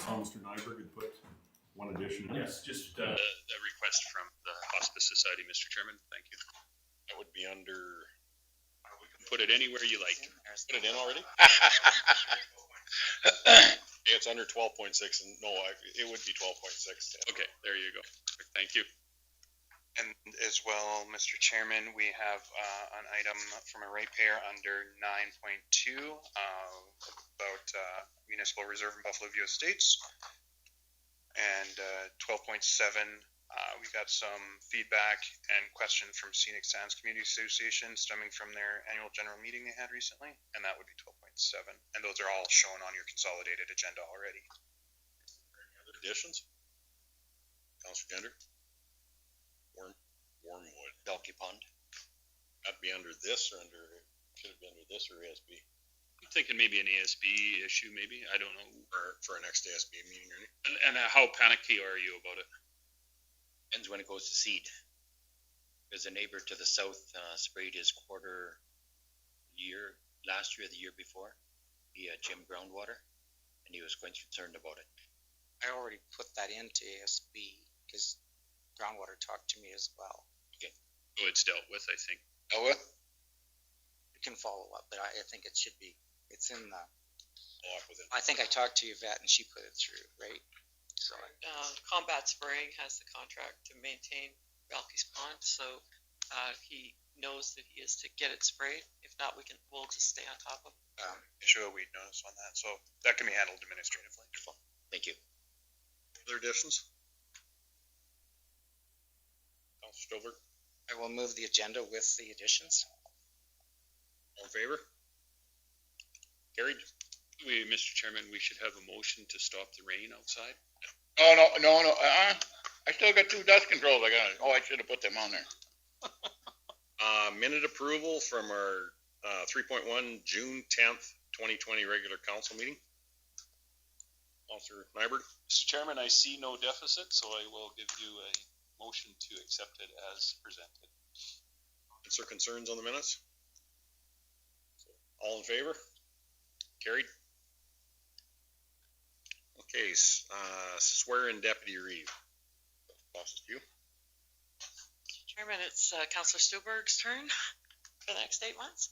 saw Mr. Nyberg had put one addition in. Yes, just a request from the Hospice Society, Mr. Chairman. Thank you. That would be under. We can put it anywhere you like. Put it in already? It's under 12.6, and no, it would be 12.6. Okay, there you go. Thank you. And as well, Mr. Chairman, we have an item from a ratepayer under 9.2 about municipal reserve in Buffalo View Estates. And 12.7, we got some feedback and question from Scenic Sands Community Association stemming from their annual general meeting they had recently, and that would be 12.7. And those are all shown on your consolidated agenda already. Any other additions? Councilor Gender? Wormwood. Belky Pond. That'd be under this or under, should it be under this or ASB? I'm thinking maybe an ASB issue, maybe. I don't know. For our next ASB meeting or anything? And how panicky are you about it? Depends when it goes to seed. There's a neighbor to the south sprayed his quarter year, last year, the year before, the Jim groundwater, and he was quite concerned about it. I already put that into ASB because groundwater talked to me as well. Okay. So it's dealt with, I think. Oh, well. You can follow up, but I think it should be. It's in the. I think I talked to Yvette and she put it through, right? So. Combat Spraying has the contract to maintain Balky's Pond, so he knows that he is to get it sprayed. If not, we'll just stay on top of it. Issue a weed notice on that, so that can be handled administratively. Thank you. Other additions? Councilor Stover? I will move the agenda with the additions. All in favor? Carried. Mr. Chairman, we should have a motion to stop the rain outside. No. I still got 2 dust controls. I should have put them on there. Minute approval from our 3.1 June 10th, 2020 regular council meeting. Councilor Nyberg? Mr. Chairman, I see no deficit, so I will give you a motion to accept it as presented. Answer concerns on the minutes? All in favor? Carried. Okay, swear in Deputy Reeve. Passes to you. Mr. Chairman, it's Councillor Stuberg's turn for the next 8 months.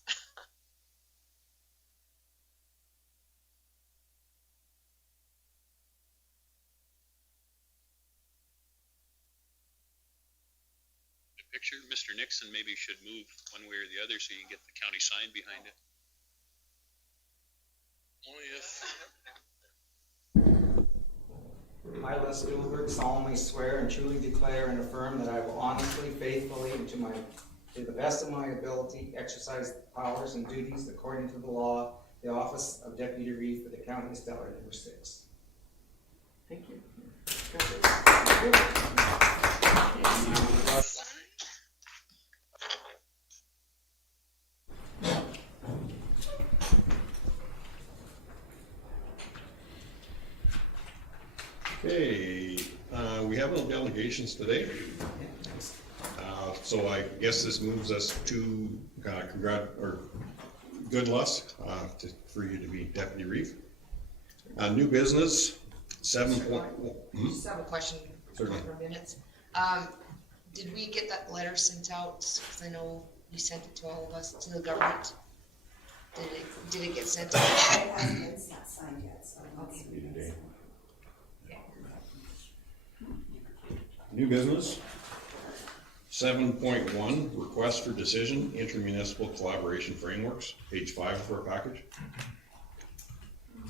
Picture, Mr. Nixon maybe should move one way or the other so you can get the county sign behind it. Only if. I, Les Stuhlberg, solemnly swear and truly declare and affirm that I will honestly, faithfully, and to the best of my ability, exercise the powers and duties according to the law, the office of Deputy Reeve for the County of Stettler, number 6. Thank you. Okay, we have no delegations today. So I guess this moves us to good luck for you to be Deputy Reeve. New business, 7. Just have a question for minutes. Did we get that letter sent out? Because I know you sent it to all of us, to the government. Did it get sent out? It's not signed yet, so I'll see you today. New business, 7.1, request for decision, intermunicipal collaboration frameworks, page 5 of our package.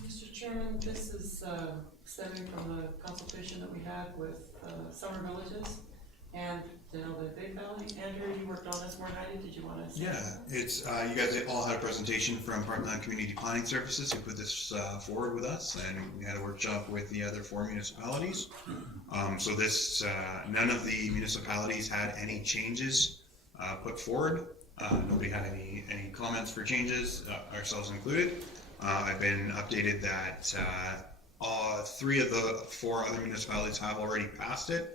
Mr. Chairman, this is stemming from the consultation that we had with Summer Villages and the Big Valley. Andrew, you worked on this more than I did. Did you want to say that? It's you guys all had a presentation from Parkland Community Planning Services who put this forward with us, and we had a workshop with the other 4 municipalities. So this, none of the municipalities had any changes put forward. Nobody had any comments for changes, ourselves included. I've been updated that 3 of the 4 other municipalities have already passed it.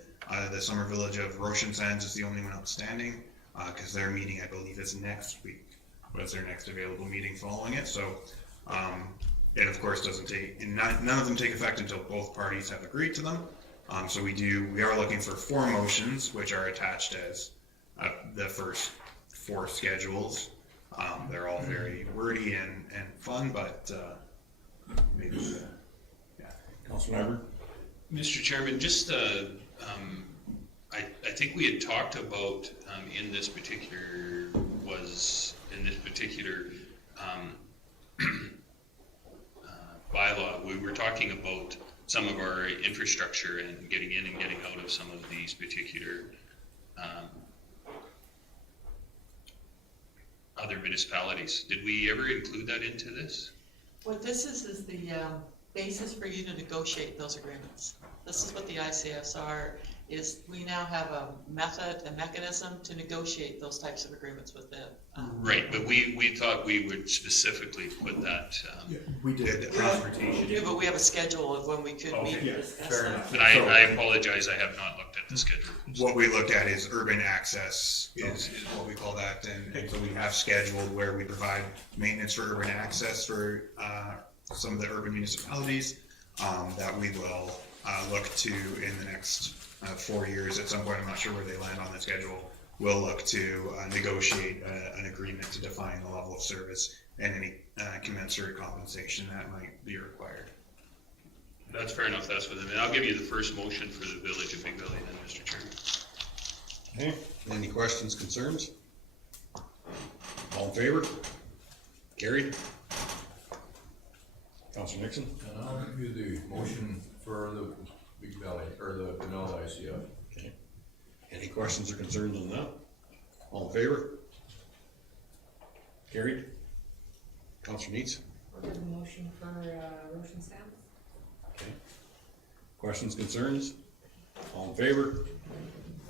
The Summer Village of Roshan Sands is the only one outstanding because their meeting, I believe, is next week. Was their next available meeting following it. So It of course doesn't take, and none of them take effect until both parties have agreed to them. So we are looking for 4 motions, which are attached as the first 4 schedules. They're all very wordy and fun, but maybe, yeah. Councilor Nyberg? Mr. Chairman, just, I think we had talked about, in this particular bylaw, we were talking about some of our infrastructure and getting in and getting out of some of these particular, other municipalities. Did we ever include that into this? What this is the basis for you to negotiate those agreements. This is what the ICFs are, is we now have a mechanism to negotiate those types of agreements with them. Right, but we thought we would specifically put that, We did transportation. Yeah, but we have a schedule of when we could meet and yeah, discuss fair that. enough. but I apologize, I have not looked at the schedule. What we look at is urban access is what we call that, and so we have scheduled where we provide maintenance for urban access for some of the urban municipalities that we will look to in the next 4 years at some point. I'm not sure where they land on the schedule. We'll look to negotiate an agreement to define the level of service and any commensurate compensation that might be required. That's fair enough, that's within, and I'll give you the first motion for the Village of Big Valley then, Mr. Chairman. Okay, any questions, concerns? All in favor? Carried. Councilor Nixon? And I'll give you the motion for the Big Valley, or the vanilla ICF. Okay. Any questions or concerns on that? All in favor? Carried. Councilor Neitz? I'll give a motion for, Roshan stamps. Okay. Questions, concerns? All in favor?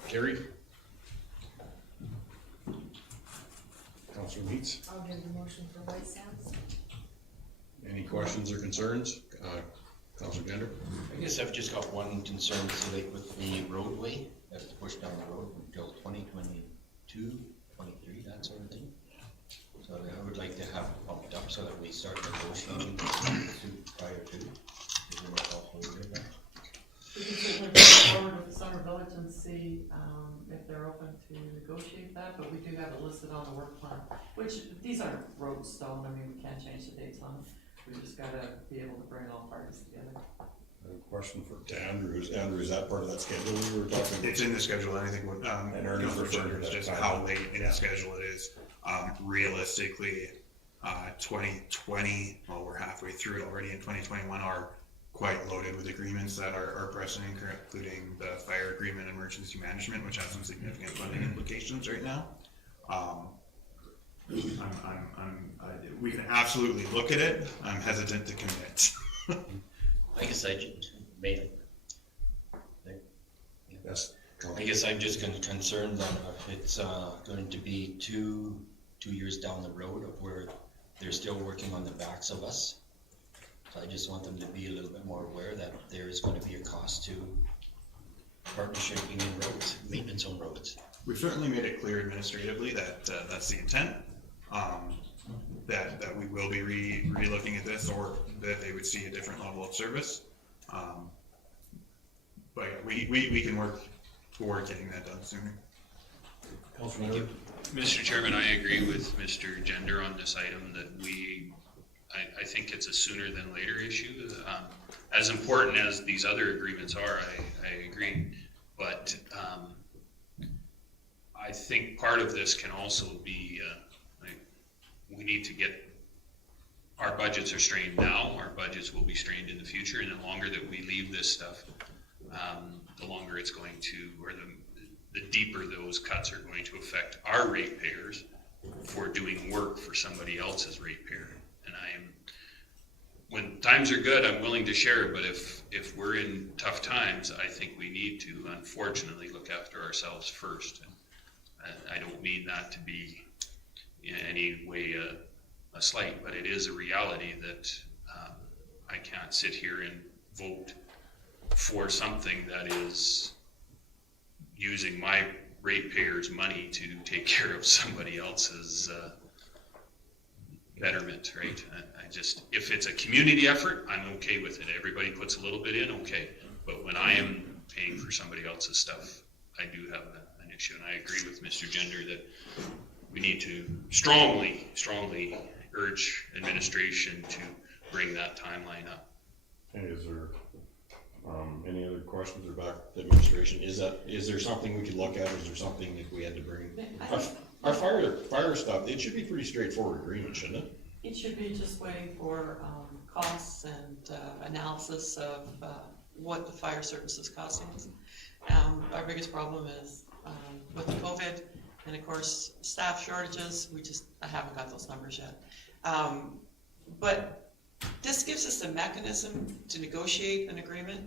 Carried. Councilor Neitz? I'll give the motion for white stamps. Any questions or concerns? Councilor Gender? I guess I've just got one concern, so like with the roadway, that's pushed down the road until 2022, 23, that sort of thing. So I would like to have it pumped up so that we start negotiating prior to. Is there much else we do that? We can certainly go forward with the Summer Village and see, if they're open to negotiate that, but we do have it listed on the work plan, which, these aren't road stone, I mean, we can't change the dates on them. We just gotta be able to bring all parties together. A question to Andrew. Andrew, is that part of that schedule we were talking about? It's in the schedule, and I think what, And Ernie's referring to that just time. how late in the schedule it is. Realistically, 2020, well, we're halfway through it already, and 2021 are quite loaded with agreements that are pressing, including the fire agreement and emergency management, which has some significant funding implications right now. We can absolutely look at it. I'm hesitant to commit. I guess I just made. Yes. I guess I'm just concerned that it's going to be two years down the road of where they're still working on the backs of us. So I just want them to be a little bit more aware that there is going to be a cost to partnership in roads, maintenance on roads. We've certainly made it clear administratively that that's the intent. That we will be re-looking at this, or that they would see a different level of service. But yeah, we can work toward getting that done sooner. Councilor Mr. Chairman, I agree with Mr. Gender on this item that I think it's a sooner than later issue. As important as these other agreements are, I agree. But I think part of this can also be, we need to get, our budgets are strained now, our budgets will be strained in the future, and the longer that we leave this stuff, the longer it's going to, or the deeper those cuts are going to affect our ratepayers for doing work for somebody else's ratepayer. And when times are good, I'm willing to share it, but if we're in tough times, I think we need to unfortunately look after ourselves first. And I don't mean that to be in any way a slight, but it is a reality that I can't sit here and vote for something that is using my ratepayers' money to take care of somebody else's betterment, right? I just, if it's a community effort, I'm okay with it. Everybody puts a little bit in, okay. But when I am paying for somebody else's stuff, I do have an issue. And I agree with Mr. Gender that we need to strongly urge administration to bring that timeline up. And is there, any other questions or back to administration? Is there something we could look at? Is there something if we had to bring? Our fire stuff, it should be pretty straightforward agreement, shouldn't it? It should be just waiting for, costs and, analysis of, what the fire service is costing us. Our biggest problem is, with the COVID and of course, staff shortages, I haven't got those numbers yet. But this gives us a mechanism to negotiate an agreement.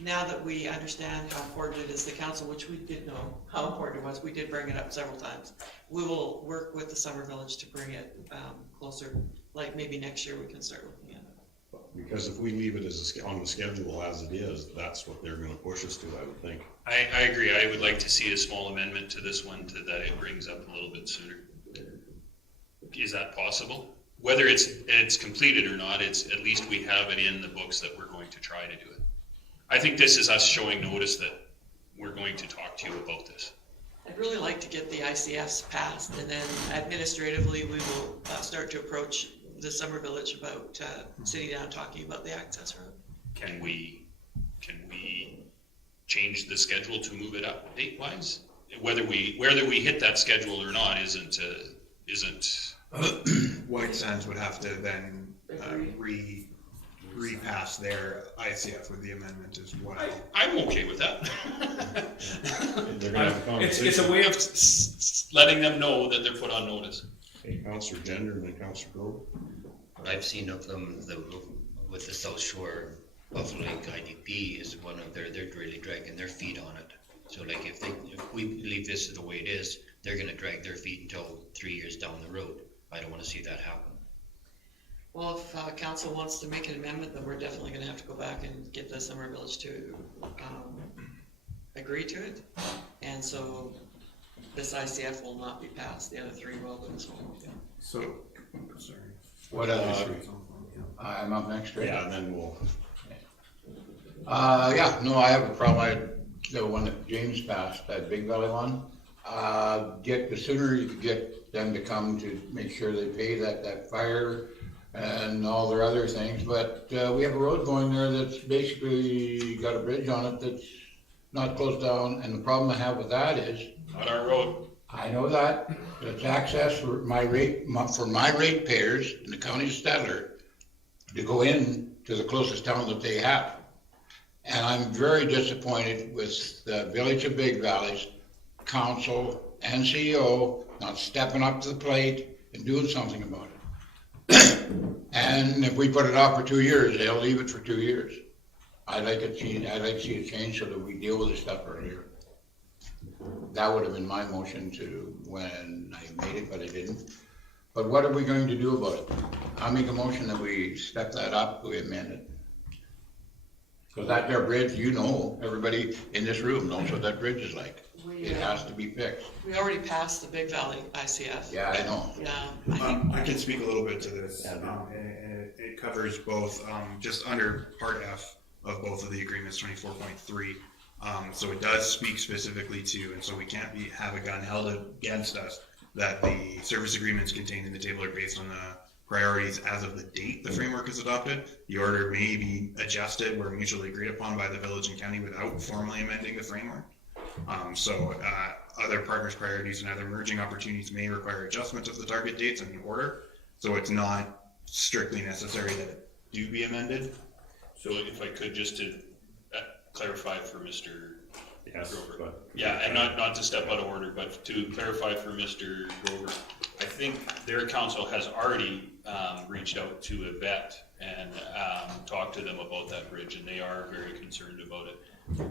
Now that we understand how important it is to council, which we did know how important it was, we did bring it up several times. We will work with the Summer Village to bring it closer, like maybe next year we can start looking at it. Because if we leave it on the schedule as it is, that's what they're gonna push us to, I would think. I agree. I would like to see a small amendment to this one that it brings up a little bit sooner. Is that possible? Whether it's completed or not, it's at least we have it in the books that we're going to try to do it. I think this is us showing notice that we're going to talk to you about this. I'd really like to get the ICFs passed, and then administratively, we will start to approach the Summer Village about sitting down and talking about the access road. Can we change the schedule to move it up date-wise? Whether we hit that schedule or not isn't. White Sands would have to then repass their ICF with the amendment as well. I'm okay with that. They're gonna have a conversation. It's a way of letting them know that they're put on notice. Hey, Councillor Gender and then Councillor Grove. I've seen of them, with the South Shore Buffalo Lake IDP is one of they're really dragging their feet on it. So like if we leave this the way it is, they're gonna drag their feet until 3 years down the road. I don't wanna see that happen. Well, if council wants to make an amendment, then we're definitely gonna have to go back and get the Summer Village to agree to it. And so this ICF will not be passed, the other three will, but this one won't be. So, sorry. What I'm up next, right? Yeah, and then we'll. Yeah, no, I have a problem. The one that James passed, that Big Valley one. The sooner you could get them to come to make sure they pay that fire and all their other things. But we have a road going there that's basically got a bridge on it that's not closed down. And the problem I have with that is. Not our road. I know that. It's access for my ratepayers in the county of Stettler to go in to the closest town that they have. And I'm very disappointed with the Village of Big Valleys, council and CEO not stepping up to the plate and doing something about it. And if we put it off for 2 years, they'll leave it for 2 years. I'd like to see it change so that we deal with this stuff earlier. That would have been my motion to when I made it, but I didn't. But what are we going to do about it? I'll make a motion that we step that up, we amend it. Because that there bridge, everybody in this room knows what that bridge is like. It has to be fixed. We already passed the Big Valley ICF. Yeah, I know. Yeah. I can speak a little bit to this. It covers both, just under Part F of both of the agreements, 24.3. So it does speak specifically to, and so we can't have a gun held against us, that the service agreements contained in the table are based on the priorities as of the date the framework is adopted. The order may be adjusted where mutually agreed upon by the village and county without formally amending the framework. Other partners' priorities and other merging opportunities may require adjustment of the target dates in the order. So it's not strictly necessary that it do be amended. So if I could just to clarify for Mr. Grover. But yeah, and not to step out of order, but to clarify for Mr. Grover, I think their council has already reached out to a vet and talked to them about that bridge, and they are very concerned about it.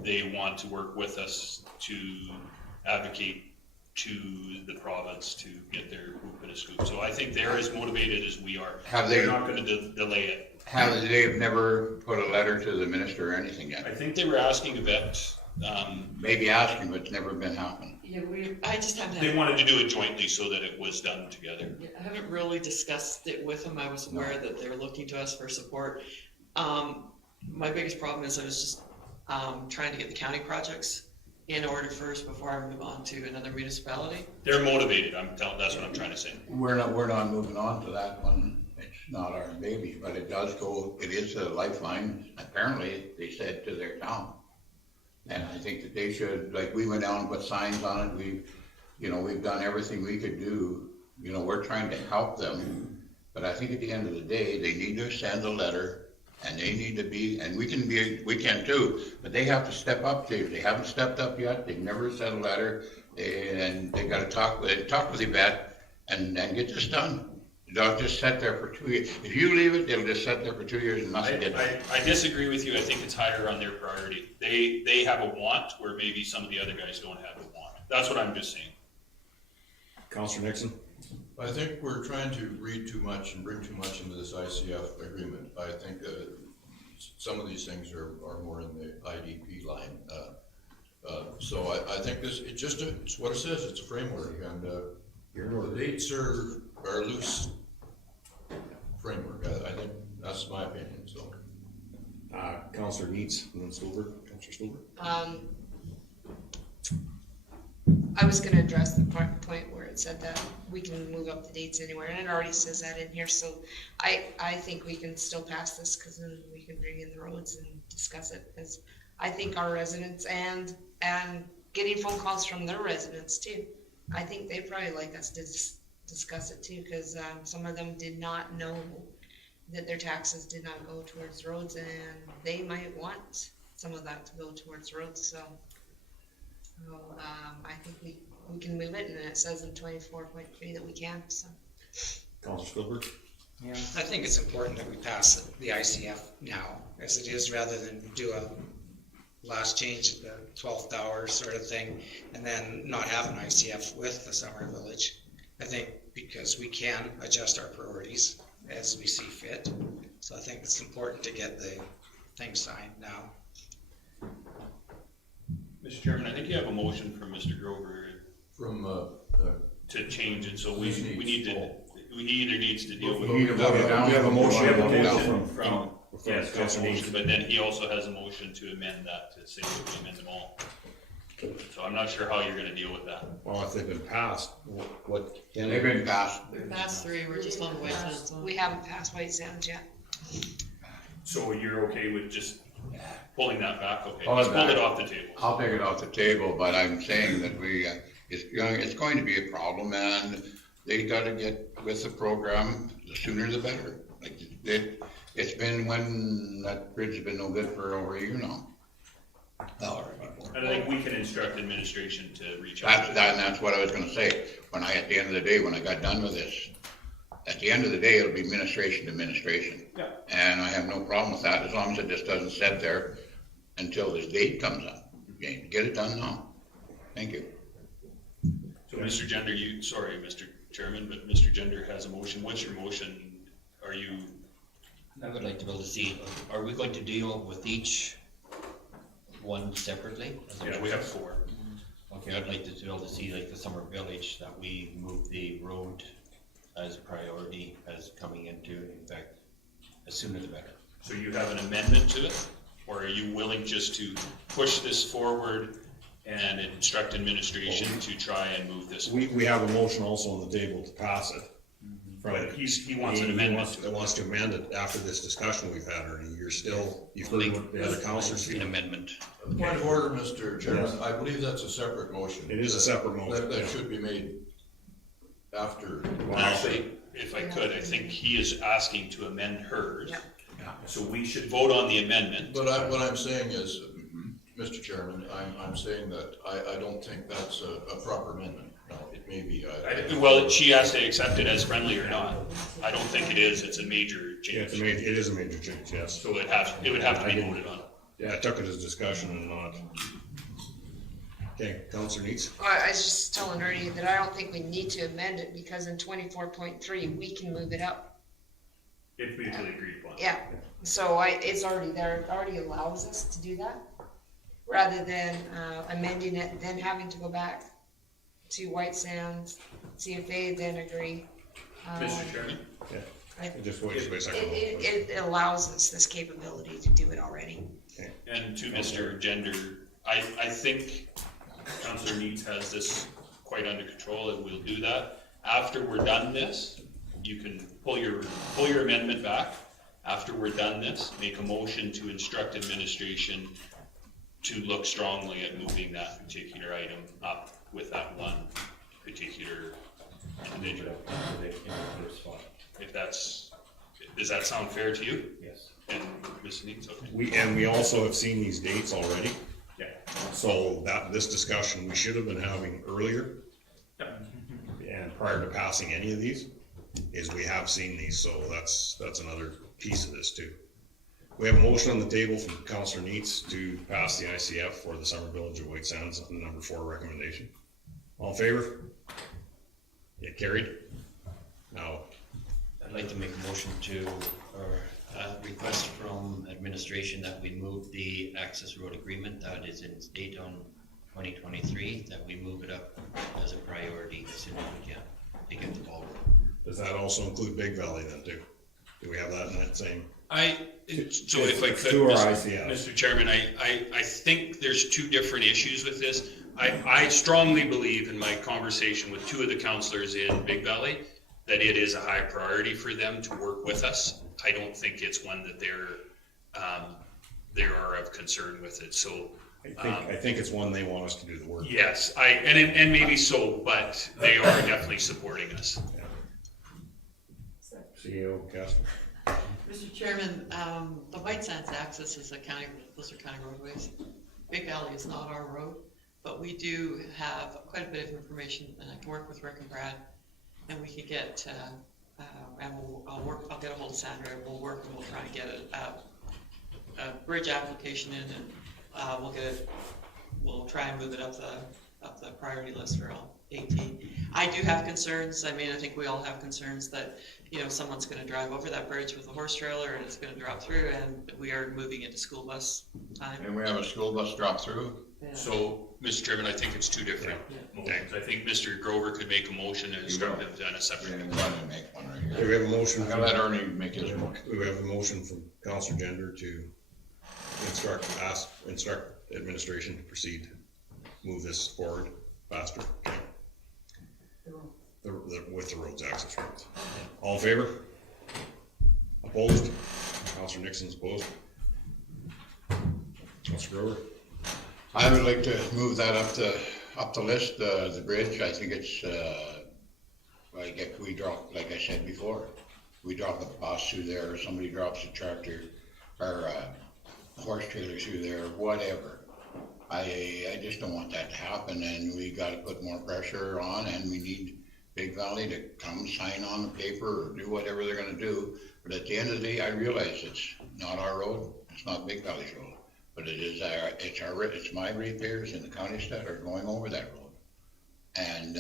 They want to work with us to advocate to the province to get their hoop and a scoop. So I think they're as motivated as we are. They're not going to delay it. They've never put a letter to the minister or anything yet? I think they were asking a vet Maybe asking, but it's never been happening. Yeah, I just haven't. They wanted to do it jointly so that it was done together. Yeah, I haven't really discussed it with them. I was aware that they're looking to us for support. My biggest problem is I was just trying to get the county projects in order first before I move on to another municipality. They're motivated, that's what I'm trying to say. We're not moving on to that one. It's not our baby, but it does go, it is a lifeline, apparently, they said, to their town. And I think that they should, like, we went down and put signs on it, we've done everything we could do. We're trying to help them, but I think at the end of the day, they need to send a letter, and they need to be, and we can too, but they have to step up. They haven't stepped up yet, they've never sent a letter, and they gotta talk with Yvette and get this done. They'll just sit there for 2 years. If you leave it, they'll just sit there for 2 years and nothing gets done. I disagree with you. I think it's higher on their priority. They have a want where maybe some of the other guys don't have a want. That's what I'm just saying. Counselor Nixon? I think we're trying to read too much and bring too much into this ICF agreement. I think some of these things are more in the IDP line. So I think it's what it says, it's a framework, and the dates are loose framework. I think that's my opinion, so. Counselor Neitz, and then Counselor Stover. I was gonna address the point where it said that we can move up the dates anywhere, and it already says that in here, so I think we can still pass this, cause then we can bring in the roads and discuss it, cause I think our residents and getting phone calls from their residents too, I think they'd probably like us to discuss it too, cause some of them did not know that their taxes did not go towards roads, and they might want some of that to go towards roads, so. I think we can move it, and it says in 24.3 that we can, so. Counselor Spielberg? Yeah, I think it's important that we pass the ICF now, as it is, rather than do a last change at the 12th hour sort of thing, and then not have an ICF with the summer village. I think because we can adjust our priorities as we see fit, so I think it's important to get the thing signed now. Mr. Chairman, I think you have a motion from Mr. Grover to change it, so he either needs to deal with it. We have a motion from Councilor Neitz, but then he also has a motion to amend that, to say that we amend them all. So I'm not sure how you're gonna deal with that. Well, if they've been passed, what? They've been passed. We've passed 3, we're just on the White Sands one. We haven't passed White Sands yet. So you're okay with just pulling that back? Okay, Pull it let's pull back. it off the table. I'll take it off the table, but I'm saying that it's going to be a problem, and they gotta get with the program, the sooner the better. Like, it's been, when that bridge has been no good for over a year now. And I think we can instruct administration to reach out. That's what I was gonna say. At the end of the day, when I got done with this, at the end of the day, it'll be administration to administration. Yeah. And I have no problem with that, as long as it just doesn't sit there until this date comes up. Okay, get it done now. Thank you. So Mr. Gender, sorry, Mr. Chairman, but Mr. Gender has a motion. What's your motion? Are you? I would like to be able to see, are we going to deal with each one separately? Yeah, we have 4. Okay, I'd like to be able to see, like the Summer Village, that we move the road as a priority, as coming into effect, as sooner the better. So you have an amendment to it? Or are you willing just to push this forward and instruct administration to try and move this? We have a motion also on the table to pass it. But he wants an amendment to it. Wants to amend it after this discussion we've had, Ernie. You've heard what the other councilors feel. An amendment. Point of order, Mr. Chairman, I believe that's a separate motion. It is a separate motion. That should be made after. Actually, if I could, I think he is asking to amend hers. Yeah. So we should vote on the amendment. But what I'm saying is, Mr. Chairman, I'm saying that I don't think that's a proper amendment. No, it may be. Well, she has to accept it as friendly or not. I don't think it is. It's a major Yeah, change. it is a major change, yes. So it would have to be voted on. Yeah, I took it as discussion and not. Okay, Counselor Neitz? I was just telling Ernie that I don't think we need to amend it, because in 24.3, we can move it up. It's mutually agreed upon. Yeah, so it's already there, it already allows us to do that. rather than amending it, then having to go back to White Sands, see if they then agree. Mr. Chairman? Yeah. I- Just wait a second. It allows us this capability to do it already. And to Mr. Gender, I think Councillor Needs has this quite under control, and we'll do that. After we're done this, you can pull your amendment back. After we're done this, make a motion to instruct administration to look strongly at moving that particular item up with that one particular individual. If that's, does that sound fair to you? Yes. And Mr. Needs, okay. We also have seen these dates already. Yeah. So this discussion, we should have been having earlier. And prior to passing any of these, is we have seen these, so that's another piece of this too. We have a motion on the table from Councillor Neitz to pass the ICF for the Summer Village of White Sands on the number 4 recommendation. All in favor? It carried. Now, I'd like to make a motion to, or request from administration that we move the access road agreement that is in date on 2023, that we move it up as a priority as soon as we can to get the ball rolling. does that also include Big Valley then too? Do we have that in that same? So if I could, To our ICF. Mr. Chairman, I think there's two different issues with this. I strongly believe in my conversation with two of the councillors in Big Valley that it is a high priority for them to work with us. I don't think it's one that they are of concern with it, so. I think it's one they want us to do the work. Yes, and maybe so, but they are definitely supporting us. CEO Casper. Mr. Chairman, the White Sands access is those are county roadways. Big Valley is not our road, but we do have quite a bit of information, and I can work with Rick and Brad, and we can get, and I'll get a hold of Sandra, and we'll work, and we'll try and get a bridge application in, and we'll try and move it up the priority list for all 18. I do have concerns. I mean, I think we all have concerns that, someone's gonna drive over that bridge with a horse trailer and it's gonna drop through, and we are moving into school bus time. And we have a school bus drop through. Yeah. So, Mr. Chairman, I think it's two different motions. I think Mr. Grover could make a motion and instruct them to on a separate. Make one right here. Okay, we have a motion. I'll let Ernie make his motion. We have a motion from Councillor Gender to instruct administration to proceed, move this forward faster. Okay. With the roads access roads. All in favor? Opposed? Councillor Nixon's opposed. Councillor Grover? I would like to move that up the list, the bridge. I think it's, we drop, like I said before, we drop a bus through there, or somebody drops a tractor, or a horse trailer through there, whatever. I just don't want that to happen, and we gotta put more pressure on, and we need Big Valley to come sign on the paper or do whatever they're gonna do. But at the end of the day, I realize it's not our road, it's not Big Valley's road, but it's my ratepayers in the counties that are going over that road. And,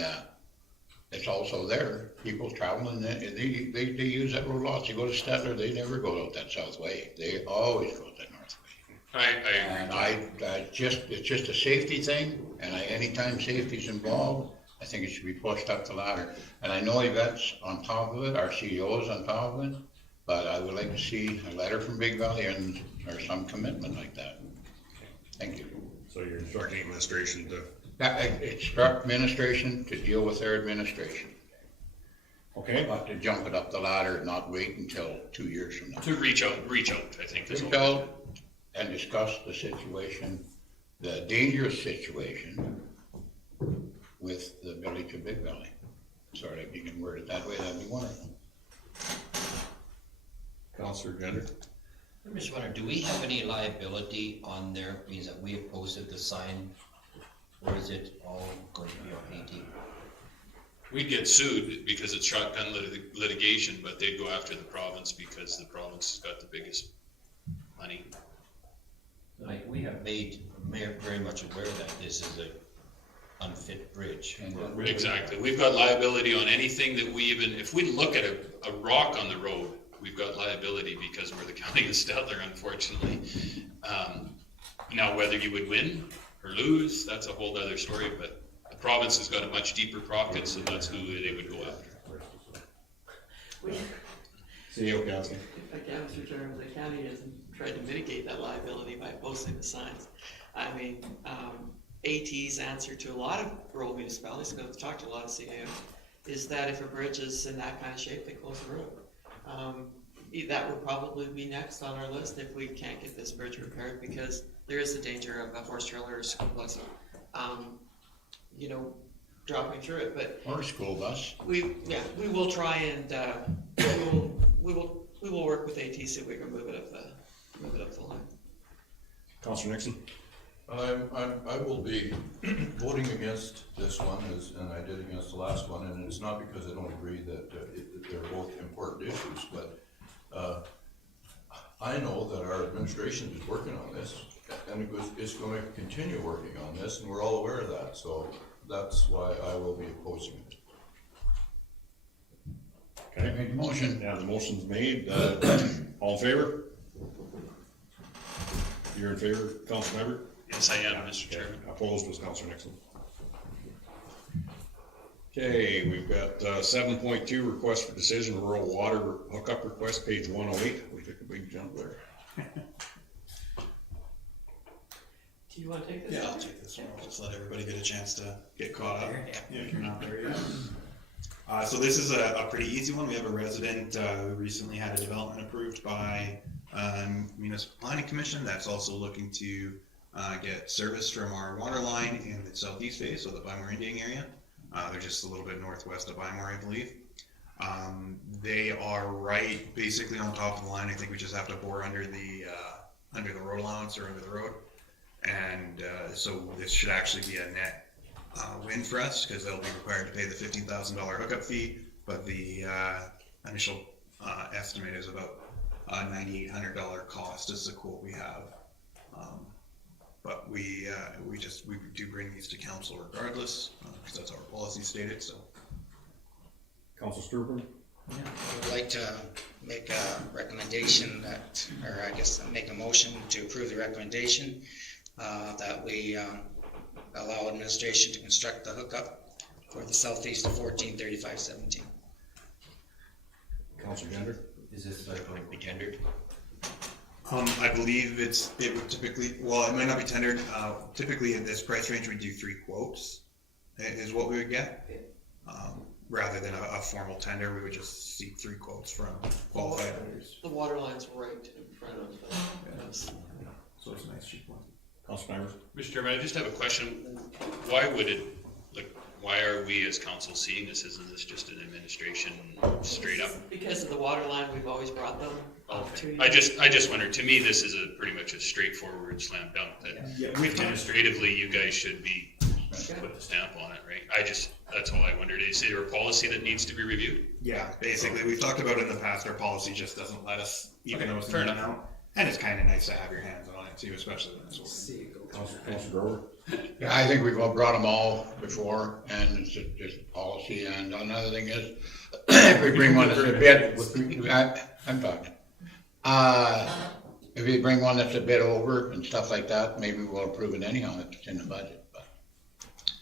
it's also there, people traveling, they use that road lots. They go to Stettler, they never go out that south way, they always go that north way. I agree. And it's just a safety thing, and anytime safety's involved, I think it should be pushed up the ladder. And I know Yvette's on top of it, our CEO is on top of it, but I would like to see a letter from Big Valley or some commitment like that. Thank you. So you're instructing administration to? Instruct administration to deal with their administration. Okay. Not to jump it up the ladder and not wait until 2 years from now. To reach out, I think. Reach out and discuss the situation, the dangerous situation with the village of Big Valley. Sorry, if you can word it that way, that'd be wonderful. Councillor Gender? I'm just wondering, do we have any liability on there, means that we have posted the sign, or is it all going to be on AT? We'd get sued because it's shotgun litigation, but they'd go after the province because the province has got the biggest money. Like, we have made Mayor very much aware that this is a unfit bridge. Exactly. We've got liability on anything that if we look at a rock on the road, we've got liability because we're the county of Stettler, unfortunately. Now, whether you would win or lose, that's a whole other story, but the province has got a much deeper pocket, so that's who they would go after. CEO Kowski. If I can, Mr. Chairman, the county has tried to mitigate that liability by posting the signs. I mean, AT's answer to a lot of rural municipalities, because I've talked to a lot of CAO, is that if a bridge is in that kind of shape, they close the road. That would probably be next on our list if we can't get this bridge repaired, because there is the danger of a horse trailer or school bus, you know, dropping through it, but. Or a school bus. We will try and, we will work with AT, see if we can move it up the line. Councilor Nixon? I will be voting against this one, and I did against the last one, and it's not because I don't agree that they're both important issues, but I know that our administration is working on this, and it's going to continue working on this, and we're all aware of that, so that's why I will be opposing it. Okay. Make a motion. Yeah, the motion's made. All in favor? You're in favor, Council Member? Yes, I am, Mr. Chairman. Opposed was Councilor Nixon. Okay, we've got 7.2, request for decision, rural water hookup request, page 108. We took a big jump there. Do you want to take this? Yeah, I'll take this one. I'll just let everybody get a chance to get caught up. Yeah, if you're not there yet. So this is a pretty easy one. We have a resident who recently had a development approved by Municipal Planning Commission that's also looking to get service from our water line in the southeast phase, so the Bymore Indian area. They're just a little bit northwest of Bymore, I believe. They are right basically on top of the line. I think we just have to bore under the road allowance or under the road. And so this should actually be a net win for us, because they'll be required to pay the $15,000 hookup fee, but the initial estimate is about $9,800 cost is the quote we have. But we do bring these to council regardless, because that's our policy stated. So, Council Sturban? Yeah, I would like to make a recommendation that, or I guess make a motion to approve the recommendation that we allow administration to construct the hookup for the southeast of 143517. Council Gender? Is this going to be tendered? I believe it would typically, well, it might not be tendered. Typically in this price range, we do 3 quotes is what we would get. Rather than a formal tender, we would just seek 3 quotes from qualified vendors. The water line's right in front of us. So it's a nice cheap one. Council Members? Mr. Chairman, I just have a question. Why would it, why are we as council seeing this? Isn't this just an administration straight up? Because of the water line, we've always brought them to you. I just wondered, to me, this is pretty much a straightforward slam dunk that administratively you guys should be put the stamp on it, right? That's all I wondered. Is there a policy that needs to be reviewed? Yeah, basically, we've talked about it in the past. Our policy just doesn't let us even know it's in and out. And it's kind of nice to have your hands on it too, especially when it's Council Grover? Yeah, I think we've all brought them all before, and it's just policy. And another thing is, if we bring one that's a bit, I'm talking. If we bring one that's a bit over and stuff like that, maybe we'll approve it anyhow if it's in the budget. But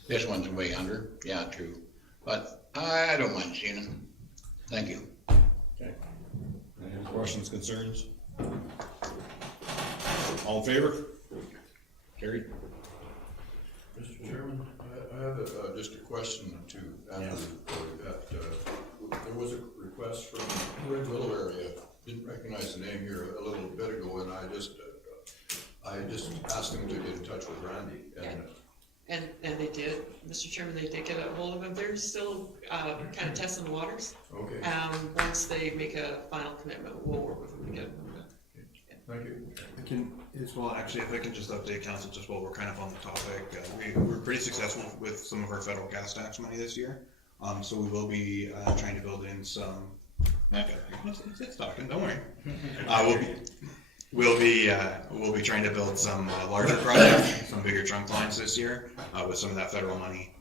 this one's way under. Yeah, true. But I don't mind seeing them. Thank you. Okay. Any questions, concerns? All in favor? Carried. Mr. Chairman, I have just a question to Andrew. There was a request from the Red Willow area. Didn't recognize the name here a little bit ago, and I just asked him to get in touch with Randy. And they did, Mr. Chairman, they did get a hold of him. They're still kind of testing the waters. Okay. Once they make a final commitment, we'll work with them to get them. Thank you. I can as well, actually, if I can just update council just while we're kind of on the topic. We were pretty successful with some of our federal gas tax money this year. So we will be trying to build in some. Okay, it's talking. Don't worry. We'll be trying to build some larger projects, some bigger trunk lines this year with some of that federal money.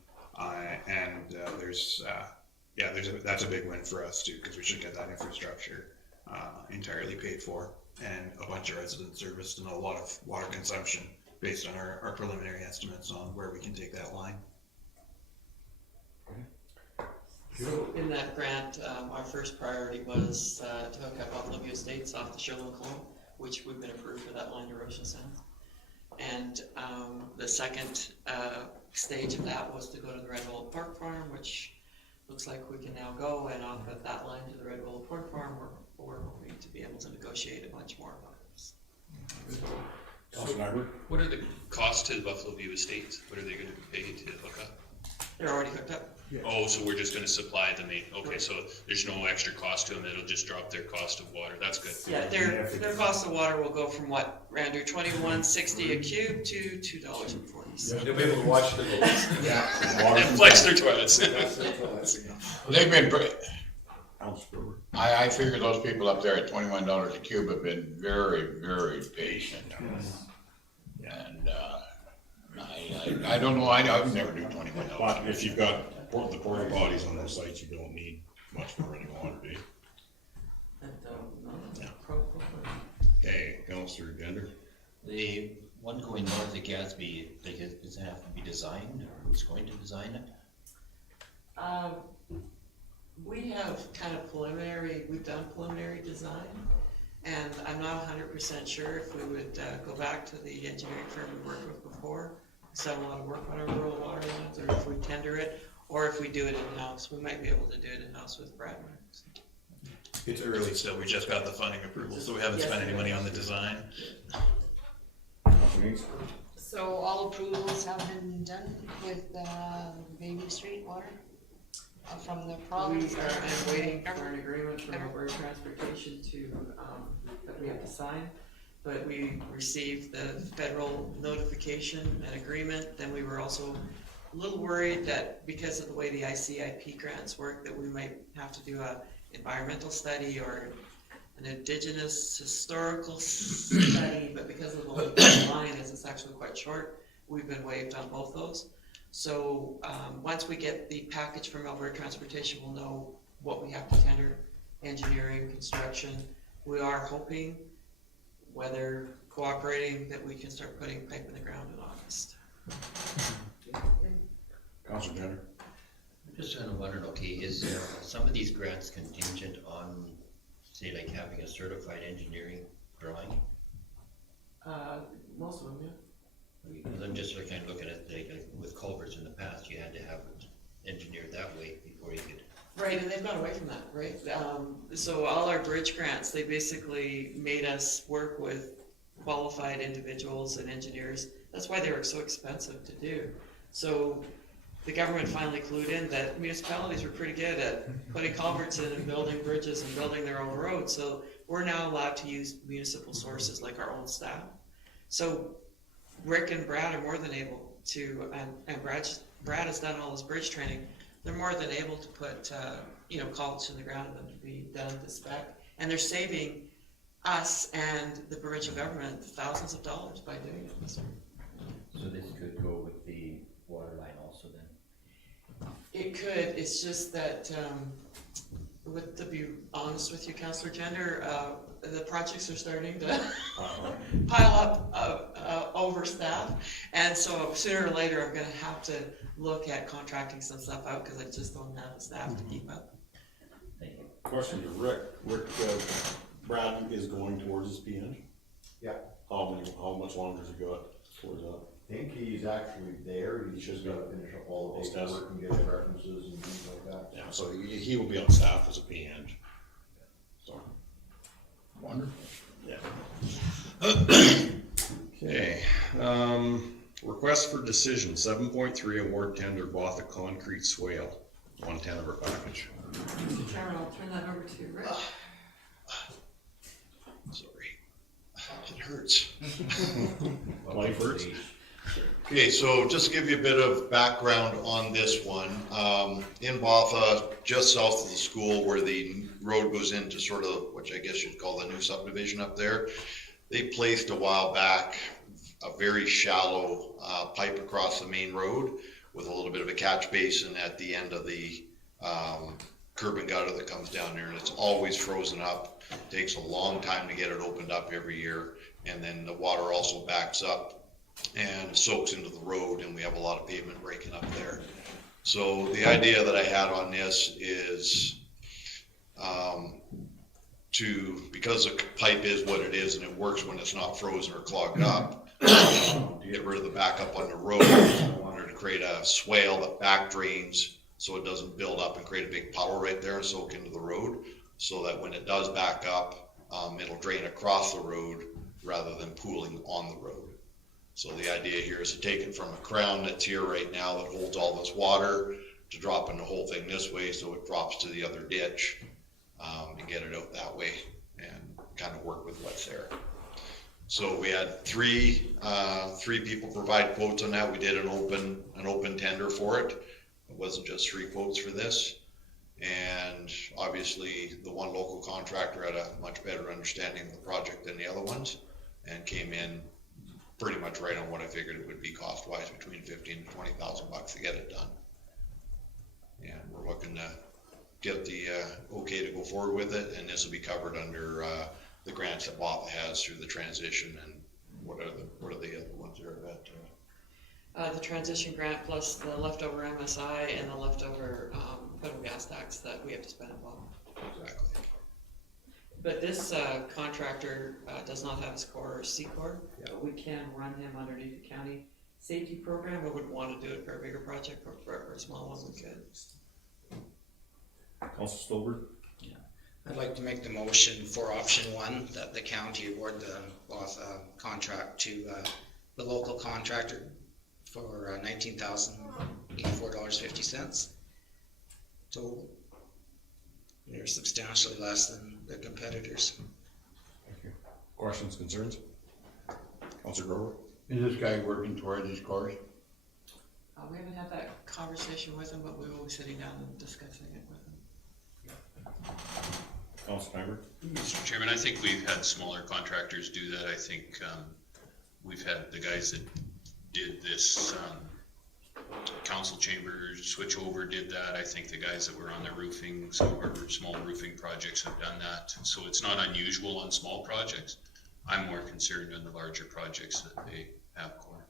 That's a big win for us too, because we should get that infrastructure entirely paid for, and a bunch of residents serviced and a lot of water consumption based on our preliminary estimates on where we can take that line. So in that grant, our first priority was to hook up Buffalo View Estates off the Sherland Clone, which we've been approved for that line to Ocean Sound. And the second stage of that was to go to the Red Willow Pork Farm, which looks like we can now go, and off of that line to the Red Willow Pork Farm, we're hoping to be able to negotiate a bunch more about this. What are the costs to the Buffalo View Estates? What are they gonna pay to hook up? They're already hooked up. Oh, so we're just gonna supply the main, okay, so there's no extra cost to them, it'll just drop their cost of water, that's good. Yeah, their cost of water will go from what, Randy, $21.60 a cube to $2.40. They'll be able to watch the boats. And flex their toilets. They've been I figure those people up there at $21 a cube have been very, very patient. And, I don't know, I would never do $21. But if you've got the porta potties on those sites, you don't need much for running water, do you? Okay, Councillor Gender. The one going north of Gatsby, does it have to be designed, or who's going to design it? We have kind of we've done preliminary design, and I'm not 100% sure if we would go back to the engineering firm we worked with before, who's done a lot of work on our rural water lines, or if we tender it, or if we do it in-house. We might be able to do it in-house with Brad. It's early still, we just got the funding approval, so we haven't spent any money on the design. So all approvals have been done with Baby Street water from the province? We are waiting for an agreement from Alberta Transportation that we have to sign. But we received the federal notification and agreement. Then we were also a little worried that because of the way the ICIP grants work, that we might have to do a environmental study or an indigenous historical study, but because of the line is it's actually quite short, we've been waived on both those. So once we get the package from Alberta Transportation, we'll know what we have to tender, engineering, construction. We are hoping, weather cooperating, that we can start putting pipe in the ground in August. Councillor Jenner. I'm just kind of wondering, okay, is some of these grants contingent on, say, like having a certified engineering drawing? Most of them, yeah. Because I'm just kind of looking at, like with culverts in the past, you had to have it engineered that way before you could. Right, and they've gone away from that, right? So all our bridge grants, they basically made us work with qualified individuals and engineers. That's why they were so expensive to do. So the government finally clued in that municipalities were pretty good at putting culverts in and building bridges and building their own roads. So we're now allowed to use municipal sources like our own staff. So Rick and Brad are more than able to, and Brad has done all his bridge training. They're more than able to put, culverts in the ground and to be done to spec. And they're saving us and the provincial government thousands of dollars by doing it. So this could go with the water line also then? It could, it's just that, to be honest with you, Councillor Gender, the projects are starting to pile up overstaff, and so sooner or later I'm gonna have to look at contracting some stuff out, because I just don't have the staff to keep up. Thank you. Question to Rick. Rick, Brad is going towards his PN? Yeah. How much longer has he got towards that? I think he's actually there, he's just gotta finish up all the paperwork and get his references and things like that. Yeah, so he will be on staff as a PN. So. Wonderful. Yeah. Okay, request for decision, 7.3, award tender Botha concrete swale, 110 of our package. Mr. Chairman, I'll turn that over to Rick. Sorry, it hurts. Life hurts. Okay, so just to give you a bit of background on this one, in Botha, just south of the school where the road goes into sort of, which I guess you'd call the new subdivision up there, they placed a while back a very shallow pipe across the main road with a little bit of a catch basin at the end of the curb and gutter that comes down there, and it's always frozen up. It takes a long time to get it opened up every year, and then the water also backs up and soaks into the road, and we have a lot of pavement breaking up there. So the idea that I had on this is because the pipe is what it is and it works when it's not frozen or clogged up, to get rid of the backup on the road. I wanted to create a swale that back drains so it doesn't build up and create a big puddle right there and soak into the road, so that when it does back up, it'll drain across the road rather than pooling on the road. So the idea here is to take it from a crown that's here right now that holds all this water, to drop in the whole thing this way so it drops to the other ditch, and get it out that way and kind of work with what's there. So we had three people provide quotes on that. We did an open tender for it. It wasn't just 3 quotes for this. And obviously the one local contractor had a much better understanding of the project than the other ones, and came in pretty much right on what I figured it would be cost-wise, between $15,000 to $20,000 to get it done. And we're looking to get the okay to go forward with it, and this will be covered under the grants that Botha has through the transition. And what are the other ones there that? The transition grant plus the leftover MSI and the leftover federal gas tax that we have to spend on. Exactly. But this contractor does not have his core or C-Corps. We can run him underneath the county safety program, but wouldn't want to do it for a bigger project, but for a small one we could. Councilor Stolberg? Yeah. I'd like to make the motion for option 1, that the county award the contract to the local contractor for $19,084.50 total. They're substantially less than the competitors. Thank you. Questions, concerns? Councilor Grover? Is this guy working toward his course? We haven't had that conversation with him, but we will be sitting down and discussing it with him. Councilor Timer? Mr. Chairman, I think we've had smaller contractors do that. I think we've had the guys that did this council chamber switch over did that. I think the guys that were on the roofing, some of our small roofing projects have done that. So it's not unusual on small projects. I'm more concerned on the larger projects that they have core.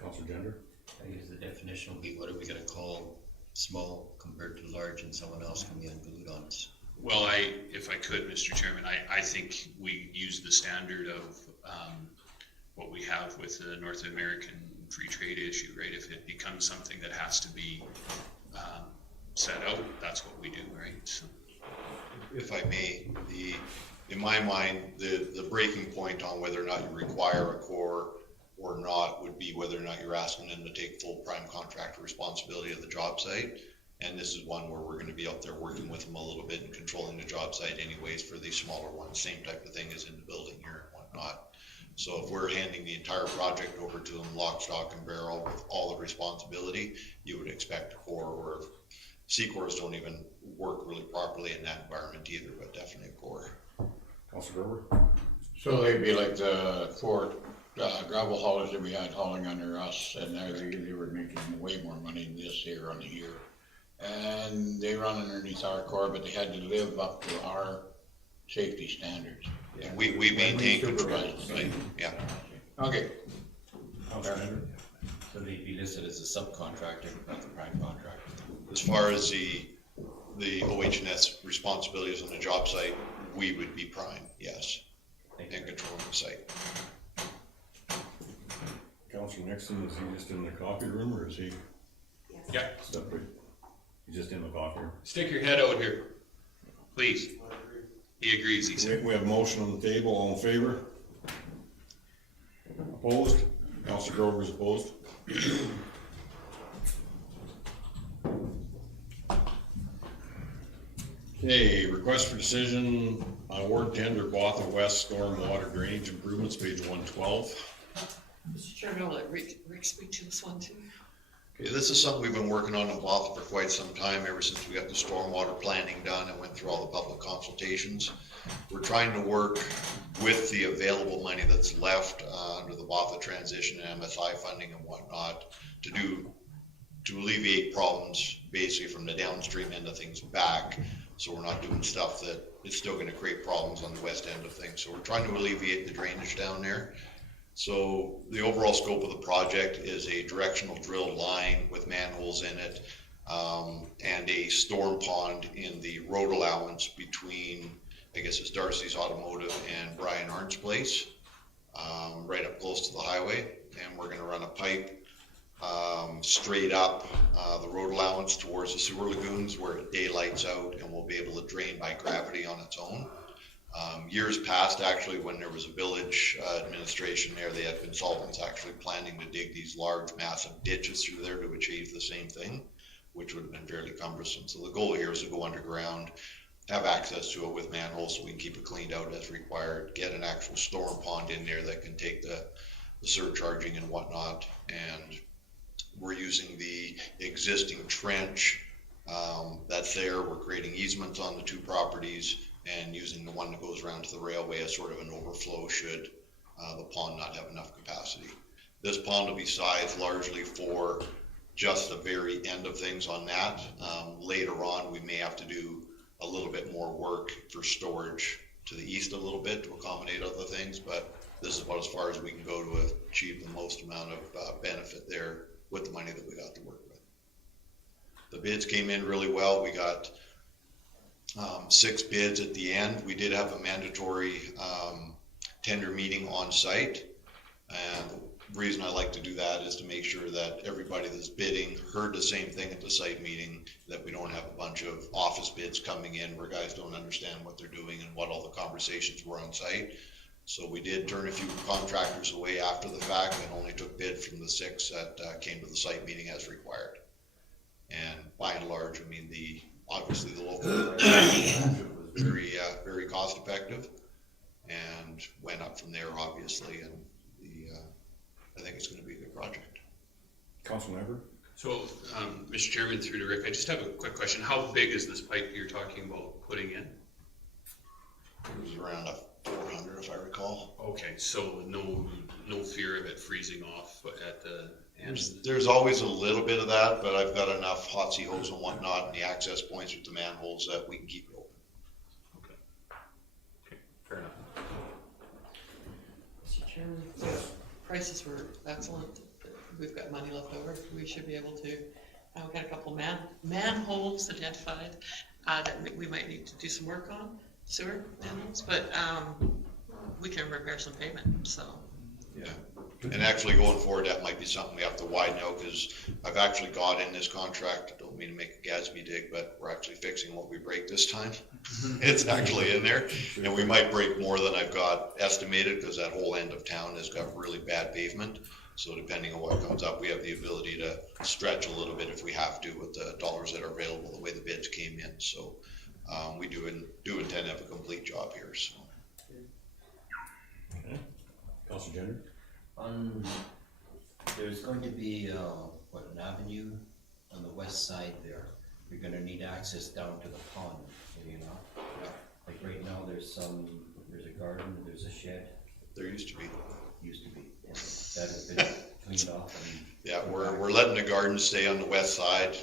Councilor Gender? I guess the definition will be, what are we gonna call small compared to large, and someone else can be unglued on us? Well, if I could, Mr. Chairman, I think we use the standard of what we have with the North American free trade issue, right? If it becomes something that has to be set out, that's what we do, right? So. If I may, in my mind, the breaking point on whether or not you require a core or not would be whether or not you're asking them to take full prime contractor responsibility of the job site. And this is one where we're going to be out there working with them a little bit and controlling the job site anyways for these smaller ones. Same type of thing as in the building here and whatnot. So if we're handing the entire project over to them, lock, stock, and barrel with all the responsibility, you would expect a core, or C-Cores don't even work really properly in that environment either, but definitely a core. Councilor Grover? So they'd be like the 4 gravel haulers that we had hauling under us, and they were making way more money than this year on the year. And they run underneath our core, but they had to live up to our safety standards. Yeah, we maintain control, right? Yeah. Okay. So they'd be listed as a subcontractor, not the prime contractor. As far as the OH&S responsibilities on the job site, we would be prime, yes, and controlling the site. Councilor Nixon, is he just in the coffee room, or is he? Yeah. Separate? He's just in the coffee room. Stick your head out here, please. He agrees, he said. We have a motion on the table. All in favor? Opposed? Councilor Grover is opposed. Okay, request for decision, award tender Botha West Stormwater Drainage Improvements, page 112. Mr. Chairman, I'll let Rick speak to this one too. Okay, this is something we've been working on in Botha for quite some time, ever since we got the stormwater planning done and went through all the public consultations. We're trying to work with the available money that's left under the Botha transition and MSI funding and whatnot to alleviate problems basically from the downstream end of things back. So we're not doing stuff that is still going to create problems on the west end of things. So we're trying to alleviate the drainage down there. So the overall scope of the project is a directional drilled line with manholes in it, and a storm pond in the road allowance between, I guess it's Darcy's Automotive and Brian Arndt's place, right up close to the highway. And we're gonna run a pipe straight up the road allowance towards the sewer lagoons where it daylights out, and we'll be able to drain by gravity on its own. Years past, actually, when there was a village administration there, they had consultants actually planning to dig these large, massive ditches through there to achieve the same thing, which would have been fairly cumbersome. So the goal here is to go underground, have access to it with manholes so we can keep it cleaned out as required, get an actual storm pond in there that can take the surcharging and whatnot. And we're using the existing trench that's there. We're creating easements on the two properties and using the one that goes around to the railway as sort of an overflow should the pond not have enough capacity. This pond will be sized largely for just the very end of things on that. Later on, we may have to do a little bit more work for storage to the east a little bit to accommodate other things, but this is about as far as we can go to achieve the most amount of benefit there with the money that we got to work with. The bids came in really well. We got 6 bids at the end. We did have a mandatory tender meeting on site, and the reason I like to do that is to make sure that everybody that's bidding heard the same thing at the site meeting, that we don't have a bunch of office bids coming in where guys don't understand what they're doing and what all the conversations were on site. So we did turn a few contractors away after the fact and only took bid from the 6 that came to the site meeting as required. And by and large, I mean, obviously the local was very cost effective and went up from there, obviously, and I think it's going to be a good project. Councilmember? So, Mr. Chairman, through to Rick, I just have a quick question. How big is this pipe you're talking about putting in? It was around 400, if I recall. Okay, so no fear of it freezing off at the end? There's always a little bit of that, but I've got enough hot sea hose and whatnot and the access points with the manholes that we can keep it open. Okay, fair enough. Mr. Chairman, prices were excellent. We've got money left over. We should be able to, we've got a couple manholes identified that we might need to do some work on, sewer manholes, but we can repair some pavement, so. Yeah. And actually going forward, that might be something we have to widen out, because I've actually got in this contract, I don't mean to make a Gatsby dig, but we're actually fixing what we break this time. It's actually in there, and we might break more than I've got estimated, because that whole end of town has got really bad pavement. So depending on what comes up, we have the ability to stretch a little bit if we have to with the dollars that are available, the way the bids came in. So we do intend to have a complete job here, so. Okay. Councilor Jenner? There's going to be, an avenue on the west side there. You're gonna need access down to the pond, you know? Like right now, there's a garden, there's a shed. There used to be. Yeah. That has been cleaned off. Yeah, we're letting the garden stay on the west side.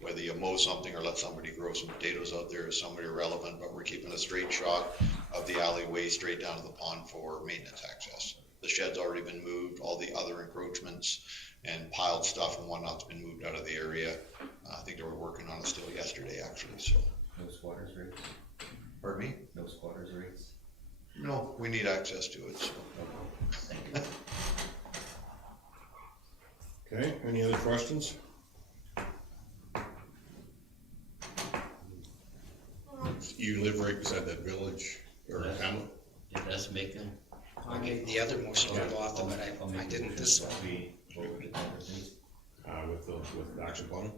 Whether you mow something or let somebody grow some potatoes out there is somewhat irrelevant, but we're keeping a straight shot of the alleyway straight down to the pond for maintenance access. The shed's already been moved, all the other encroachments and piled stuff and whatnot's been moved out of the area. I think they were working on it still yesterday, actually, so. No squatters rates? Pardon me? No squatters rates? No, we need access to it, so. Thank you. Okay, any other questions? You live right beside that village or hamlet? Did that's make them? I made the other motion to go off, but I didn't this one. With action plan?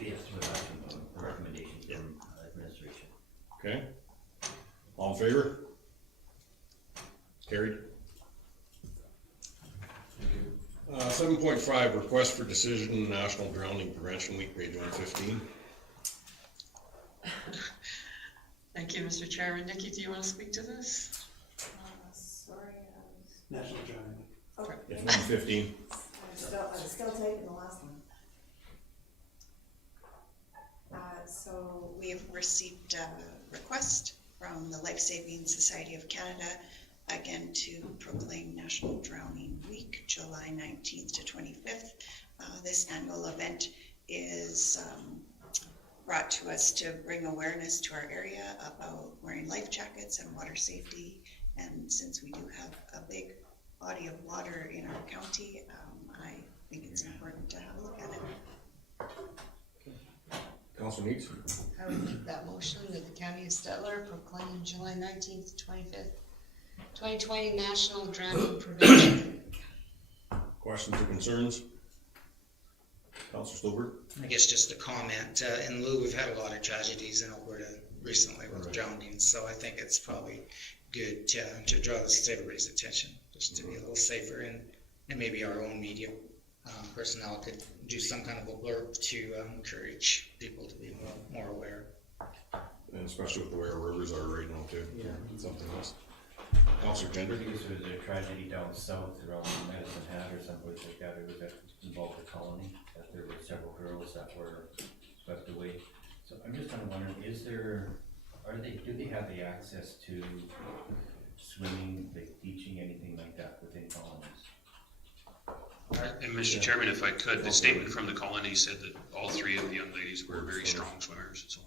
Yes, with action plan, recommendations from administration. Okay. All in favor? Carried. 7.5, request for decision, National Drowning Prevention Week, page 115. Thank you, Mr. Chairman. Nikki, do you want to speak to this? Sorry, National Drowning. okay. It's 115. I'm still taking the last one. So we have received a request from the Life Saving Society of Canada again to proclaim National Drowning Week, July 19th to 25th. This annual event is brought to us to bring awareness to our area about wearing life jackets and water safety. And since we do have a big body of water in our county, I think it's important to have a look at it. Council Needs? I would make that motion that the County of Stettler proclaim July 19th to 25th, 2020 National Drowning Prevention. Questions or concerns? Councilor Stolberg? I guess just a comment, in lieu, we've had a lot of tragedies in Alberta recently with drownings, so I think it's probably good to draw this to everybody's attention, just to be a little safer, and maybe our own media personnel could do some kind of a blurb to encourage people to be more aware. And especially with the way our rivers are right now too. Yeah. Something else. Councilor Gender? There was a tragedy down south around Medicine Hat or someplace like that. It was that involved the colony, that there were several girls that were swept away. So I'm just kind of wondering, do they have the access to swimming, like teaching, anything like that within colonies? And Mr. Chairman, if I could, the statement from the colony said that all three of the young ladies were very strong swimmers. So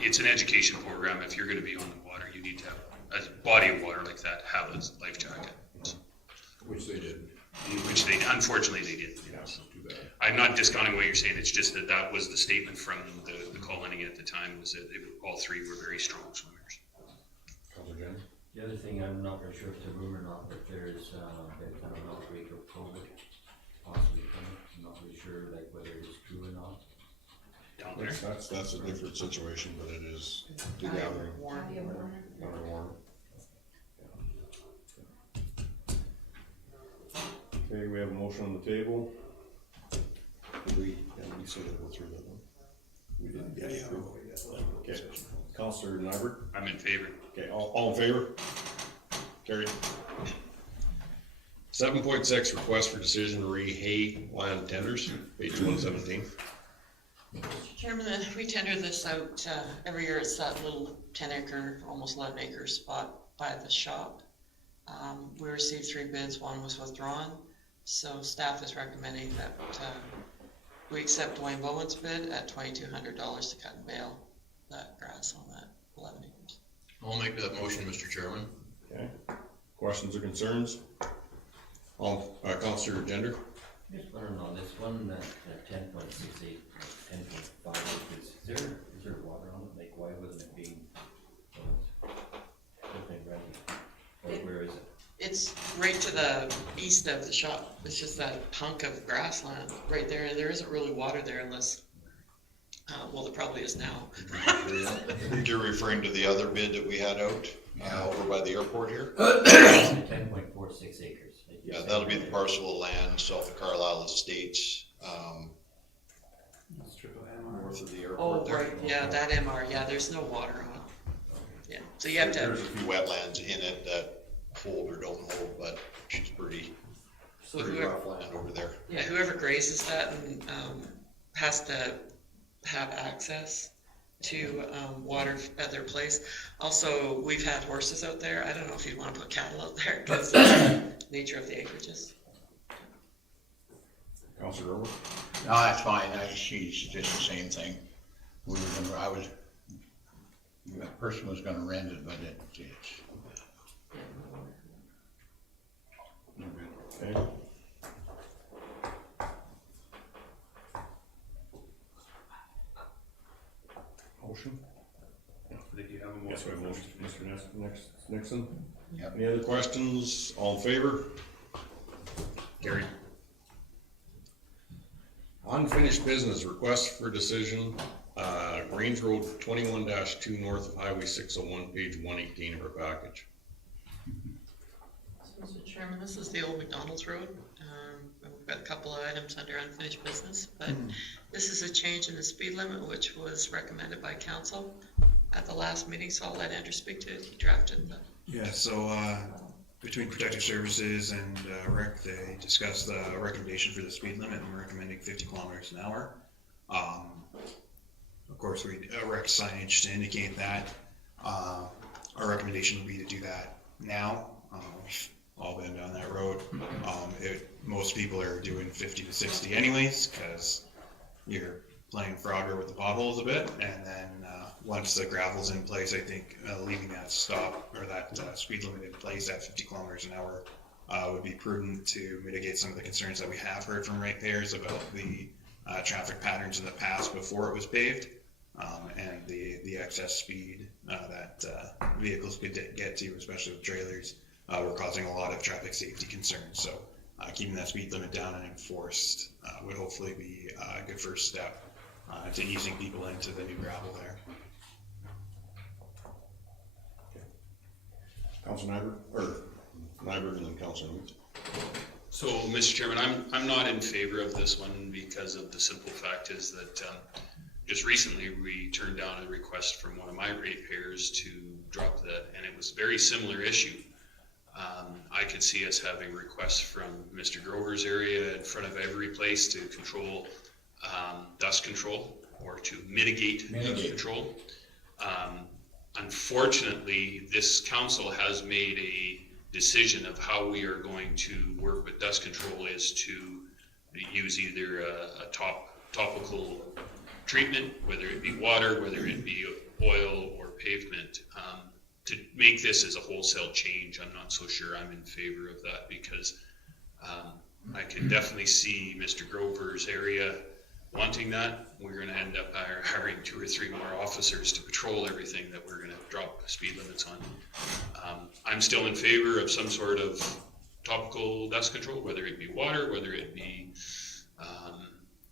it's an education program. If you're going to be on the water, you need to have a body of water like that, have a life jacket. So, Which they did. Unfortunately, they did. Yeah, too bad. I'm not discounting what you're saying. It's just that was the statement from the colony at the time, was that all three were very strong swimmers. Councilor Gender? The other thing, I'm not very sure if it's a rumor or not, but there's been kind of an outbreak of COVID possibly coming. I'm not really sure like whether it is true or not. Down there. That's a different situation, but it is the gathering. Warren. Okay, we have a motion on the table. We said we'll go through that one. We did. Yeah. Okay. Councilor Nyberg? I'm in favor. Okay, all in favor? Carried. 7.6, request for decision to re-hay land tenders, page 117. Mr. Chairman, we tender this out every year. It's that little 10-acre, almost 11-acre spot by the shop. We received 3 bids. One was withdrawn, so staff is recommending that we accept Dwayne Bowen's bid at $2,200 to cut and bale that grass on that 11 acres. I'll make that motion, Mr. Chairman. Okay. Questions or concerns? Councilor Gender? Just wondering on this one, that 10.68, 10.5 acres, is there water on it? Like, why wasn't it being ready? Or where is it? It's right to the east of the shop. It's just that hunk of grassland right there. There isn't really water there unless, well, there probably is now. I think you're referring to the other bid that we had out over by the airport here. 10.46 acres. Yeah, that'll be the parcel of land south of Carlisle Estates, north of the airport. Oh, there. right, yeah, that MR, yeah, there's no water on it. Yeah, so you have to. There's a few wetlands in it that hold or don't hold, but she's pretty rough land over there. Yeah, whoever grazes that and has to have access to water at their place. Also, we've had horses out there. I don't know if you'd want to put cattle out there because of the nature of the acreages. Councilor Irwin? No, that's fine, she's just the same thing. That person was gonna rent it, but it's. Okay. Motion? Did you have a motion? Yes, we have a motion. Mr. Nixon? Yep. Any other questions? All in favor? Carried. Unfinished business, request for decision, Range Road 21-2 north of Highway 601, page 118 of our package. So, Mr. Chairman, this is the old McDonald's Road. We've got a couple of items under unfinished business, but this is a change in the speed limit, which was recommended by council at the last meeting, so I'll let Andrew speak to it. He drafted the. Yeah, so between Protective Services and REC, they discussed the recommendation for the speed limit, and we're recommending 50 kilometers an hour. Of course, we erect signage to indicate that. our recommendation would be to do that now. We've all been down that road. Most people are doing 50 to 60 anyways, because you're playing Frogger with the potholes a bit, and then once the gravel's in place, I think leaving that stop or that speed limit in place at 50 kilometers an hour would be prudent to mitigate some of the concerns that we have heard from ratepayers about the traffic patterns in the past before it was paved, and the excess speed that vehicles could get to, especially with trailers, were causing a lot of traffic safety concerns. So keeping that speed limit down and enforced would hopefully be a good first step to easing people into the new gravel there. Councilor Nyberg, or Nyberg and then Councilor Woods. So, Mr. Chairman, I'm not in favor of this one because of the simple fact is that just recently we turned down a request from one of my ratepayers to drop that, and it was a very similar issue. I could see us having requests from Mr. Grover's area in front of every place to control dust control or to mitigate dust control. Unfortunately, this council has made a decision of how we are going to work with dust control is to use either a topical treatment, whether it be water, whether it be oil or pavement. To make this as a wholesale change, I'm not so sure I'm in favor of that, because I can definitely see Mr. Grover's area wanting that. We're going to end up hiring 2 or 3 more officers to patrol everything that we're going to drop speed limits on. I'm still in favor of some sort of topical dust control, whether it be water, whether it be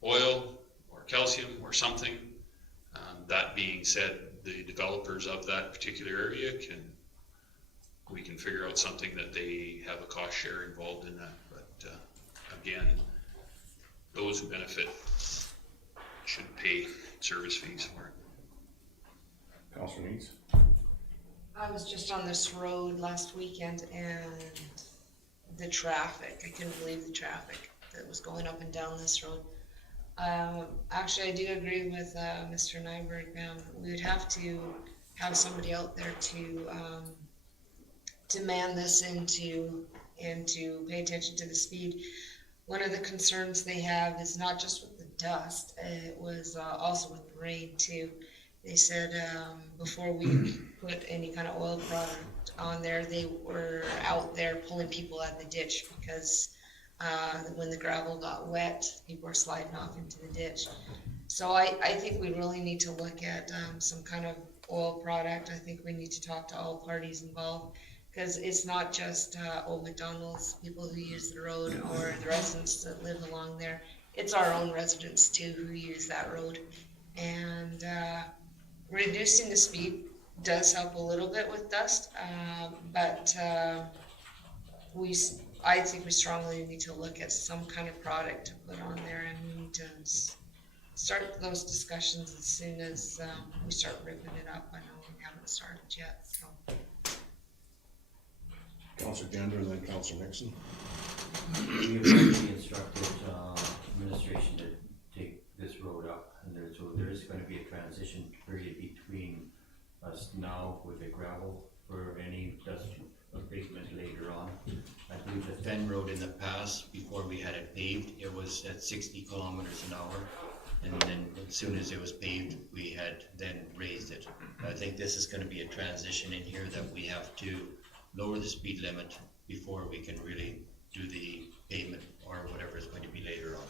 oil or calcium or something. That being said, the developers of that particular area we can figure out something that they have a cost share involved in that. But again, those who benefit should pay service fees for it. Councilor Needs. I was just on this road last weekend and the traffic, I couldn't believe the traffic that was going up and down this road. Actually, I do agree with Mr. Nyberg. We would have to have somebody out there to man this and to pay attention to the speed. One of the concerns they have is not just with the dust, it was also with the rain too. They said before we put any kind of oil product on there, they were out there pulling people out of the ditch because when the gravel got wet, people were sliding off into the ditch. So I think we really need to look at some kind of oil product. I think we need to talk to all parties involved, because it's not just Old McDonald's, people who use the road, or the residents that live along there. It's our own residents too who use that road. And reducing the speed does help a little bit with dust, but I think we strongly need to look at some kind of product to put on there, and we need to start those discussions as soon as we start ripping it up. I know we haven't started yet, so. Councilor Gander and then Councilor Nixon. We have already instructed administration to take this road up, and so there is going to be a transition period between us now with the gravel for any dust abatement later on. I believe the Fenn Road in the past, before we had it paved, it was at 60 kilometers an hour. And then as soon as it was paved, we had then raised it. I think this is going to be a transition in here that we have to lower the speed limit before we can really do the pavement or whatever is going to be later on.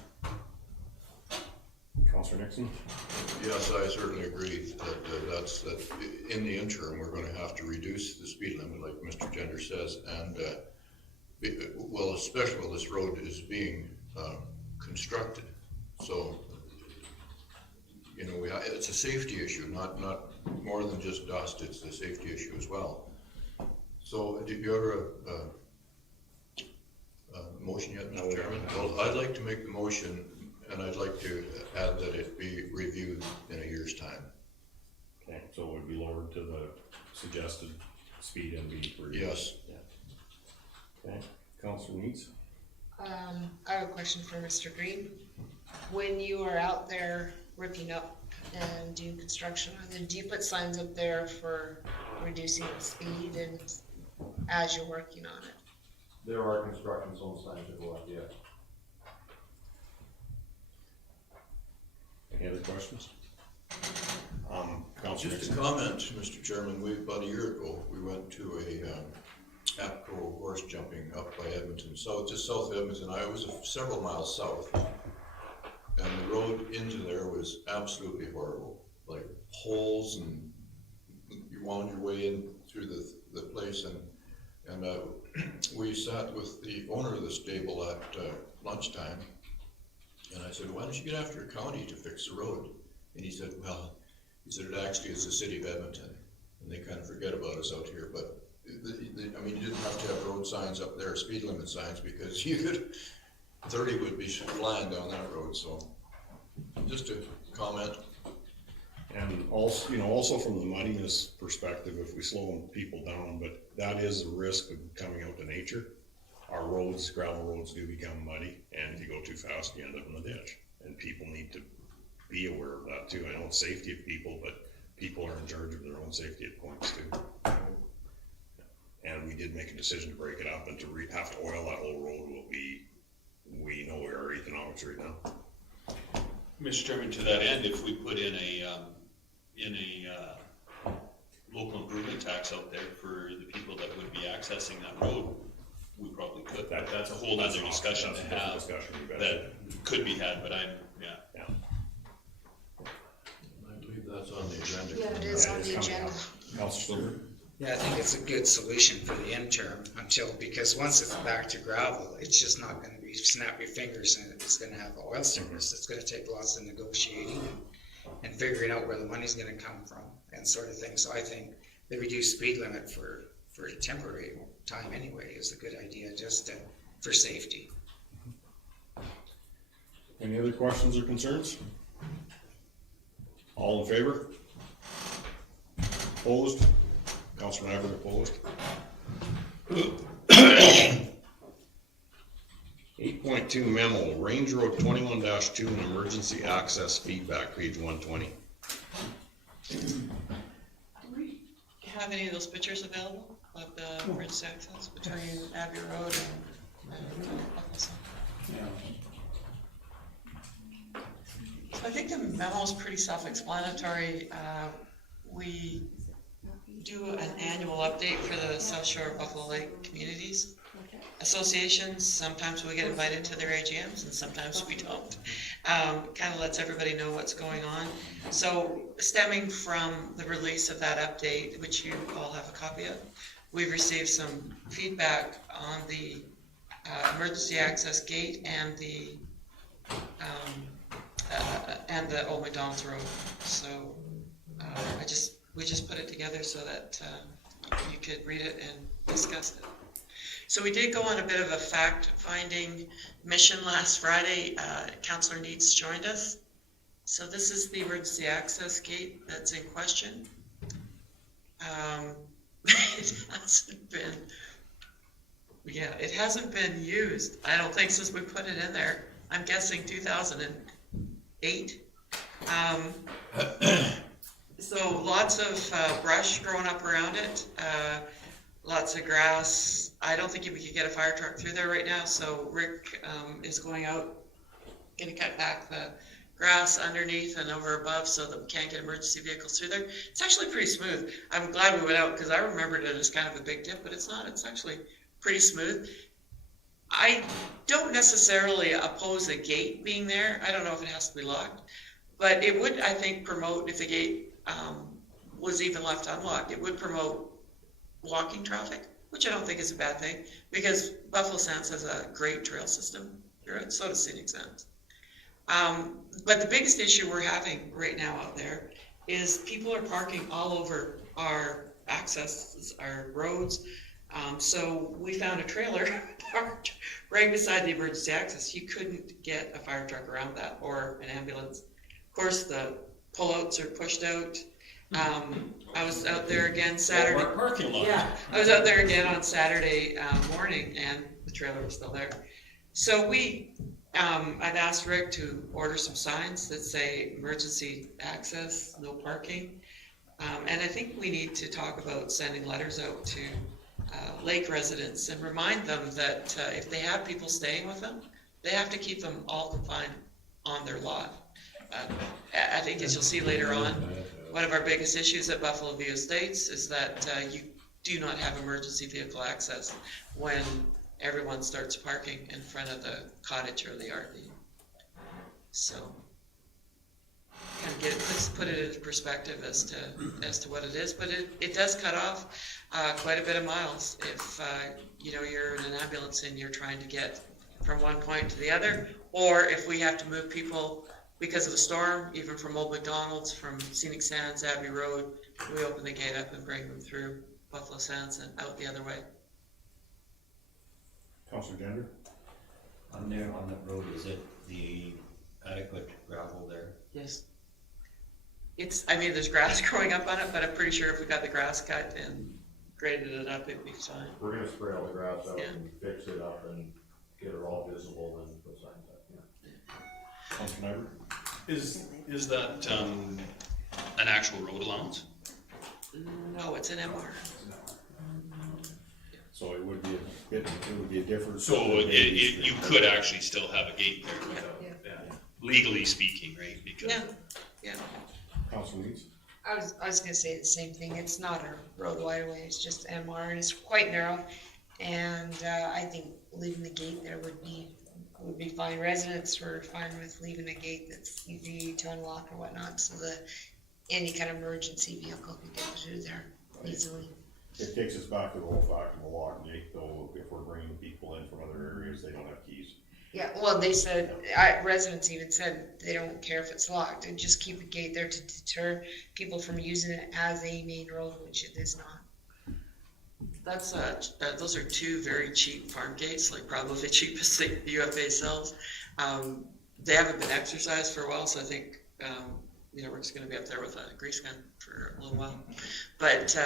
Councilor Nixon. Yes, I certainly agree that in the interim, we're going to have to reduce the speed limit, like Mr. Gender says, and well, especially while this road is being constructed. So, you know, it's a safety issue, not more than just dust. It's a safety issue as well. So, did you have a motion yet, Mr. Chairman? Well, I'd like to make the motion, and I'd like to add that it be reviewed in a year's time. Okay, so it would be lowered to the suggested speed and be for. Yes. Yeah. Okay, Councilor Needs. I have a question for Mr. Green. When you are out there ripping up and doing construction, do you put signs up there for reducing the speed and as you're working on it. There are construction zone signs that go up, yes. Any other questions? Councilor Just Nixon. a comment, Mr. Chairman, about a year ago, we went to a APCO horse jumping up by Edmonton, so just south of Edmonton, I was several miles south. And the road into there was absolutely horrible, like holes, and you wound your way in through the place, and we sat with the owner of the stable at lunchtime, and I said, why don't you get after a county to fix the road? And he said, well, it actually is the city of Edmonton, and they kind of forget about us out here, but I mean, you didn't have to have road signs up there, speed limit signs, because you could, 30 would be flying down that road, so just a comment. And also, you know, also from the muddiness perspective, if we slow people down, but that is a risk of coming out to nature. Our roads, gravel roads do become muddy, and if you go too fast, you end up in the ditch. And people need to be aware of that too. I know it's safety of people, but people are in charge of their own safety at points too. And we did make a decision to break it up, and to have to oil that whole road will be, we know where our economics right now. Mr. Chairman, to that end, if we put in a local improvement tax out there for the people that would be accessing that road, we probably could. That's a whole other discussion to have that could be had, but yeah. I believe that's on the agenda. Yeah, it is on the agenda. Councilor Silver? Yeah, I think it's a good solution for the interim because once it's back to gravel, it's just not gonna be snap your fingers and it's gonna have oil service. It's gonna take lots of negotiating and figuring out where the money's gonna come from and sort of thing. So I think the reduced speed limit for a temporary time anyway is a good idea, just for safety. Any other questions or concerns? All in favor? Opposed? Councilor Nyberg opposed. 8.2 memo, Range Road 21-2 and emergency access feedback, page 120. Do we have any of those pictures available of the bridge access between Abbey Road and Buffalo? So I think the memo is pretty self-explanatory. We do an annual update for the South Shore of Buffalo Lake communities. Associations, sometimes we get invited to their AGMs and sometimes we don't. Kind of lets everybody know what's going on. So stemming from the release of that update, which you all have a copy of, we've received some feedback on the emergency access gate and the Old McDonald's Road. So we just put it together so that you could read it and discuss it. So we did go on a bit of a fact-finding mission last Friday. Councillor Neitz joined us. So this is the emergency access gate that's in question. It hasn't been used, I don't think, since we put it in there. I'm guessing 2008. So lots of brush growing up around it, lots of grass. I don't think we could get a fire truck through there right now, so Rick is going out, gonna cut back the grass underneath and over above so that we can't get emergency vehicles through there. It's actually pretty smooth. I'm glad we went out because I remembered it as kind of a big dip, but it's not. It's actually pretty smooth. I don't necessarily oppose a gate being there. I don't know if it has to be locked, but it would, I think, promote, if the gate was even left unlocked, it would promote walking traffic, which I don't think is a bad thing, because Buffalo Sands has a great trail system through it, so does Scenic Sands. But the biggest issue we're having right now out there is people are parking all over our accesses, our roads. So we found a trailer parked right beside the emergency access. You couldn't get a fire truck around that or an ambulance. Of course, the pullouts are pushed out. I was out there again Saturday. Parking lot. Yeah, I was out there again on Saturday morning, and the trailer was still there. So I've asked Rick to order some signs that say emergency access, no parking. And I think we need to talk about sending letters out to lake residents and remind them that if they have people staying with them, they have to keep them all confined on their lot. I think as you'll see later on, one of our biggest issues at Buffalo View Estates is that you do not have emergency vehicle access when everyone starts parking in front of the cottage or the RV. So, kind of put it into perspective as to what it is, but it does cut off quite a bit of miles if you're in an ambulance and you're trying to get from one point to the other, or if we have to move people because of the storm, even from Old McDonald's, from Scenic Sands, Abbey Road, we open the gate up and bring them through Buffalo Sands and out the other way. Councilor Gender? On that road, is it the adequate gravel there? Yes. There's grass growing up on it, but I'm pretty sure if we got the grass cut and graded it up, it'd be fine. We're gonna spray all the grass out Yeah. and fix it up and get it all visible and put signs up, yeah. Councilor Nyberg? Is that, an actual road allowance? No, it's an MR. So it would be a difference. So you could actually still have a gate there, legally speaking, right? Because Yeah. Councilor Weeds? I was gonna say the same thing. It's not a road wide away, it's just MR, and it's quite narrow. And I think leaving the gate there would be fine. Residents were fine with leaving a gate that's easy to unlock or whatnot, so that any kind of emergency vehicle could get through there easily. It takes us back to the whole fact of the lock gate, though, if we're bringing people in from other areas, they don't have keys. Yeah, well, they said, residents even said they don't care if it's locked, and just keep a gate there to deter people from using it as a main road, which it is not. Those are two very cheap farm gates, like probably the cheapest thing the UFA sells. They haven't been exercised for a while, so I think, we're just gonna be up there with a grease gun for a little while. But,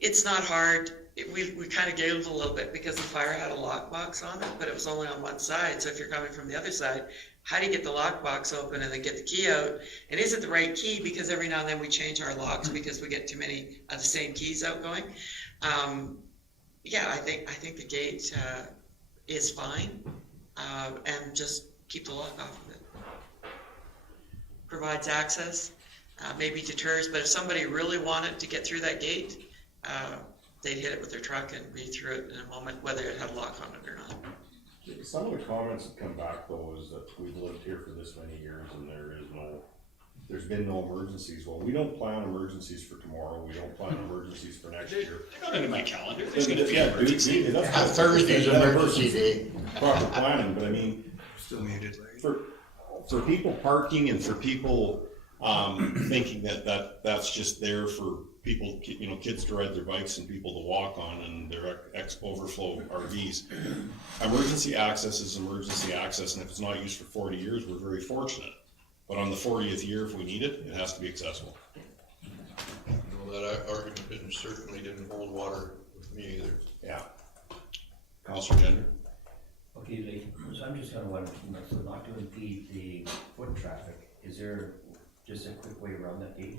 it's not hard. We kind of giggled a little bit because the fire had a lockbox on it, but it was only on one side. So if you're coming from the other side, how do you get the lockbox open and then get the key out? And is it the right key? Because every now and then we change our locks because we get too many of the same keys outgoing. I think the gate is fine, and just keep the lock off of it. Provides access, maybe deters, but if somebody really wanted to get through that gate, they'd hit it with their truck and be through it in a moment, whether it had a lock on it or not. Some of the comments that come back, though, is that we've lived here for this many years and there's been no emergencies. Well, we don't plan emergencies for tomorrow. We don't plan emergencies for next year. They're not into my calendar. There's gonna be an emergency. Thursday's emergency day. Proper planning, but I mean, Still muted, Larry. for people parking and for people, thinking that's just there for people, kids to ride their bikes and people to walk on and their overflow RVs. Emergency access is emergency access, and if it's not used for 40 years, we're very fortunate. But on the 40th year, if we need it, it has to be accessible. Well, that argument certainly didn't hold water with me either. Yeah. Councilor Gender? Okay, Lee, so I'm just gonna wonder, so not to impede the foot traffic, is there just a quick way around that gate?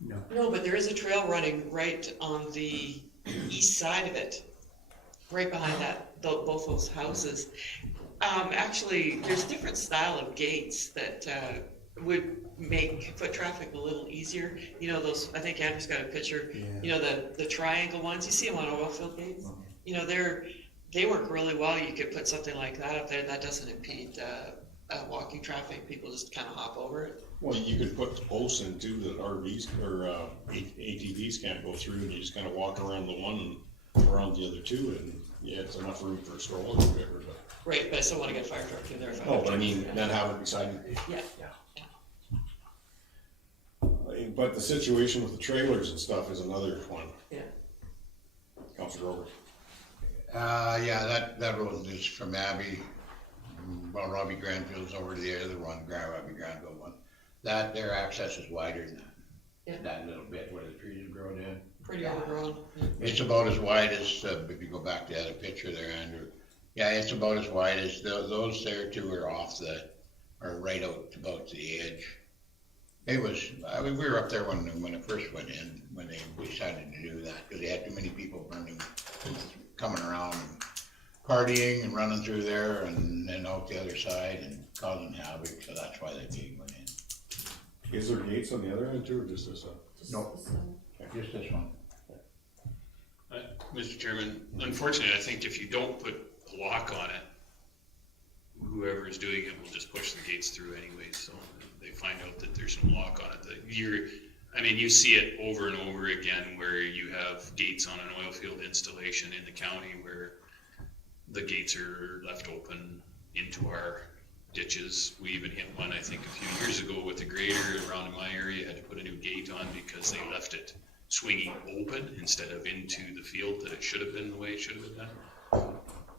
No, but there is a trail running right on the east side of it, right behind both those houses. Actually, there's different style of gates that would make foot traffic a little easier. Those, I think Andrew's got a picture, the triangle ones, you see them on oil field gates. They work really well. You could put something like that up there. That doesn't impede walking traffic. People just kind of hop over it. Well, you could put the posts in too that RVs or ATVs can't go through, and you just kind of walk around the one and around the other two, and it's enough room for a stroller or whatever. But. Right, but I still want to get a fire truck through there. But I mean, then have it beside you. Yeah. But the situation with the trailers and stuff is another one. Yeah. Councilor Grover. That road is from Abbey, Robbie Granville's over to the other one, Robbie Granville one. Their access is wider than that. Yeah. That little bit where the trees have grown in. Pretty overgrown. It's about as wide as, if you go back to the other picture there, Andrew. Yeah, it's about as wide as, those there two are right out about the edge. It was, we were up there when it first went in, when they decided to do that, because they had too many people coming around and partying and running through there and then out the other side and causing havoc, so that's why the gate went in. Is there gates on the other end too, or just this one? No, just this one. Mr. Chairman, unfortunately, I think if you don't put a lock on it, whoever is doing it will just push the gates through anyway, so they find out that there's no lock on it. You see it over and over again where you have gates on an oil field installation in the county where the gates are left open into our ditches. We even hit one, I think, a few years ago with a grader around in my area, had to put a new gate on because they left it swinging open instead of into the field that it should have been the way it should have been done.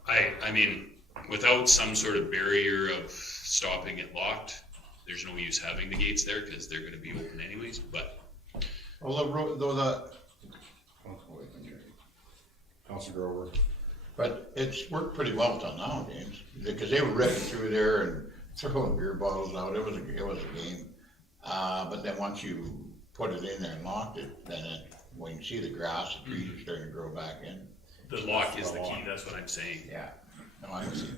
I mean, without some sort of barrier of stopping it locked, there's no use having the gates there because they're going to be open anyways. But Councilor Grover. But it's worked pretty well till now, James, because they were ripping through there and throwing beer bottles out. It was a game. But then once you put it in there and locked it, then when you see the grass, the trees are starting to grow back in. The lock is the key. That's what I'm saying. Yeah. No, I see.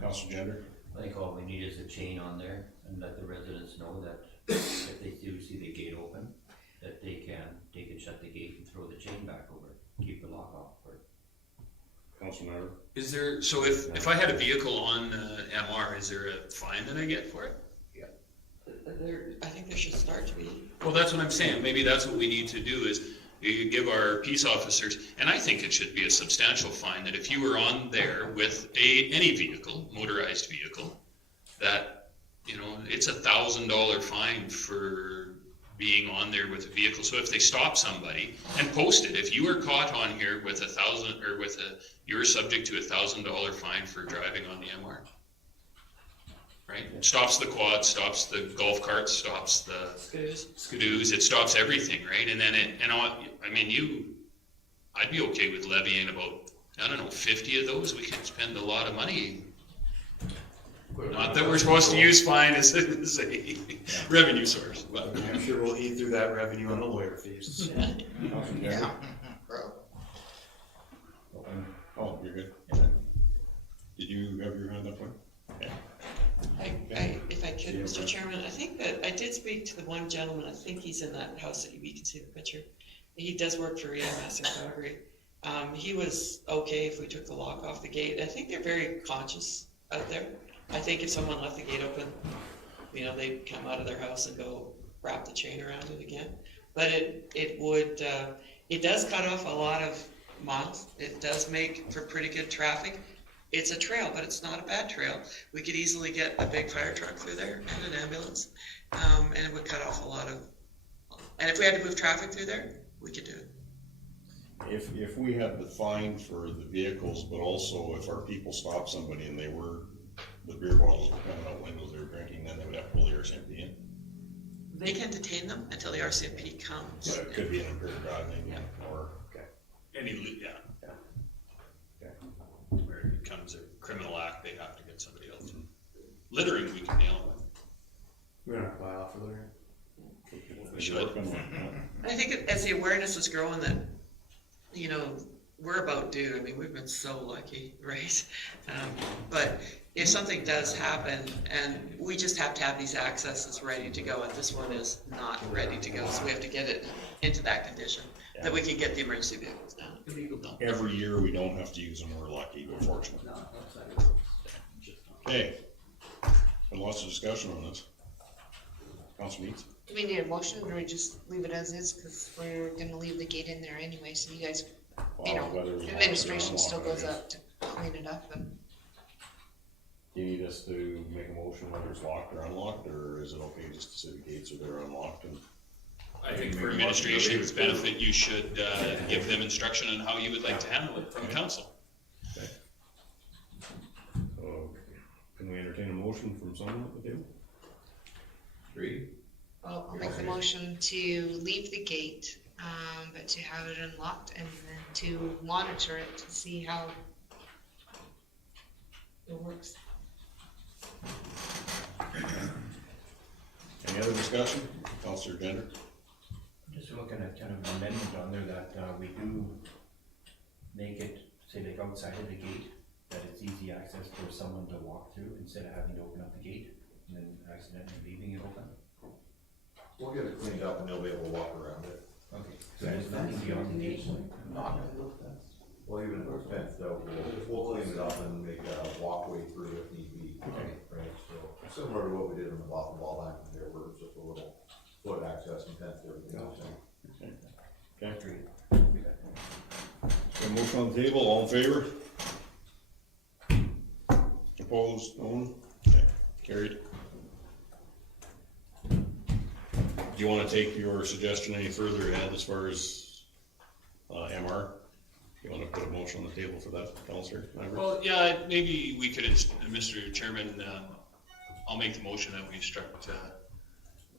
Councilor Gender. I think all we need is a chain on there and let the residents know that if they do see the gate open, that they can shut the gate and throw the chain back over it, keep the lock off for it. Councilor Nyberg. Is there, so if I had a vehicle on MR, is there a fine that I get for it? I think there should start to be. Well, that's what I'm saying. Maybe that's what we need to do is you give our peace officers, and I think it should be a substantial fine that if you were on there with any vehicle, motorized vehicle, that, it's $1,000 fine for being on there with a vehicle. So if they stop somebody and post it, if you were caught on here with you're subject to $1,000 fine for driving on the MR. Right? Stops the quad, stops the golf carts, stops the skidoos, it stops everything, right? And then I'd be okay with levying about, 50 of those. We can spend a lot of money. Not that we're supposed to use fine as a revenue source, but. I'm sure we'll eat through that revenue on the lawyer fees. Yeah. Oh, you're good. Did you have your hand up, one? If I could, Mr. Chairman, I think that I did speak to the one gentleman, I think he's in that house that you can see the picture. He does work for EMS in Calgary. He was okay if we took the lock off the gate. I think they're very conscious out there. I think if someone left the gate open, they'd come out of their house and go wrap the chain around it again. But it does cut off a lot of miles. It does make for pretty good traffic. It's a trail, but it's not a bad trail. We could easily get a big fire truck through there and an ambulance, and it would cut off a lot of, and if we had to move traffic through there, we could do it. If we had the fine for the vehicles, but also if our people stopped somebody and the beer bottles were coming out windows, they were drinking, then they would have to pull the RCMP in. They can detain them until the RCMP comes. So it could be an impaired driving or. Where it becomes a criminal act, they have to get somebody else. Littering, we can nail it with. We're gonna apply off for littering. We should. I think as the awareness is growing that, we're about due. We've been so lucky, right? But if something does happen, and we just have to have these accesses ready to go, and this one is not ready to go, so we have to get it into that condition, that we can get the emergency vehicles down. Every year we don't have to use them, we're lucky, but fortunate. Okay, been lots of discussion on this. Council Meats? Do we need a motion, or do we just leave it as is, because we're gonna leave the gate in there anyway, so you guys, administration still goes up to clean it up and. Do you need us to make a motion whether it's locked or unlocked, or is it okay just to say the gates are there unlocked? And I think for administration's benefit, you should give them instruction on how you would like to handle it from council. Okay. So, can we entertain a motion from someone at the table? 3. I'll make the motion to leave the gate, but to have it unlocked and then to monitor it to see how it works. Any other discussion? Counselor Gender? Just looking at kind of an amendment on there that we do make it, say like outside of the gate, that it's easy access for someone to walk through instead of having to open up the gate and then accidentally leaving it open. We'll get it cleaned up and they'll be able to walk around it. Okay, so there's nothing beyond the gate? Well, even if it's fenced out, we'll clean it up and make a walkway through if need be. Okay. Right, so similar to what we did in the ball line there, where it's just a little foot access and fenced everything else in. Okay. So motion on the table, all in favor? Opposed, none? Okay, carried. Do you wanna take your suggestion any further ahead as far as, MR? You wanna put a motion on the table for that, Counselor? Well, yeah, maybe we could, Mr. Chairman, I'll make the motion that we instruct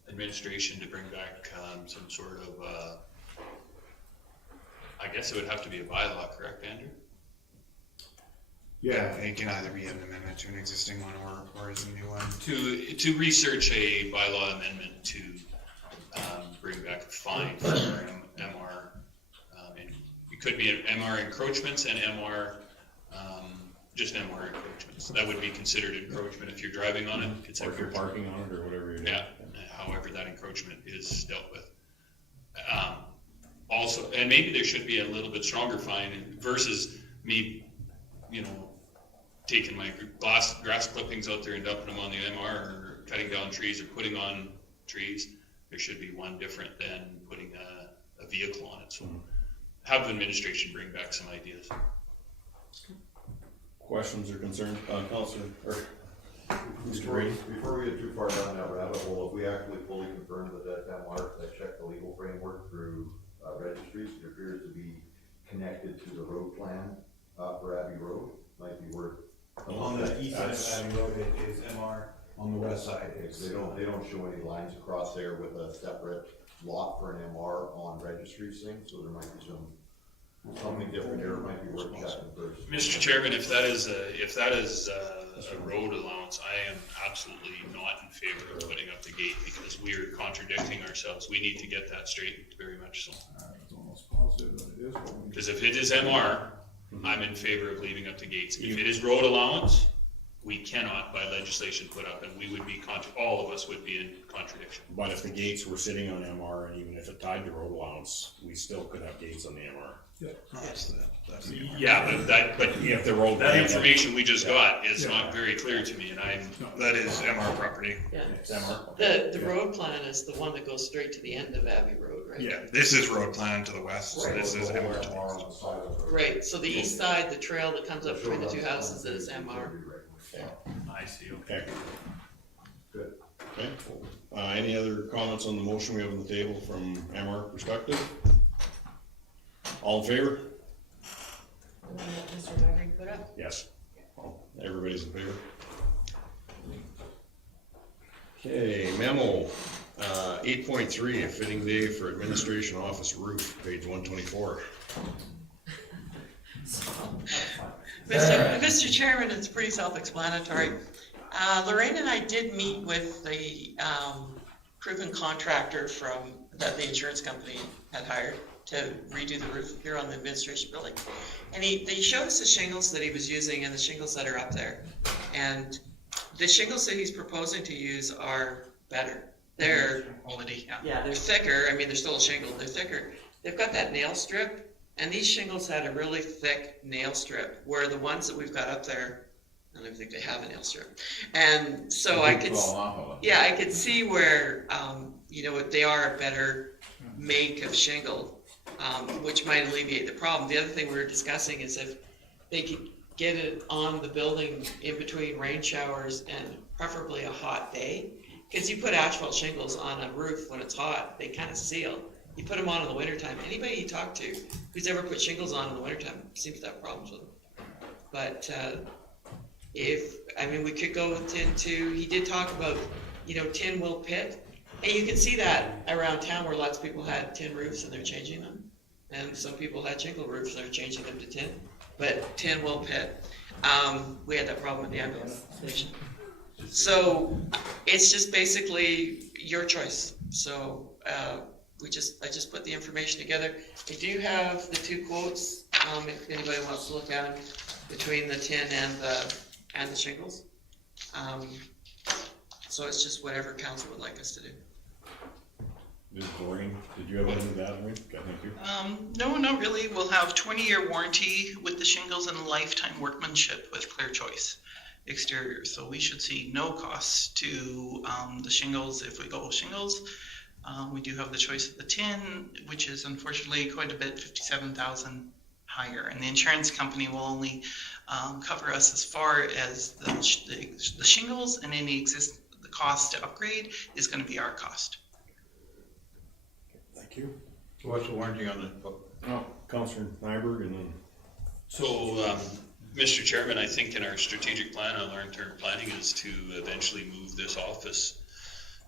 administration to bring back some sort of, I guess it would have to be a bylaw, correct, Andrew? Yeah, it can either be an amendment to an existing one or as a new one. To research a bylaw amendment to bring back a fine for MR. And it could be MR encroachments and MR, just MR encroachments. That would be considered encroachment if you're driving on it. It's Or if you're parking on it or whatever you're doing. Yeah, however that encroachment is dealt with. Also, and maybe there should be a little bit stronger fine versus me, taking my grass clippings out there and dumping them on the MR, or cutting down trees or putting on trees. There should be one different than putting a vehicle on it. So have the administration bring back some ideas. Questions or concerns, Counselor, or Mr. Before Brady? before we get too far down that rabbit hole, if we actually fully confirm that MR, that check the legal framework through registries, it appears to be connected to the road plan for Abbey Road, might be worth. On the east side of Abbey Road, it is MR, on the west side. They don't show any lines across there with a separate lot for an MR on registries thing, so there might be something different there, it might be worth checking first. Mr. Chairman, if that is a road allowance, I am absolutely not in favor of putting up the gate because we are contradicting ourselves. We need to get that straightened very much so. It's almost positive that it is. Because if it is MR, I'm in favor of leaving up the gates. If it is road allowance, we cannot by legislation put up, and we would be, all of us would be in contradiction. But if the gates were sitting on MR, and even if it tied to road allowance, we still could have gates on the MR. That's the MR. Yeah, but If the road. that information we just got is not very clear to me, and That is MR property. Yeah. It's MR. The road plan is the one that goes straight to the end of Abbey Road, right? Yeah, this is road plan to the west, so this is MR to the west. Right, so the east side, the trail that comes up between the two houses is MR. I see, Okay. Good. Okay, any other comments on the motion we have on the table from MR perspective? All in favor? The one that Mr. Duggan put up? Yes. Well, everybody's in favor. Okay, memo, 8.3, a fitting day for administration office roof, page 124. Mr. Chairman, it's pretty self-explanatory. Lorraine and I did meet with the proven contractor that the insurance company had hired to redo the roof here on the administration building. And he showed us the shingles that he was using and the shingles that are up there. And the shingles that he's proposing to use are better. They're quality. Yeah, they're thicker. I mean, they're still a shingle. They're thicker. They've got that nail strip. And these shingles had a really thick nail strip, where the ones that we've got up there, I don't even think they have a nail strip. And so I could see where, they are a better make of shingle, which might alleviate the problem. The other thing we were discussing is if they could get it on the building in between rain showers and preferably a hot day, because you put asphalt shingles on a roof when it's hot, they kind of seal. You put them on in the wintertime. Anybody you talk to who's ever put shingles on in the wintertime seems to have problems with them. But we could go with tin too. He did talk about, tin will pit. And you can see that around town where lots of people had tin roofs and they're changing them. And some people had shingle roofs and they're changing them to tin. But tin will pit. We had that problem at the ambulance station. So it's just basically, your choice. So, I just put the information together. I do have the two quotes, if anybody wants to look at them, between the tin and the shingles. So it's just whatever council would like us to do. Ms. Doreen, did you have anything to add, Maureen? Okay, thank you. No, not really. We'll have 20-year warranty with the shingles and lifetime workmanship with Clear Choice exterior. So we should see no costs to the shingles if we go with shingles. We do have the choice of the tin, which is unfortunately quite a bit, $57,000 higher. And the insurance company will only cover us as far as the shingles, and the cost to upgrade is going to be our cost. Thank you. What's the warranty on it? Oh, Councilor Nyberg and then. So, Mr. Chairman, I think in our strategic plan on long-term planning is to eventually move this office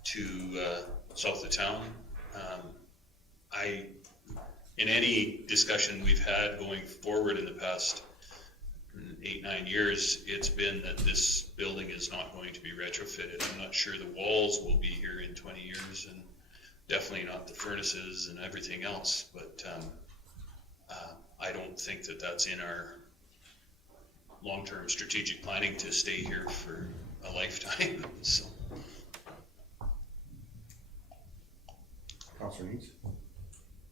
to south of town. In any discussion we've had going forward in the past 8-9 years, it's been that this building is not going to be retrofitted. I'm not sure the walls will be here in 20 years, and definitely not the furnaces and everything else, but I don't think that that's in our long-term strategic planning to stay here for a lifetime. So. Councilor Needs?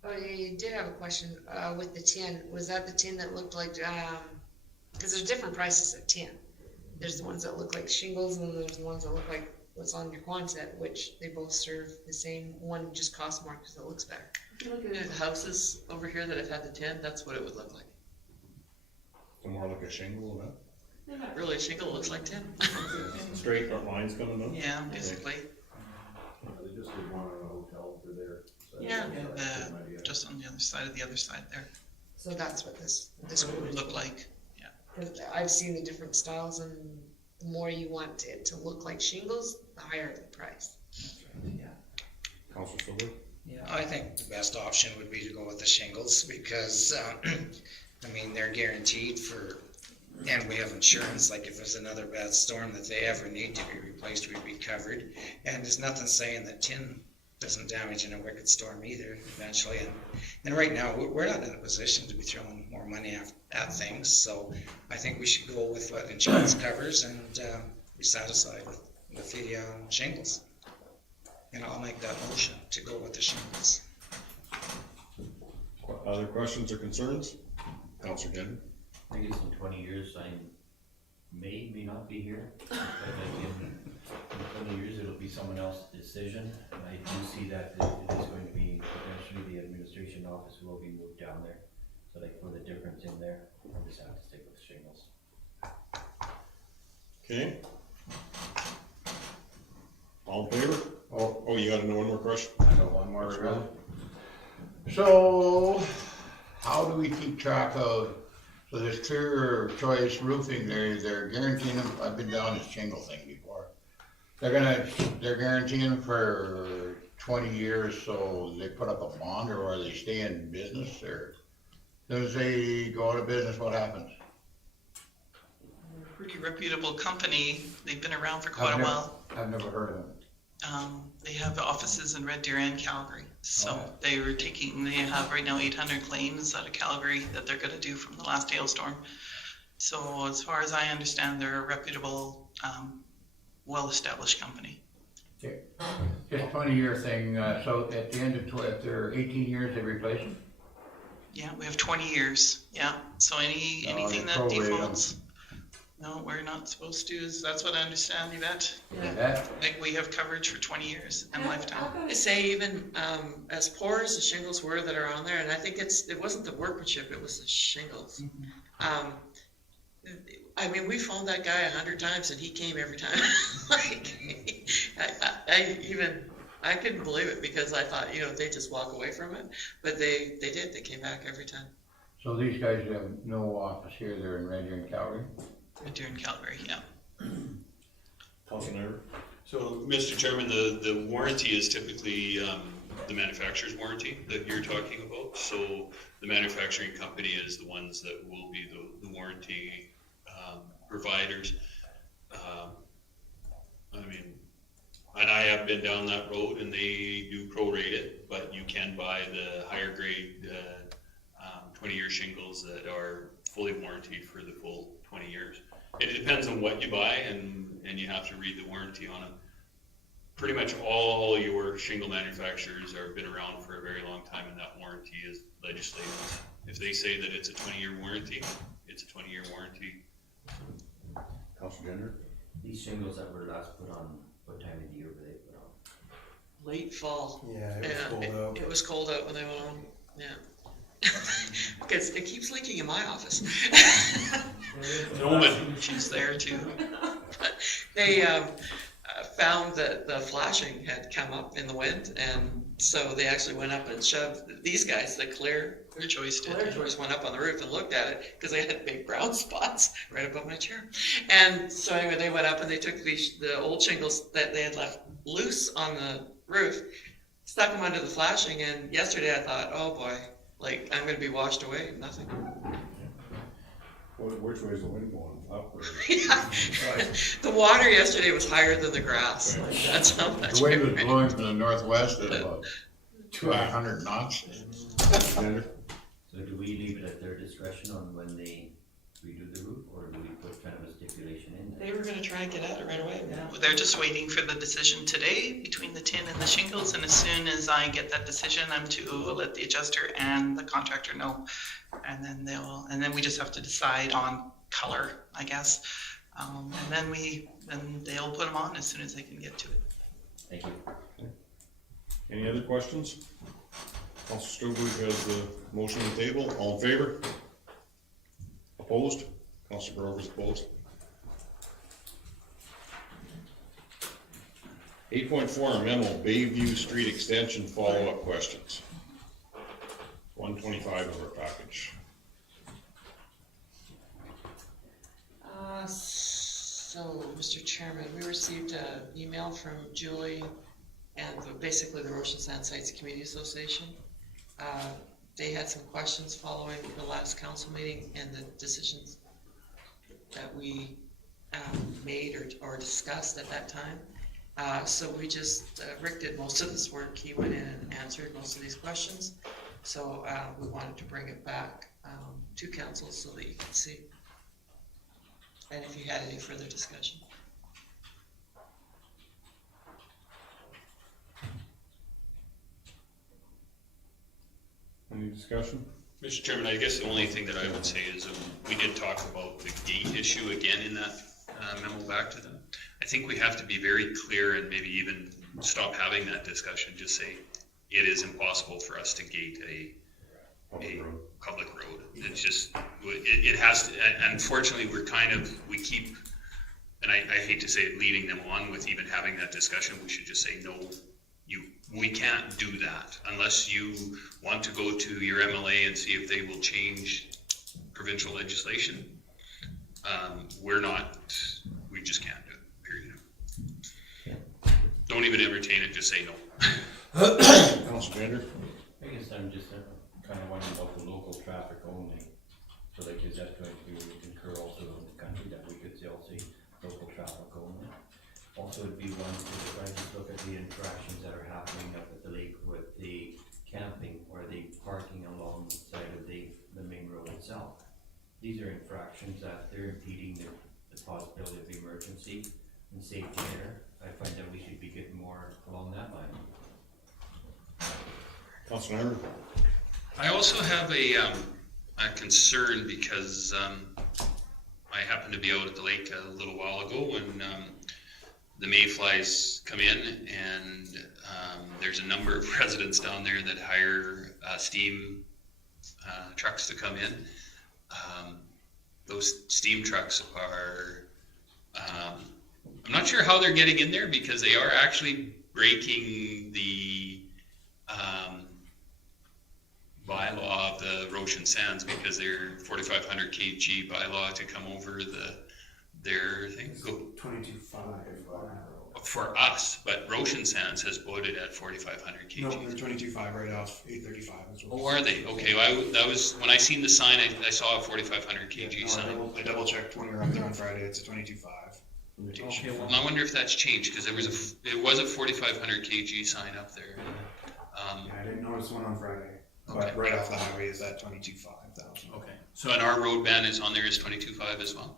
Oh, yeah, you did have a question, with the tin. Was that the tin that looked like, because there's different prices of tin. There's the ones that look like shingles, and then there's the ones that look like what's on your Quonset, which they both serve the same. One just costs more because it looks better. If you look at the houses over here that have had the tin, that's what it would look like. So more like a shingle of that? They're not really a shingle, it looks like tin. Straight lines coming up? Yeah, basically. They just did one on a hotel for there. Yeah, Just on the other side there. So that's what this would look like. Yeah. Because I've seen the different styles, and the more you want it to look like shingles, the higher the price. Councilor Silver? Yeah, I think the best option would be to go with the shingles because, I mean, they're guaranteed for, and we have insurance, like if there's another bad storm that they ever need to be replaced, we'd be covered. And there's nothing saying that tin doesn't damage in a wicked storm either eventually. And right now, we're not in a position to be throwing more money at things. So I think we should go with what insurance covers and be satisfied with the shingles. And I'll make that motion to go with the shingles. Other questions or concerns? Councilor Denton? I guess in 20 years, I may not be here, but in 20 years, it'll be someone else's decision. And I do see that it is going to be, eventually the administration office will be moved down there. So like for the difference in there, I'll just have to stick with shingles. Okay. All in favor? Oh, you got one more question? I got one more. Really. So, how do we keep track of, so this Clear Choice roofing, they're guaranteeing them, I've been down this shingle thing before. They're guaranteeing for 20 years, so they put up a bond, or they stay in business, or as they go out of business, what happens? Pretty reputable company. They've been around for quite a while. I've never heard of them. They have offices in Red Deer and Calgary. So they have right now 800 claims out of Calgary that they're going to do from the last hailstorm. So as far as I understand, they're a reputable, well-established company. Okay. Just 20-year thing, so at the end of, after 18 years, they replace them? Yeah, we have 20 years. Yeah. So anything that defaults. No, we're not supposed to. That's what I understand, Yvette. Yeah. Like we have coverage for 20 years and lifetime. I say even as poor as the shingles were that are on there, and I think it wasn't the workmanship, it was the shingles. I mean, we phoned that guy 100 times and he came every time. Like, I couldn't believe it because I thought, they just walk away from it, but they did. They came back every time. So these guys have no office here, they're in Red Deer and Calgary? Red Deer and Calgary, yeah. So, Mr. Chairman, the warranty is typically the manufacturer's warranty that you're talking about. So the manufacturing company is the ones that will be the warranty providers. I mean, and I have have been down that road and they do prorate it, but you can buy the higher grade, 20-year shingles that are fully warranted for the full 20 years. It depends on what you buy and you have to read the warranty on them. Pretty much all your shingle manufacturers have been around for a very long time, and that warranty is legislated. If they say that it's a 20-year warranty, it's a 20-year warranty. Councilor Gender? These shingles that were last put on, what time of the year were they put on? Late fall. Yeah, it was cold out. It was cold out when they went on, yeah. Because it keeps leaking in my office. She's there too. But they found that the flashing had come up in the wind, and so they actually went up and shoved these guys, the Clear Choice went up on the roof and looked at it because they had big brown spots right above my chair. And so anyway, they went up and they took the old shingles that they had left loose on the roof, stuck them under the flashing, and yesterday I thought, oh boy, like I'm going to be washed away, nothing. Which way is the wind going? Up or? Yeah. The water yesterday was higher than the grass. Like, that's how much. The wind was blowing from the northwest at about 200 knots. So do we leave it at their discretion on when they redo the roof, or do we put kind of a stipulation in there? They were going to try and get at it right away. Yeah. They're just waiting for the decision today between the tin and the shingles, and as soon as I get that decision, I'm to let the adjuster and the contractor know, and then we just have to decide on color, I guess, and then they'll put them on as soon as they can get to it. Thank you. Any other questions? Councilor Stouberg has the motion on the table. All in favor? Opposed? Councilor Grover's opposed. 8.4 memo, Bayview Street Extension follow-up questions. 125 of our package. So, Mr. Chairman, we received an email from Julie and basically the Roshan Sand Sites Community Association. They had some questions following the last council meeting and the decisions that we made or discussed at that time. So we just, Rick did most of this work. He went in and answered most of these questions. So we wanted to bring it back to council so that you can see. And if you had any further discussion. Any discussion? Mr. Chairman, I guess the only thing that I would say is we did talk about the gate issue again in that memo back to them. I think we have to be very clear and maybe even stop having that discussion. Just say it is impossible for us to gate a public road. It's just, it has to, unfortunately, we keep, and I hate to say it, leading them on with even having that discussion. We should just say, no, we can't do that unless you want to go to your MLA and see if they will change provincial legislation. We just can't do it, period. Don't even entertain it, just say no. Councilor Bender? I guess I'm just kind of wondering about the local traffic only. So like, is that going to concur also in the country that we could still see local traffic only? Also, it'd be one to try to look at the interactions that are happening up at the lake with the camping or the parking along the side of the main road itself. These are infractions that they're impeding the possibility of emergency and safety there. I find that we should be getting more along that line. Councilor Hammer? I also have a concern because I happened to be out at the lake a little while ago when the mayflies come in, and there's a number of residents down there that hire steam trucks to come in. Those steam trucks are, I'm not sure how they're getting in there because they are actually breaking the bylaw of the Roshan Sands because they're 4,500 kg bylaw to come over their thing. 22.5 for us, but Roshan Sands has quoted at 4,500 kg. No, they're 22.5 right off 835. Oh, are they? Okay, well, that was when I seen the sign. I saw a 4,500 kg sign. I double checked when we were up there on Friday. It's a 22.5. invitation. And I wonder if that's changed, because it was a 4,500 kg sign up there. Yeah, I didn't notice one on Friday, Okay. but right off the highway is that 22,500. Okay. So, and our road ban is on there is 22.5 as well?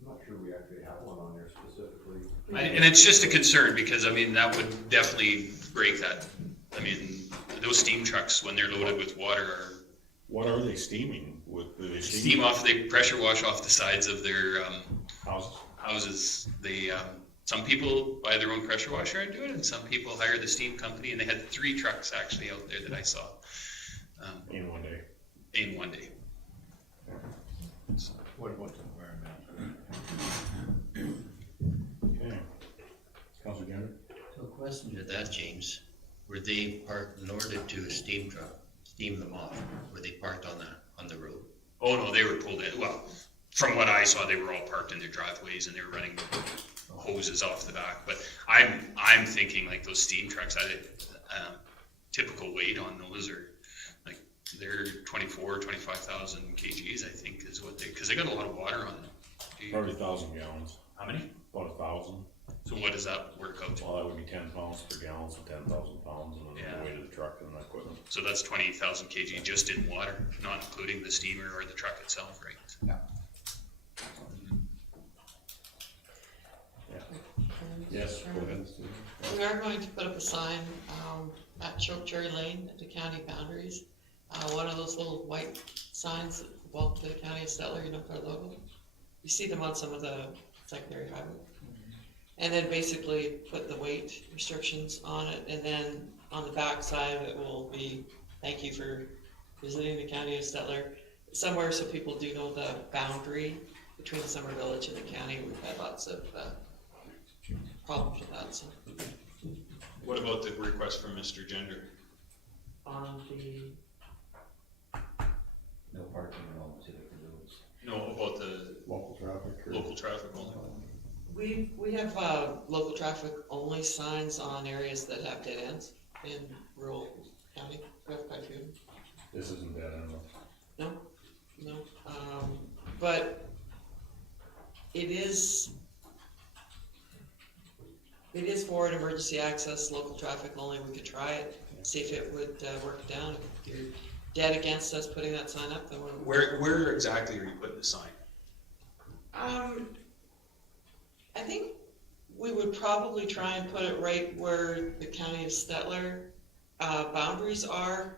I'm not sure we actually have one on there specifically. And it's just a concern, because, I mean, that would definitely break that. I mean, those steam trucks, when they're loaded with water, What are they steaming with? Do they steam off, they pressure wash off the sides of their houses? houses. They, some people buy their own pressure washer and do it, and some people hire the steam company, and they had 3 trucks actually out there that I saw. In one day. In one day. What about the environment? Okay. Councilor Jenner? So question to that, James, were they parked, in order to steam them off, were they parked on the road? Oh, no, they were pulled in. Well, from what I saw, they were all parked in their driveways, and they were running hoses off the back. But I'm thinking like those steam trucks, typical weight on those are like, they're 25,000 kgs, I think, is what because they got a lot of water on them. Probably 1,000 gallons. How many? About 1,000. So what does that work out to? Well, that would be 10 pounds per gallon, so 10,000 pounds, and then the weight of the truck and the equipment. So that's 20,000 kg just in water, not including the steamer or the truck itself, right? Yeah. Yes, go ahead. We are going to put up a sign, at Chokecherry Lane at the county boundaries. One of those little white signs that welcome to the county of Stettler, you know, for our logo. You see them on some of the secondary highway. And then basically put the weight restrictions on it, and then on the back side of it will be, thank you for visiting the county of Stettler, somewhere so people do know the boundary between the Summer Village and the county. We've had lots of problems with that, so. What about the request from Mr. Gender? On the, No parking on all the roads. No, about the Local traffic. local traffic only? We have local traffic only signs on areas that have dead ends in rural county. We have quite a few. This isn't dead end. No, but it is for an emergency access, local traffic only. We could try it, see if it would work down. If you're dead against us putting that sign up, then Where exactly are you putting the sign? I think we would probably try and put it right where the county of Stettler boundaries are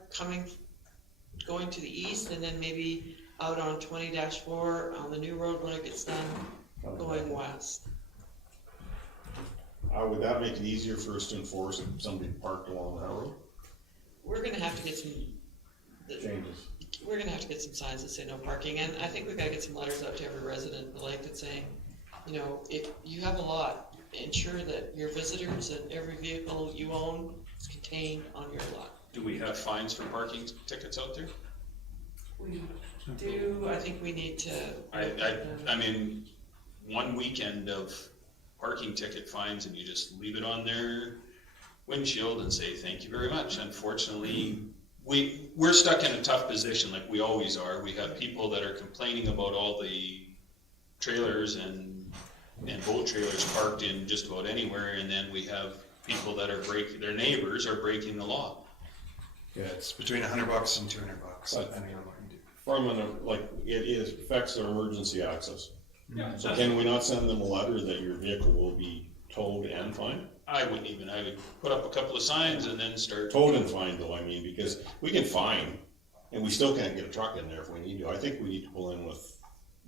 going to the east, and then maybe out on 20-4 on the new road when it gets done, going west. Would that make it easier for us to enforce if somebody parked along that road? We're gonna have to get some Changes. We're gonna have to get some signs that say no parking, and I think we've gotta get some letters out to every resident in the lake that's saying, you know, if you have a lot, ensure that your visitors and every vehicle you own is contained on your lot. Do we have fines for parking tickets out there? We do, I think we need to. I mean, one weekend of parking ticket fines and you just leave it on their windshield and say, thank you very much. Unfortunately, we're stuck in a tough position like we always are. We have people that are complaining about all the trailers and boat trailers parked in just about anywhere, and then we have people that are their neighbors are breaking the law. Yeah, it's between $100 and $200, depending on what you do. From it affects their emergency access. Yeah. So can we not send them a letter that your vehicle will be towed and fined? I would put up a couple of signs and then start. Towed and fined though, I mean, because we can fine, and we still can't get a truck in there if we need to. I think we need to pull in with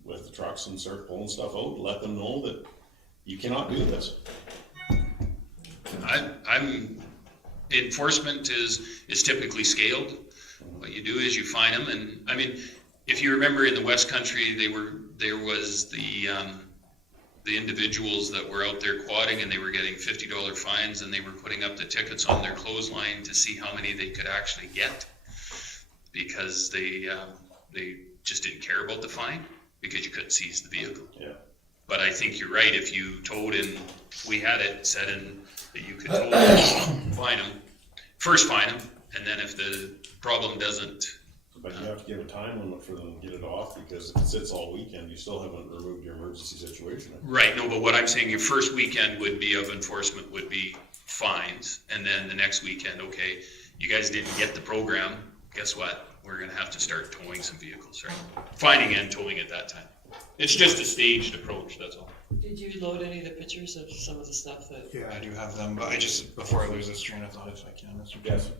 the trucks and start pulling stuff out, let them know that you cannot do this. Enforcement is typically scaled. What you do is you fine them, and I mean, if you remember in the West Country, there was the individuals that were out there quadding, and they were getting $50 fines, and they were putting up the tickets on their clothesline to see how many they could actually get, because they just didn't care about the fine because you couldn't seize the vehicle. Yeah. But I think you're right. If you towed in, we had it set in that you could tow them, fine them, and then if the problem doesn't But you have to give a time limit for them to get it off, because if it sits all weekend, you still haven't removed your emergency situation. Right, no, but what I'm saying, your first weekend would be of enforcement would be fines, and then the next weekend, okay, you guys didn't get the program, guess what? We're gonna have to start towing some vehicles, right? Finding and towing at that time. It's just a staged approach, that's all. Did you load any of the pictures of some of the stuff that? Yeah, I do have them, but I just, before I lose this train of thought, if I can, Mr. Yes.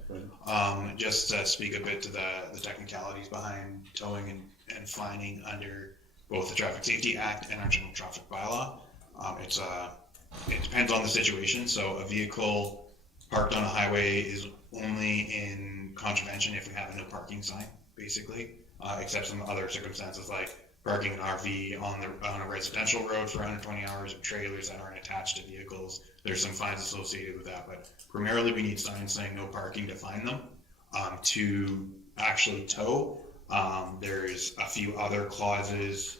Just speak a bit to the technicalities behind towing and fining under both the Traffic Safety Act and our General Traffic Bylaw. It depends on the situation, so a vehicle parked on a highway is only in contravention if we have a no parking sign, basically, except some other circumstances like parking an RV on a residential road for 120 hours, or trailers that aren't attached to vehicles. There's some fines associated with that, but primarily we need signs saying no parking to find them. To actually tow, there's a few other clauses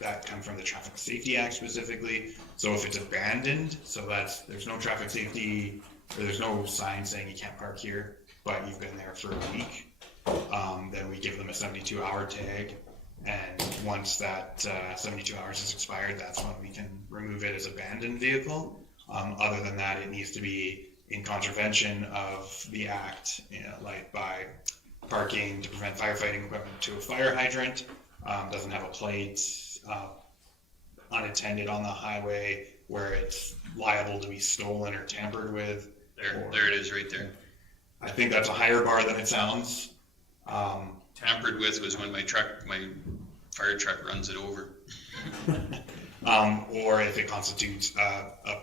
that come from the Traffic Safety Act specifically. So if it's abandoned, so there's no traffic safety, or there's no sign saying you can't park here, but you've been there for a week, then we give them a 72-hour tag. And once that 72 hours has expired, that's when we can remove it as abandoned vehicle. Other than that, it needs to be in contravention of the act, like by parking to prevent firefighting equipment to a fire hydrant, doesn't have a plate, unattended on the highway, where it's liable to be stolen or tampered with. There it is right there. I think that's a higher bar than it sounds. Tampered with was when my fire truck runs it over. Or if it constitutes a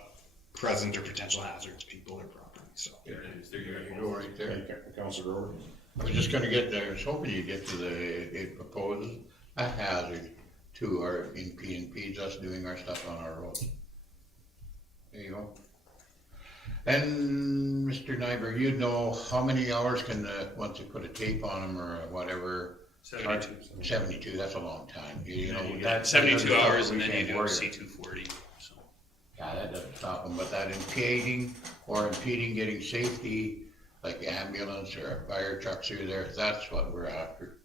present or potential hazard to people or property, so. There you go, right there. Councilor Grover? I was just gonna get there, I was hoping you'd get to it proposes a hazard to our impedes us doing our stuff on our roads. There you go. And Mr. Nyberg, you know how many hours can once you put a tape on them or whatever? 72. 72, that's a long time. You know, That's 72 hours, and then you do C240. So. Yeah, that doesn't stop them, but that impeding getting safety, like ambulance or a fire truck through there, that's what we're after.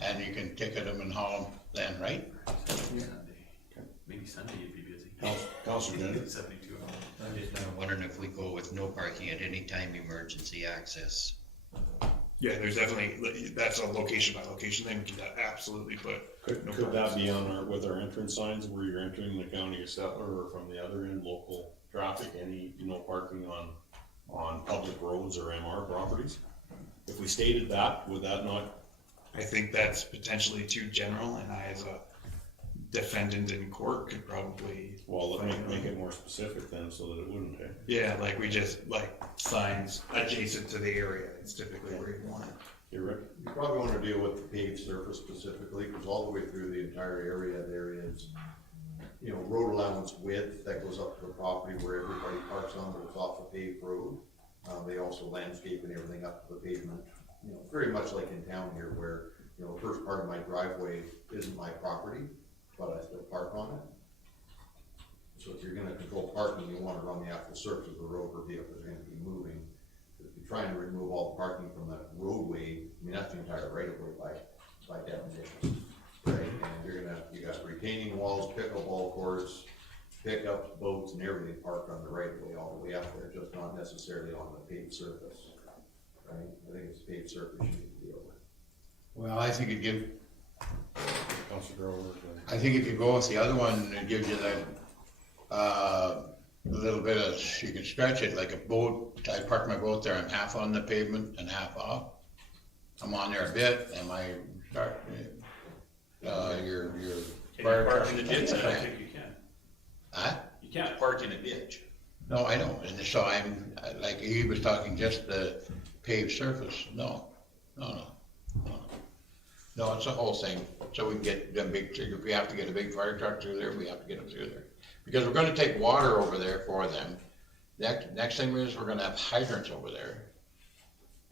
And you can ticket them and haul them then, right? Maybe Sunday you'd be busy. Councilor Jenner? 72 hours. I'm just kind of wondering if we go with no parking at any time, emergency access. Yeah, there's definitely, that's a location by location thing, we can absolutely put. Could that be on with our entrance signs where you're entering the county of Stettler, or from the other end, local traffic, any, parking on public roads or MR properties? If we stated that, would that not? I think that's potentially too general, and I, as a defendant in court, could probably. Well, make it more specific then, so that it wouldn't, eh? Yeah, like we just, like signs adjacent to the area, it's typically where you want it. You're right. You probably want to deal with the paved surface specifically, because all the way through the entire area, there is, road allowance width that goes up to the property where everybody parks on, but it's off a paved road. They also landscape and everything up to the pavement, very much like in town here, where, the first part of my driveway isn't my property, but I still park on it. So if you're gonna control parking, you want it on the actual surface of the road where vehicles are gonna be moving. If you're trying to remove all the parking from that roadway, that's the entire right of way by definition, right? And you got retaining walls, pickleball courts, pickups, boats, and everything parked on the right of way all the way up there, just not necessarily on the paved surface, right? I think it's paved surface you need to deal with. Well, I think it'd give, Councilor Grover? I think if you go with the other one, it gives you that, a little bit of, you can stretch it like a boat. I park my boat there, I'm half on the pavement and half off. I'm on there a bit, and my start, your Can you park in the ditch? I don't think you can. Huh? You can't park in a ditch. No, I don't, and so I'm, like, he was talking just the paved surface, no, it's the whole thing, so we can get them big, if we have to get a big fire truck through there, we have to get them through there. Because we're gonna take water over there for them. Next thing is we're gonna have hydrants over there.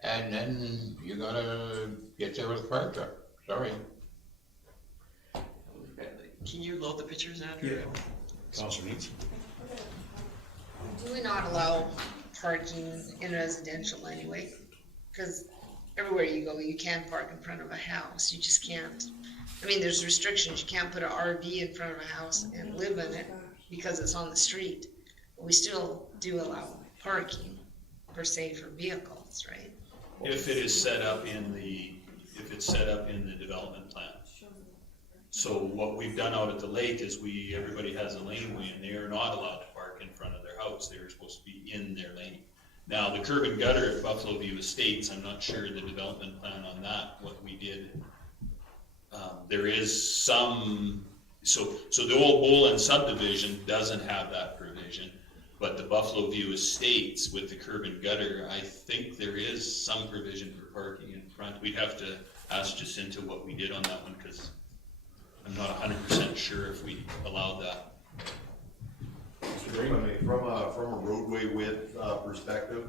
And then you gotta get there with a fire truck, sorry. Can you load the pictures, Andrew? Yeah. Councilor Needs? Do we not allow parking in residential anyway? Because everywhere you go, you can park in front of a house, you just can't. I mean, there's restrictions, you can't put an RV in front of a house and live in it because it's on the street. But we still do allow parking, per se, for vehicles, right? If it is set up in the, development plan. So what we've done out at the lake is everybody has a laneway and they are not allowed to park in front of their house. They're supposed to be in their lane. Now, the curb and gutter at Buffalo View Estates, I'm not sure the development plan on that, what we did. There is some, so the old Bolin subdivision doesn't have that provision, but the Buffalo View Estates with the curb and gutter, I think there is some provision for parking in front. We'd have to ask Jacinta what we did on that one, because I'm not 100% sure if we allowed that. Mr. Green, from a roadway width perspective,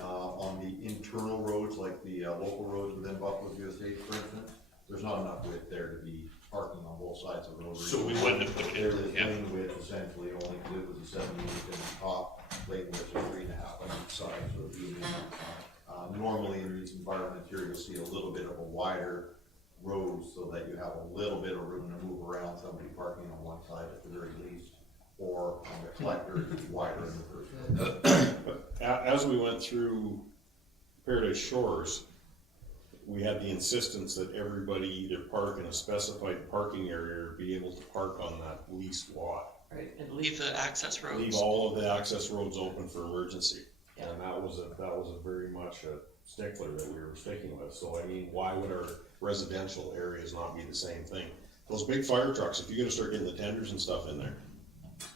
on the internal roads, like the local roads within Buffalo View Estates, for instance, there's not enough width there to be parking on both sides of the road. So we wouldn't have put it There in, is lane width essentially, only because it was a 7 inch and the top lane width was 3.5 on each side, so it'd be normally in these environments here, you'll see a little bit of a wider road so that you have a little bit of room to move around somebody parking on one side at the very least, or on the collector, it's wider in the first place. As we went through Paradise Shores, we had the insistence that everybody either park in a specified parking area or be able to park on that leased lot. Right, and leave the access roads. Leave all of the access roads open for emergency. And that was a very much a stickler that we were sticking with. So I mean, why would our residential areas not be the same thing? Those big fire trucks, if you're gonna start getting the tenders and stuff in there,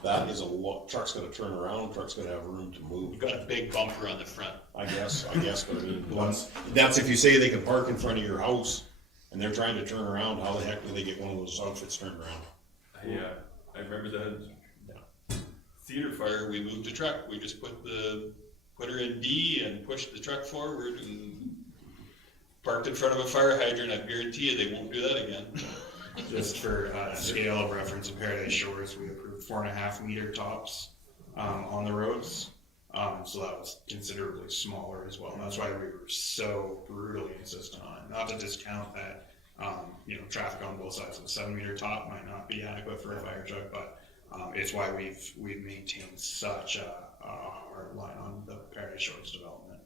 that is a lot, truck's gonna turn around, truck's gonna have room to move. We've got a big bumper on the front. I guess, but I mean, that's if you say they can park in front of your house and they're trying to turn around, how the heck do they get one of those outfits turned around? I remember the theater fire, we moved the truck, we just put her in D and pushed the truck forward and parked in front of a fire hydrant. I guarantee you they won't do that again. Just for scale of reference, in Paradise Shores, we approved 4.5 meter tops on the roads. So that was considerably smaller as well. And that's why we were so brutally insistent on it. Not to discount that, traffic on both sides of the 7 meter top might not be adequate for a fire truck, but it's why we've maintained such a hard line on the Paradise Shores development.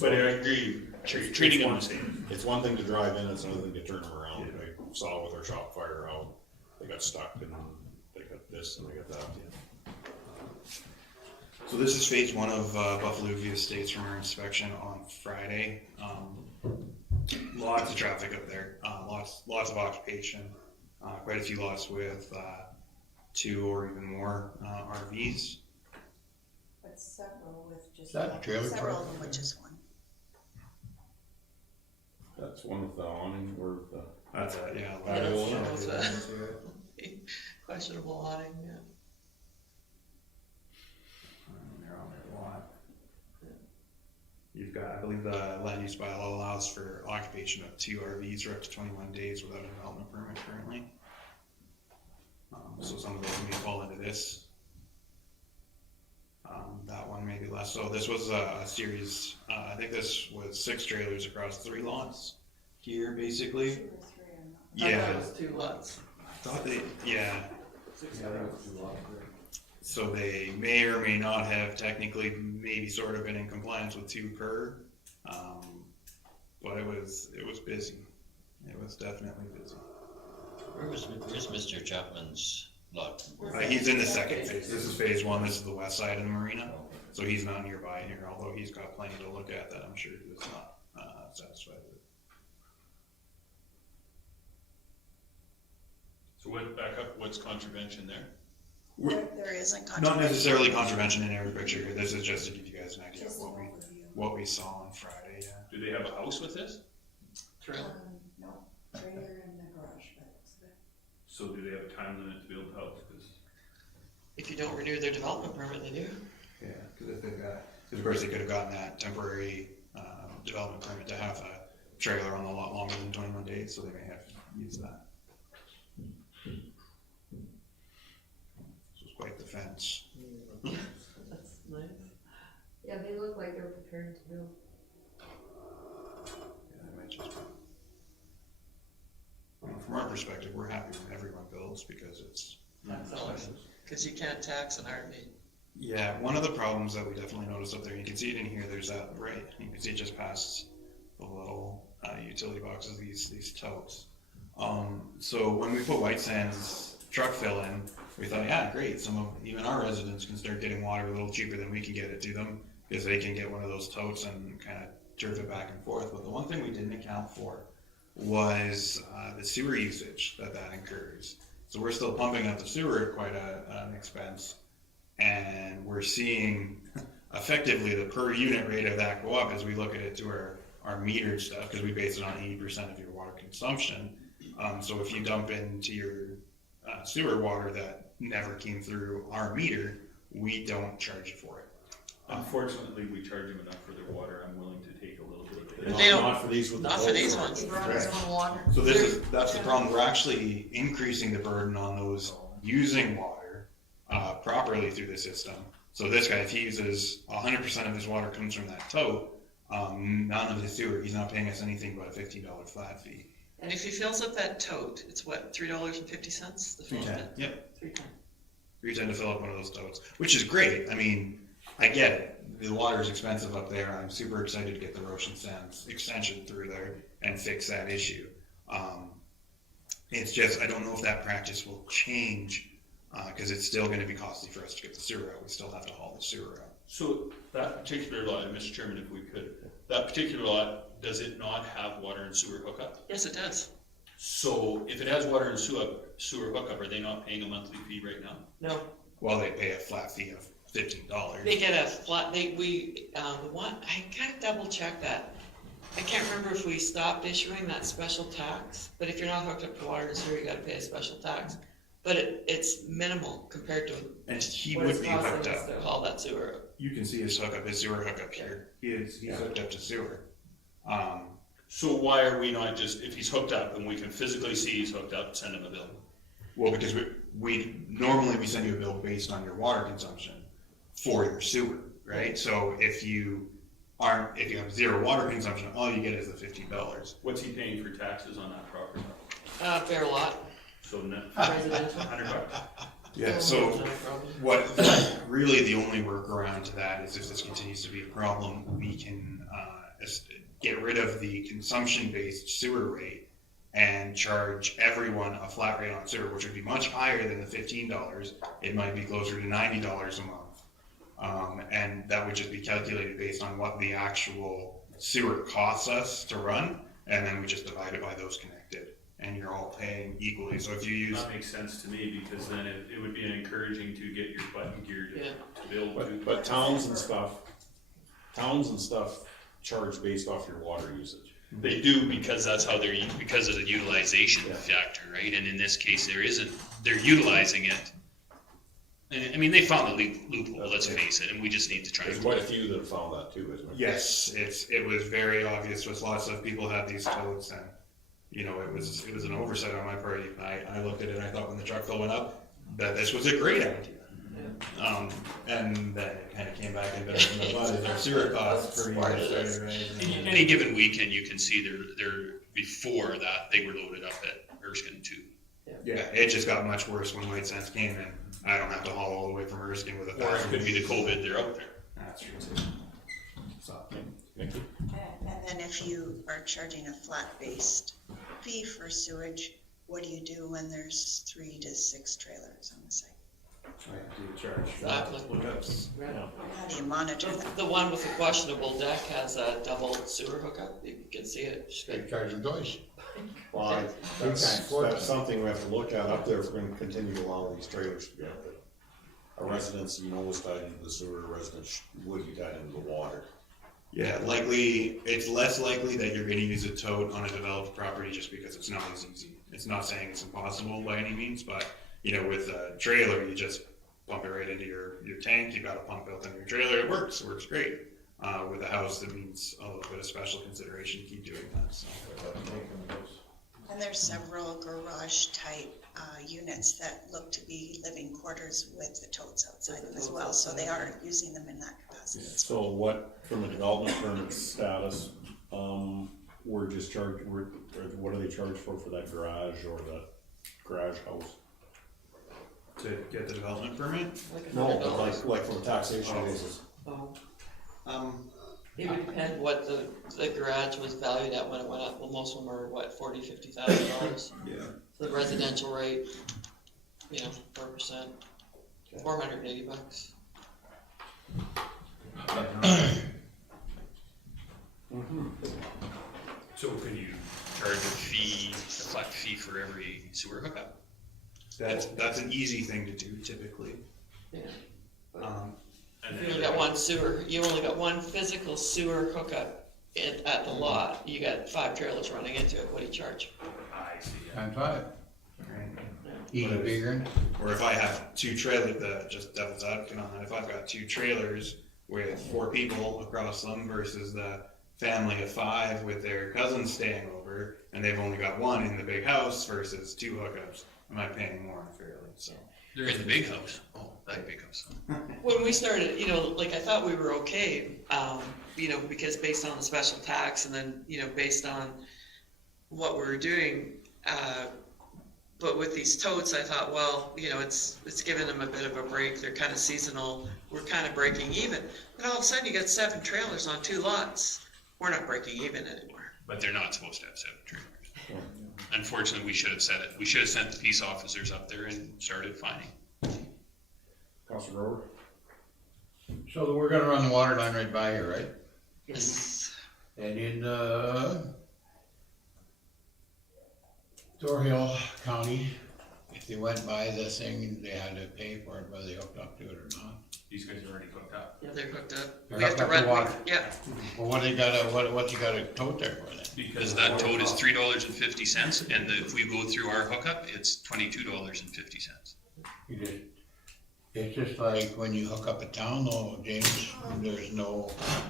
But I agree, treating them the same. It's one thing to drive in, it's another thing to turn them around. I saw with our shop fire how they got stuck and they got this and they got that. So this is phase 1 of Buffalo View Estates from our inspection on Friday. Lots of traffic up there, lots of occupation, quite a few lots with 2 or even more RVs. But several with just. Is that a trailer park? Several of them with just one. That's one with the awning or the. That's it, yeah. Questionable awning, yeah. They're on there a lot. You've got, I believe the land use bylaw allows for occupation of 2 RVs for up to 21 days without a development permit currently. So some of those may fall into this. That one maybe less. So this was a series, I think this was 6 trailers across 3 lots here, basically. 2 or 3 or not. Yeah. I thought it was 2 lots. I thought they, yeah. Yeah. So they may or may not have technically maybe sort of been in compliance with 2 per, but it was busy. It was definitely busy. Where's Mr. Chapman's lot? He's in the second phase. This is phase 1. This is the west side of the marina. So he's not nearby here, although he's got plenty to look at that I'm sure he was not satisfied with. So back up, what's contravention there? There isn't Not contravention. necessarily contravention in every picture here. This is just to give you guys an idea of what we saw on Friday. Yeah. Do they have a house with this? Trailer. No, trailer in the garage, but it's good. So do they have a time limit to build the house? 'Cause If you don't renew their development permit, they do. Yeah, because of course they could have gotten that temporary development permit to have a trailer on the lot longer than 21 days, so they may have used that. This was quite the fence. That's nice. Yeah, they look like they're prepared to build. totes because it's. That's always, cause you can't tax an RV. Yeah, one of the problems that we definitely noticed up there, you can see it in here, there's that, right, you can see it just past the little utility boxes, these totes. So when we put White Sands truck fill in, we thought, yeah, great, even our residents can start getting water a little cheaper than we can get it to them, because they can get one of those totes and kind of turf it back and forth. But the one thing we didn't account for was the sewer usage that incurs. So we're still pumping up the sewer at quite an expense, and we're seeing effectively the per unit rate of that go up as we look at it to our metered stuff, because we base it on 80% of your water consumption. So if you dump into your sewer water that never came through our meter, we don't charge you for it. Unfortunately, we charge them enough for their water. I'm willing to take a little bit of it. They don't- Not for these with the not for these ones. He brought his own water. So that's the problem. We're actually increasing the burden on those using water properly through the system. So this guy, if he uses 100% of his water comes from that tote, none of his sewer, he's not paying us anything but a $15 flat fee. And if he fills up that tote, it's what, $3.50 to fill it? Yep. $3.10. $3.10 to fill up one of those totes, which is great. I mean, I get it. The water is expensive up there. I'm super excited to get the Ocean Sands extension through there and fix that issue. It's just, I don't know if that practice will change because it's still going to be costly for us to get the sewer out. We still have to haul the sewer out. So that particular lot, Mr. Chairman, if we could, that particular lot, does it not have water and sewer hookup? Yes, it does. So if it has water and sewer hookup, are they not paying a monthly fee right now? No. Well, they pay a flat fee of $15. They get a flat, the one, I gotta double check that. I can't remember if we stopped issuing that special tax, but if you're not hooked up to water and sewer, you gotta pay a special tax. But it's minimal compared to And he what would it's be costing hooked us up. to haul that sewer. You can see his hookup, his sewer hookup here. He's hooked up to sewer. So why are we not just, if he's hooked up and we can physically see he's hooked up, send him a bill? Well, because we normally we send you a bill based on your water consumption for your sewer, right? So if you have zero water consumption, all you get is the $15. What's he paying for taxes on that property? Fair lot. So net Residential. $100. Yeah, so what really the only workaround to that is if this continues to be a problem, we can get rid of the consumption-based sewer rate and charge everyone a flat rate on sewer, which would be much higher than the $15. It might be closer to $90 a month. And that would just be calculated based on what the actual sewer costs us to run, and then we just divide it by those connected, and you're all paying equally. So if you use... That makes sense to me, because then it would be encouraging to get your butt in gear to build. But towns and stuff charge based off your water usage. They do, because that's how because of the utilization factor, right? And in this case, they're utilizing it. And, I mean, they found the loophole, let's face it, and we just need to try. There's quite a few that have found that too, isn't it? Yes, it was very obvious with lots of people had these totes, and it was an oversight on my part. I looked at it and I thought when the truck fill went up that this was a great idea. And then it kind of came back and bit us in the butt as our sewer costs per year started rising. Any given weekend, you can see they're before that they were loaded up at Erskine too. Yeah, it just got much worse when White Sands came in. I don't have to haul all the way from Erskine with 1,000. Or it could be the COVID, they're out there. That's true too. So, thank you. And then if you are charging a flat-based fee for sewage, what do you do when there's 3 to 6 trailers on the site? Exactly. How do you monitor that? The one with the questionable deck has a double sewer hookup. You can see it. They charge them twice. Well, that's something we have to look at up there if we're gonna continue to allow these trailers to be out there. A residence, was tied into the sewer, a residence would be tied into the water. Yeah, it's less likely that you're gonna use a tote on a developed property just because it's not as easy. It's not saying it's impossible by any means, but with a trailer, you just pump it right into your tank. You got a pump built into your trailer. It works great. With a house, that means a little bit of special consideration to keep doing that. So. And there's several garage type units that look to be living quarters with the totes outside them as well, so they are using them in that capacity. So what, from a development permit status, we're just charged, what do they charge for that garage or the garage house? to get the development permit. Like No, $100? but like from a taxation basis. Oh. Um, It would depend what the garage was valued at when it went up. Well, most of them are what, $40,000-$50,000. yeah. The residential rate, 4%, $480. So can you charge a flat fee for every sewer hookup? That's an easy thing to do typically. Yeah. And You only got one sewer, you only got one physical sewer hookup at the lot. You got 5 trailers running into it. What do you charge? I see. Times 5. Right. Even bigger. Or if I have 2 trailers, just devil's advocate on that, if I've got 2 trailers with 4 people across them versus the family of 5 with their cousins staying over, and they've only got 1 in the big house versus 2 hookups, am I paying more unfairly? So They're in the big house. Oh, that big house. When we started, I thought we were okay, because based on the special tax and then, based on what we were doing, but with these totes, I thought, well, it's giving them a bit of a break. They're kind of seasonal. We're kind of breaking even. But all of a sudden, you got 7 trailers on 2 lots. We're not breaking even anymore. But they're not supposed to have 7 trailers. Unfortunately, we should have said it. We should have sent the peace officers up there and started fining. Councilor Grover? So we're gonna run the water line right by here, right? Yes. And in, Thorhill County, if they went by the thing, they had to pay for it, whether they hooked up to it or not. These guys are already hooked up. Yeah, they're hooked up. They're We have hooked to up to run, water. yeah. Well, what's you got a tote there for then? Because that tote is $3.50, and if we go through our hookup, it's $22.50. It's just like when you hook up a town though, James,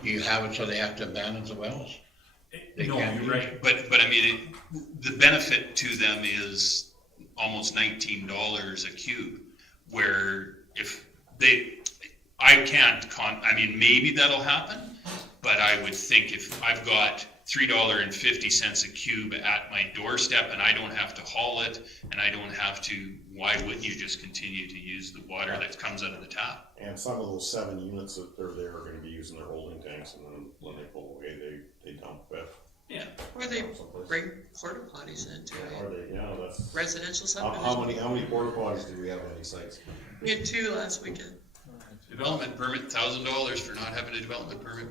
you have it so they have to abandon the wells. They No, can't you're use right, but I mean, the benefit to them is almost $19 a cube, where if maybe that'll happen, but I would think if I've got $3.50 a cube at my doorstep and I don't have to haul it, and I don't have to, why wouldn't you just continue to use the water that comes out of the tap? And some of those 7 units that are there are gonna be using their holding tanks, and then when they pull away, they dump it. Yeah. Or they bring porta potties into Or that's. residential How subdivision. many porta potties do we have on these sites? We had 2 last weekend. Development permit, $1,000 for not having a development permit.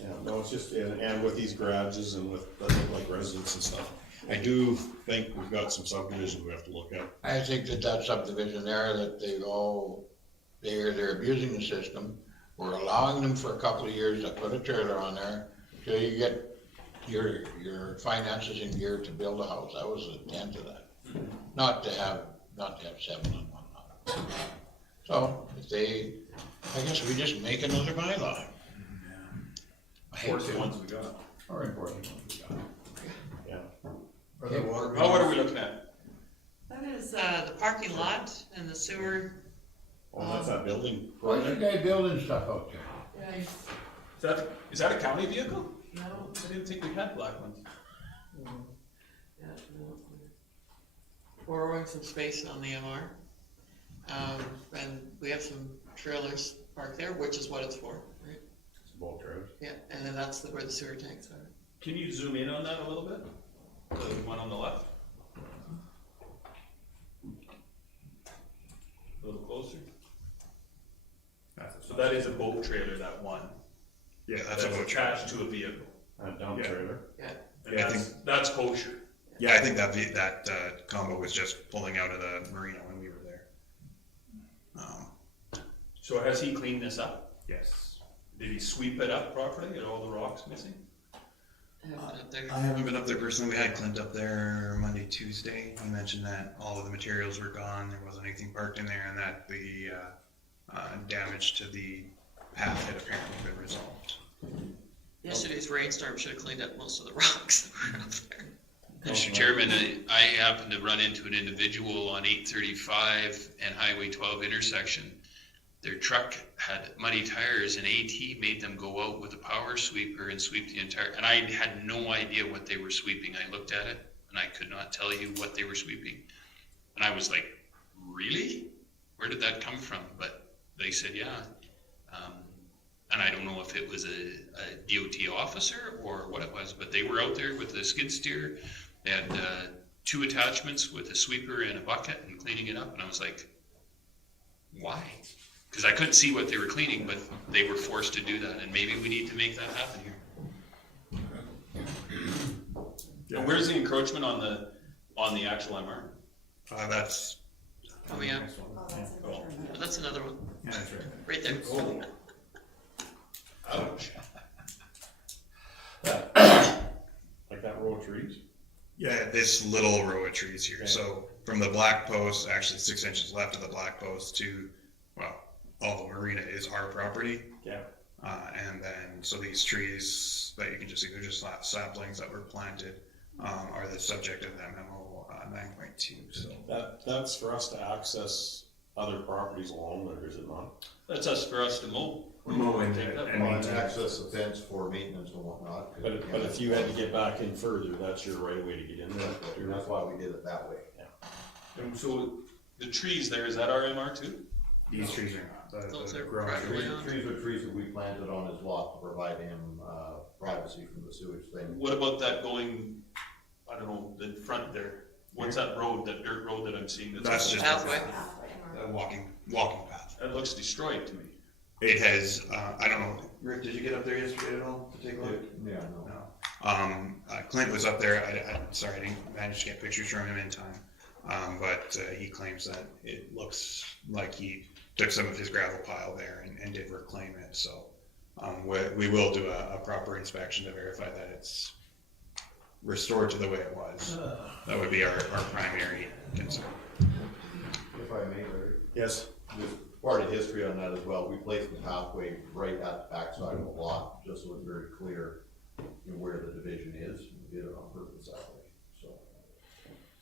Yeah, no, it's just, and with these garages and with, like residents and stuff, I do think we've got some subdivisions we have to look at. I think that subdivision there, that they're abusing the system. We're allowing them for a couple of years to put a trailer on there till you get your finances in gear to build a house. That was the intent of that. Not to have 7 on one lot. So I guess we just make another bylaw. Enforce the ones we got. Or enforce the ones we got. Yeah. What are we looking at? That is, the parking lot and the sewer. Oh, that's that building Why's the project? guy building stuff out there? Yeah, Is that a county vehicle? no, I didn't think we had black ones. yeah, no. Borrowing some space on the MR. And we have some trailers parked there, which is what it's for, right? It's a boat trailer. Yeah, and then that's where the sewer tanks are. Can you zoom in on that a little bit? The one on the left? A little closer. So that is a boat trailer, that one. Yeah, that's a boat trailer. Attached to a vehicle. A dump Yeah. trailer. Yeah. And Yeah, I that's kosher. Yeah, I think that combo was just pulling out of the marina when we were there. So has he cleaned this up? Yes. Did he sweep it up properly? Get all the rocks missing? I haven't been up there personally. We had Clint up there Monday, Tuesday. He mentioned that all of the materials were gone. There wasn't anything parked in there, and that the damage to the path had apparently been resolved. Yesterday's rainstorm should have cleaned up most of the rocks that were up there. Mr. Chairman, I happened to run into an individual on 835 and Highway 12 intersection. Their truck had muddy tires, and AT made them go out with a power sweeper and sweep the entire, and I had no idea what they were sweeping. I looked at it and I could not tell you what they were sweeping. And I was like really? Where did that come from? But they said, yeah. And I don't know if it was a DOT officer or what it was, but they were out there with the skid steer and 2 attachments with a sweeper and a bucket and cleaning it up. And I was like, why? Because I couldn't see what they were cleaning, but they were forced to do that. And maybe we need to make that happen here. And where's the encroachment on the actual MR? That's. Oh, yeah. Oh, that's a Oh. measurement. That's another one, Yeah, that's right. right there. Oh. Ouch. Like that row of trees? Yeah, this little row of trees here. So from the black post, actually 6 inches left of the black post to, well, all the marina is our property. Yeah. And then, so these trees that you can just see, they're just saplings that were planted, are the subject of that memo 9.2. So That's for us to access other properties along there, is it not? That's us for us to mow. mowing Take that and Well, and maintain. access the fence for maintenance and whatnot. 'cause, But if you had to get back in further, that's your right way to get in there. And that's why we did it that way. And so the trees there, is that our MR too? These trees are not. Those The are growing private trees. land. Trees are trees that we planted on his lot to provide him, privacy from the sewage thing. What about that going, I don't know, the front there? What's that road, that dirt road that I'm seeing? That's just Pathway. a walking path. That looks destroyed to me. It has, I don't know, Rick, did you get up there yesterday at all to take a look? Yeah, no. No. Clint was up there. Sorry, I didn't manage to get pictures from him in time. But he claims that it looks like he took some of his gravel pile there and did reclaim it. So we will do a proper inspection to verify that it's restored to the way it was. That would be our primary concern. If I may, Larry. Yes. There's part of history on that as well. We placed the pathway right at the backside of the lot, just so it's very clear, you know, where the division is. We did it on purpose that way,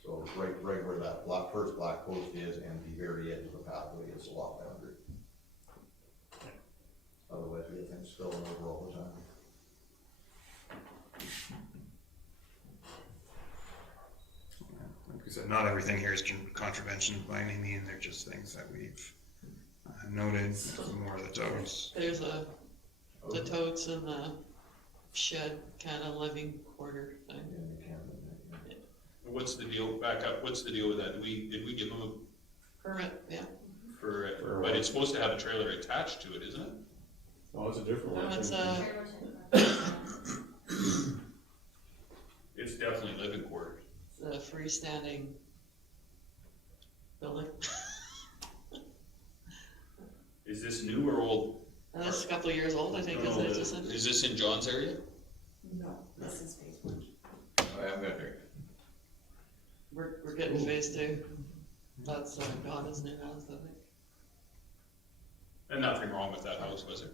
so right where that first black post is and the very edge of the pathway is the lot boundary. Otherwise, we have things spilling over all the time. Like I said, not everything here is contravention by any means. They're just things that we've noted. More of the toads. There's the totes and the shed kind of living quarter thing. What's the deal, back up, what's the deal with that? Did we give them a Permit, yeah. but it's supposed to have a trailer attached to it, isn't it? Oh, it's a different one. No, it's It's definitely living quarters. a freestanding building. Is this new or old? And that's a couple of years old, I think, isn't it? Just Is this in John's area? No, this is phase one. I haven't got there. We're getting phase 2. That's gone, isn't it, house, I think. And nothing wrong with that house, was there?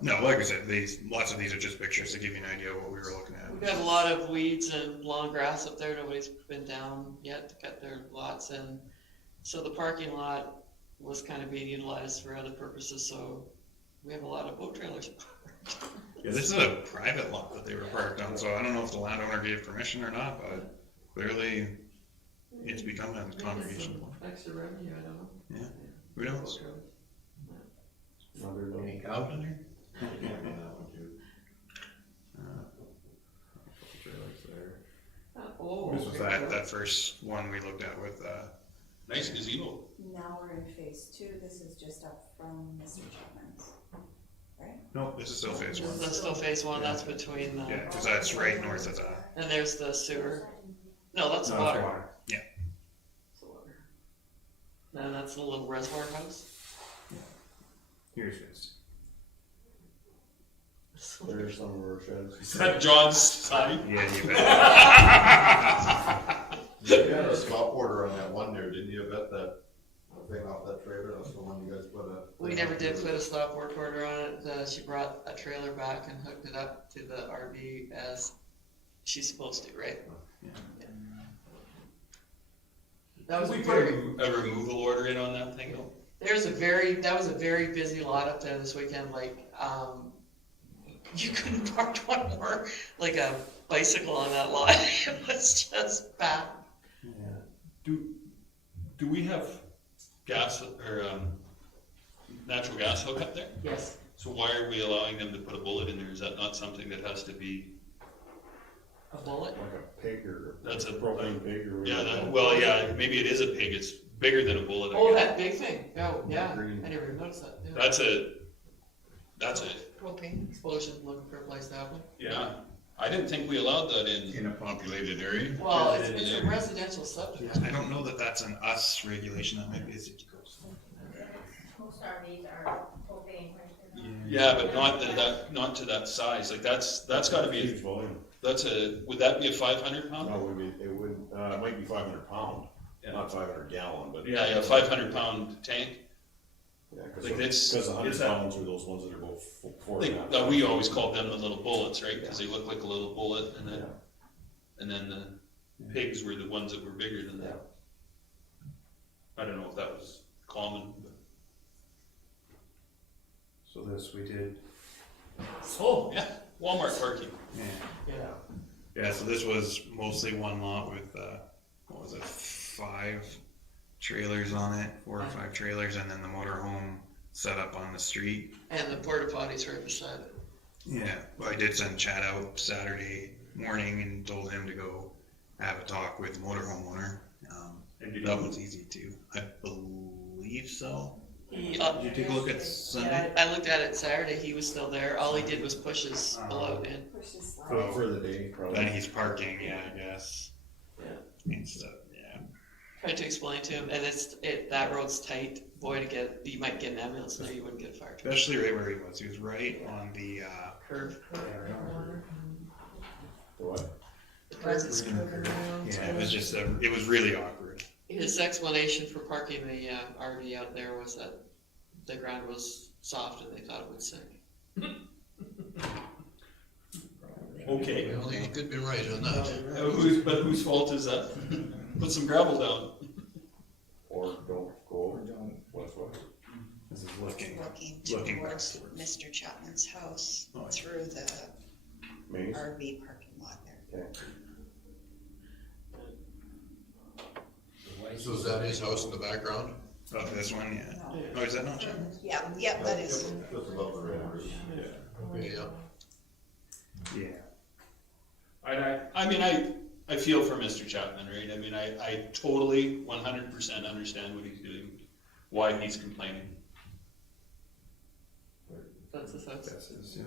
No, like I said, lots of these are just pictures to give you an idea of what we were looking at. We've got a lot of weeds and long grass up there. Nobody's been down yet to cut their lots, and so the parking lot was kind of being utilized for other purposes, so we have a lot of boat trailers. Yeah, this is a private lot that they were parked on, so I don't know if the landowner gave permission or not, but clearly it's become a congregation. Extra revenue, I don't know. Yeah, who knows? Any cows in there? Oh. This was that first one we looked at with, Nice gazebo. Now we're in phase 2, this is just up from Mr. Chapman's, right? no, this is still phase one. That's still phase 1, that's between the. Yeah, because that's right north of that. And there's the sewer. No, that's No, water. it's water. Yeah. It's water. And that's the little reservoir house. Here's this. There's some of our sheds. Is that John's side? Yeah, you bet. You had a stop order on that one there, didn't you? I bet that thing off that trailer, that's the one you guys put a. We never did put a stop work order on it. She brought a trailer back and hooked it up to the RV as she's supposed to, right? Yeah. That was We a put very, a removal order in on that thing though? that was a very busy lot up there this weekend, like, you couldn't park one more, like a bicycle on that lot. It was just bad. Do we have gas or, natural gas hookup there? Yes. So why are we allowing them to put a bullet in there? Is that not something that has to be? A bullet? Like a pig or. That's a propane pig or. Yeah, whatever. well, yeah, maybe it is a pig. It's bigger than a bullet. I Oh, guess. that big thing, oh, yeah, I never even noticed that. Yeah. That's a Propane. Explosion, looking for a place to happen. yeah. I didn't think we allowed that in a populated area. Well, it's a residential subdivision. I don't know that that's an us regulation, that might be a city code. Most RVs are propane. Yeah, but not to that size. Like that's gotta be, Huge volume. would that be a 500 pound? No, it would, it might be 500 pound, not 500 gallon, but. Yeah, 500 pound tank. Yeah, Like it's. Because 100 pounds are those ones that are about 4.5. Like, we always called them the little bullets, right? Because they look like a little bullet, and then the pigs were the ones that were bigger than that. I don't know if that was common. But. So this we did. Oh yeah, Walmart parking. Yeah, so this was mostly one lot with, what was it, 5 trailers on it, 4 or 5 trailers, and then the motorhome set up on the street. And the porta potties right beside it. Yeah, well, I did send Chad out Saturday morning and told him to go have a talk with the motorhome owner. That was easy too. I believe so. Did you take a look at Sunday? I looked at it Saturday, he was still there, all he did was push his load in. For the day, probably. Then he's parking, yeah, I guess. Yeah. And stuff, yeah. Tried to explain to him, and that road's tight, boy, you might get an ambulance there, you wouldn't get a fire truck. Especially right where he was. He was right on the, Curve. What? The curve is curving around. yeah, it was just, it was really awkward. His explanation for parking the RV out there was that the ground was soft and they thought it would sink. Okay. Well, he could be right on that. But whose fault is that? Put some gravel down. Or don't go, what's what? This is looking Looking back towards towards. Mr. Chapman's house Oh, yeah. through the Maze? RV parking lot there. Okay. So is that his house in the background? Oh, this one, yeah. No. Oh, is that not Chapman? Yeah, that is. Just above the red roof. Okay, yeah. Yeah. I mean, I feel for Mr. Chapman, right? I mean, I totally 100% understand what he's doing, why he's complaining. That's his house. That's his, yeah.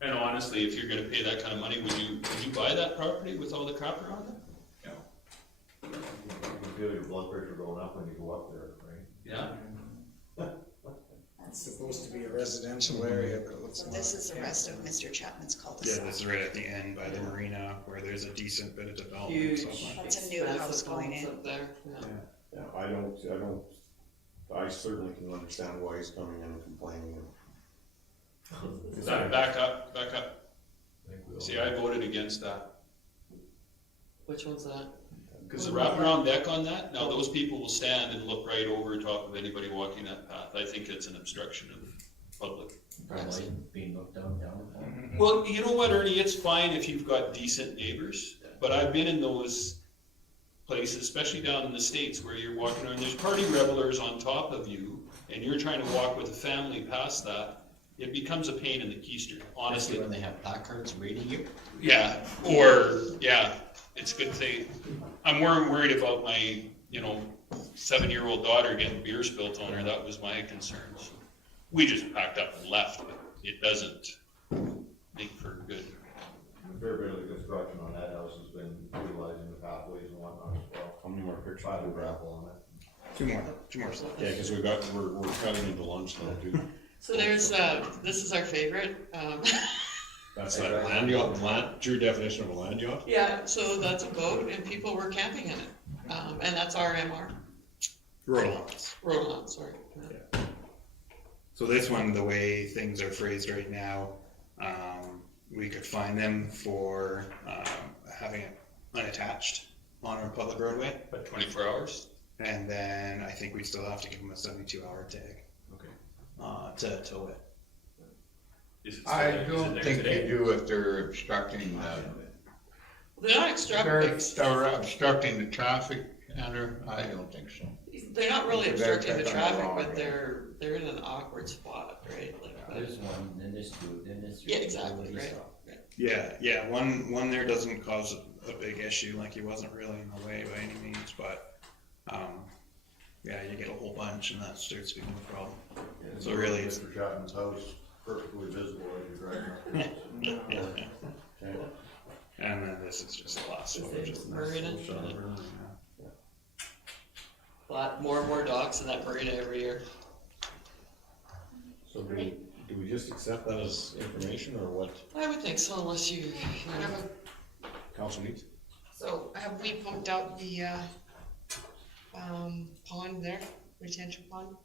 And honestly, if you're gonna pay that kind of money, would you buy that property with all the crap around it? You can feel your blood pressure going up when you go up there, right? Yeah. It's supposed to be a residential area, but it looks So like. this is the rest of Mr. Chapman's Yeah, cul-de-sac. this is right at the end by the marina where there's a decent bit of development. Huge, So far. That's a new expensive house going homes in. up there, yeah. Yeah, I certainly can understand why he's coming in and complaining. Back up. I think we'll- See, I voted against that. Which one's that? Because the wraparound deck on that, now those people will stand and look right over top of anybody walking that path. I think it's an obstruction of public. Probably being looked down upon. Well, you know what, Ernie, it's fine if you've got decent neighbors, but I've been in those places, especially down in the States, where you're walking around, there's party revelers on top of you, and you're trying to walk with a family past that, it becomes a pain in the keister, honestly. Especially when they have placards reading you. Yeah, or, yeah, it's a good thing. I'm more worried about my, 7-year-old daughter getting beer spilt on her, that was my concern. So we just packed up and left, but it doesn't make for good. A fair bit of the construction on that house has been utilizing the pathways and whatnot as well. How many more pictures? Fiber gravel on it. Two more. Yeah, because we're cutting into lunch now too. So there's, this is our favorite, That's that land yacht, true definition of a land yacht? yeah, so that's a boat and people were camping in it. And that's our MR, Roll-ons. Roland, sorry. So this one, the way things are phrased right now, we could fine them for having it unattached on our public roadway. But 24 hours? And then I think we'd still have to give them a 72-hour tag. Okay. To tow it. I don't think they do if they're obstructing, They're not they're extravagant. obstructing the traffic Andrew, I don't think so. They're not really They're obstructing the on the traffic, wrong but road. they're in an awkward spot, right? Like, There's one, then there's two, then there's three. Yeah, exactly, then right. stop. Yeah, one there doesn't cause a big issue, like he wasn't really in the way by any means, but, yeah, you get a whole bunch and that starts becoming a problem. Yeah, So really, it's, Mr. Chapman's house perfectly visible as you're driving up. yeah. And then this is just the last one, Is it just a nice marina? little shot. more and more docks in that marina every year. So do we just accept that as information or what? I would think so, unless you, I have a- Council needs? So have we pumped out the, pond there, retention pond?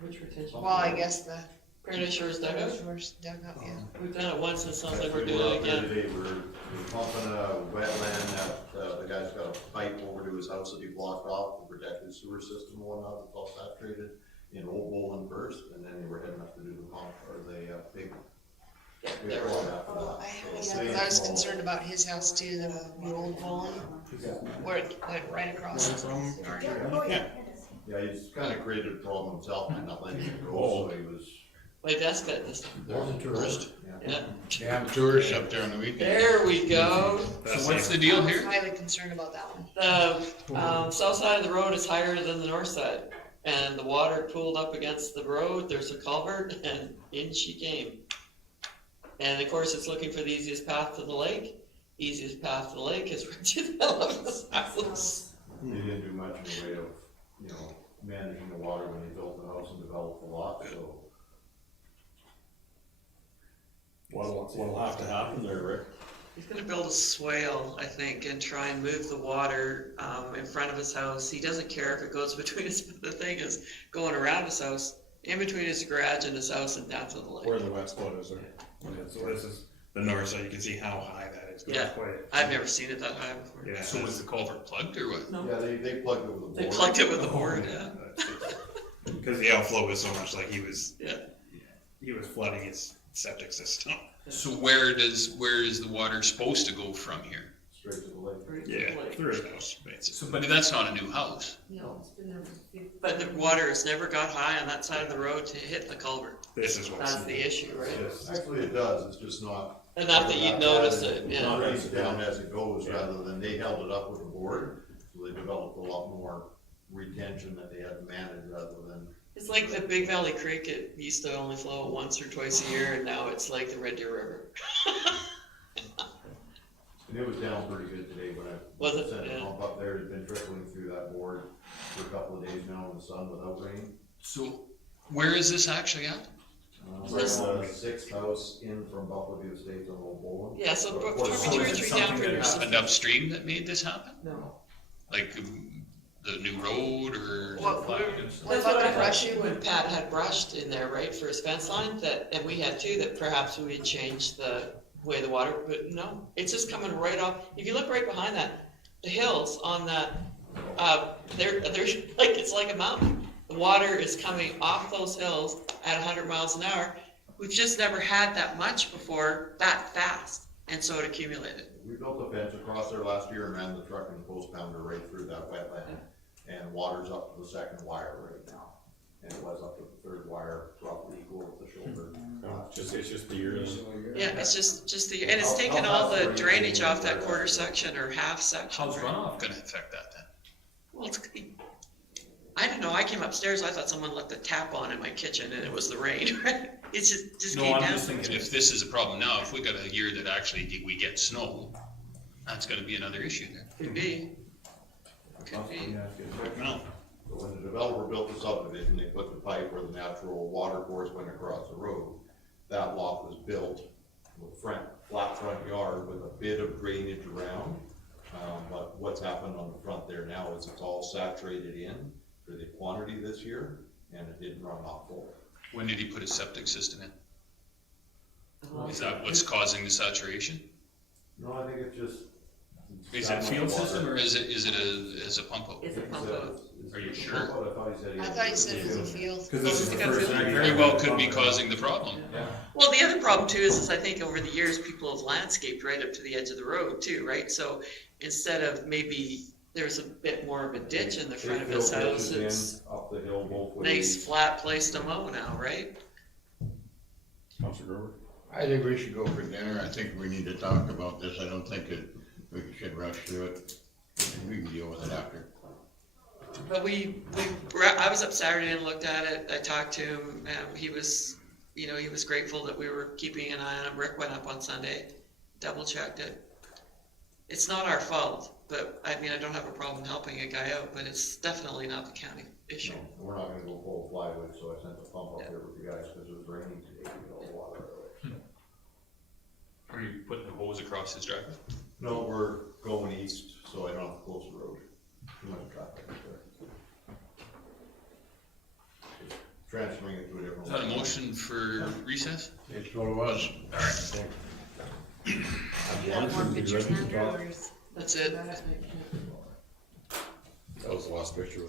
which retention. Well, I guess the. Paradise Shores dugout? Shores dugout, yeah. We've done it once, it sounds like Yes, we're we doing were it up there again. today. We're pumping a wetland that, the guy's got a pipe over to his house that he blocked off to protect his sewer system and whatnot, that's all saturated in Old Bowling first, and then they were heading up to do the pump, or the, big. big there we plot go. after Oh, that. I have So Yeah, it's 'cause I was all- concerned about his house too, the old Bowling, where it went right across. From- Yeah, yeah, he's kinda created a problem himself by not letting it go, so he was. My desk bed this time. There's a tourist. Yeah. They have tourists up there on the weekend. There we go. So what's the deal I was here? highly concerned about that one. The, south side of the road is higher than the north side. And the water pooled up against the road, there's a culvert, and in she came. And of course, it's looking for the easiest path to the lake. Easiest path to the lake is where to develop the houses. They didn't do much in the way of, you know, managing the water when they built the house and developed the lot, so. What'll have to happen there, Rick? He's gonna build a swale, I think, and try and move the water, in front of his house. He doesn't care if it goes between his, the thing is going around his house, in between his garage and his house and down to the lake. Where the wet spot is there? So this is the north side, you can see how high that is. Goes Yeah, quite- I've never seen it that high before. Yeah. So was the culvert plugged or what? No. Yeah, they plugged it with a board. They plugged it with a board, yeah. Because the outflow was so much, like he was flooding his septic system. So where is the water supposed to go from here? Straight to the lake. Yeah, through his house, basically. But that's not a new house. No, it's been there for But the water has never got high on that side of the road to hit the culvert. This is what's. That's the issue, right? Actually, it does, it's just not. Enough that you'd notice it, It's yeah. not raised down as it goes, rather than they held it up with a board, so they developed a lot more retention that they had to manage rather than. It's like the Big Valley Creek, it used to only flow once or twice a year, and now it's like the Red Deer River. And it was down pretty good today when I Was it? sent a Yeah. pump up there, it's been trickling through that board for a couple of days now in the sun without rain. So where is this actually at? This- Right on the sixth house in from Buffalo View Estates on Old Bowling. Yeah, so Or- probably or- two or is it three something down that further. happened? And upstream that made this happen? No. Like the new road or? Well, That's That's what what I I thought thought too, when Pat had brushed in there, right, for his fence line, that, and we had too, that perhaps we had changed the way the water, but no, it's just coming right off. If you look right behind that, the hills on that, they're like, it's like a mountain. The water is coming off those hills at 100 miles an hour. We've just never had that much before, that fast, and so it accumulated. We built a fence across there last year and ran the truck and post pounder right through that wetland. And water's up to the second wire right now. And it was up to the third wire, roughly equal with the shoulder. It's just the years. Yeah, it's just the, and it's taken all the drainage off that quarter section or half section. How's runoff gonna affect that then? Well, it's, I don't know, I came upstairs, I thought someone left the tap on in my kitchen and it was the rain, right? It just No, came I'm down. just thinking if this is a problem now, if we got a year that actually we get snow, that's gonna be another issue then. Could be. Could be. No. But when the developer built the subdivision, they put the pipe where the natural water course went across the road. That lot was built with flat front yard with a bit of drainage around. But what's happened on the front there now is it's all saturated in for the quantity this year, and it didn't run off full. When did he put his septic system in? Is that what's causing the saturation? No, I think it's just. Is it field system or is it a pump out? It's a pump out. Are you sure? I thought he said I thought he said it was a field. Cause this is the first thing. Very well could be causing the problem. Well, the other problem too is I think over the years, people have landscaped right up to the edge of the road too, right? So instead of maybe there's a bit more of a ditch in the front of They his fill house. ditches in It's up the hill both ways. nice flat place to mow now, right? Counselor Grover? I think we should go for dinner. I think we need to talk about this. I don't think we should rush through it. We can deal with it after. But I was up Saturday and looked at it. I talked to him, and he was grateful that we were keeping an eye on him. Rick went up on Sunday, double checked it. It's not our fault, but I mean, I don't have a problem helping a guy out, but it's definitely not the county issue. No, we're not gonna go full plywood, so I sent the pump up there with the guys, cause it was raining today, to get all the water out of it. Are you putting the hose across his driveway? No, we're going east, so I don't have to close the road. Too much traffic up there. Transferring it to a different. Is that a motion for recess? It's what it was. More pictures, Andrew, or is? That's it. That was the last picture.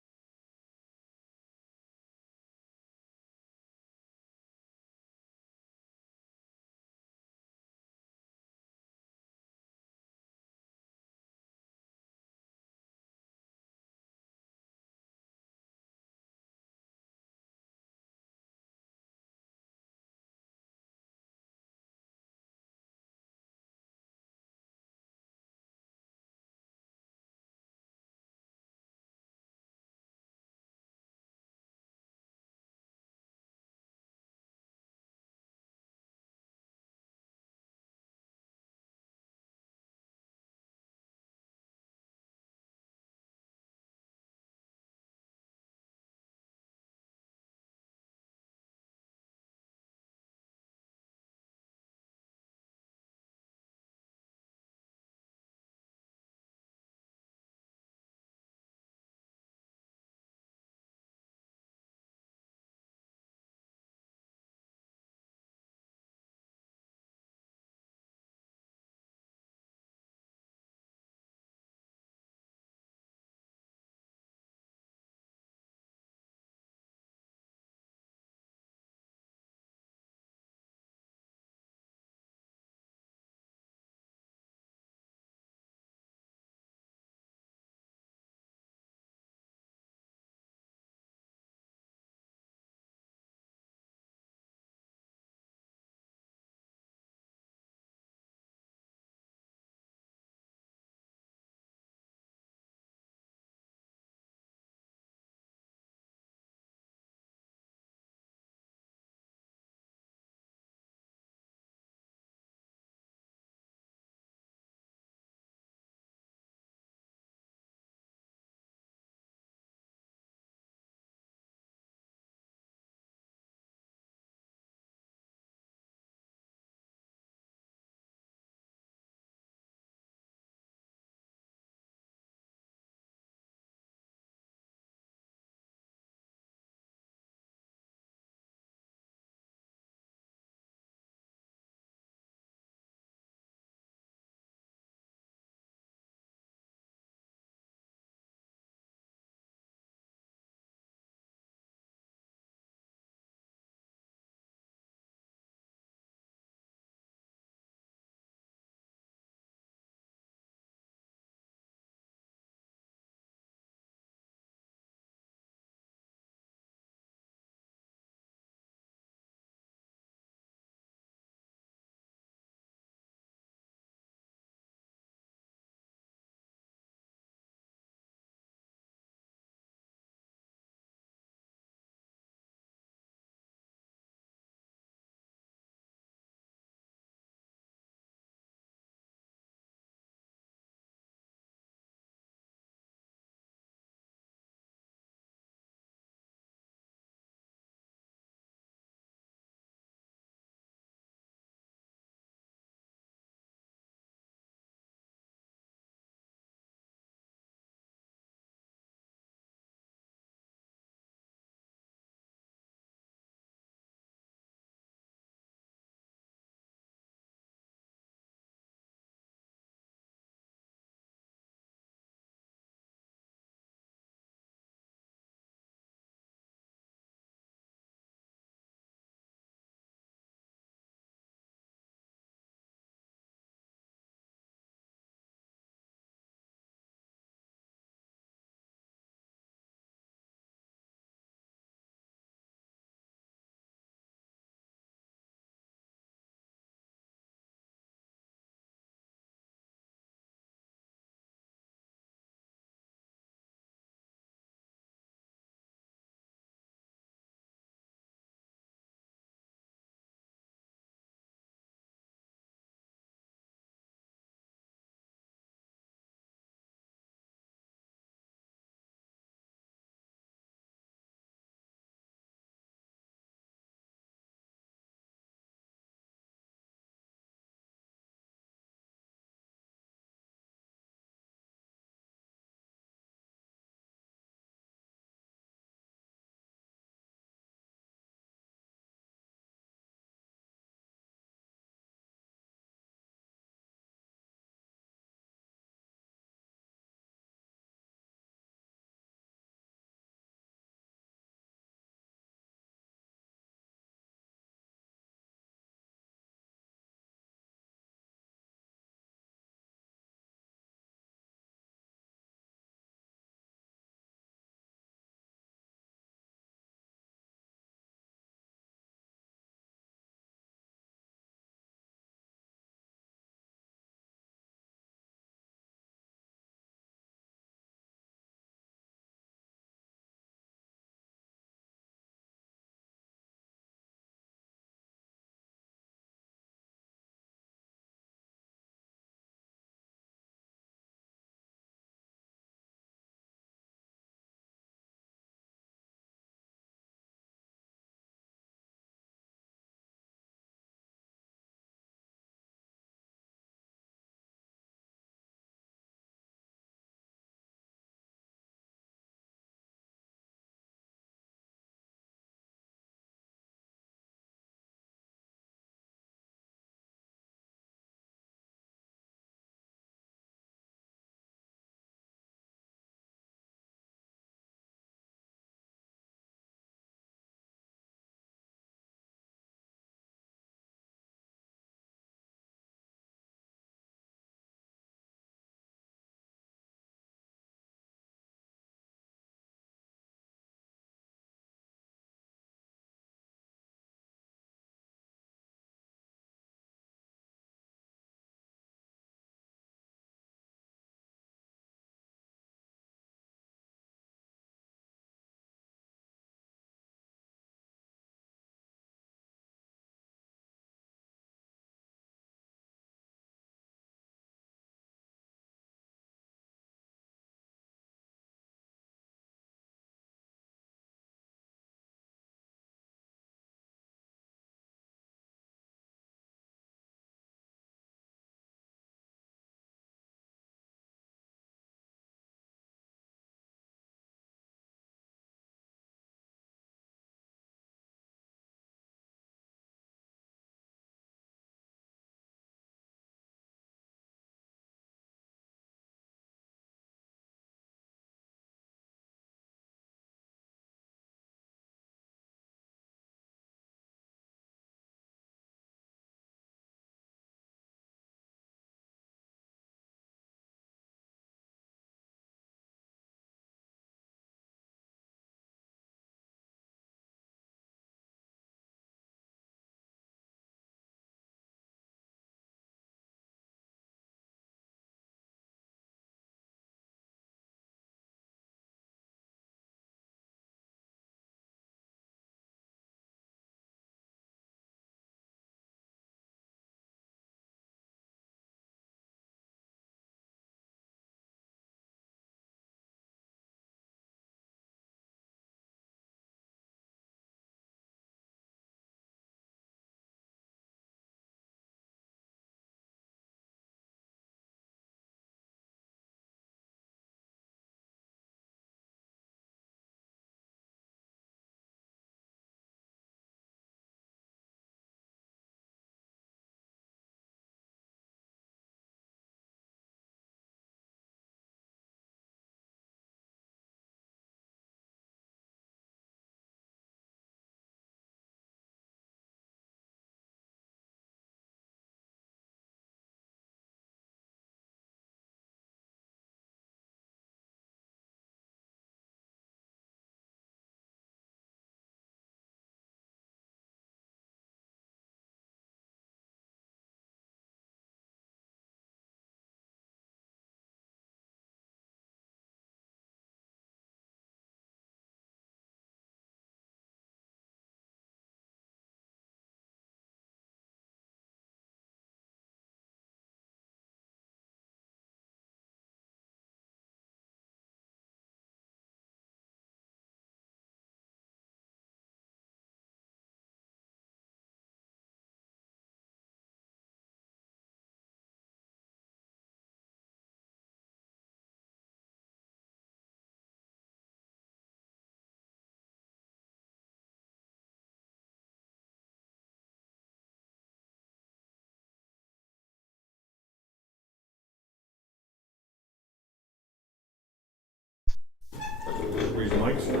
mics now.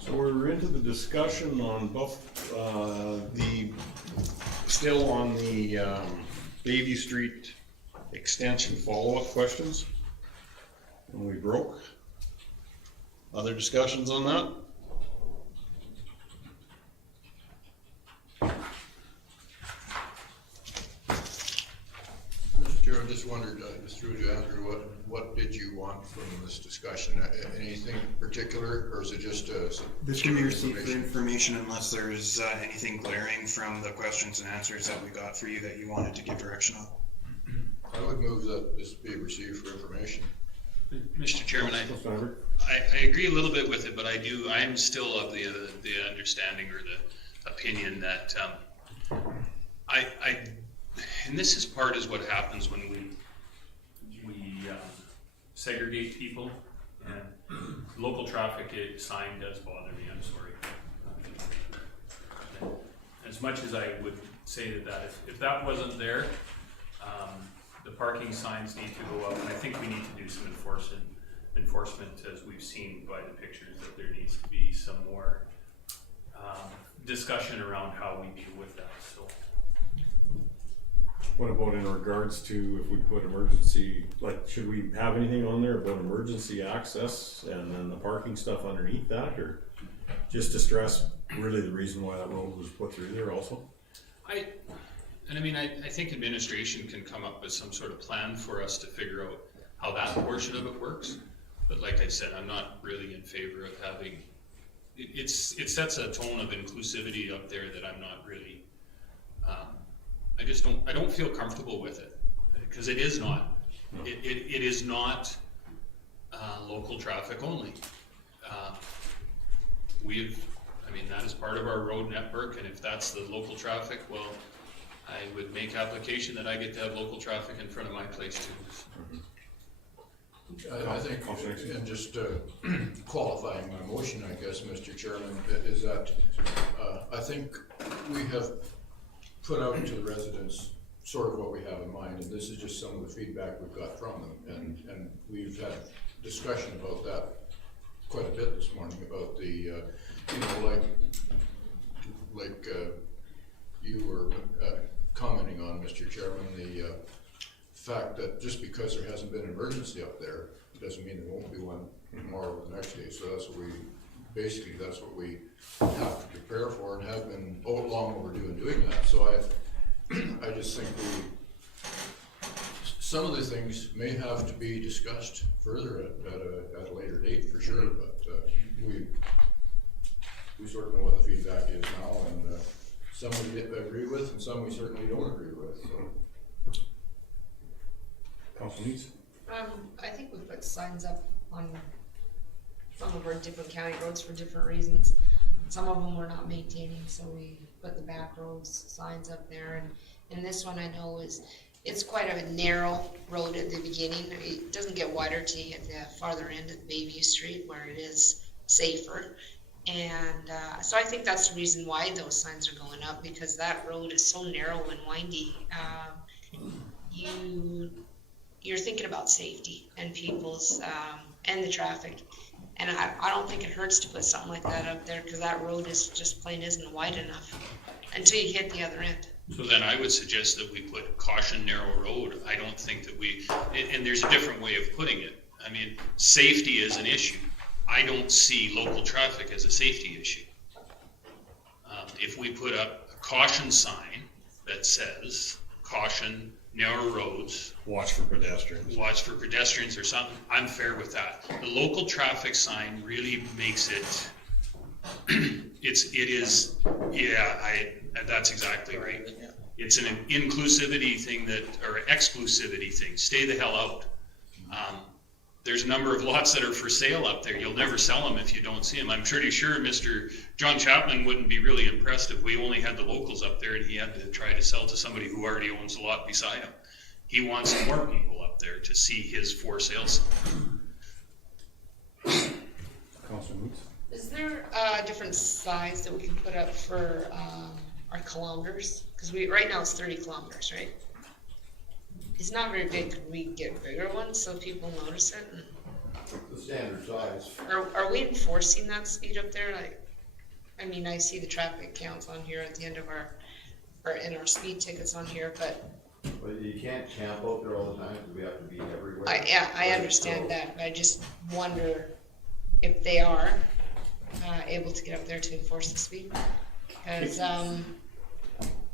So we're into the discussion on still on the Bayview Street extension follow-up questions. And we broke. Other discussions on that? Mr. Chair, I just wondered, just through to Andrew, what did you want from this discussion? Anything particular, or is it just This can be received for information unless there's anything glaring from the questions and answers that we got for you that you wanted to give direction on. I would move that this be received for information. Mr. Chairman, I agree a little bit with it, but I'm still of the understanding or the opinion that and this is part is what happens when we segregate people, and local traffic sign does bother me, I'm sorry. And as much as I would say that if that wasn't there, the parking signs need to go up, and I think we need to do some enforcement as we've seen by the pictures, that there needs to be some more discussion around how we deal with that, so. What about in regards to if we put emergency, like, should we have anything on there about emergency access and then the parking stuff underneath that, or just to stress really the reason why that road was put through there also? I think administration can come up with some sort of plan for us to figure out how that portion of it works. But like I said, I'm not really in favor of having, it sets a tone of inclusivity up there that I'm not really, I don't feel comfortable with it, because it is not, it is not local traffic only. That is part of our road network, and if that's the local traffic, well, I would make application that I get to have local traffic in front of my place too. I think, and just qualifying my motion, I guess, Mr. Chairman, is that I think we have put out to the residents sort of what we have in mind, and this is just some of the feedback we've got from them, and we've had discussion about that quite a bit this morning about the, like you were commenting on, Mr. Chairman, the fact that just because there hasn't been an emergency up there, doesn't mean there won't be one tomorrow or the next day. So that's what we have to prepare for, and have been long overdue in doing that. So I just think some of the things may have to be discussed further at a later date for sure, but we sort of know what the feedback is now, and some we agree with, and some we certainly don't agree with. So. Council needs? I think we put signs up on some of our different county roads for different reasons. Some of them we're not maintaining, so we put the back roads signs up there. And this one I know it's quite a narrow road at the beginning. It doesn't get wider till you get the farther end of Bayview Street where it is safer. And so I think that's the reason why those signs are going up, because that road is so narrow and windy. You're thinking about safety and people's and the traffic, and I don't think it hurts to put something like that up there, because that road is just plain isn't wide enough until you hit the other end. So then I would suggest that we put caution narrow road. I don't think that and there's a different way of putting it. I mean, safety is an issue. I don't see local traffic as a safety issue. If we put up a caution sign that says caution, narrow roads, watch for pedestrians or something, I'm fair with that. The local traffic sign really makes it, that's exactly right. It's an inclusivity thing or exclusivity thing. Stay the hell out. There's a number of lots that are for sale up there. You'll never sell them if you don't see them. I'm pretty sure Mr. John Chapman wouldn't be really impressed if we only had the locals up there and he had to try to sell to somebody who already owns a lot beside him. He wants more people up there to see his for sale sign. Is there a different size that we can put up for our kilometers? Because right now it's 30 kilometers, right? It's not very big, could we get bigger ones so people notice it? The standard size. Are we enforcing that speed up there? Like, I mean, I see the traffic counts on here at the end of or in our speed tickets on here, but But you can't camp out there all the time, because we have to be everywhere. I understand that, but I just wonder if they are, able to get up there to enforce the speed. Cause,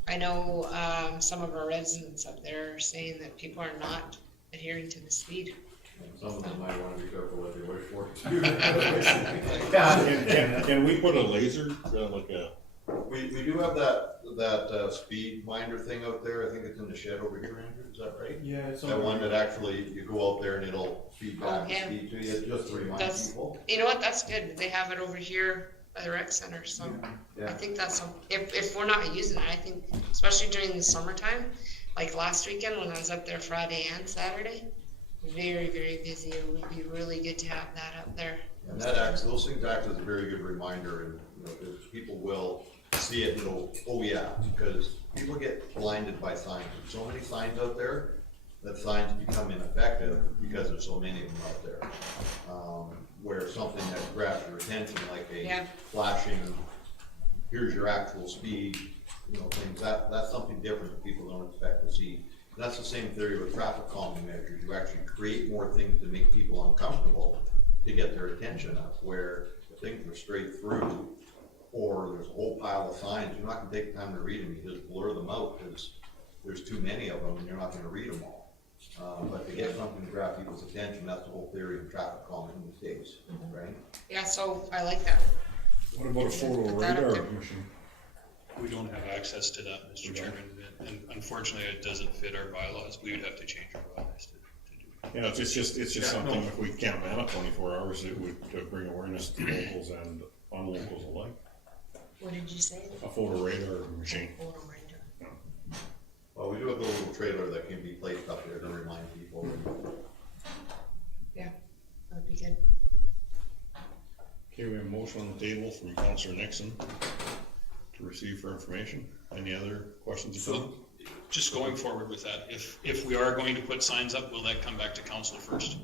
I know, some of our residents up there are saying that people are not adhering to the speed. Some of them might wanna be careful what they wish for too. Can we put a laser, like a, We do have that speed minder thing out there, I think it's in the shed over here, Andrew, is that right? Yeah, it's That one that actually, you go out there and it'll feed back the yeah. speed to you, just to remind That's, people. you know what, that's good, they have it over here by the rec center, so I Yeah. think that's, if we're not using it, I think, especially during the summertime, like last weekend when I was up there Friday and Saturday, very, very busy, it would be really good to have that up there. And that acts, those things act as a very good reminder, and, you know, 'cause people will see it and go, oh yeah, because people get blinded by signs. There's so many signs out there, that signs become ineffective because there's so many of them out there. Where something that grabs your attention, like a flashing, here's your actual speed, you know, things, that's something different that people don't expect to see. And that's the same theory with traffic calming measures. You actually create more things to make people uncomfortable to get their attention up, where if things are straight through, or there's a whole pile of signs, you're not gonna take the time to read them, you just blur them out, because there's too many of them, and you're not gonna read them all. But to get something to grab people's attention, that's the whole theory of traffic calming these days, right? Yeah, so I like that. what about a photo Put that up radar there. machine? We don't have access to that, Mr. Chairman, and unfortunately, it doesn't fit our bylaws. We would have to change our bylaws to do it. Yeah, it's just something, if we can't man it 24 hours, it would bring awareness to locals and non-locals alike. What did you say? A photo radar machine. Photo radar. Well, we do have a little trailer that can be placed up there to remind people. Yeah, that would be good. Okay, we have a motion on the table from Councillor Nixon to receive for information. Any other questions? So, just going forward with that, if we are going to put signs up, will that come back to council first?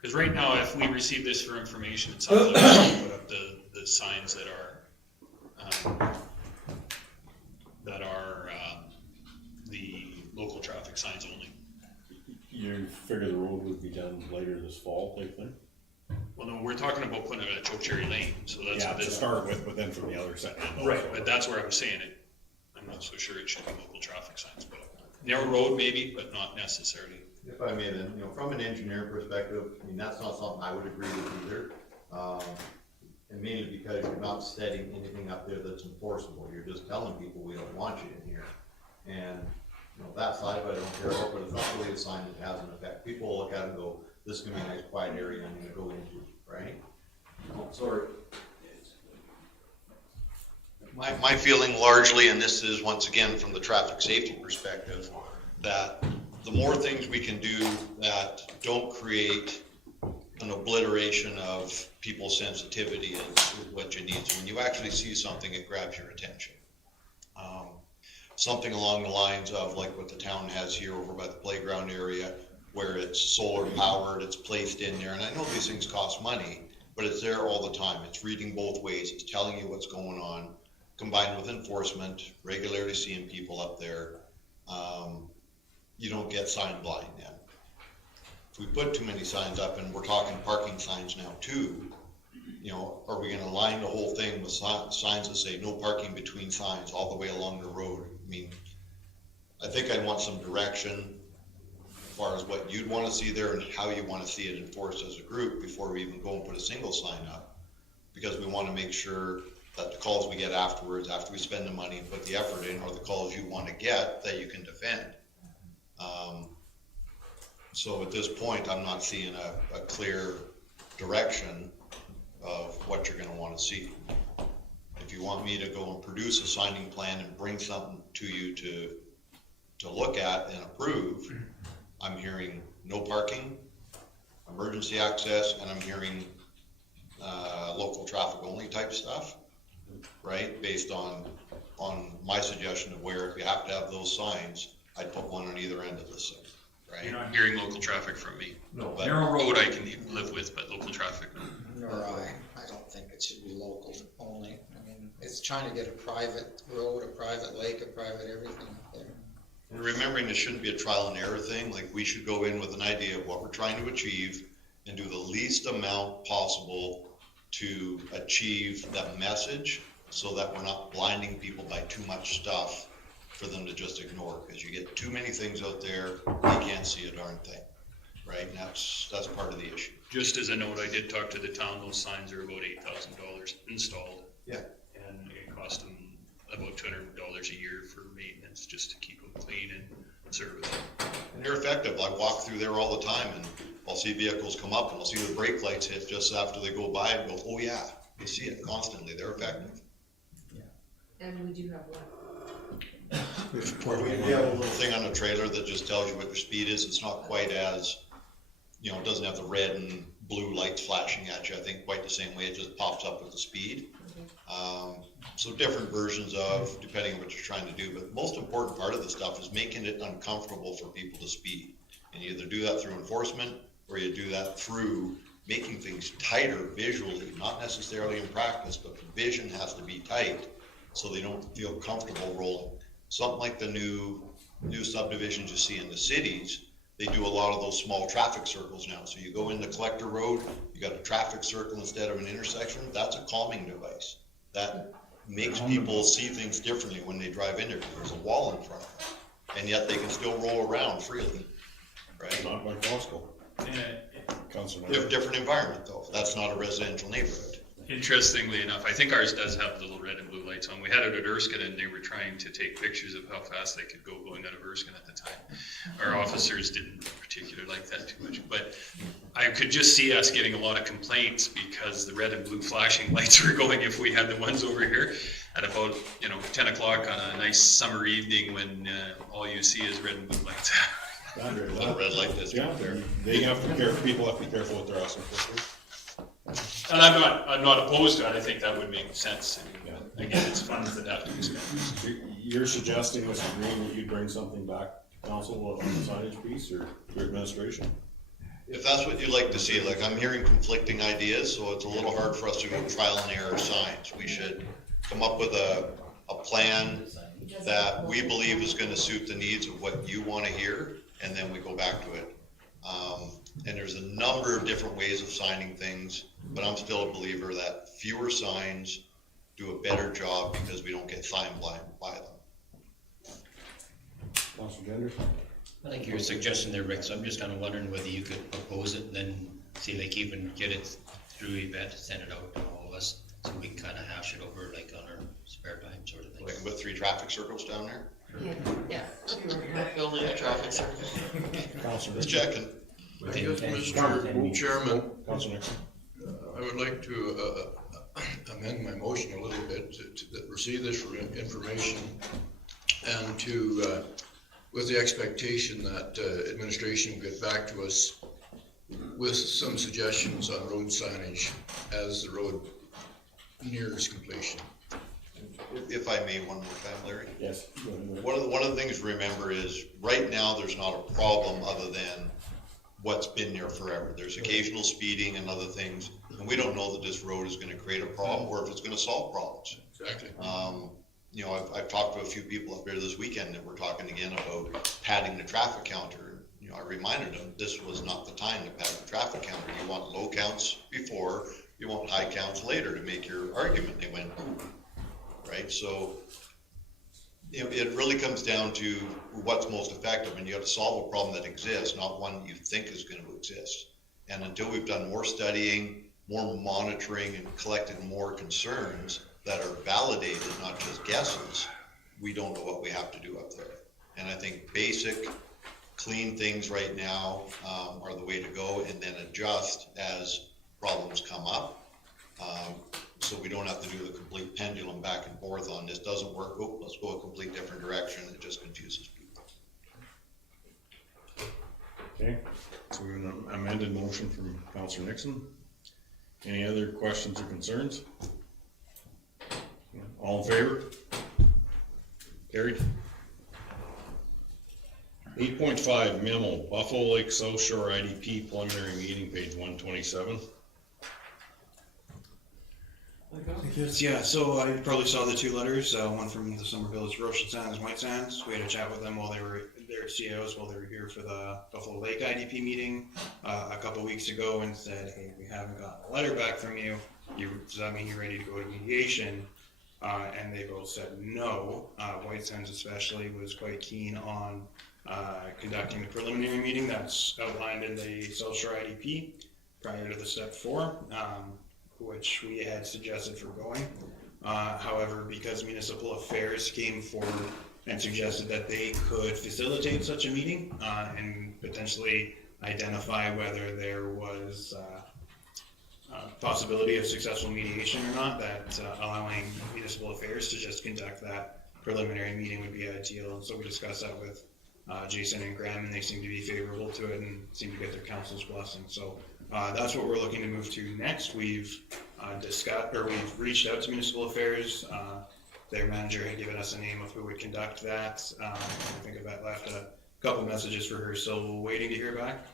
Because right now, if we receive this for information, it sounds like we should put up the signs that are the local traffic signs only. You figure the road would be done later this fall type thing? Well, no, we're talking about putting it at Chokecherry Lane, so that's Yeah, a bit. to start with, but then from the other side. Right, but that's where I'm saying it. I'm not so sure it should be local traffic signs, but narrow road maybe, but not necessarily. If I may then, you know, from an engineer perspective, I mean, that's not something I would agree with either. And mainly because you're not setting anything up there that's enforceable, you're just telling people we don't want you in here. And, you know, that side of it I don't care about, but it's not really a sign that has an effect. People look at it and go, this is gonna be a nice quiet area I'm gonna go into, right? Sorry. My feeling largely, and this is once again from the traffic safety perspective, that the more things we can do that don't create an obliteration of people's sensitivity is what you need. So when you actually see something, it grabs your attention. Something along the lines of like what the town has here over by the playground area, where it's solar powered, it's placed in there, and I know these things cost money, but it's there all the time. It's reading both ways, it's telling you what's going on, combined with enforcement, regularly seeing people up there. You don't get sign blind then. If we put too many signs up, and we're talking parking signs now too, you know, are we gonna line the whole thing with signs that say no parking between signs all the way along the road? I mean, I think I'd want some direction as far as what you'd wanna see there and how you wanna see it enforced as a group before we even go and put a single sign up. Because we wanna make sure that the calls we get afterwards, after we spend the money and put the effort in, are the calls you wanna get that you can defend. So at this point, I'm not seeing a clear direction of what you're gonna wanna see. If you want me to go and produce a signing plan and bring something to you to look at and approve, I'm hearing no parking, emergency access, and I'm hearing local traffic only type stuff, right? Based on my suggestion of where if you have to have those signs, I'd put one on either end of this thing, You're right? not hearing local traffic from me. No. Narrow road I can live with, but local traffic, no. Nor I don't think it should be local only. I mean, it's trying to get a private road, a private lake, a private everything up there. And remembering this shouldn't be a trial and error thing, like we should go in with an idea of what we're trying to achieve and do the least amount possible to achieve that message so that we're not blinding people by too much stuff for them to just ignore, because you get too many things out there, you can't see a darn thing, right? And that's part of the issue. Just as a note, I did talk to the town, those signs are about $8,000 installed. Yeah. And it cost them about $200 a year for maintenance, just to keep them clean and service. And they're effective. I walk through there all the time and I'll see vehicles come up and I'll see the brake lights hit just after they go by and go, oh yeah, you see it constantly. They're effective. And we do have one. We have a little thing on the trailer that just tells you what your speed is. It's not quite as, you know, it doesn't have the red and blue lights flashing at you, I think, quite the same way. It just pops up with the speed. So different versions of, depending on what you're trying to do. But the most important part of the stuff is making it uncomfortable for people to speed. And you either do that through enforcement or you do that through making things tighter visually, not necessarily in practice, but the vision has to be tight so they don't feel comfortable rolling. Something like the new subdivisions you see in the cities, they do a lot of those small traffic circles now. So you go into Collector Road, you got a traffic circle instead of an intersection. That's a calming device. That makes people see things differently when they drive in there, because there's a wall in front of them. And yet they can still roll around freely, right? Not like Moscow. They have a different environment though. That's not a residential neighborhood. Interestingly enough, I think ours does have little red and blue lights on. We had it at Erskine and they were trying to take pictures of how fast they could go going out of Erskine at the time. Our officers didn't particularly like that too much, but I could just see us getting a lot of complaints because the red and blue flashing lights were going if we had the ones over here at about, 10 o'clock on a nice summer evening when all you see is red and blue lights. Little red light district there. They have to be careful, people have to be careful what they're asking for. And I'm not opposed to it. I think that would make sense. And again, it's funds that have to be spent. You're suggesting, Mr. Green, that you bring something back to council on the signage piece or your administration? If that's what you'd like to see, like I'm hearing conflicting ideas, so it's a little hard for us to go trial and error signs. We should come up with a plan that we believe is gonna suit the needs of what you wanna hear, and then we go back to it. And there's a number of different ways of signing things, but I'm still a believer that fewer signs do a better job because we don't get sign blind by them. Councilor Genders? I think your suggestion there, Rick, so I'm just kind of wondering whether you could propose it and then see, like, even get it through Yvette, send it out to all of us, so we can kind of hash it over, like, on our spare time sort of thing. Like with 3 traffic circles down there? Yeah. Building a traffic circle. Councilor Just checking. Mr. Chairman, Councilor Nixon? I would like to amend my motion a little bit to receive this information and to, with the expectation that administration will get back to us with some suggestions on road signage as the road nears completion. If I may, one more time, Larry? Yes. One of the things to remember is, right now, there's not a problem other than what's been there forever. There's occasional speeding and other things, and we don't know that this road is gonna create a problem or if it's gonna solve problems. Exactly. I've talked to a few people up there this weekend that were talking again about padding the traffic counter. I reminded them, this was not the time to pad the traffic counter. You want low counts before, you want high counts later to make your argument. They went, right? So, it really comes down to what's most effective, and you have to solve a problem that exists, not one you think is going to exist. And until we've done more studying, more monitoring, and collected more concerns that are validated, not just guesses, we don't know what we have to do up there. And I think basic, clean things right now are the way to go, and then adjust as problems come up. So we don't have to do the complete pendulum back and forth on this doesn't work, oh, let's go a complete different direction. It just confuses people. Okay, so we have an amended motion from Councilor Nixon. Any other questions or concerns? All in favor? Carried. 8.5 memo, Buffalo Lake South Shore IDP preliminary meeting, page 127. Yeah, so I probably saw the two letters, one from the Summer Village Roche Sands and White Sands. We had a chat with them while they were, their CIOs, while they were here for the Buffalo Lake IDP meeting a couple weeks ago, and said, hey, we haven't gotten a letter back from you. Does that mean you're ready to go to mediation? And they both said no. White Sands especially was quite keen on conducting the preliminary meeting that's outlined in the South Shore IDP prior to the step 4. Which we had suggested for going. However, because Municipal Affairs came forward and suggested that they could facilitate such a meeting and potentially identify whether there was possibility of successful mediation or not, that allowing Municipal Affairs to just conduct that preliminary meeting would be ideal. And so we discussed that with Jason and Graham, and they seem to be favorable to it and seem to get their council's blessing. So that's what we're looking to move to next. We've we've reached out to Municipal Affairs. Their manager had given us a name of who would conduct that. I think Yvette left a couple messages for her, so waiting to hear back.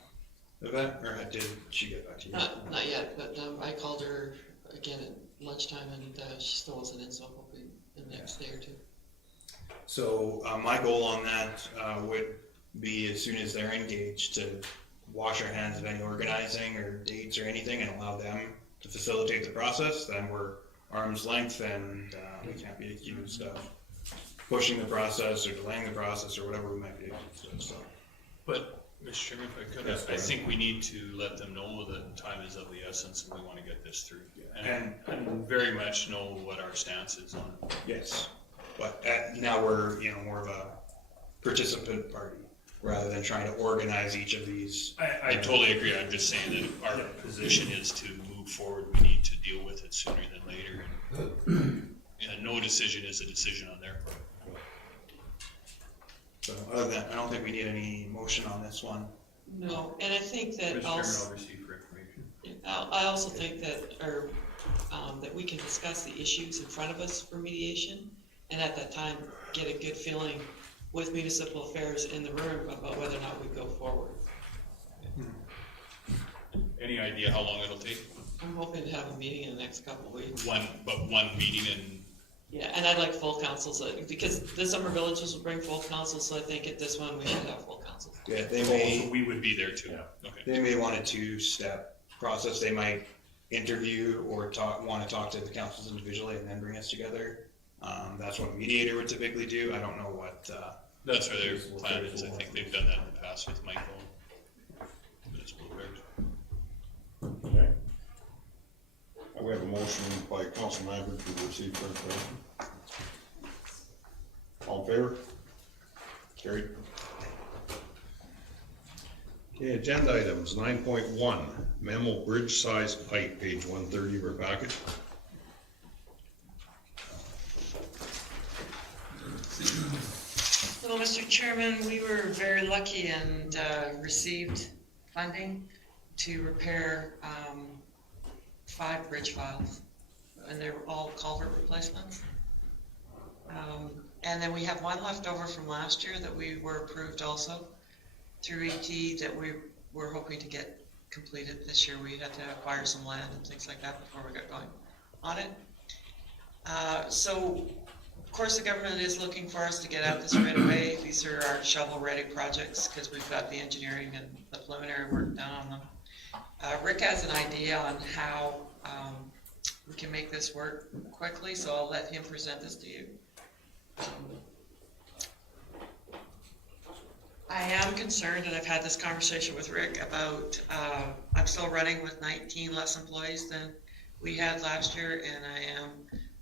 Yvette, or did she get back to you? Not yet, but I called her again at lunchtime and she still wasn't in, so I'm hoping in the next day or two. So my goal on that would be, as soon as they're engaged, to wash our hands of any organizing or dates or anything and allow them to facilitate the process. Then we're arm's length and we can't be accused of pushing the process or delaying the process or whatever we might be accused of. So. But, Mr. Chairman, if I could, I think we need to let them know that time is of the essence and we want to get this through. And very much know what our stance is on it. Yes, but now we're more of a participant party, rather than trying to organize each of these. I totally agree. I'm just saying that our position is to move forward. We need to deal with it sooner than later. And no decision is a decision on their part. So other than that, I don't think we need any motion on this one. No, and I think that also, I'll receive for information. I also think that, that we can discuss the issues in front of us for mediation, and at that time, get a good feeling with Municipal Affairs in the room about whether or not we go forward. Any idea how long it'll take? I'm hoping to have a meeting in the next couple of weeks. One meeting and. Yeah, and I'd like full council, so, because the Summer Villages will bring full council, so I think at this one we should have full council. Yeah, they may. So we would be there too. Yeah. Okay. They may want a 2-step process. They might interview or want to talk to the councils individually and then bring us together. That's what a mediator would typically do. I don't know what. That's where their plan is. I think they've done that in the past with Michael. Municipal Affairs. Okay. We have a motion by Council Member to receive for information. All in favor? Carried. Okay, agenda items, 9.1, memo bridge size pipe, page 130 of our package. So, Mr. Chairman, we were very lucky and received funding to repair 5 bridge files, and they're all culvert replacements. And then we have one left over from last year that we were approved also through ET that we were hoping to get completed this year. We had to acquire some land and things like that before we got going on it. So, of course, the government is looking for us to get out this right away. These are our shovel-ready projects because we've got the engineering and the preliminary work done on them. Rick has an idea on how we can make this work quickly, so I'll let him present this to you. I am concerned, and I've had this conversation with Rick about, I'm still running with 19 less employees than we had last year, and I am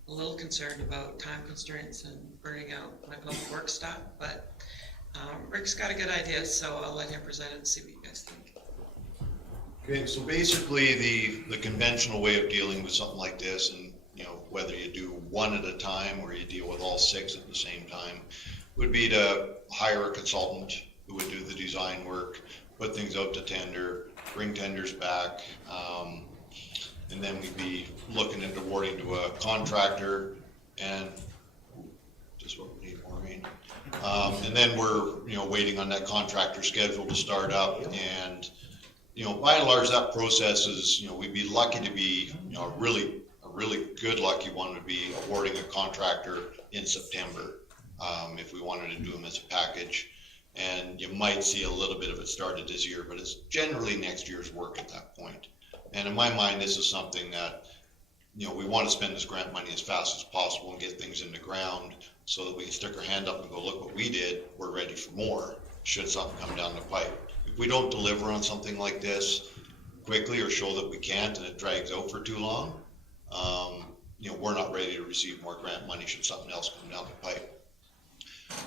a little concerned about time constraints and burning out my public works staff, but Rick's got a good idea, so I'll let him present it and see what you guys think. Okay, so basically the conventional way of dealing with something like this, and whether you do one at a time or you deal with all 6 at the same time, would be to hire a consultant who would do the design work, put things out to tender, bring tenders back, and then we'd be looking at awarding to a contractor, and just what we need, Maureen. And And then we're, waiting on that contractor schedule to start up, and, by and large, that process is, we'd be lucky to be, a really good lucky one would be awarding a contractor in September, if we wanted to do them as a package. And you might see a little bit of it started this year, but it's generally next year's work at that point. And in my mind, this is something that, we want to spend this grant money as fast as possible and get things in the ground so that we can stick our hand up and go, look what we did, we're ready for more, should something come down the pipe. If we don't deliver on something like this quickly or show that we can't and it drags out for too long, we're not ready to receive more grant money should something else come down the pipe.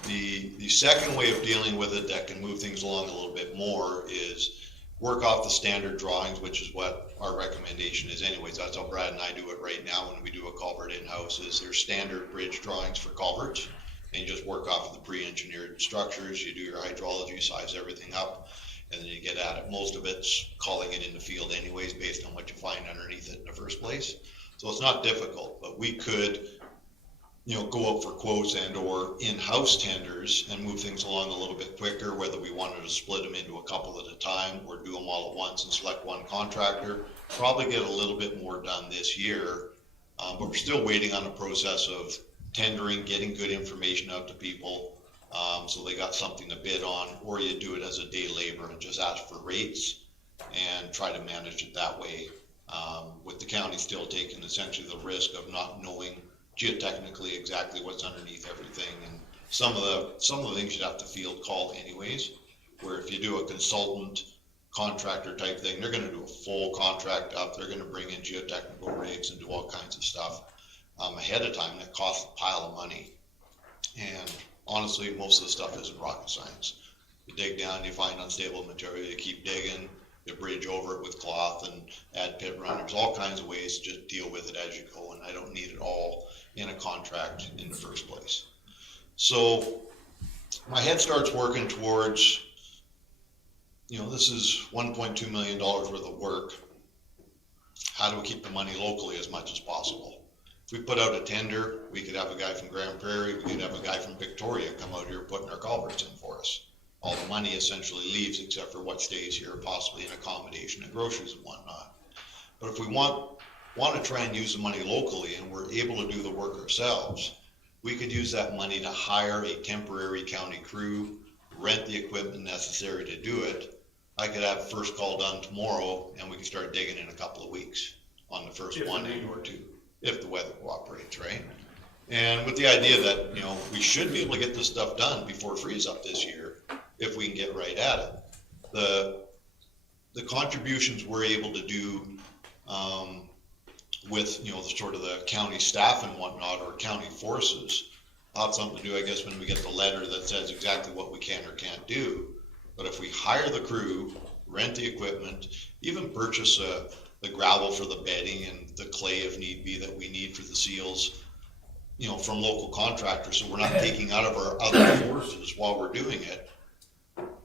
The second way of dealing with it that can move things along a little bit more is work off the standard drawings, which is what our recommendation is anyways. That's how Brad and I do it right now when we do a culvert in-house, is there's standard bridge drawings for culverts, and you just work off of the pre-engineered structures, you do your hydrology, size everything up, and then you get at it. Most of it's calling it in the field anyways based on what you find underneath it in the first place. So it's not difficult, but we could go up for quotes and or in-house tenders and move things along a little bit quicker, whether we wanted to split them into a couple at a time or do them all at once and select one contractor. Probably get a little bit more done this year, but we're still waiting on the process of tendering, getting good information out to people, so they got something to bid on, or you do it as a day labor and just ask for rates and try to manage it that way, with the county still taking essentially the risk of not knowing geotechnically exactly what's underneath everything, and some of the things you'd have to field call anyways, where if you do a consultant contractor type thing, they're going to do a full contract up, they're going to bring in geotechnical rigs and do all kinds of stuff ahead of time. That costs a pile of money, and honestly most of the stuff isn't rocket science. You dig down, you find unstable material, you keep digging, you bridge over it with cloth and add pit runners, all kinds of ways to just deal with it as you go, and I don't need it all in a contract in the first place. So my head starts working towards, this is $1.2 million worth of work. How do we keep the money locally as much as possible? If we put out a tender, we could have a guy from Grand Prairie, we could have a guy from Victoria come out here putting our culverts in for us. All the money essentially leaves except for what stays here, possibly in accommodation and groceries and whatnot. But if we want to try and use the money locally and we're able to do the work ourselves, we could use that money to hire a temporary county crew, rent the equipment necessary to do it. I could have first call done tomorrow and we can start digging in a couple of weeks on the first one or two, if the weather cooperates, right? And with the idea that, we should be able to get this stuff done before it freezes up this year, if we can get right at it. The contributions we're able to do with, sort of the county staff and whatnot, or county forces, I'll have something to do, I guess, when we get the letter that says exactly what we can or can't do. But if we hire the crew, rent the equipment, even purchase the gravel for the bedding and the clay if need be that we need for the seals, from local contractors, so we're not taking out of our other forces while we're doing it.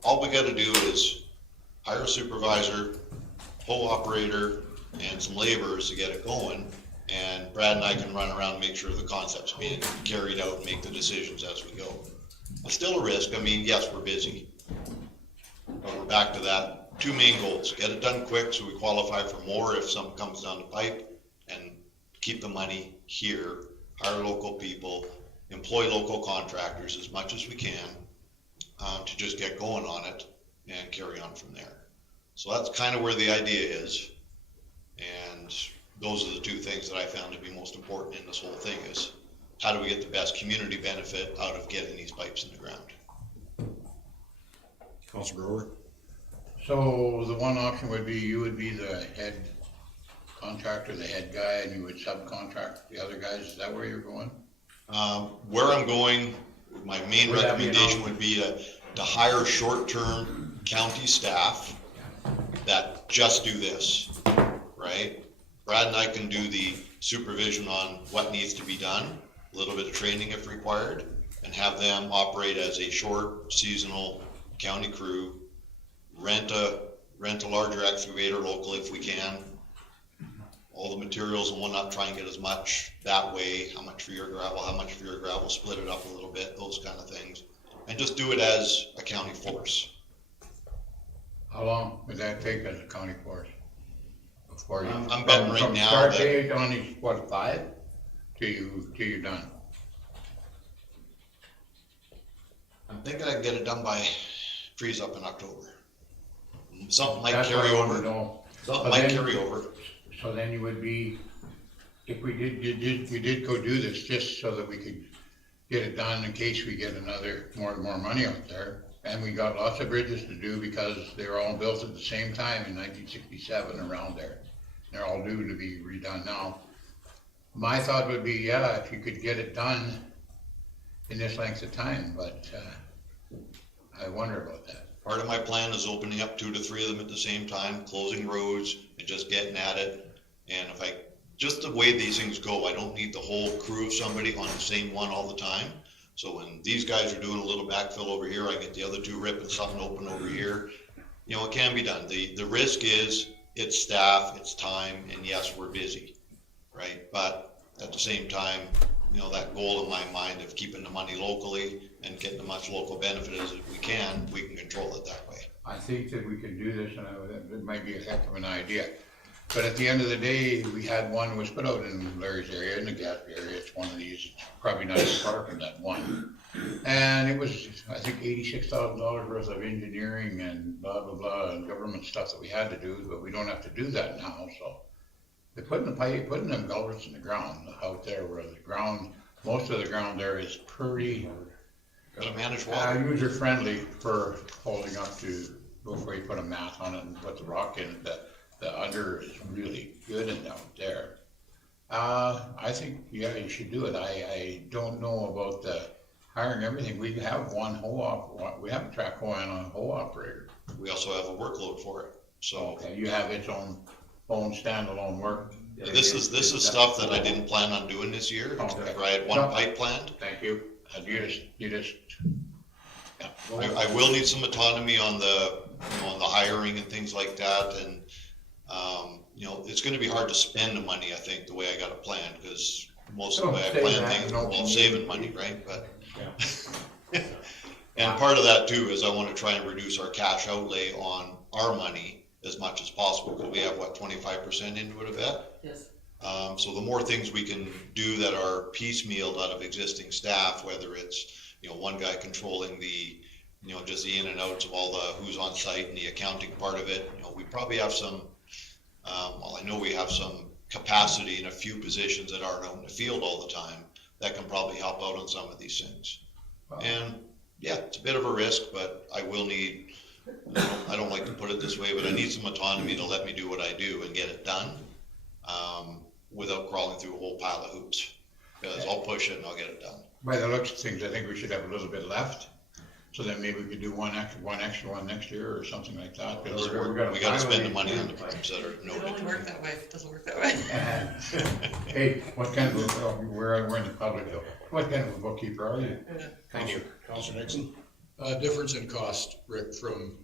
All we got to do is hire a supervisor, pole operator, and some laborers to get it going, and Brad and I can run around and make sure the concept's being carried out and make the decisions as we go. It's still a risk. Yes, we're busy, but we're back to that. Two main goals: get it done quick so we qualify for more if something comes down the pipe, and keep the money here, hire local people, employ local contractors as much as we can, to just get going on it and carry on from there. So that's kind of where the idea is. And those are the two things that I found to be most important in this whole thing, is how do we get the best community benefit out of getting these pipes in the ground? Councilor Grover? So the one option would be, you would be the head contractor, the head guy, and you would subcontract the other guys. Is that where you're going? Where I'm going, my main recommendation would be to hire short-term county staff that just do this, right? Brad and I can do the supervision on what needs to be done, a little bit of training if required, and have them operate as a short seasonal county crew, rent a larger excavator locally if we can, all the materials and whatnot, try and get as much that way, how much for your gravel, split it up a little bit, those kind of things. and just do it as a county force. How long would that take as a county force? Before you, I'm betting right from now start that- date on these, what, 5? Till you're done? I'm thinking I can get it done by freeze up in October. Something might That's carry what I wanna over. know. Something But might then- carry over. So then you would be, if we did go do this just so that we could get it done in case we get more money out there. And we got lots of bridges to do because they were all built at the same time in 1967 around there. They're all due to be redone now. My thought would be, yeah, if you could get it done in this length of time, but, I wonder about that. Part of my plan is opening up 2 to 3 of them at the same time, closing roads and just getting at it. And just the way these things go, I don't need the whole crew of somebody on the same one all the time. So when these guys are doing a little backfill over here, I get the other 2 ripping something open over here. You know, it can be done. The risk is it's staff, it's time, and yes, we're busy, right? But at the same time, you know, that goal in my mind of keeping the money locally and getting as much local benefit as we can control it that way. I think that we can do this, and it might be a heck of an idea. But at the end of the day, we had one was put out in Larry's area, in the Gatsby area, it's one of these, it's probably not as far from that one. And it was, I think, $86,000 worth of engineering and blah, blah, blah, and government stuff that we had to do, but we don't have to do that now, so. They're putting them culverts in the ground out there where the ground, most of the ground there is pretty Gotta manage water. user-friendly for holding up to, before you put a mat on it and put the rock in it. The under is really good and down there. I think, yeah, you should do it. I don't know about the hiring everything. We have we have a track going on a hoe operator. We also have a workload for it, so. Okay, you have its own standalone work. This is stuff that I didn't plan on doing this year. Okay. I had one pipe planned. Thank you. You just. Yeah. I will need some autonomy on the hiring and things like that, and, you know, it's gonna be hard to spend the money, I think, the way I got it planned, because most of the way I plan things, well, saving money, right, but. And part of that too is I wanna try and reduce our cash outlay on our money as much as possible, because we have, 25% into it, I bet? Yes. So the more things we can do that are piecemealed out of existing staff, whether it's, one guy controlling the, just the in and outs of all the who's on site and the accounting part of it, we probably have some, I know we have some capacity in a few positions that aren't out in the field all the time that can probably help out on some of these things. Wow. And yeah, it's a bit of a risk, but I will need, I don't like to put it this way, but I need some autonomy to let me do what I do and get it done, without crawling through a whole pile of hoops. Because I'll push it and I'll get it done. By the looks of things, I think we should have a little bit left, so then maybe we could do one extra one next year or something like that. We gotta spend the money on the pipes that are It noted. doesn't work that way, it doesn't work that way. Hey, what kind of, we're in the public though, what kind of a bookkeeper are you? Thank you. Counselor Nixon? Difference in cost, Rick, from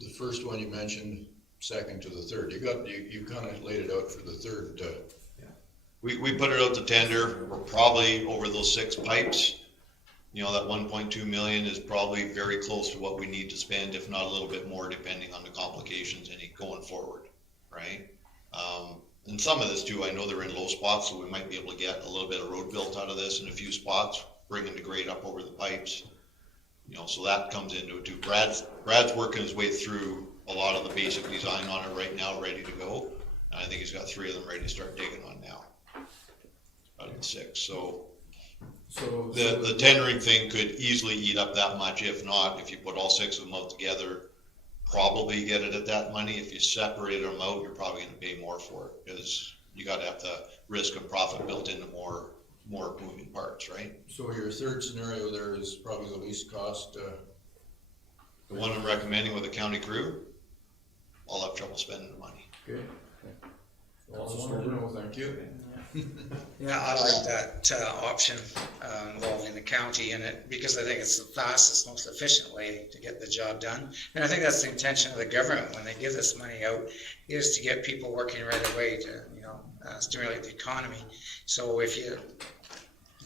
the first one you mentioned, second to the third. You kind of laid it out for the third. We put it out to tender, we're probably over those 6 pipes. That 1.2 million is probably very close to what we need to spend, if not a little bit more, depending on the complications going forward, right? And some of this too, I know they're in low spots, so we might be able to get a little bit of road built out of this in a few spots, bringing the grade up over the pipes. So that comes into it too. Brad's working his way through a lot of the basic design on it right now, ready to go. And I think he's got 3 of them ready to start digging on now, out of the 6, so. The tendering thing could easily eat up that much, if not, if you put all 6 of them out together, probably get it at that money. If you separate them out, you're probably gonna pay more for it, because you gotta have the risk and profit built into more moving parts, right? So your third scenario there is probably the least cost, The one I'm recommending with the county crew, I'll have trouble spending the money. Okay. Also wanted to know, thank you. Yeah, I like that option involving the county in it, because I think it's the fastest, most efficient way to get the job done. And I think that's the intention of the government when they give this money out, is to get people working right away to, stimulate the economy. So if you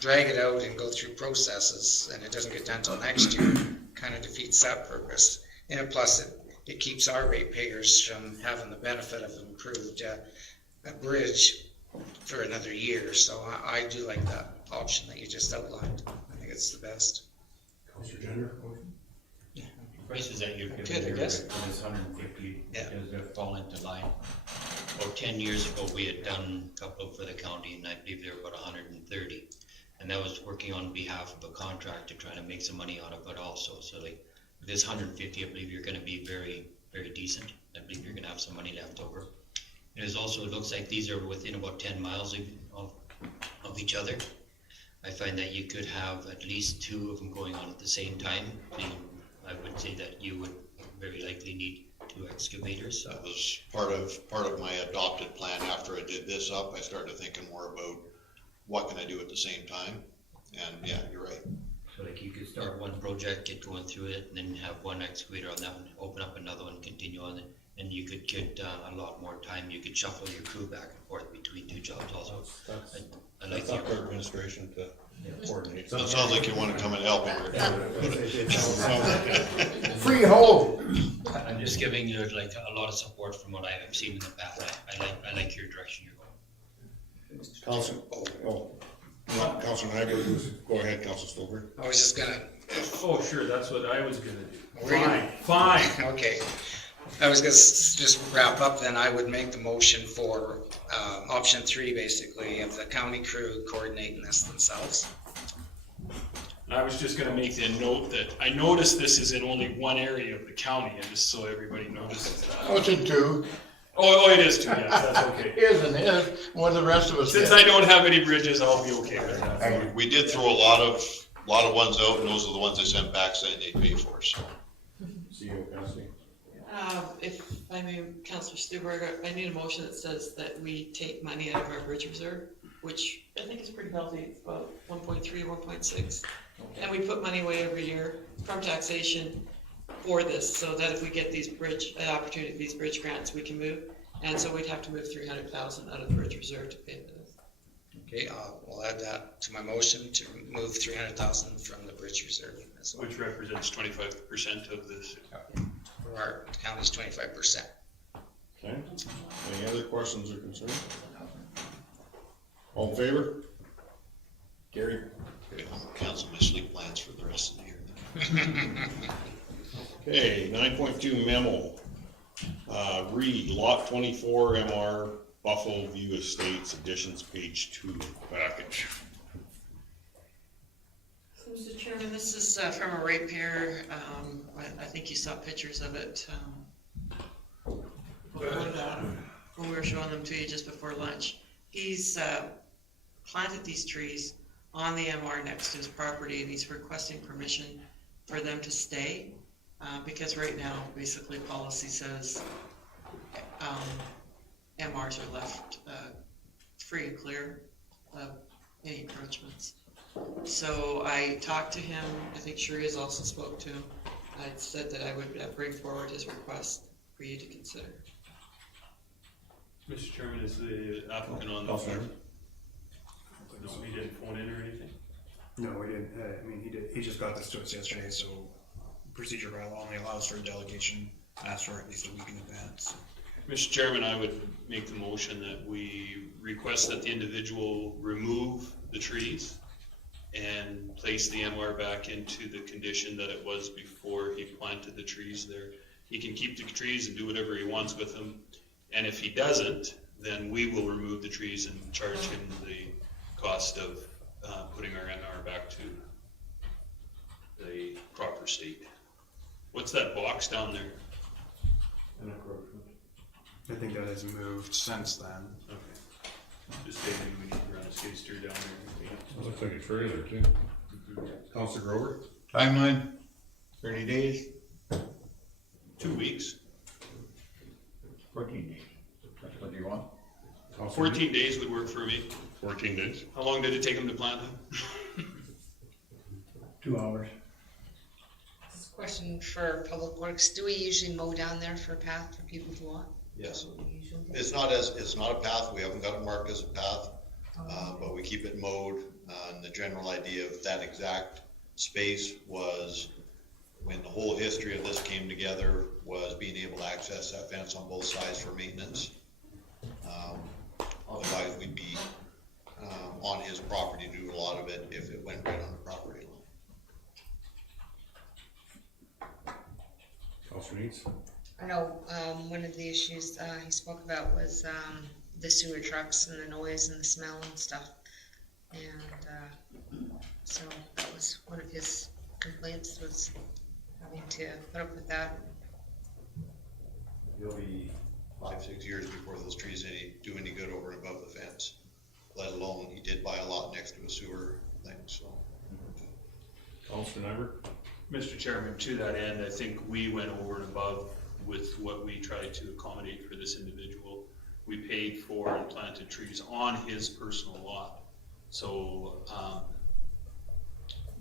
drag it out and go through processes and it doesn't get done till next year, kind of defeats that purpose. And plus, it keeps our ratepayers from having the benefit of improved a bridge for another year. So I do like that option that you just outlined. I think it's the best. Councilor Jenner, motion? Prices that you're Good, I giving guess. for this 150, Yeah. does it fall into line? About 10 years ago, we had done a couple for the county, and I believe they were about 130. And that was working on behalf of a contractor, trying to make some money out of it also. So like, this 150, I believe you're gonna be very, very decent. I believe you're gonna have some money left over. It is also, it looks like these are within about 10 miles of each other. I find that you could have at least 2 of them going on at the same time. I would say that you would very likely need 2 excavators. That was part of my adopted plan. After I did this up, I started thinking more about what can I do at the same time? And yeah, you're right. So like you could start one project, get going through it, and then have one excavator on that one, open up another one, continue on it. And you could get a lot more time. You could shuffle your crew back and forth between 2 jobs also. I like It's up to your administration to coordinate. So it sounds like you want to come and help him. Freehold. I'm just giving you like a lot of support from what I have seen in the past. I like your direction you're going. Councilor Nyberg, go ahead, Councilor Stolberg. I was just gonna. Oh, sure, that's what I was gonna do. We're gonna- Fine. Okay. I was gonna just wrap up then. I would make the motion for option 3, basically, of the county crew coordinating this themselves. I was just gonna make the note that I noticed this is in only one area of the county, and just so everybody notices that. Oh, it's in 2. Oh, it is too, yes, that's okay. Is and is, what the rest of us Since did. I don't have any bridges, I'll be okay with that. We did throw a lot of ones out, and those are the ones they sent back saying they pay for, so. CEO Cassidy. If I may, Councillor Stuber, I need a motion that says that we take money out of our bridge reserve, which I think is pretty healthy, it's about 1.3, 1.6. And we put money away every year from taxation for this, so that if we get these opportunity, these bridge grants, we can move. And so we'd have to move 300,000 out of the bridge reserve to pay for this. Okay, we'll add that to my motion to move 300,000 from the bridge reserve as well. Which represents 25% of this. For our county's 25%. Okay, any other questions or concerns? All in favor? Gary? Okay, I'll cancel my sleep plans for the rest of the year. Okay, 9.2 memo. Read lot 24 MR Buffalo View Estates additions, page 2 of the package. So, Mr. Chairman, this is from a ratepayer. I think you saw pictures of it when we were showing them to you just before lunch. He's planted these trees on the MR next to his property, and he's requesting permission for them to stay, because right now, basically, policy says MRs are left free and clear of any encroachments. So I talked to him, I think Sherry has also spoke to him. I said that I would bring forward his request for you to consider. Mr. Chairman, is the applicant on the phone? No, he didn't phone in or anything? No, we didn't. I mean, he just got this to us yesterday, so procedure only allows for a delegation, ask for at least a week in advance. Mr. Chairman, I would make the motion that we request that the individual remove the trees and place the MR back into the condition that it was before he planted the trees there. He can keep the trees and do whatever he wants with them, and if he doesn't, then we will remove the trees and charge him the cost of putting our MR back to the proper state. What's that box down there? I think that has moved since then. Okay. Just say maybe we need to run a skid steer down there. That looks like a trailer too. Councilor Grover? Timeline, 30 days, 2 weeks. 14 days. That's what you want? 14 days would work for me. 14 days. How long did it take him to plant them? 2 hours. This is a question for Public Works. Do we usually mow down there for a path for people to walk? Yes. We usually do. It's not a path, we haven't got it marked as a path, but we keep it mowed And the general idea of that exact space was, when the whole history of this came together, was being able to access that fence on both sides for maintenance. Otherwise, we'd be on his property to do a lot of it if it went right on the property line. Councilor Needs? I know, one of the issues, he spoke about was, the sewer trucks and the noise and the smell and stuff. And, so that was one of his complaints, was having to put up with that. He'll be 5-6 years before those trees do any good over and above the fence, let alone he did buy a lot next to a sewer thing, so. Councilor Nyberg? Mr. Chairman, to that end, I think we went over and above with what we tried to accommodate for this individual. We paid for and planted trees on his personal lot. So,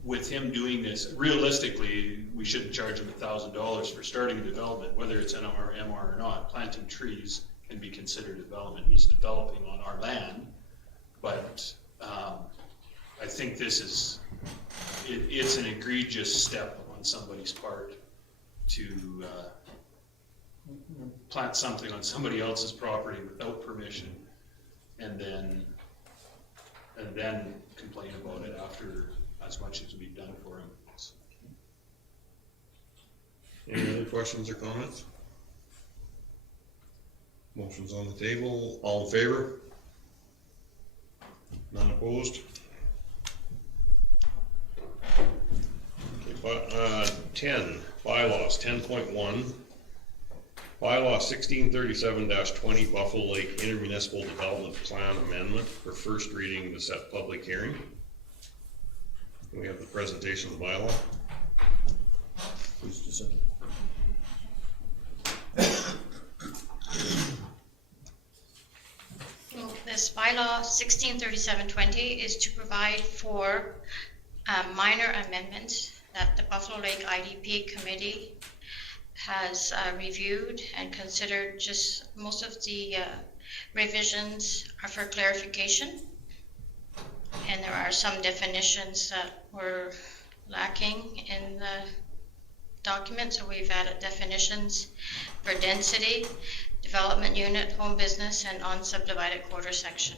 with him doing this, realistically, we shouldn't charge him $1,000 for starting a development, whether it's NMR or MR or not. Planting trees can be considered development. He's developing on our land, but I think this is, it's an egregious step on somebody's part to plant something on somebody else's property without permission, and then complain about it after as much as we've done for him. Any other questions or comments? Motion's on the table. All in favor? None opposed? Okay, 10, bylaws, 10.1. Bylaw 1637-20, Buffalo Lake Intermunicipal Development Plan Amendment for first reading to set public hearing. We have the presentation of the bylaw. Please just This bylaw 1637-20 is to provide for minor amendments that the Buffalo Lake IDP Committee has reviewed and considered. Just most of the revisions are for clarification, and there are some definitions that were lacking in the document, so we've added definitions for density, development unit, home business, and unsubdivided quarter section.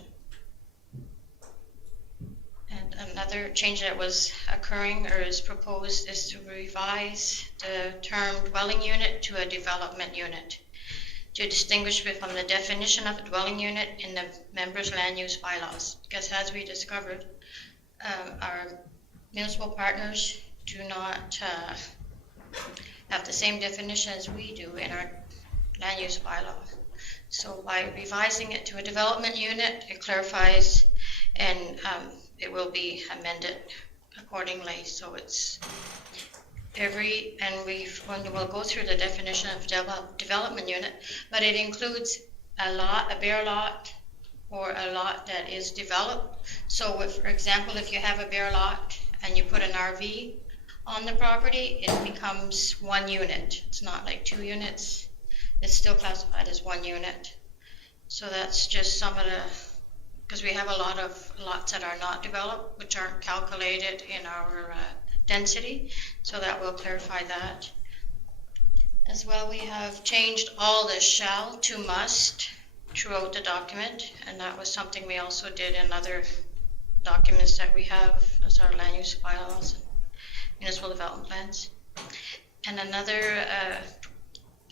And another change that was occurring or is proposed is to revise the term dwelling unit to a development unit to distinguish from the definition of a dwelling unit in the members' land use bylaws. Because as we discovered, our municipal partners do not have the same definition as we do in our land use bylaw. So by revising it to a development unit, it clarifies, and it will be amended accordingly. So it's we'll go through the definition of development unit, but it includes a bare lot, or a lot that is developed. So if, for example, if you have a bare lot and you put an RV on the property, it becomes one unit. It's not like two units. It's still classified as one unit. So that's just some of the, because we have a lot of lots that are not developed, which aren't calculated in our density. So that will clarify that. As well, we have changed all the shall to must throughout the document, and that was something we also did in other documents that we have as our land use bylaws and municipal development plans. And another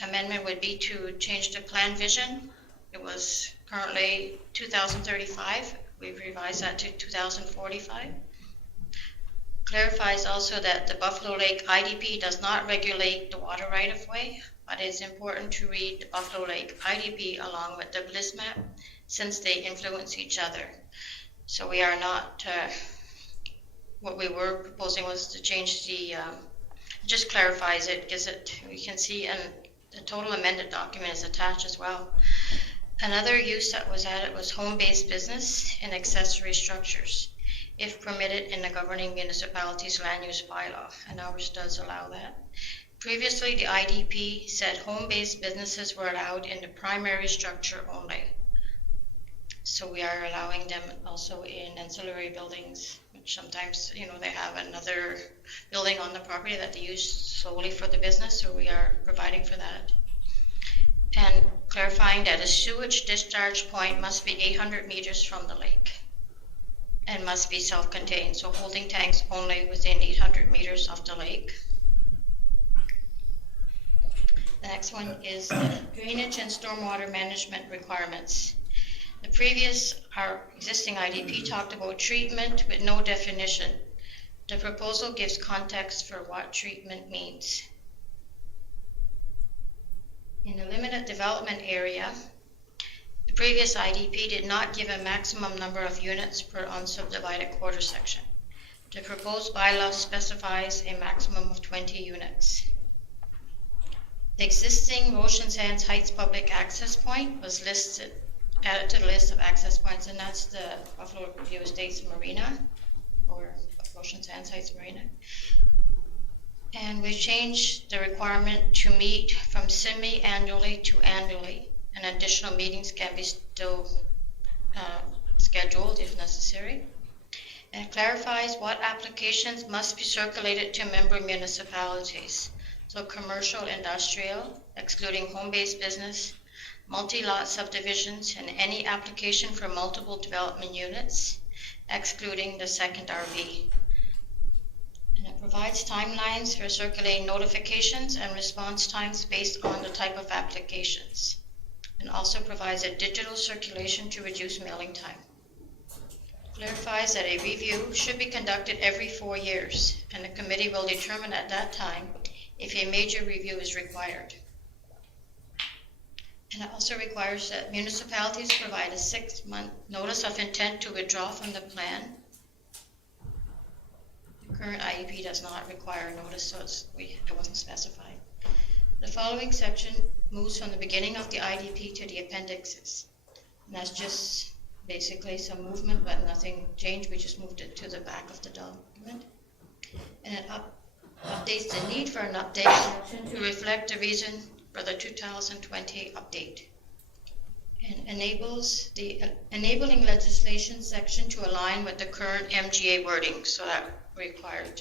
amendment would be to change the plan vision. It was currently 2035. We've revised that to 2045. Clarifies also that the Buffalo Lake IDP does not regulate the water right-of-way, but it's important to read the Buffalo Lake IDP along with the Bliss map, since they influence each other. So we are not, what we were proposing was to change the, just clarifies it, gives it, we can see, and the total amended document is attached as well. Another use that was added was home-based business and accessory structures, if permitted in the governing municipality's land use bylaw, and ours does allow that. Previously, the IDP said home-based businesses were allowed in the primary structure only. So we are allowing them also in ancillary buildings sometimes, they have another building on the property that they use solely for the business, so we are providing for that. And clarifying that a sewage discharge point must be 800 meters from the lake and must be self-contained, so holding tanks only within 800 meters of the lake. The next one is drainage and stormwater management requirements. Our existing IDP talked about treatment with no definition. The proposal gives context for what treatment means. In the limited development area, the previous IDP did not give a maximum number of units per unsubdivided quarter section. The proposed bylaw specifies a maximum of 20 units. The existing Ocean Sands Heights public access point was added to the list of access points, and that's the Buffalo View Estates Marina, or Ocean Sands Heights Marina. And we changed the requirement to meet from semi-annually to annually, and additional meetings can be still scheduled if necessary. And it clarifies what applications must be circulated to member municipalities. So commercial, industrial, excluding home-based business, multi-lot subdivisions, and any application for multiple development units, excluding the second RV. And it provides timelines for circulating notifications and response times based on the type of applications, and also provides a digital circulation to reduce mailing time. Clarifies that a review should be conducted every 4 years, and the committee will determine at that time if a major review is required. And it also requires that municipalities provide a 6-month notice of intent to withdraw from the plan. The current IEP does not require a notice, so it wasn't specified. The following section moves from the beginning of the IDP to the appendixes. And that's just basically some movement, but nothing changed. We just moved it to the back of the document. And it updates the need for an update section to reflect the reason for the 2020 update, and enables the enabling legislation section to align with the current MGA wording, so that required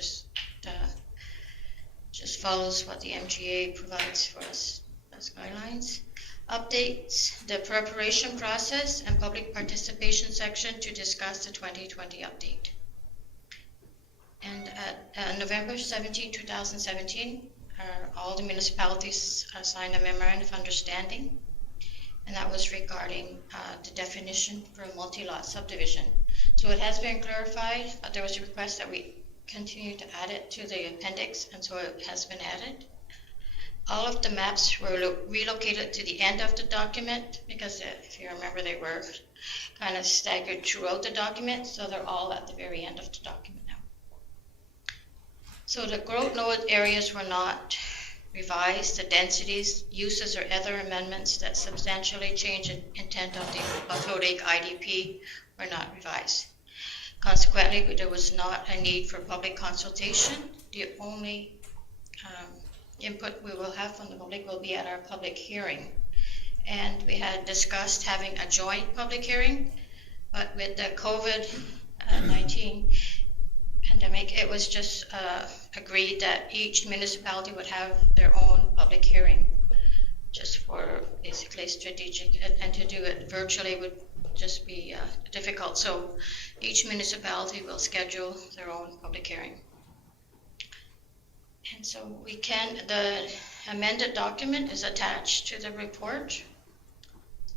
just follows what the MGA provides for us as guidelines. Updates the preparation process and public participation section to discuss the 2020 update. And at November 17, 2017, all the municipalities signed a memorandum of understanding, and that was regarding the definition for a multi-lot subdivision. So it has been clarified, but there was a request that we continue to add it to the appendix, and so it has been added. All of the maps were relocated to the end of the document because, if you remember, they were kind of staggered throughout the document, so they're all at the very end of the document now. So the growth node areas were not revised. The densities, uses, or other amendments that substantially change the intent of the Buffalo Lake IDP were not revised. Consequently, there was not a need for public consultation. The only input we will have from the public will be at our public hearing. And we had discussed having a joint public hearing, but with the COVID-19 pandemic, it was just agreed that each municipality would have their own public hearing, just for basically strategic, and to do it virtually would just be difficult. So each municipality will schedule their own public hearing. And so the amended document is attached to the report.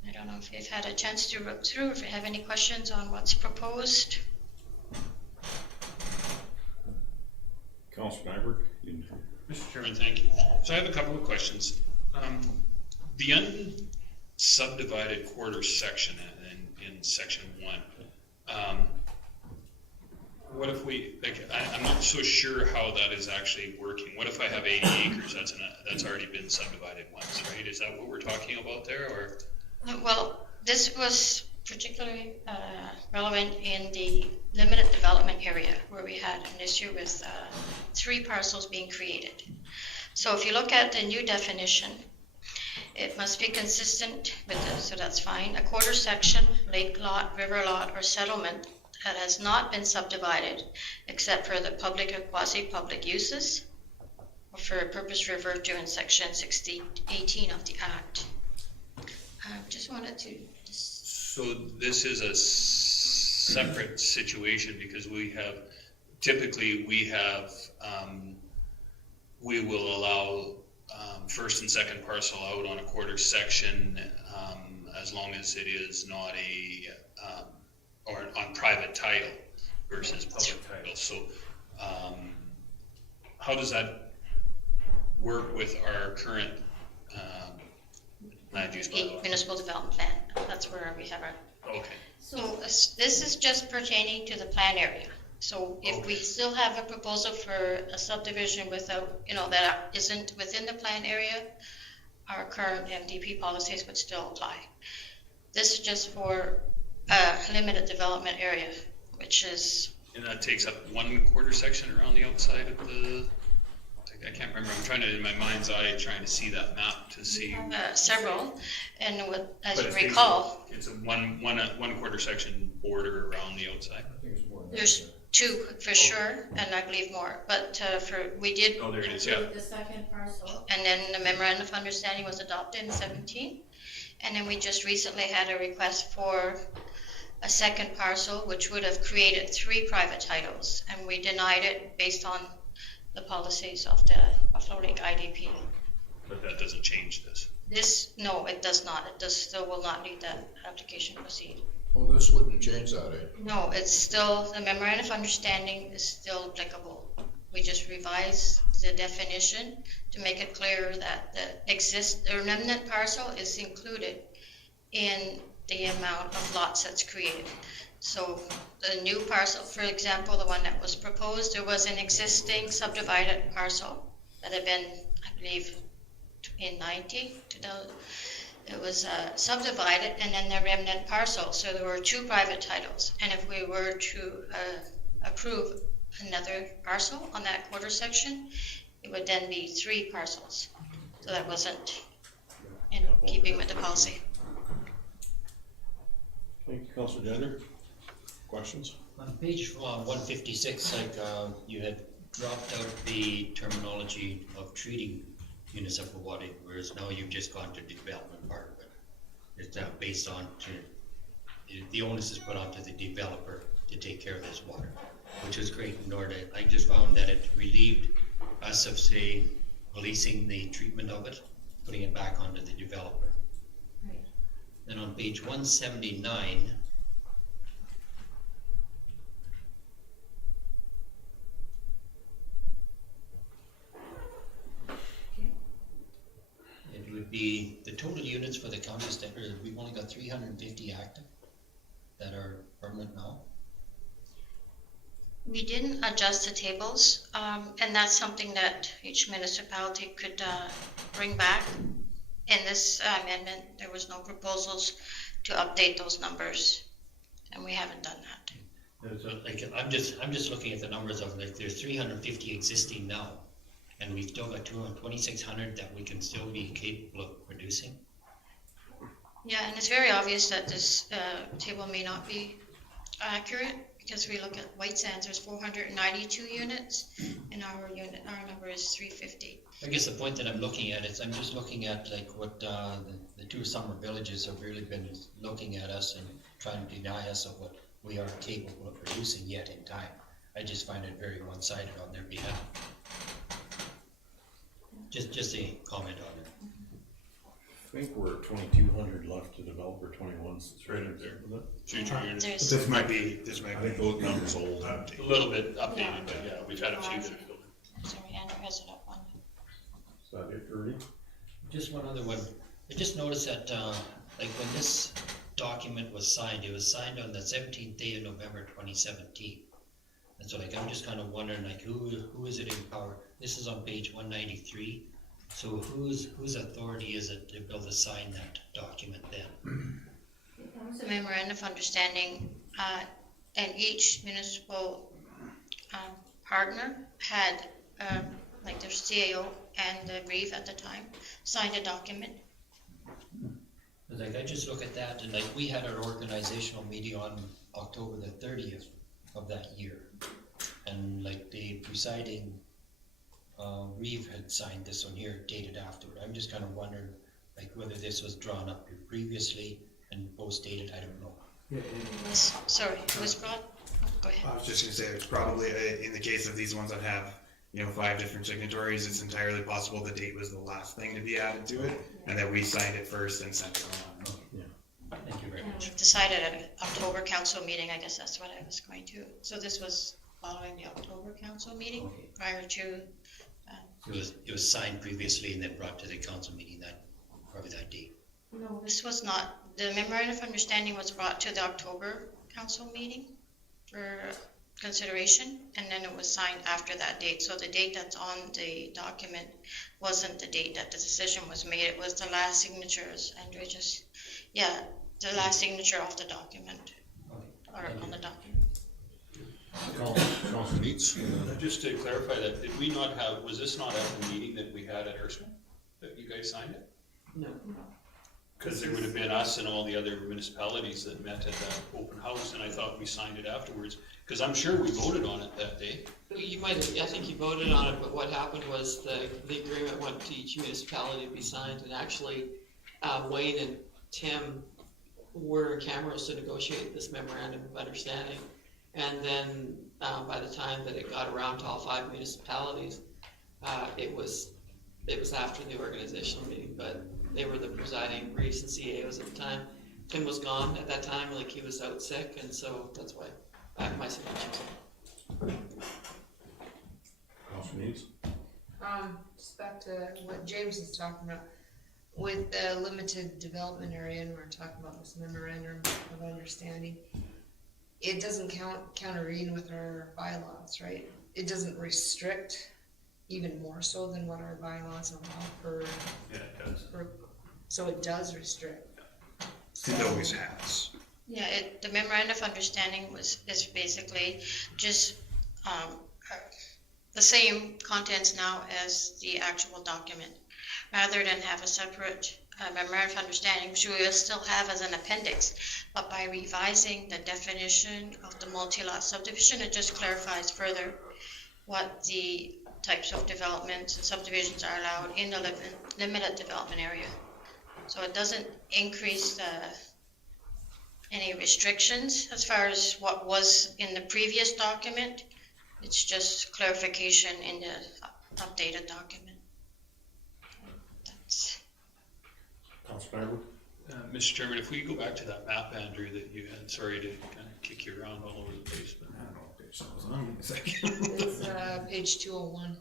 I don't know if you've had a chance to look through, if you have any questions on what's proposed. Councilor Nyberg? Mr. Chairman, thank you. So I have a couple of questions. The unsubdivided quarter section in section 1, what if I'm not so sure how that is actually working. What if I have 80 acres? That's already been subdivided once, right? Is that what we're talking about there, or? Well, this was particularly relevant in the limited development area, where we had an issue with 3 parcels being created. So if you look at the new definition, it must be consistent with this, so that's fine. A quarter section, lake lot, river lot, or settlement that has not been subdivided except for the public or quasi-public uses or for a purpose referred to in section 18 of the Act. I just wanted to So this is a separate situation because typically we will allow first and second parcel out on a quarter section as long as it is not or on private title versus public title. So how does that work with our current land use bylaw? municipal development plan. That's where we have our. Okay. So this is just pertaining to the plan area. So if we still have a proposal for a subdivision without, that isn't within the plan area, our current MDP policies would still apply. This is just for a limited development area, which is. And that takes up 1/4 section around the outside of I can't remember. I'm trying to, in my mind's eye, trying to see that map to see. Several, and as But you it's recall, it's a 1/4 section border around the outside. there's 2 for sure, and I believe more. But we did. Oh, there it is. Yeah. The second parcel. And then the memorandum of understanding was adopted in 2017. And then we just recently had a request for a second parcel, which would have created 3 private titles. And we denied it based on the policies of the Buffalo Lake IDP. But that doesn't change this. No, it does not. It still will not lead that application to proceed. Well, this wouldn't change that, eh? No, it's still, the memorandum of understanding is still applicable. We just revised the definition to make it clear that the remnant parcel is included in the amount of lots that's created. So the new parcel, for example, the one that was proposed, there was an existing subdivided parcel that had been, I believe, in 2000, it was subdivided, and then the remnant parcel. So there were 2 private titles. And if we were to approve another parcel on that quarter section, it would then be 3 parcels. So that wasn't in keeping with the policy. Thank you, Councilor Gender. Questions? On page 156, you had dropped out the terminology of treating municipal water, whereas now you've just gone to the development part of it. It's based on the onus is put onto the developer to take care of this water, which is great. I just found that it relieved us of, say, policing the treatment of it, putting it back onto the developer. Right. Then on page 179, it would be the total units for the county Stettler. We've only got 350 active that are permanent now. We didn't adjust the tables, and that's something that each municipality could bring back. In this amendment, there was no proposals to update those numbers, and we haven't done that. I'm just looking at the numbers of there's 350 existing now, and we've still got 2,600 that we can still be capable of producing. Yeah, and it's very obvious that this table may not be accurate because we look at White Sands, there's 492 units, and our number is 350. I guess the point that I'm looking at is I'm just looking at what the 2 summer villages have really been looking at us and trying to deny us of what we are capable of producing yet in time. I just find it very one-sided on their behalf. Just a comment on it. I think we're at 2,200 left to develop, or 21. It's right up there. Future units. There's- This might be. I think those numbers old. A little bit updated, but yeah, we've had a few. Sorry, Andrew has it up on. Is that it, Ernie? Just one other one. I just noticed that when this document was signed, it was signed on the 17th day of November 2017. And so I'm just kind of wondering who is it in power? This is on page 193. So whose authority is it to be able to sign that document then? The memorandum of understanding, and each municipal partner had, like their CAO and the REEF at the time, signed a document. Cause like, I just look at that, and like, we had our organizational meeting on October the 30th of that year. And like, the presiding, Reeve had signed this one here dated afterward. I'm just kind of wondering, like, whether this was drawn up here previously and post dated, I don't know. Sorry, it was brought, go ahead. I was just gonna say, it's probably, in the case of these ones that have, 5 different signatories, it's entirely possible the date was the last thing to be added to it, and that we signed it first and sent it on. Thank you very much. Decided at an October council meeting, I guess that's what I was going to. So this was following the October council meeting prior to. It was signed previously and then brought to the council meeting probably that date. No, this was not. The memorandum of understanding was brought to the October council meeting for consideration, and then it was signed after that date. So the date that's on the document wasn't the date that the decision was made. It was the last signatures, and the last signature of the document, or on the document. Council Needs? Just to clarify that, did we not have, was this not at the meeting that we had at Ursula, that you guys signed it? No. Because there would have been us and all the other municipalities that met at that open house, and I thought we signed it afterwards, because I'm sure we voted on it that day. You might have, I think you voted on it, but what happened was the agreement went to each municipality to be signed, and actually, Wayne and Tim were in Camrose to negotiate this memorandum of understanding. And then, by the time that it got around to all 5 municipalities, it was after the organizational meeting, but they were the presiding, Reeves and CA was at the time. Tim was gone at that time, like he was out sick, and so that's why I have my signature. Council Needs? Just back to what James was talking about, with the limited development area, and we're talking about this memorandum of understanding. It doesn't countervene with our bylaws, right? It doesn't restrict even more so than what our bylaws allow for. Yeah, it does. So it does restrict. It always has. Yeah, the memorandum of understanding is basically just the same contents now as the actual document, rather than have a separate memorandum of understanding, which we will still have as an appendix. But by revising the definition of the multi-lot subdivision, it just clarifies further what the types of developments and subdivisions are allowed in the limited development area. So it doesn't increase any restrictions as far as what was in the previous document. It's just clarification in the updated document. That's. Councilor Mr. Chairman, if we go back to that map, Andrew, that you had, sorry to kind of kick you around all over the place, but. I don't know what page that was on, give me a second. It's page 201.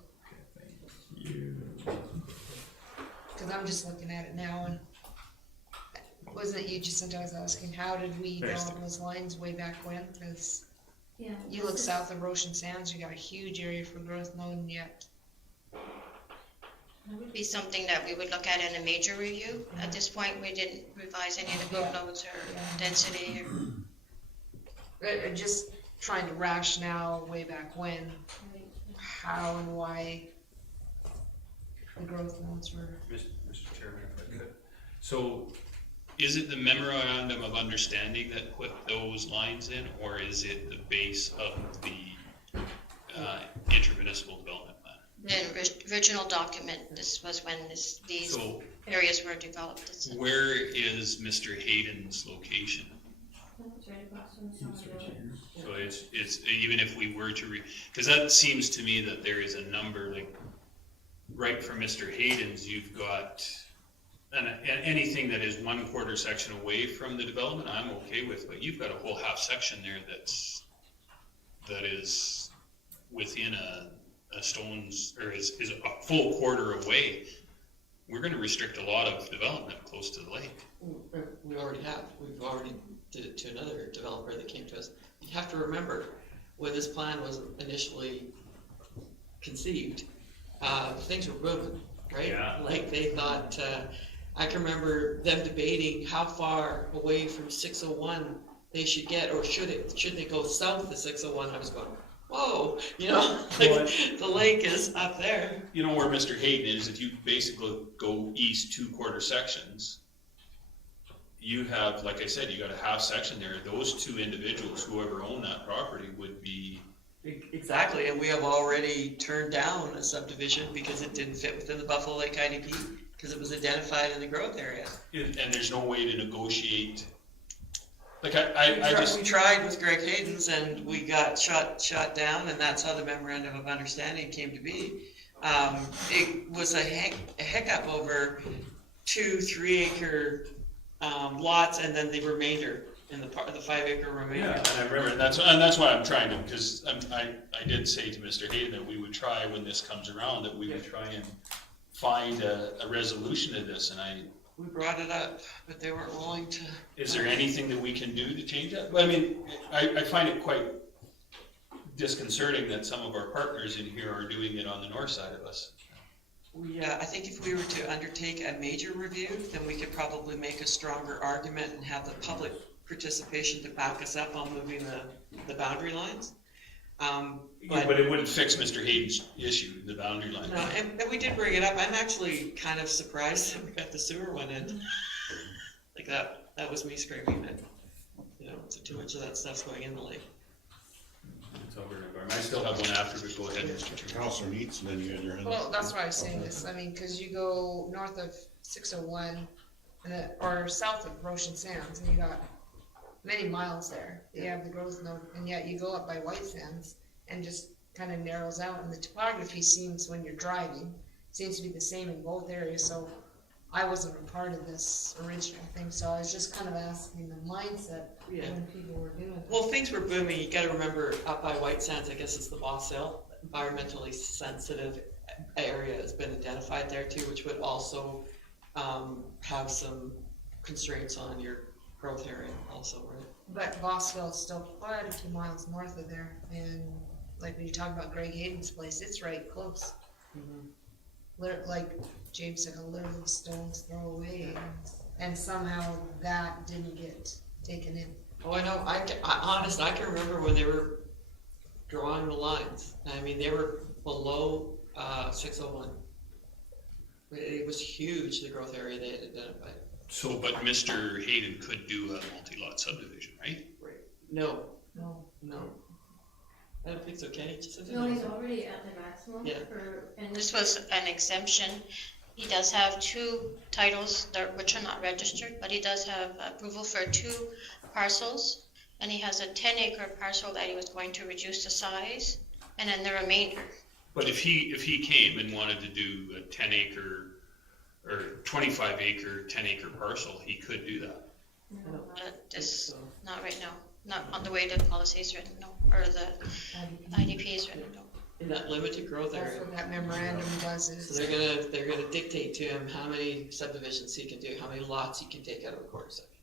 Because I'm just looking at it now, and wasn't it you just sent, I was asking, how did we draw those lines way back when? Because you look south of Roshan Sands, you got a huge area for growth known yet. That would be something that we would look at in a major review. At this point, we didn't revise any of the build loads or density. Just trying to rationale way back when, how and why the growth loads were. Mr. Chairman, if I could. So, is it the memorandum of understanding that put those lines in, or is it the base of the intermunicipal development plan? The original document, this was when these areas were developed. Where is Mr. Hayden's location? It's right across from the summer building. So it's even if we were to because that seems to me that there is a number, like right from Mr. Hayden's, you've got and anything that is 1/4 section away from the development, I'm okay with, but you've got a whole half section there that is within a stone's, or is a full quarter away. We're going to restrict a lot of development close to the lake. We already have. We've already did it to another developer that came to us. You have to remember, when this plan was initially conceived, things were moving, right? Yeah. Like they thought, I can remember them debating how far away from 601 they should get, or should they go south of 601? I was going, whoa, like the lake is up there. You know where Mr. Hayden is, if you basically go east 2/4 sections, you have, like I said, you got a half section there, those two individuals, whoever owned that property would be, Exactly, and we have already turned down a subdivision because it didn't fit within the Buffalo Lake IDP, because it was identified in the growth area. and there's no way to negotiate. Like We tried with Greg Hayden's and we got shot down, and that's how the memorandum of understanding came to be. It was a hiccup over 2-3 acre lots, and then the remainder in the 5 acre remainder. Yeah, and I remember, and that's why I'm trying to, because I did say to Mr. Hayden that we would try, when this comes around, that we would try and find a resolution to this, and We brought it up, but they weren't willing to. is there anything that we can do to change that? Well, I mean, I find it quite disconcerting that some of our partners in here are doing it on the north side of us. I think if we were to undertake a major review, then we could probably make a stronger argument and have the public participation to back us up on moving the boundary lines. But it wouldn't fix Mr. Hayden's issue, the boundary line. No, and we did bring it up. I'm actually kind of surprised that we got the sewer one in. Like that was me screaming that, so too much of that stuff's going in the lake. It's over and over. I still have one after, but go ahead, Mr. Chair. Counselor Neats, and then you had your hand. Well, that's why I was saying this, I mean, cause you go north of 601, or south of Roshan Sands, and you got many miles there. You have the growth node, and yet you go up by White Sands, and just kind of narrows out, and the topography seems, when you're driving, seems to be the same in both areas, so I wasn't a part of this original thing, so I was just kind of asking the mindset when people were doing it. Well, things were booming. You gotta remember, up by White Sands, I guess it's the Boss Hill, environmentally sensitive area has been identified there too, which would also have some constraints on your growth area also, right? But Bossville is still quite a few miles north of there, and like when you talk about Greg Hayden's place, it's right close. Like James said, a literally stone's throw away, and somehow that didn't get taken in. Oh, I know. I can remember when they were drawing the lines. I mean, they were below 601. It was huge, the growth area they had identified. So, but Mr. Hayden could do a multi-lot subdivision, right? No. No. I don't think so, Kenny. No, he's already at the maximum And this was an exemption. He does have 2 titles which are not registered, but he does have approval for 2 parcels, and he has a 10-acre parcel that he was going to reduce the size, and then the remainder. But if he came and wanted to do a 10-acre or 25-acre, 10-acre parcel, he could do that. Not right now. Not on the way the policy is written, no, or the IDP is written, no. In that limited growth That's area. what that memorandum does, is. So they're gonna dictate to him how many subdivisions he can do, how many lots he can take out of a quarter section.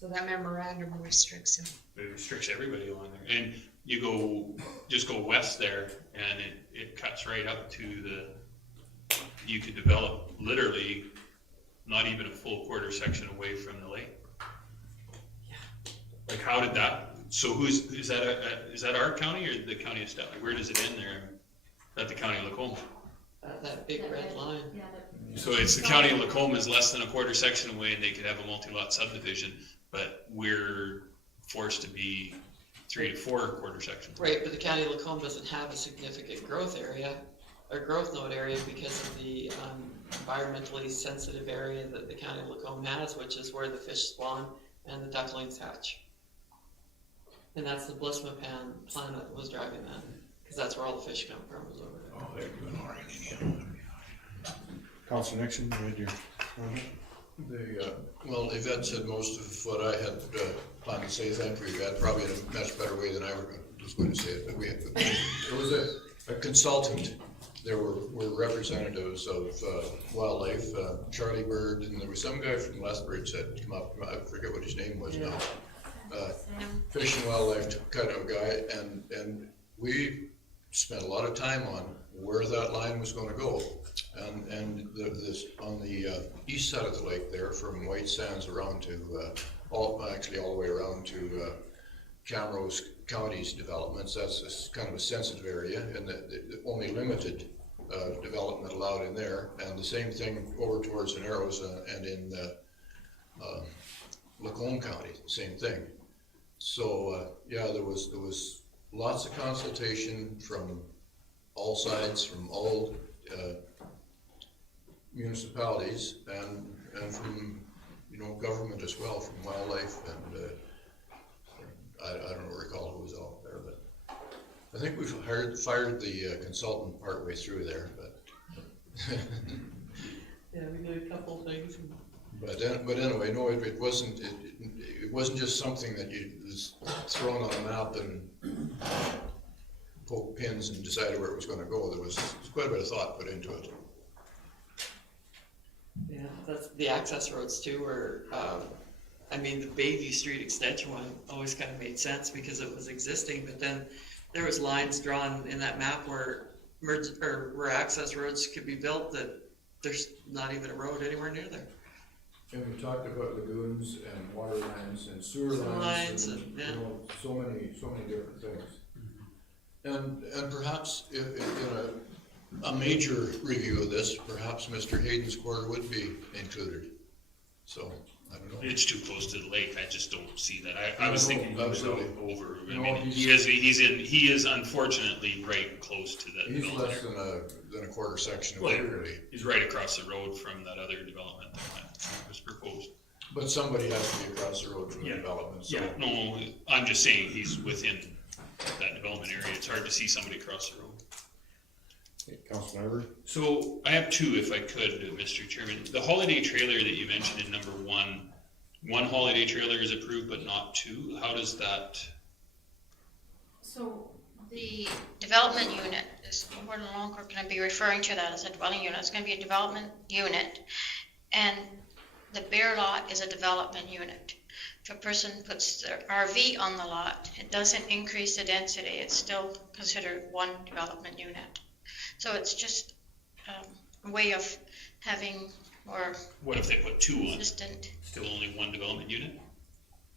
So that memorandum restricts him. It restricts everybody along there. And you just go west there, and it cuts right up to you could develop literally not even a full quarter section away from the lake. Like, how did that, so is that our county or the county of Stettler? Where does it end there? At the county of Lacombe? That big red line. So it's the county of Lacombe is less than a quarter section away, and they could have a multi-lot subdivision, but we're forced to be 3 to 4 quarter sections. Right, but the county of Lacombe doesn't have a significant growth area, or growth node area, because of the environmentally sensitive area that the county of Lacombe has, which is where the fish spawn and the ducklings hatch. And that's the Blismapan plan that was driving that, because that's where all the fish come from, is over there. Oh, they're doing all right anyhow. Counselor Nixon, you had your. Well, Yvette said most of what I had planned to say. Thank you, Yvette, probably in a much better way than I was going to say it. But there was a consultant. There were representatives of wildlife, Charlie Bird, and there was some guy from Lethbridge that came up. I forget what his name was now. Fish and wildlife kind of guy, and we spent a lot of time on where that line was going to go, and this on the east side of the lake there, from White Sands around to all the way around to Camrose County's developments. That's kind of a sensitive area, and the only limited development allowed in there. And the same thing over towards the Narrows and in Lacombe County, same thing. So, yeah, there was lots of consultation from all sides, from all municipalities, and from, government as well, from wildlife, and I don't recall who was out there, but I think we've fired the consultant partway through there, but. Yeah, we did a couple things. But anyway, no, it wasn't just something that you was thrown on a map and poke pins and decided where it was gonna go. There was quite a bit of thought put into it. Yeah, that's the access roads too, where, the Bayview Street extension one always kind of made sense because it was existing, but then there was lines drawn in that map where where access roads could be built that there's not even a road anywhere near there. And we talked about lagoons and water lines and sewer lines and, so many different things. And perhaps in a major review of this, perhaps Mr. Hayden's quarter would be included. So, I don't know. It's too close to the lake, I just don't see that. I was thinking he was over, He's he is unfortunately right close to that He's development. less than a quarter section of Well, it, really. He's right across the road from that other development that was proposed. But somebody has to be across the road from the development, so. Yeah, no, I'm just saying he's within that development area, it's hard to see somebody across the road. Councilor Ivory? So I have two, if I could, Mr. Chairman. The holiday trailer that you mentioned in number one holiday trailer is approved but not two. How does that? So the development unit is, we're no longer going to be referring to that as a dwelling unit. It's going to be a development unit. And the bare lot is a development unit. If a person puts their RV on the lot, it doesn't increase the density. It's still considered one development unit. So it's just a way of having more. What if they put two on? Consistent. Still only one development unit?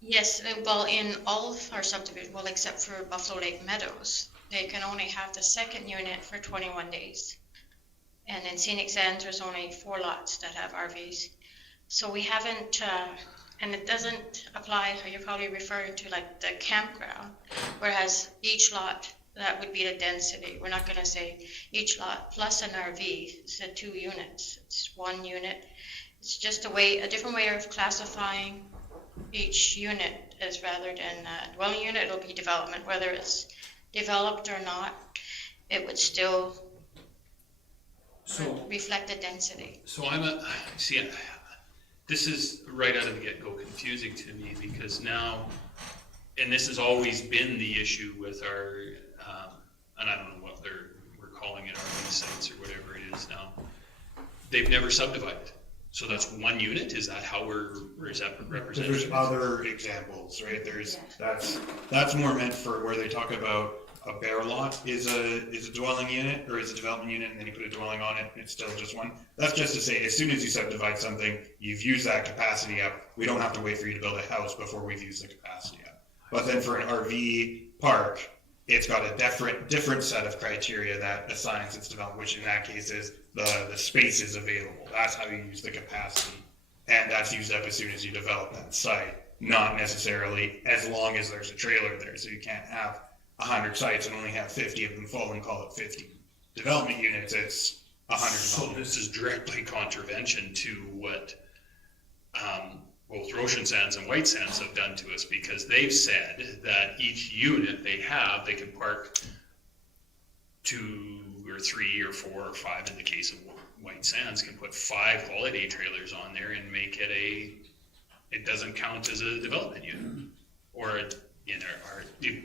Yes, well, in all of our subdivisions, well, except for Buffalo Lake Meadows, they can only have the second unit for 21 days. And in Scenic Sands, there's only 4 lots that have RVs. So we haven't, and it doesn't apply, you're probably referring to like the campground, whereas each lot, that would be the density. We're not going to say each lot plus an RV. It's 2 units. It's 1 unit. It's just a different way of classifying each unit, as rather than a dwelling unit, it'll be development. Whether it's developed or not, it would still reflect the density. So this is right out of the get-go confusing to me, because now, and this has always been the issue with our, and I don't know what we're calling it, RV sites or whatever it is now. They've never subdivided. So that's 1 unit? Is that how is that represented? There's other examples, right? That's more meant for where they talk about a bare lot is a dwelling unit or is a development unit, and then you put a dwelling on it, and it's still just one. That's just to say, as soon as you subdivide something, you've used that capacity up. We don't have to wait for you to build a house before we've used the capacity up. But then for an RV park, it's got a different set of criteria that assigns its development, which in that case is the space is available. That's how you use the capacity. And that's used up as soon as you develop that site, not necessarily as long as there's a trailer there. So you can't have 100 sites and only have 50 of them full and call it 50 development units. It's 100. So this is directly contravention to what both Roshan Sands and White Sands have done to us, because they've said that each unit they can park 2 or 3 or 4 or 5 in the case of White Sands, can put 5 holiday trailers on there and make it it doesn't count as a development unit. Or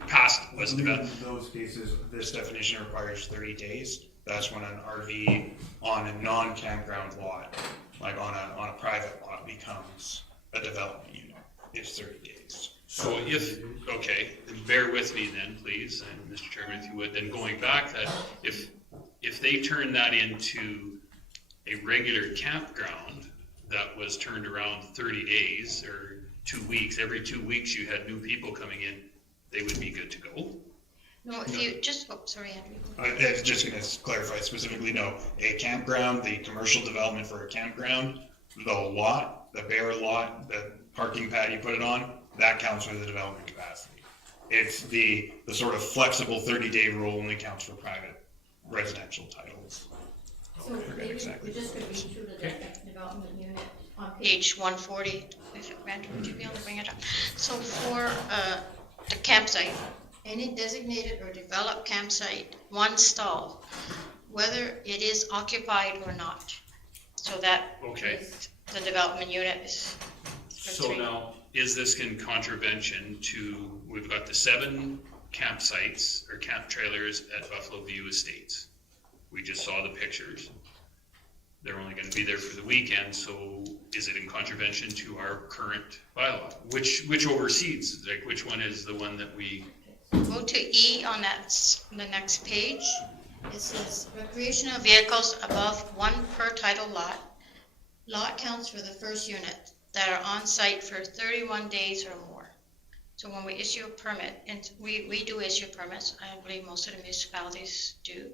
past was developed. In those cases, this definition requires 30 days. That's when an RV on a non-campground lot, like on a private lot, becomes a development unit. It's 30 days. So bear with me then, please, and Mr. Chairman, if you would, then going back, that if they turn that into a regular campground that was turned around 30 days or 2 weeks, every 2 weeks you had new people coming in, they would be good to go? No, if you just, sorry, Andrew. I was just going to clarify specifically, no. A campground, the commercial development for a campground, the lot, the bare lot, parking pad you put it on, that counts for the development capacity. It's the sort of flexible 30-day rule only counts for private residential titles. So maybe we just could read through the development unit on Page 140, if Randall, would you be able to bring it up? So for the campsite, any designated or developed campsite, one stall, whether it is occupied or not. So that Okay. is the development unit is. for So 3. now, is this in contravention to, we've got the 7 campsites or camp trailers at Buffalo View Estates. We just saw the pictures. They're only gonna be there for the weekend, so is it in contravention to our current bylaw? Which oversees, like which one is the one that we, Go to E on the next page. It says recreational vehicles above 1 per title lot. Lot counts for the first unit that are on site for 31 days or more. So when we issue a permit, and we do issue permits, I believe most of the municipalities do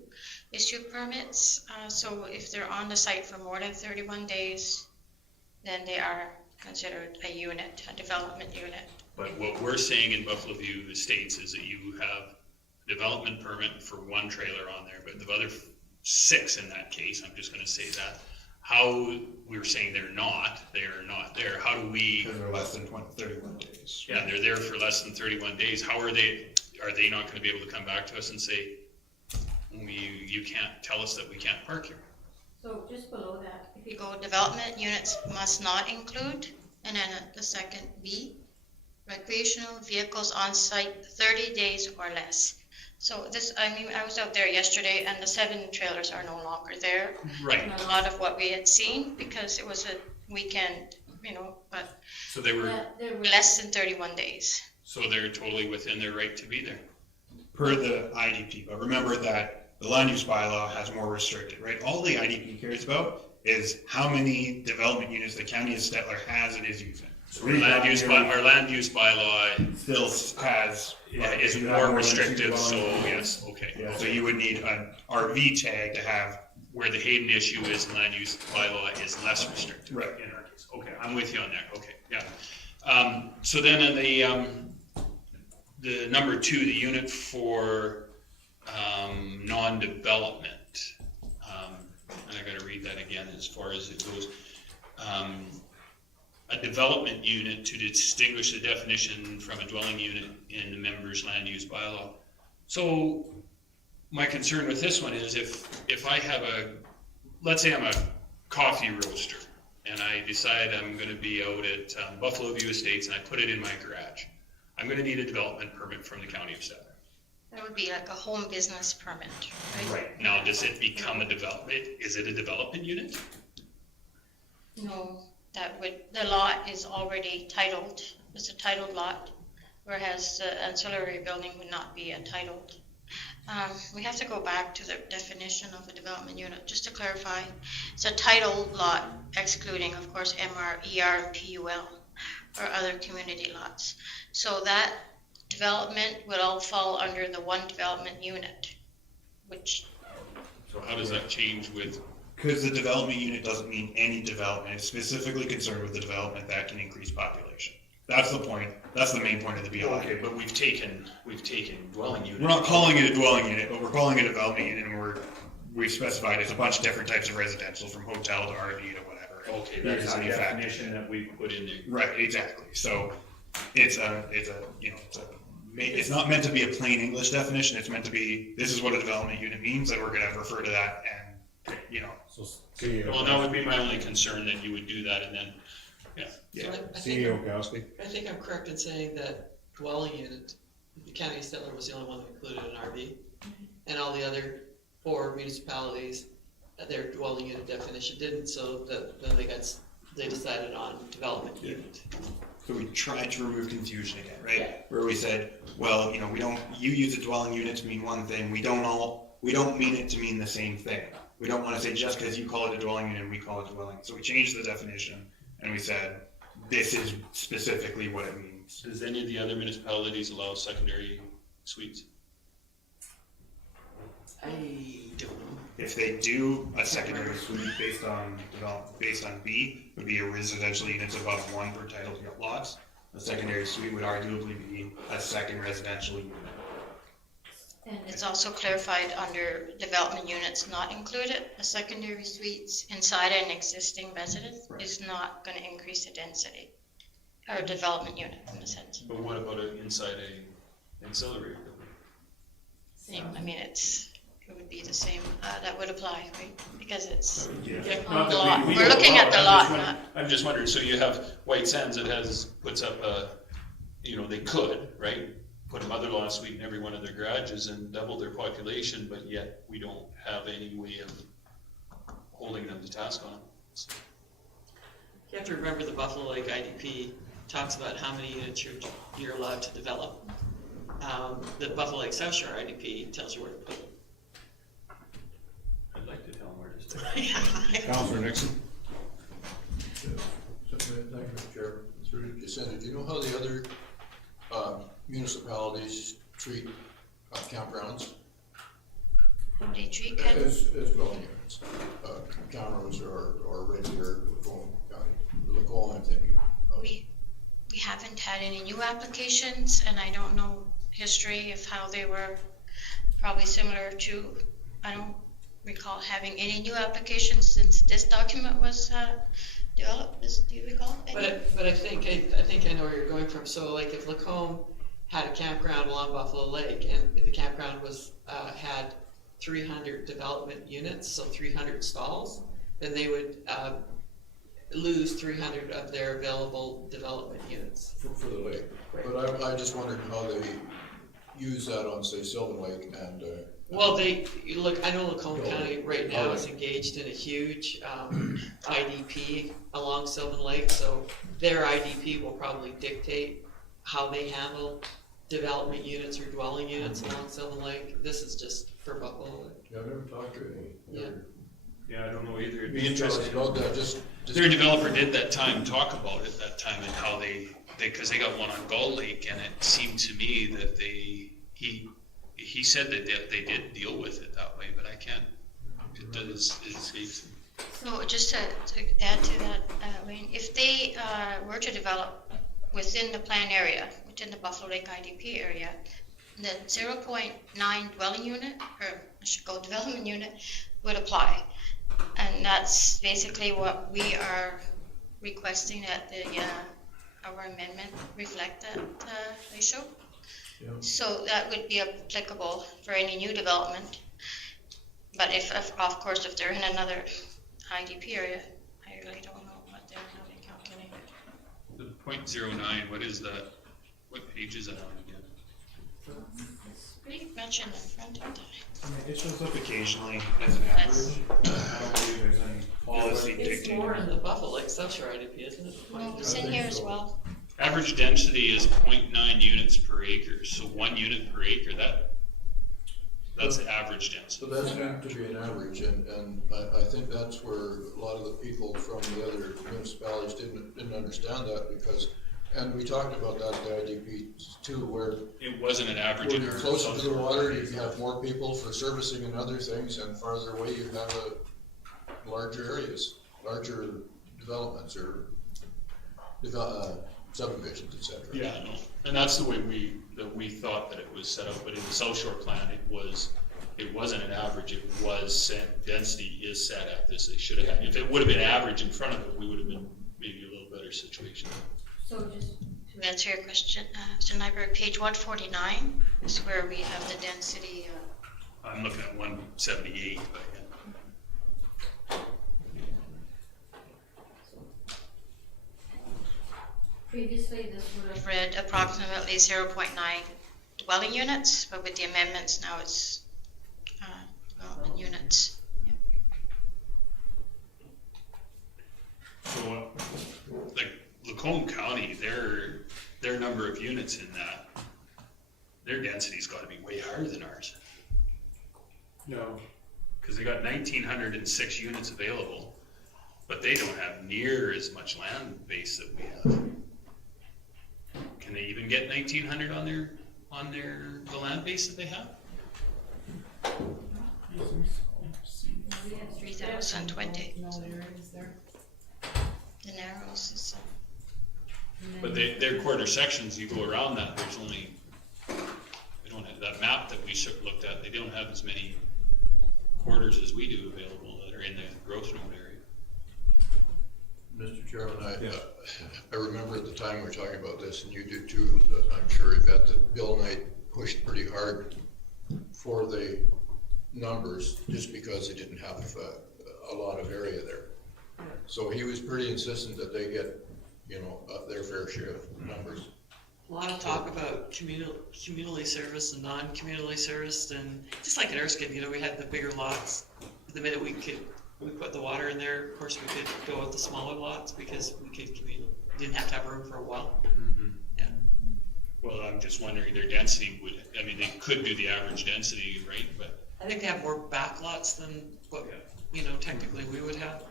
issue permits. So if they're on the site for more than 31 days, then they are considered a unit, a development unit. but what we're saying in Buffalo View Estates is that you have a development permit for 1 trailer on there, but the other 6 in that case, I'm just gonna say that, how, we were saying they're not there, how do we? Because they're less than 31 days. Yeah, they're there for less than 31 days, how are they not gonna be able to come back to us and say, you can't tell us that we can't park here? So just below that, If you go development units must not include, and then the second B, recreational vehicles on site 30 days or less. So this, I mean, I was out there yesterday and the 7 trailers are no longer there. Right. And a lot of what we had seen, because it was a weekend, but So they were, less than 31 days. so they're totally within their right to be there. Per the IDP, but remember that the land use bylaw has more restricted, right? All the IDP cares about is how many development units the county of Stettler has and is using. So our land use bylaw Still has. is more restrictive, so yes, okay. So you would need an RV tag to have. Where the Hayden issue is, land use bylaw is less restrictive. Right. In our case, okay, I'm with you on that, okay, yeah. So then in the number 2, the unit for, non-development, I gotta read that again as far as it goes. A development unit to distinguish the definition from a dwelling unit in the member's land use bylaw. So my concern with this one is if I have let's say I'm a coffee roaster and I decide I'm gonna be out at Buffalo View Estates and I put it in my garage, I'm gonna need a development permit from the county of Stettler. That would be like a home business permit, right? Right. Now, does it become is it a development unit? No, the lot is already titled, it's a titled lot, whereas the ancillary building would not be a titled. We have to go back to the definition of a development unit, just to clarify. It's a titled lot, excluding, of course, MR, ER, and PUL, or other community lots. So that development would all fall under the 1 development unit, which. So how does that change with? Because the development unit doesn't mean any development, it's specifically concerned with the development that can increase population. That's the point, that's the main point of the BLI. Okay, but we've taken dwelling unit. We're not calling it a dwelling unit, but we're calling it a development unit, and we've specified it's a bunch of different types of residential, from hotel to RV to whatever. Okay, that's the definition that we put in there. Right, exactly, so it's not meant to be a plain English definition, it's meant to be, this is what a development unit means, and we're gonna refer to that, and, Well, that would be my only concern, that you would do that, and then, So I think I'm correct in saying that dwelling unit, the county of Stettler was the only one that included an RV. And all the other 4 municipalities, their dwelling unit definition didn't, so then they decided on development unit. So we tried to remove confusion again, right? Yeah. Where we said, well, you use a dwelling unit to mean one thing, we don't mean it to mean the same thing. We don't wanna say just because you call it a dwelling unit, we call it a dwelling. So we changed the definition, and we said, this is specifically what it means. does any of the other municipalities allow secondary suites? I don't know. If they do a secondary suite based on B, would be a residential units above 1 per title lots. A secondary suite would arguably be a second residential unit. And it's also clarified under development units not included, a secondary suites inside an existing residence is not gonna increase the density, or development unit in a sense. But what about inside a ancillary building? Same, I mean, it would be the same, that would apply, right? Because it's Yeah. on Not the that lot, we we're don't looking allow at the it. lot, I'm just wondering, so you have White Sands that puts up they could, right? Put a mother-in-law suite in every one of their garages and double their population, but yet we don't have any way of holding them to task on it. So, You have to remember the Buffalo Lake IDP talks about how many units you're allowed to develop. The Buffalo Lake South Shore IDP tells you where to put them. I'd like to tell them where to stay. Councilor Nixon? Thank you, Mr. Chair. Through Jacinta, do you know how the other municipalities treat campgrounds? they treat kind of, As dwelling units, Camrose or regular Lacombe County, Lacombe, I'm thinking. we haven't had any new applications, and I don't know history of how they were, probably similar to, I don't recall having any new applications since this document was developed. Do you recall any? But I think I know where you're going from. So like if Lacombe had a campground along Buffalo Lake and the campground was, had 300 development units, so 300 stalls, then they would, lose 300 of their available development units. For the lake. Right. But I just wondered how they use that on, say, Sylvan Lake and, Well, I know Lacombe County right now is engaged in a huge IDP along Sylvan Lake, so their IDP will probably dictate how they handle development units or dwelling units along Sylvan Lake. This is just for Buffalo Lake. yeah, I've never talked to any. Yeah. Yeah, I don't know either. It'd be interesting. About that, just. Their developer did that time talk about it that time and how because they got one on Gull Lake, and it seemed to me that he said that they did deal with it that way, but I can't, it escapes me. So just to add to that, Wayne, if they were to develop within the plan area, within the Buffalo Lake IDP area, the 0.9 dwelling unit, or I should go development unit, would apply. And that's basically what we are requesting that our amendment reflect that ratio. Yeah. So that would be applicable for any new development. But if of course, if they're in another IDP area, I really don't know what they're having calculated. The .09, what is that? What page is that on again? It's pretty much in the front of the. It shows up occasionally as an average. I don't believe there's any policy It's dictating. more in the Buffalo Lake South Shore IDP, isn't it? No, it's in here as well. Average density is 0.9 units per acre, so 1 unit per acre, that's the average density. So that's meant to be an average, and I think that's where a lot of the people from the other municipalities didn't understand that, because, and we talked about that at the IDP too, where It wasn't an average when in you're our. closer to the water, you have more people for servicing and other things, and farther away you have larger areas, larger developments or subdivisions, et cetera. Yeah, no, and that's the way we thought that it was set up, but in the South Shore plan, it wasn't an average, it was set, density is set at this, they should have had, if it would have been average in front of it, we would have been maybe a little better situation. So just to answer your question, Mr. Nyberg, page 149 is where we have the density. I'm looking at 178, but yeah. Previously, this would have read approximately 0.9 dwelling units, but with the amendments, now it's development units. Yeah. So, like Lacombe County, their number of units in that, their density's gotta be way higher than ours. No. Cause they got 1,906 units available, but they don't have near as much land base that we have. Can they even get 1,900 on the land base that they have? We have 3,020. No areas there. The narrows is, But their quarter sections, you go around that, there's only, they don't have, that map that we looked at, they don't have as many quarters as we do available that are in the growth node area. Mr. Chairman, I remember at the time we were talking about this, and you did too, I'm sure, Yvette, that Bill Knight pushed pretty hard for the numbers, just because they didn't have a lot of area there. So he was pretty insistent that they get, their fair share of numbers. A lot of talk about community service and non-community service, and just like in Erskine, we had the bigger lots. The minute we put the water in there, of course, we could go with the smaller lots because didn't have to have room for a well. Yeah. Well, I'm just wondering, their density they could do the average density, right, but. I think they have more back lots than what, technically we would have.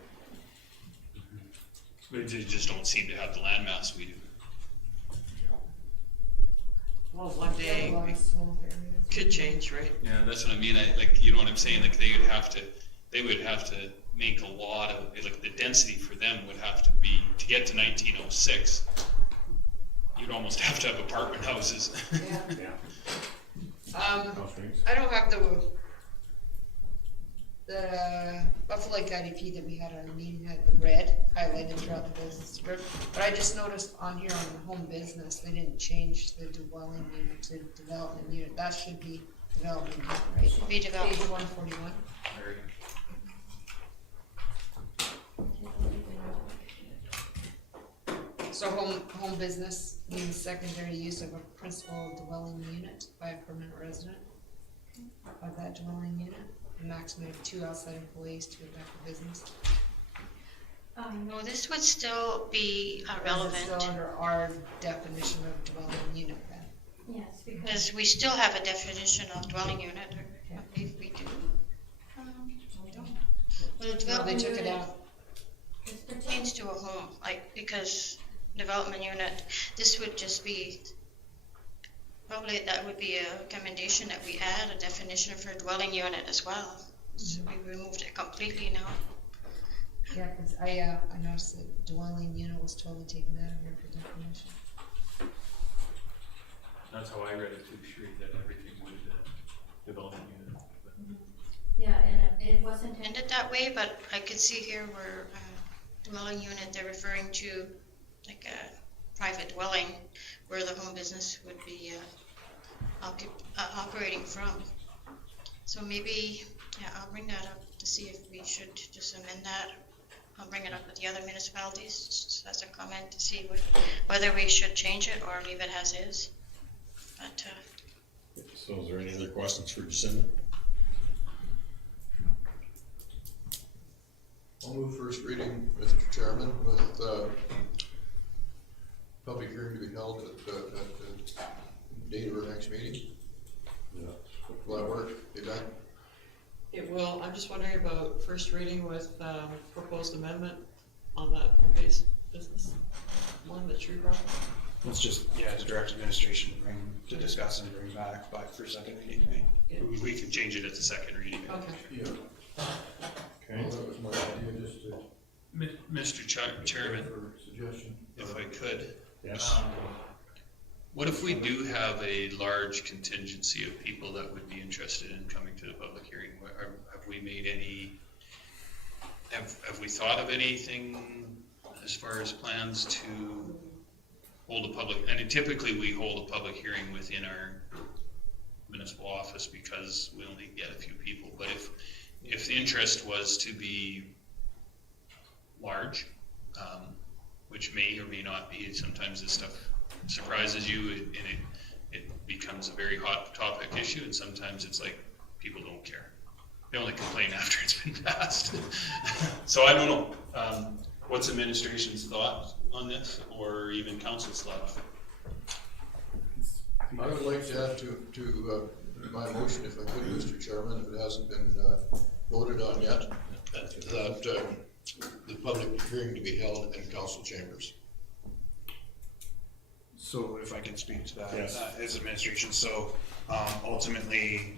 But they just don't seem to have the land mass we do. Well, one day it could change, right? Yeah, that's what I mean, you know what I'm saying, like they would have to make a lot of, like the density for them would have to be, to get to 1906, you'd almost have to have apartment houses. Yeah. I don't have the Buffalo Lake IDP that we had on our meeting had the red highlighted throughout the business script, but I just noticed on here on the home business, they didn't change the dwelling unit to development unit. That should be development unit, right? Should be development. Page 141. So home business means secondary use of a principal dwelling unit by a permanent resident of that dwelling unit, a maximum of 2 outside employees to conduct the business. no, this would still be Or relevant. is it still under our definition of dwelling unit then? Yes, Because we still have a definition of dwelling unit, or I believe we do. We don't. Well, a No, they development took it unit out. pertains to a home, because development unit, this would just be, probably that would be a recommendation that we add a definition for a dwelling unit as well. So we removed it completely now. Yeah, because I noticed that dwelling unit was totally taken out of here for definition. That's how I read it too, Sheree, that everything would develop a unit. yeah, and it wasn't. Intended that way, but I could see here where dwelling unit, they're referring to like a private dwelling where the home business would be operating from. So maybe, I'll bring that up to see if we should just amend that. I'll bring it up with the other municipalities just as a comment to see whether we should change it or leave it as is. But So is there any other questions for Jacinda? I'll move first reading, Mr. Chairman, with public hearing to be held at the date of our next meeting. Yeah. Will that work, Yvette? It will. I'm just wondering about first reading with proposed amendment on that home-based business one that you brought. It's just, to direct administration to discuss and bring back for second reading, right? We could change it at the second reading. Okay. Yeah. Okay. Well, that was my idea, just to. Mr. Chairman, For suggestion. if I could. Yes. What if we do have a large contingency of people that would be interested in coming to the public hearing? Have we made any, have we thought of anything as far as plans to hold a public, and typically we hold a public hearing within our municipal office because we only get a few people, but if the interest was to be large, which may or may not be, sometimes this stuff surprises you and it becomes a very hot topic issue, and sometimes it's like people don't care. They only complain after it's been passed. So I don't know. What's administration's thought on this, or even council's thought? I would like to add to my motion, if I could, Mr. Chairman, if it hasn't been voted on yet, that the public hearing to be held in council chambers. So if I can speak to that, Yes. as administration, so ultimately,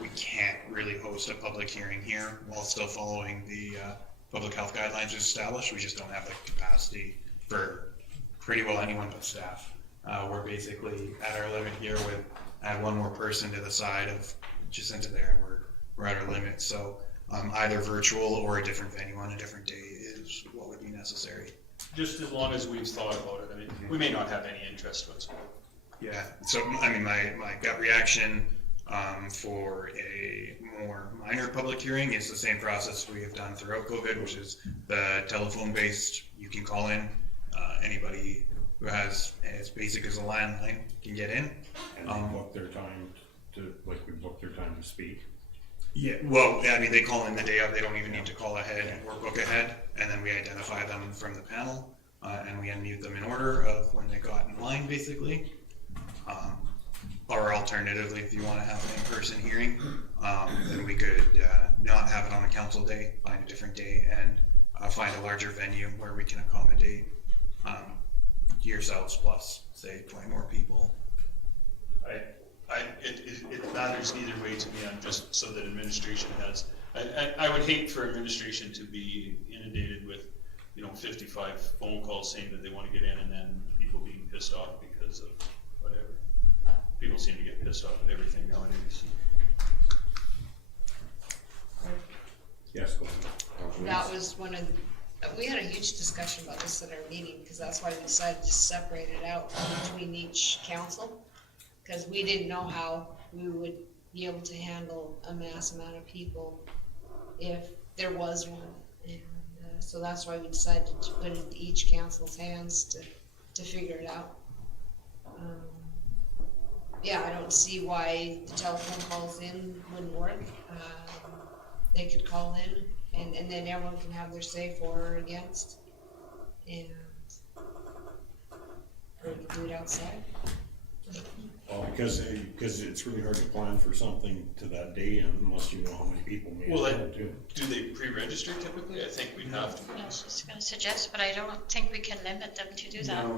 we can't really host a public hearing here while still following the public health guidelines established. We just don't have the capacity for pretty well anyone but staff. We're basically at our limit here with, add one more person to the side of Jacinta there, and we're at our limit. So either virtual or a different venue on a different day is what would be necessary. Just as long as we've thought about it. I mean, we may not have any interest whatsoever. Yeah, so I mean, my gut reaction for a more minor public hearing is the same process we have done throughout COVID, which is the telephone based. You can call in, anybody who has as basic as a landline can get in. And they book their time to, like we book their time to speak. Yeah, well, I mean, they call in the day of, they don't even need to call ahead or book ahead, and then we identify them from the panel, and we unmute them in order of when they got in line, basically. Or alternatively, if you want to have an in-person hearing, then we could not have it on a council day, find a different day, and find a larger venue where we can accommodate yourselves plus, say, 20 more people. It matters either way to me. I'm just so that administration has. I would hate for administration to be inundated with, 55 phone calls saying that they want to get in, and then people being pissed off because of whatever. People seem to get pissed off at everything nowadays. Yes, go ahead. That was one of we had a huge discussion about this at our meeting, because that's why we decided to separate it out between each council, because we didn't know how we would be able to handle a mass amount of people if there was one. And so that's why we decided to put it in each council's hands to figure it out. Yeah, I don't see why the telephone calls in wouldn't work. They could call in, and then everyone can have their say for or against. And or we can do it outside. Well, because it's really hard to plan for something to that day unless you know how many people may attend to. Do they pre-register typically? I think we'd have to. I was just gonna suggest, but I don't think we can limit them to do that. No,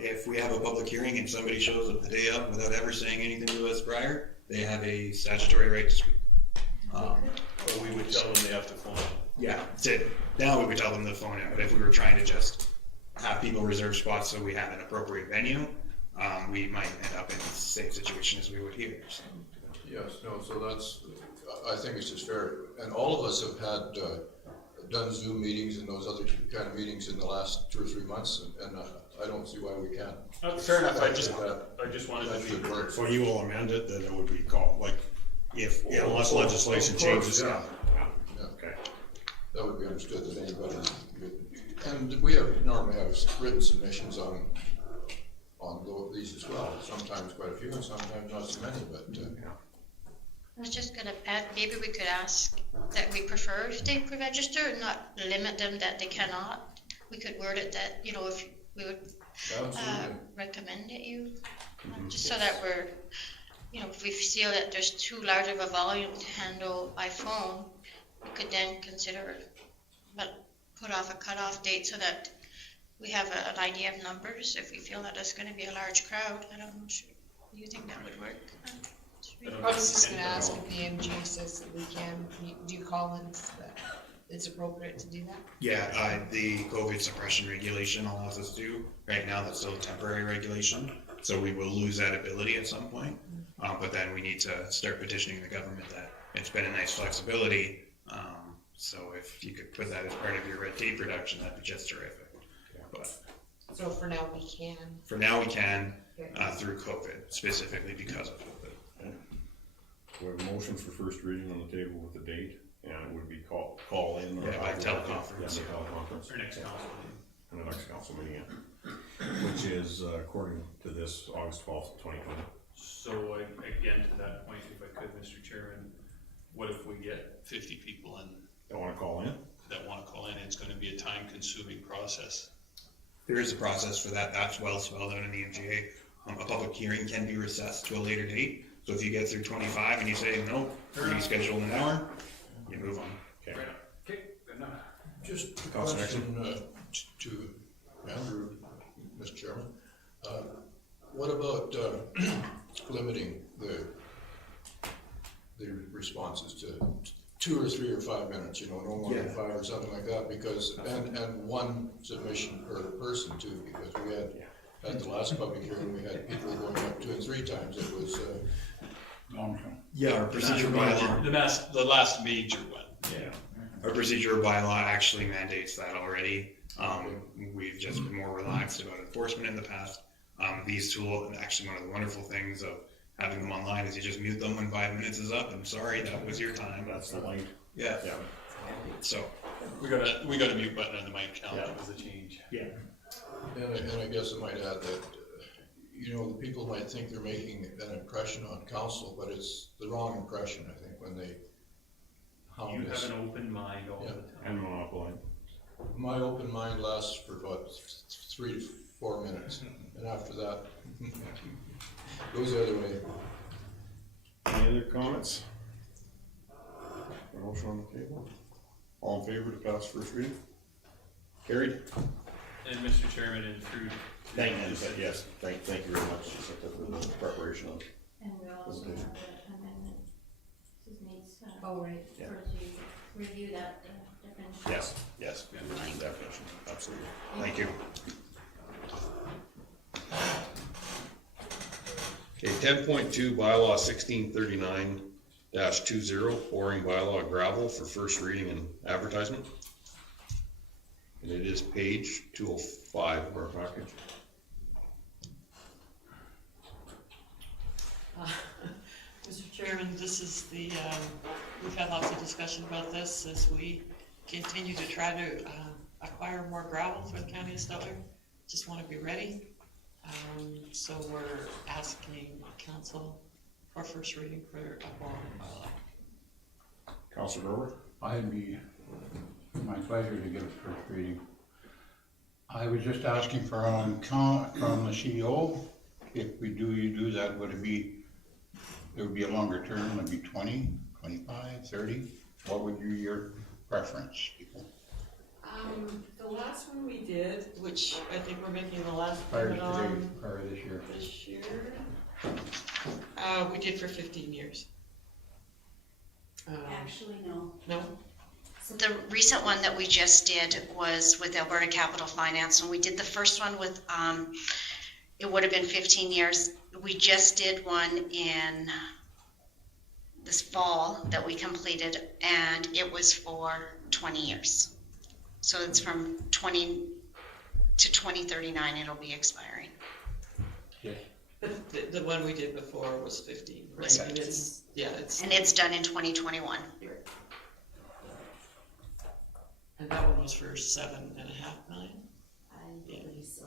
if we have a public hearing and somebody shows up the day of without ever saying anything to us prior, they have a statutory right to speak. Or we would tell them they have to phone in. Yeah, now we would tell them to phone in, but if we were trying to just have people reserve spots so we have an appropriate venue, we might end up in the same situation as we would here. So. Yes, no, so that's, I think it's just fair, and all of us have had, done Zoom meetings and those other kind of meetings in the last 2 or 3 months, and I don't see why we can't. Fair enough, I just wanted to be. So you will amend it, that it would be called, like, unless legislation changes. Yeah. Okay. That would be understood that anybody, and we normally have written submissions on these as well, sometimes quite a few and sometimes not so many, but. I was just gonna add, maybe we could ask that we prefer if they pre-register, not limit them that they cannot. We could word it that, if we would recommend it just so that we're, if we feel that there's too large of a volume to handle by phone, we could then consider, but put off a cutoff date so that we have an idea of numbers. If we feel that it's going to be a large crowd, I don't know. Do you think that would work? I was just gonna ask if the MG says that we can do call-ins, that it's appropriate to do that. Yeah, the COVID suppression regulation allows us to. Right now, that's still a temporary regulation, so we will lose that ability at some point. But then we need to start petitioning the government that it's been a nice flexibility. So if you could put that as part of your red tape reduction, that'd be just terrific. But so for now, we can. For now, we can through COVID, specifically because of COVID. Okay. We have a motion for first reading on the table with the date, and it would be call in or by teleconference. Yeah, by teleconference. Or next council meeting. And the next council meeting, which is according to this August 12th, 2020. So again, to that point, if I could, Mr. Chairman, what if we get 50 people in? That want to call in? That want to call in, it's going to be a time-consuming process. There is a process for that. That's well spelled out in the MGA. A public hearing can be recessed to a later date. So if you get through 25 and you say, no, we're going to schedule an hour, you move on. Okay. Right. Okay, good enough. Just a question to Andrew, Mr. Chairman. What about limiting the responses to 2 or 3 or 5 minutes, you know, no more than Yeah. 5 or something like that, because, and one submission per person too, because we had, at the last public hearing, we had people going up 2 and 3 times, it was, long term. Yeah, our procedure bylaw. The last major one. Yeah. Our procedure bylaw actually mandates that already. We've just been more relaxed about enforcement in the past. These tools, actually one of the wonderful things of having them online is you just mute them when 5 minutes is up, and sorry, that was your time. That's the link. Yeah. Yeah. So. We got a mute button on the mic now. That was a change. Yeah. and I guess I might add that, you know, the people might think they're making an impression on council, but it's the wrong impression, I think, when they hound You us. have an open mind all the time. And monopoly. My open mind lasts for about 3 to 4 minutes, and after that, goes the other way. Any other comments? Motion on the table. All in favor to pass first reading? Carried. And Mr. Chairman, and through. Thank you, yes, thank you very much, Jessica, for the preparation of. And we also Okay. have the amendment, this needs, Oh, right. Yeah. for you to review that definition. Yes, definition, absolutely. Thank you. Okay, 10.2 bylaw 1639-20, pouring bylaw gravel for first reading and advertisement. And it is page 205 of our package. Mr. Chairman, this is the, we've had lots of discussion about this as we continue to try to acquire more gravel for the county of Stettler. Just want to be ready. So we're asking council for first reading for a pouring bylaw. Councilor Grover? I'd be my pleasure to give it first reading. I was just asking for from the CEO, if we do that, would it be a longer term, would it be 20, 25, 30? What would be your preference, people? The last one we did, which I think we're making the last Prior payment on this year. this year, we did for 15 years. Actually, no. No? The recent one that we just did was with Alberta Capital Finance. When we did the first one with, it would have been 15 years. We just did one in this fall that we completed, and it was for 20 years. So it's from 20 to 2039 it'll be expiring. Yes. The one we did before was 15, right? Was And 15. it's, yeah, it's. And it's done in 2021. And that one was for $7.5 million? I believe so.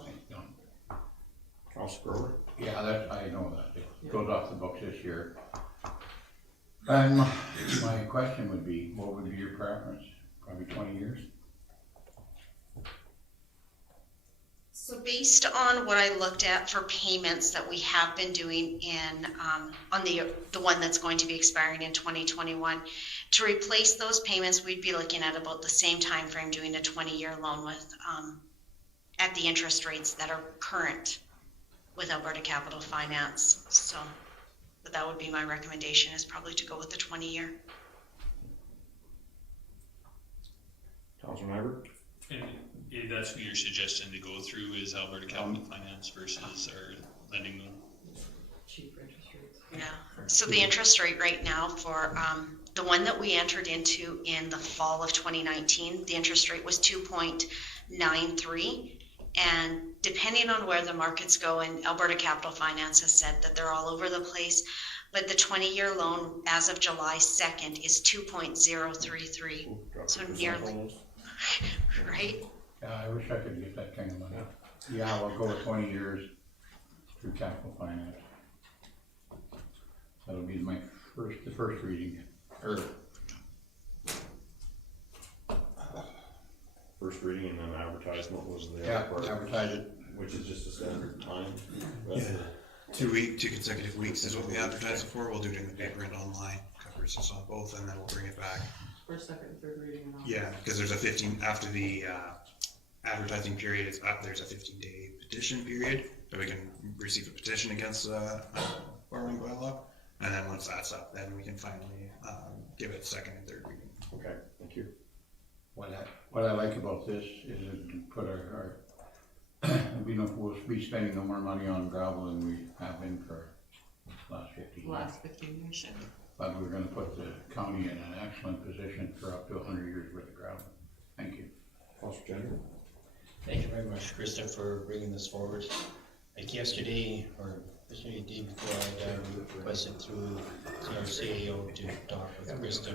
Councilor Grover? Yeah, that, I know that, it goes off the books this year. And my question would be, what would be your preference? Probably 20 years? So based on what I looked at for payments that we have been doing in, on the one that's going to be expiring in 2021, to replace those payments, we'd be looking at about the same time frame doing a 20-year loan with, at the interest rates that are current with Alberta Capital Finance. So, but that would be my recommendation, is probably to go with the 20-year. Councilor Nyberg? And that's what you're suggesting to go through is Alberta Capital Finance versus our lending loan? Cheaper interest rates. Yeah, so the interest rate right now for the one that we entered into in the fall of 2019, the interest rate was 2.93. And depending on where the markets go, and Alberta Capital Finance has said that they're all over the place, but the 20-year loan as of July 2nd is 2.033. So nearly, right? Yeah, I wish I could get that kind of money. Yeah, we'll go with 20 years through capital finance. That'll be the first reading, or First reading and then advertisement was the yeah, other part, advertise it. which is just a standard time. Yeah. 2 consecutive weeks is what we advertise it for. We'll do it in the paper and online. Covers us on both, and then we'll bring it back. First, second, and third reading and all. Yeah, because there's a 15, after the advertising period is up, there's a 15-day petition period, that we can receive a petition against borrowing bylaw. And then once that's up, then we can finally give it second and third reading. Okay, thank you. What I like about this is it to put we'll be spending no more money on gravel than we have been for the last 15 years. Last 15 years, yeah. But we're gonna put the county in an excellent position for up to 100 years worth of gravel. Thank you. Councilor General? Thank you very much, Krista, for bringing this forward. Like yesterday, or yesterday, the day before, I requested through our CAO to talk with Krista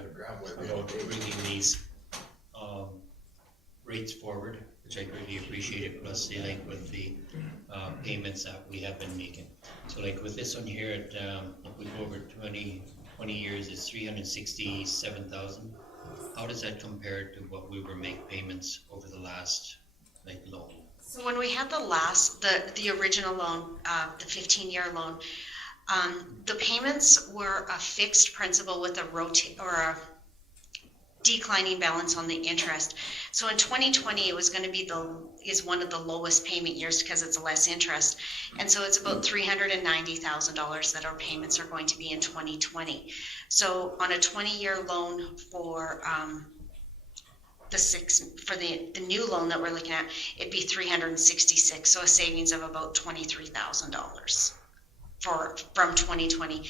about bringing these rates forward, which I greatly appreciated, plus the like with the payments that we have been making. So like with this one here, if we go over 20 years, it's 367,000. How does that compare to what we were making payments over the last loan? So when we had the original loan, the 15-year loan, the payments were a fixed principal with a declining balance on the interest. So in 2020, it was going to be one of the lowest payment years because it's less interest. And so it's about $390,000 that our payments are going to be in 2020. So on a 20-year loan for the new loan that we're looking at, it'd be $366, so a savings of about $23,000 from 2020.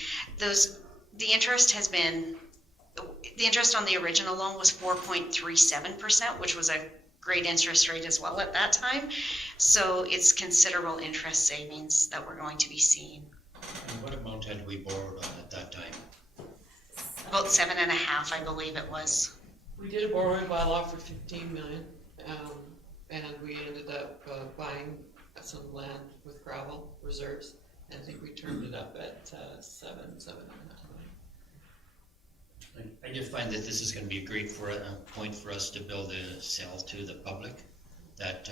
The interest on the original loan was 4.37%, which was a great interest rate as well at that time. So it's considerable interest savings that we're going to be seeing. And what amount had we borrowed on at that time? About 7.5, I believe it was. We did a borrowing by law for 15 million, and we ended up buying some land with gravel reserves, and I think we turned it up at 7.5 million. I just find that this is going to be a great point for us to build a sell to the public, that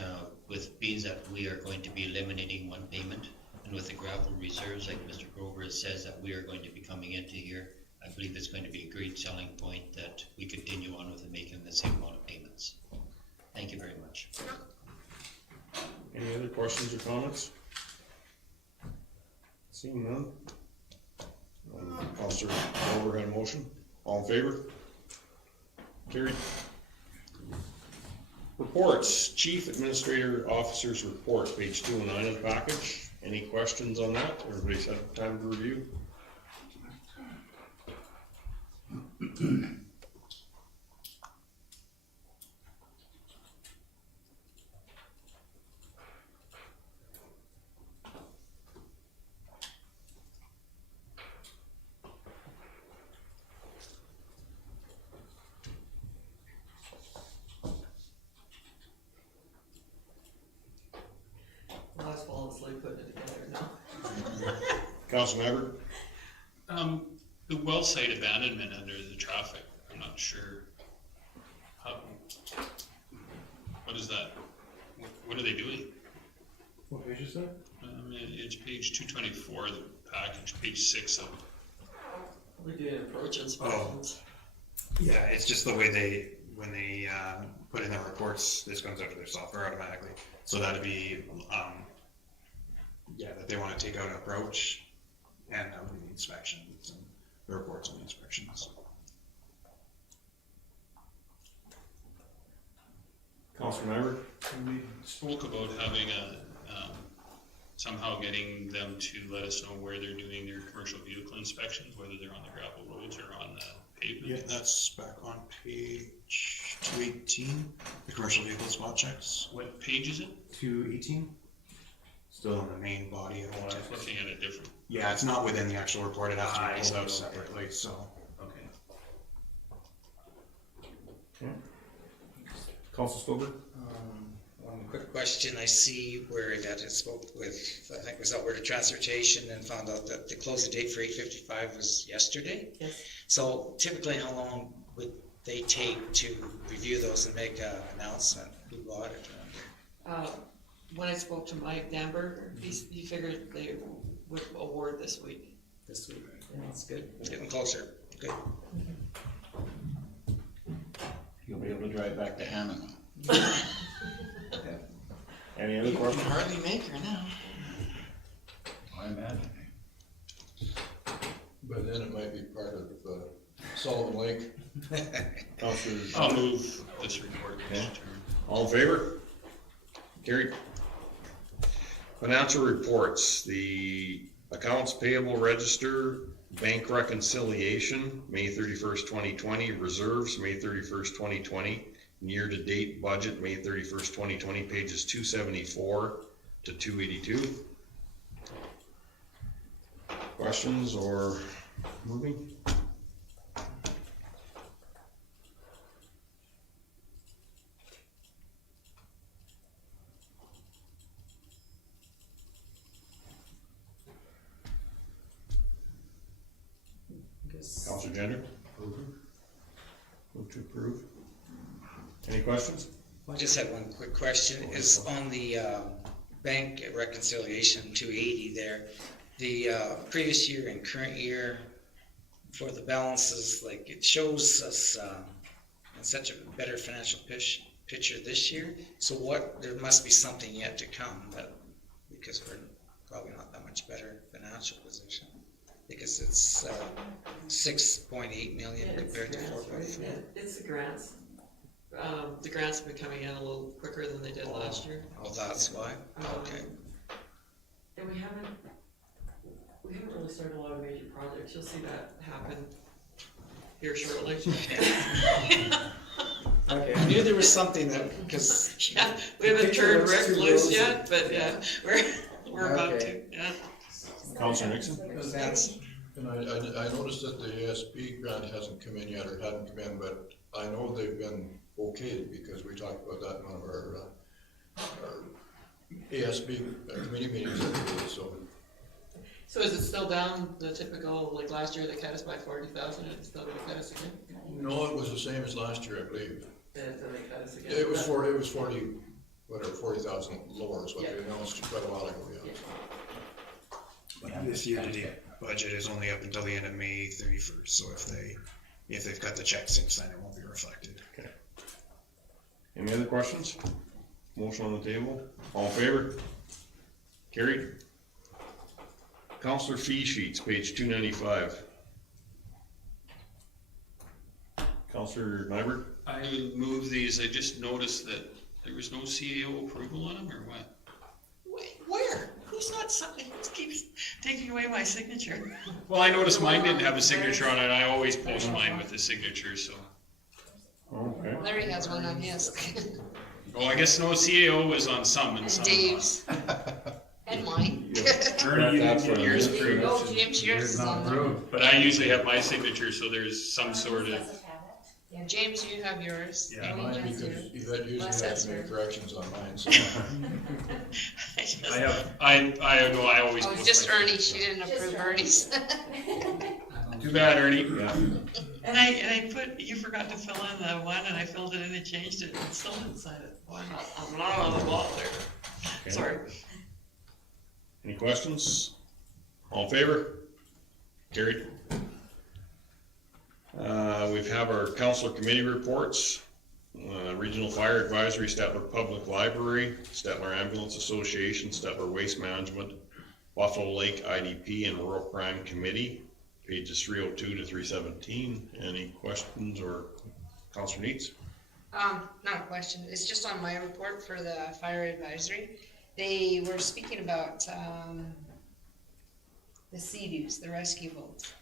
with being that we are going to be eliminating one payment, and with the gravel reserves, like Mr. Grover says, that we are going to be coming into here, I believe it's going to be a great selling point that we continue on with making the same amount of payments. Thank you very much. Any other questions or comments? Seeing none. Councilor Grover had a motion. All in favor? Carried. Reports. Chief Administrator Officer's report, page 209 of the package. Any questions on that? Everybody's had time to review? I was falling asleep putting it together now. Councilor Maverick? The well site abandonment under the traffic, I'm not sure how, what is that? What are they doing? What page is that? It's page 224 of the package, page 6 of. We're doing approach inspections. Yeah, it's just the way when they put in their reports, this comes out of their software automatically. So that'd be, that they want to take out an approach, and that would be the inspections and the reports on the inspections. Councilor Maverick? We spoke about having somehow getting them to let us know where they're doing their commercial vehicle inspections, whether they're on the gravel roads or on the pavement. Yeah, that's back on page 218, the commercial vehicle spot checks. What page is it? 218. Still in the main body of I was it. looking at a different. Yeah, it's not within the actual report, it has to be pulled out separately, so. Okay. Councilor Stover? One quick question, I see where that it spoke with, I think it was Alberta Transportation, and found out that the closing date for 855 was yesterday. Yes. So typically, how long would they take to review those and make an announcement? Who bought it? When I spoke to Mike Damber, he figured they would award this week. This week. Yeah, that's good. Getting closer, good. You'll be able to drive back to Hammond. Any other questions? Hardly make her now. I imagine. But then it might be part of Sullivan Lake. Counselor I'll move this report. Okay. All in favor? Carried. Financial reports, the accounts payable register, bank reconciliation, May 31st, 2020, reserves, May 31st, 2020, year-to-date budget, May 31st, 2020, pages 274 to 282. Questions or moving? Counselor Gender? Move to approve. Any questions? I just had one quick question. Is on the bank reconciliation 280 there, the previous year and current year for the balances, like it shows us such a better financial picture this year. So there must be something yet to come, because we're probably not that much better financial position. Because it's 6.8 million compared to 4.4. It's the grants. The grants have been coming in a little quicker than they did last year. Oh, that's why? Okay. And we haven't really started a lot of major projects. You'll see that happen here shortly. Okay. I knew there was something that, because yeah, we haven't turned Rick loose yet, but yeah, we're about to. Yeah. Counselor Nixon? And I noticed that the ASP grant hasn't come in yet, or hadn't come in, but I know they've been okayed, because we talked about that in one of our ASP committee meetings that we did, so. So is it still down the typical, like last year they cut us by 40,000 and it's still gonna cut us again? No, it was the same as last year, I believe. They cut us again? It was 40,000 lower is what they announced quite a while ago, yeah. This year-to-date budget is only up until the end of May 31st, so if they've cut the check since then, it won't be reflected. Okay. Any other questions? Motion on the table. All in favor? Carried. Counselor fee sheets, page 295. Counselor Nyberg? I would move these. I just noticed that there was no CAO approval on them, or what? Wait, where? Who's not signing? Who keeps taking away my signature? Well, I noticed mine didn't have a signature on it. I always post mine with a signature, so. Okay. Larry has one on his. Oh, I guess no CAO was on some and some. Dave's. And mine. Yours approved. Oh, James, yours is on there. But I usually have my signature, so there's some sort of. Yeah, James, you have yours. Yeah, Amy Mine, has because yours. Yvette usually Les has has to make hers. corrections on mine, so. I know, I always. Oh, post just my Ernie, she didn't approve Ernie's. Too bad, Ernie. Yeah. And I put, you forgot to fill in the one, and I filled it in and changed it, and still didn't sign it. Why not? I'm not on the ball there. Okay. Sorry. Any questions? All in favor? Carried. We have our council committee reports. Regional Fire Advisory, Stettler Public Library, Stettler Ambulance Association, Stettler Waste Management, Buffalo Lake IDP and Rural Crime Committee, pages 302 to 317. Any questions or Councilor Neitz? Not a question. It's just on my report for the fire advisory. They were speaking about the Sea-Doos, the rescue boats.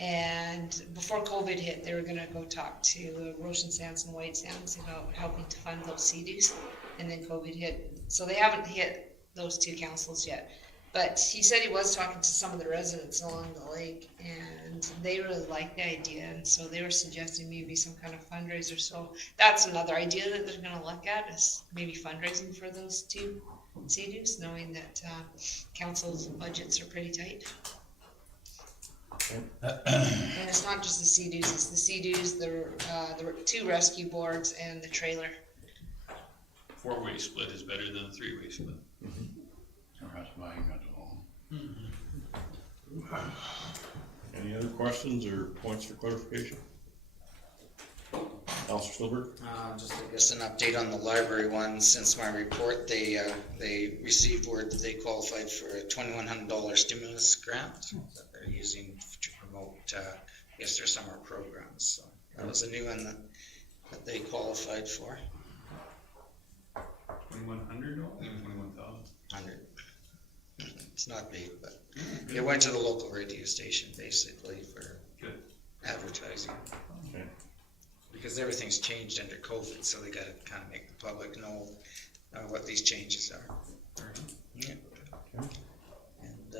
And before COVID hit, they were gonna go talk to Roshan Sands and White Sands about helping to fund those Sea-Doos. And then COVID hit. So they haven't hit those two councils yet. But he said he was talking to some of the residents along the lake, and they really liked the idea, and so they were suggesting maybe some kind of fundraiser. So that's another idea that they're gonna look at, is maybe fundraising for those two Sea-Doos, knowing that council's budgets are pretty tight. And it's not just the Sea-Doos, it's the Sea-Doos, the two rescue boards, and the trailer. 4-way split is better than a 3-way split. That's buying that alone. Any other questions or points for clarification? Councilor Silberg? Just I guess an update on the library one. Since my report, they received word that they qualified for a $2,100 stimulus grant that they're using to promote guess their summer programs, so that was a new one that they qualified for. $2,100 or $21,000? 100. It's not big, but it went to the local radio station basically for advertising. Okay. Because everything's changed under COVID, so they gotta kind of make the public know what these changes are. Yeah. And,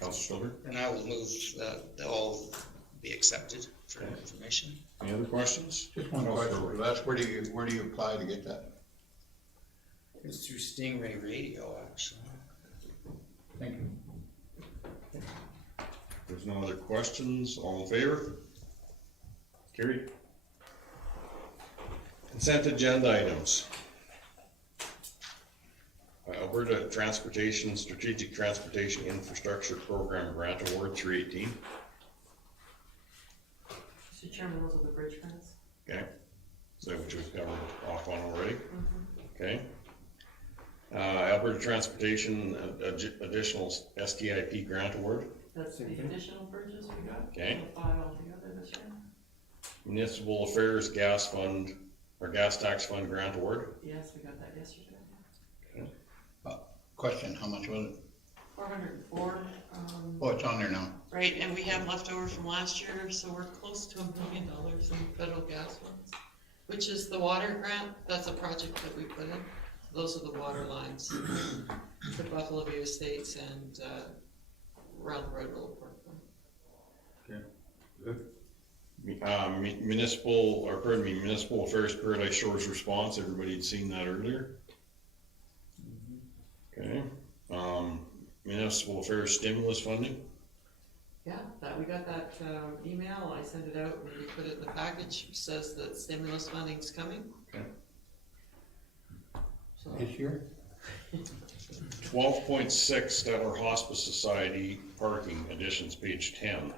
Councilor Stover? and I will move that they all be accepted for information. Any other questions? Just one question, that's where do you apply to get that? It's through Stingray Radio, actually. Thank you. There's no other questions, all in favor? Carried. Consent agenda items. Alberta Transportation Strategic Transportation Infrastructure Program Grant Award 318. Mr. Chairman, those are the bridge grants. Okay, so which was covered off on already. Okay. Alberta Transportation Additional STIP Grant Award. That's the additional bridges we got. Okay. So 5 altogether this year. Municipal Affairs Gas Fund, or Gas Tax Fund Grant Award. Yes, we got that yesterday. Question, how much was it? 404. Oh, it's on there now. Right, and we have leftover from last year, so we're close to $1 million in federal gas funds, which is the water grant. That's a project that we put in. Those are the water lines to Buffalo View Estates and around the Red Road Parkway. Okay, good. Municipal Affairs Paradise Shores response, everybody had seen that earlier. Okay, Municipal Affairs Stimulus Funding. Yeah, that we got that email. I sent it out and we put it in the package. It says that stimulus funding's coming. Okay. So, This year? 12.6 Stettler Hospice Society parking additions, page 10.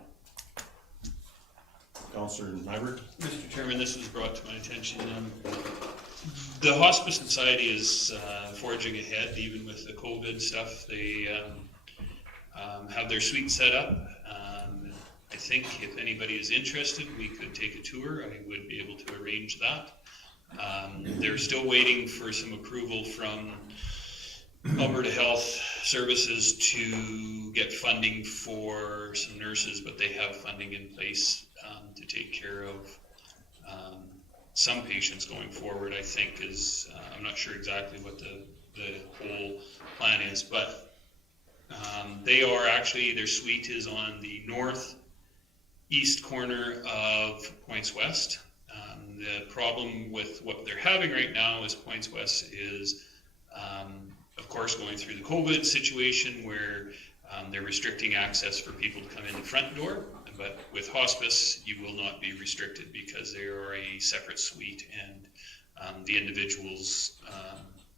Councilor Nyberg? Mr. Chairman, this was brought to my attention. The Hospice Society is forging ahead, even with the COVID stuff. They have their suite set up. I think if anybody is interested, we could take a tour. I would be able to arrange that. They're still waiting for some approval from Alberta Health Services to get funding for some nurses, but they have funding in place to take care of some patients going forward. I think is I'm not sure exactly what the whole plan is, but they are actually, their suite is on the northeast corner of Points West. The problem with what they're having right now is Points West is, of course, going through the COVID situation where they're restricting access for people to come in the front door. But with hospice, you will not be restricted because they are a separate suite, and the individuals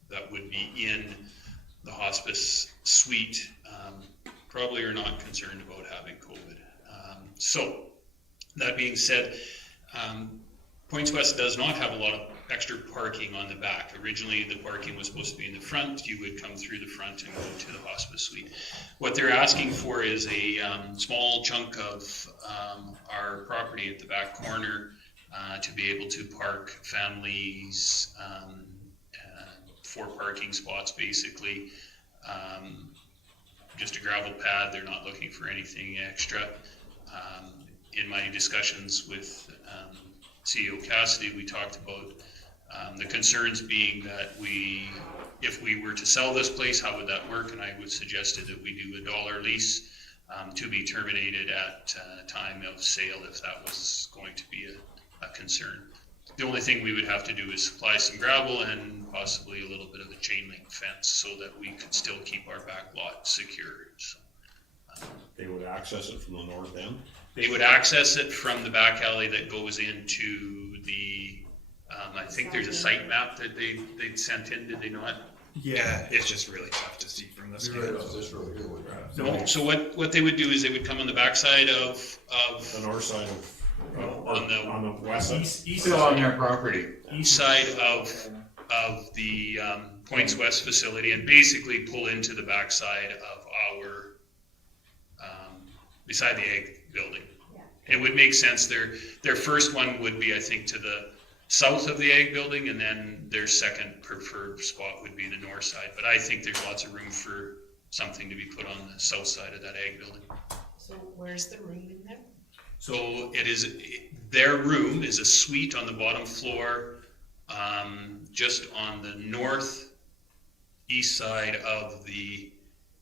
that would be in the hospice suite probably are not concerned about having COVID. So that being said, Points West does not have a lot of extra parking on the back. Originally, the parking was supposed to be in the front. You would come through the front and go to the hospice suite. What they're asking for is a small chunk of our property at the back corner to be able to park families, 4 parking spots basically. Just a gravel pad. They're not looking for anything extra. In my discussions with CEO Cassidy, we talked about the concerns being that if we were to sell this place, how would that work? And I would suggested that we do a $1 lease to be terminated at time of sale if that was going to be a concern. The only thing we would have to do is supply some gravel and possibly a little bit of a chain link fence so that we could still keep our back lot secure. So, they would access it from the north end? They would access it from the back alley that goes into the, I think there's a site map that they sent in, did they not? Yeah, it's just really tough to see from this. You're right off this road here with that. No, so what they would do is they would come on the backside of the north side of, on the west side? East side on their property. East side of the Points West facility and basically pull into the backside of our, beside the egg building. It would make sense, their first one would be, I think, to the south of the ag building, and then their second preferred spot would be the north side. But I think there's lots of room for something to be put on the south side of that ag building. So where's the room in there? So their room is a suite on the bottom floor, just on the northeast side of the,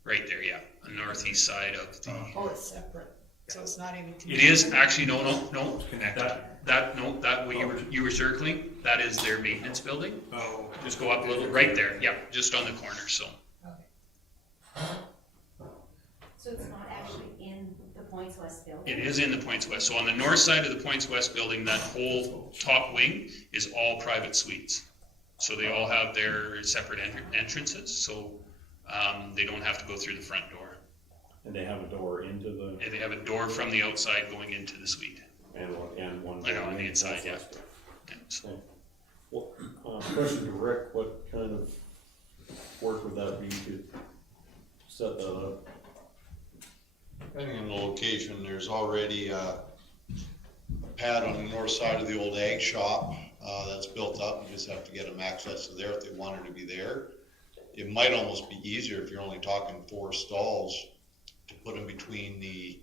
right there, yeah, the northeast side of the. Oh, it's separate, so it's not even. It is actually, no, Connected. that way you were circling, that is their maintenance building. Oh. Just go up a little, right there, yeah, just on the corner, so. So it's not actually in the Points West building? It is in the Points West. So on the north side of the Points West building, that whole top wing is all private suites. So they all have their separate entrances, so they don't have to go through the front door. And they have a door into the. And they have a door from the outside going into the suite. And one. Right on the inside, yeah. Okay. Well, question to Rick, what kind of work would that be to set that up? Depending on the location, there's already a pad on the north side of the old ag shop that's built up. You just have to get them access to there if they wanted to be there. It might almost be easier if you're only talking 4 stalls to put them between the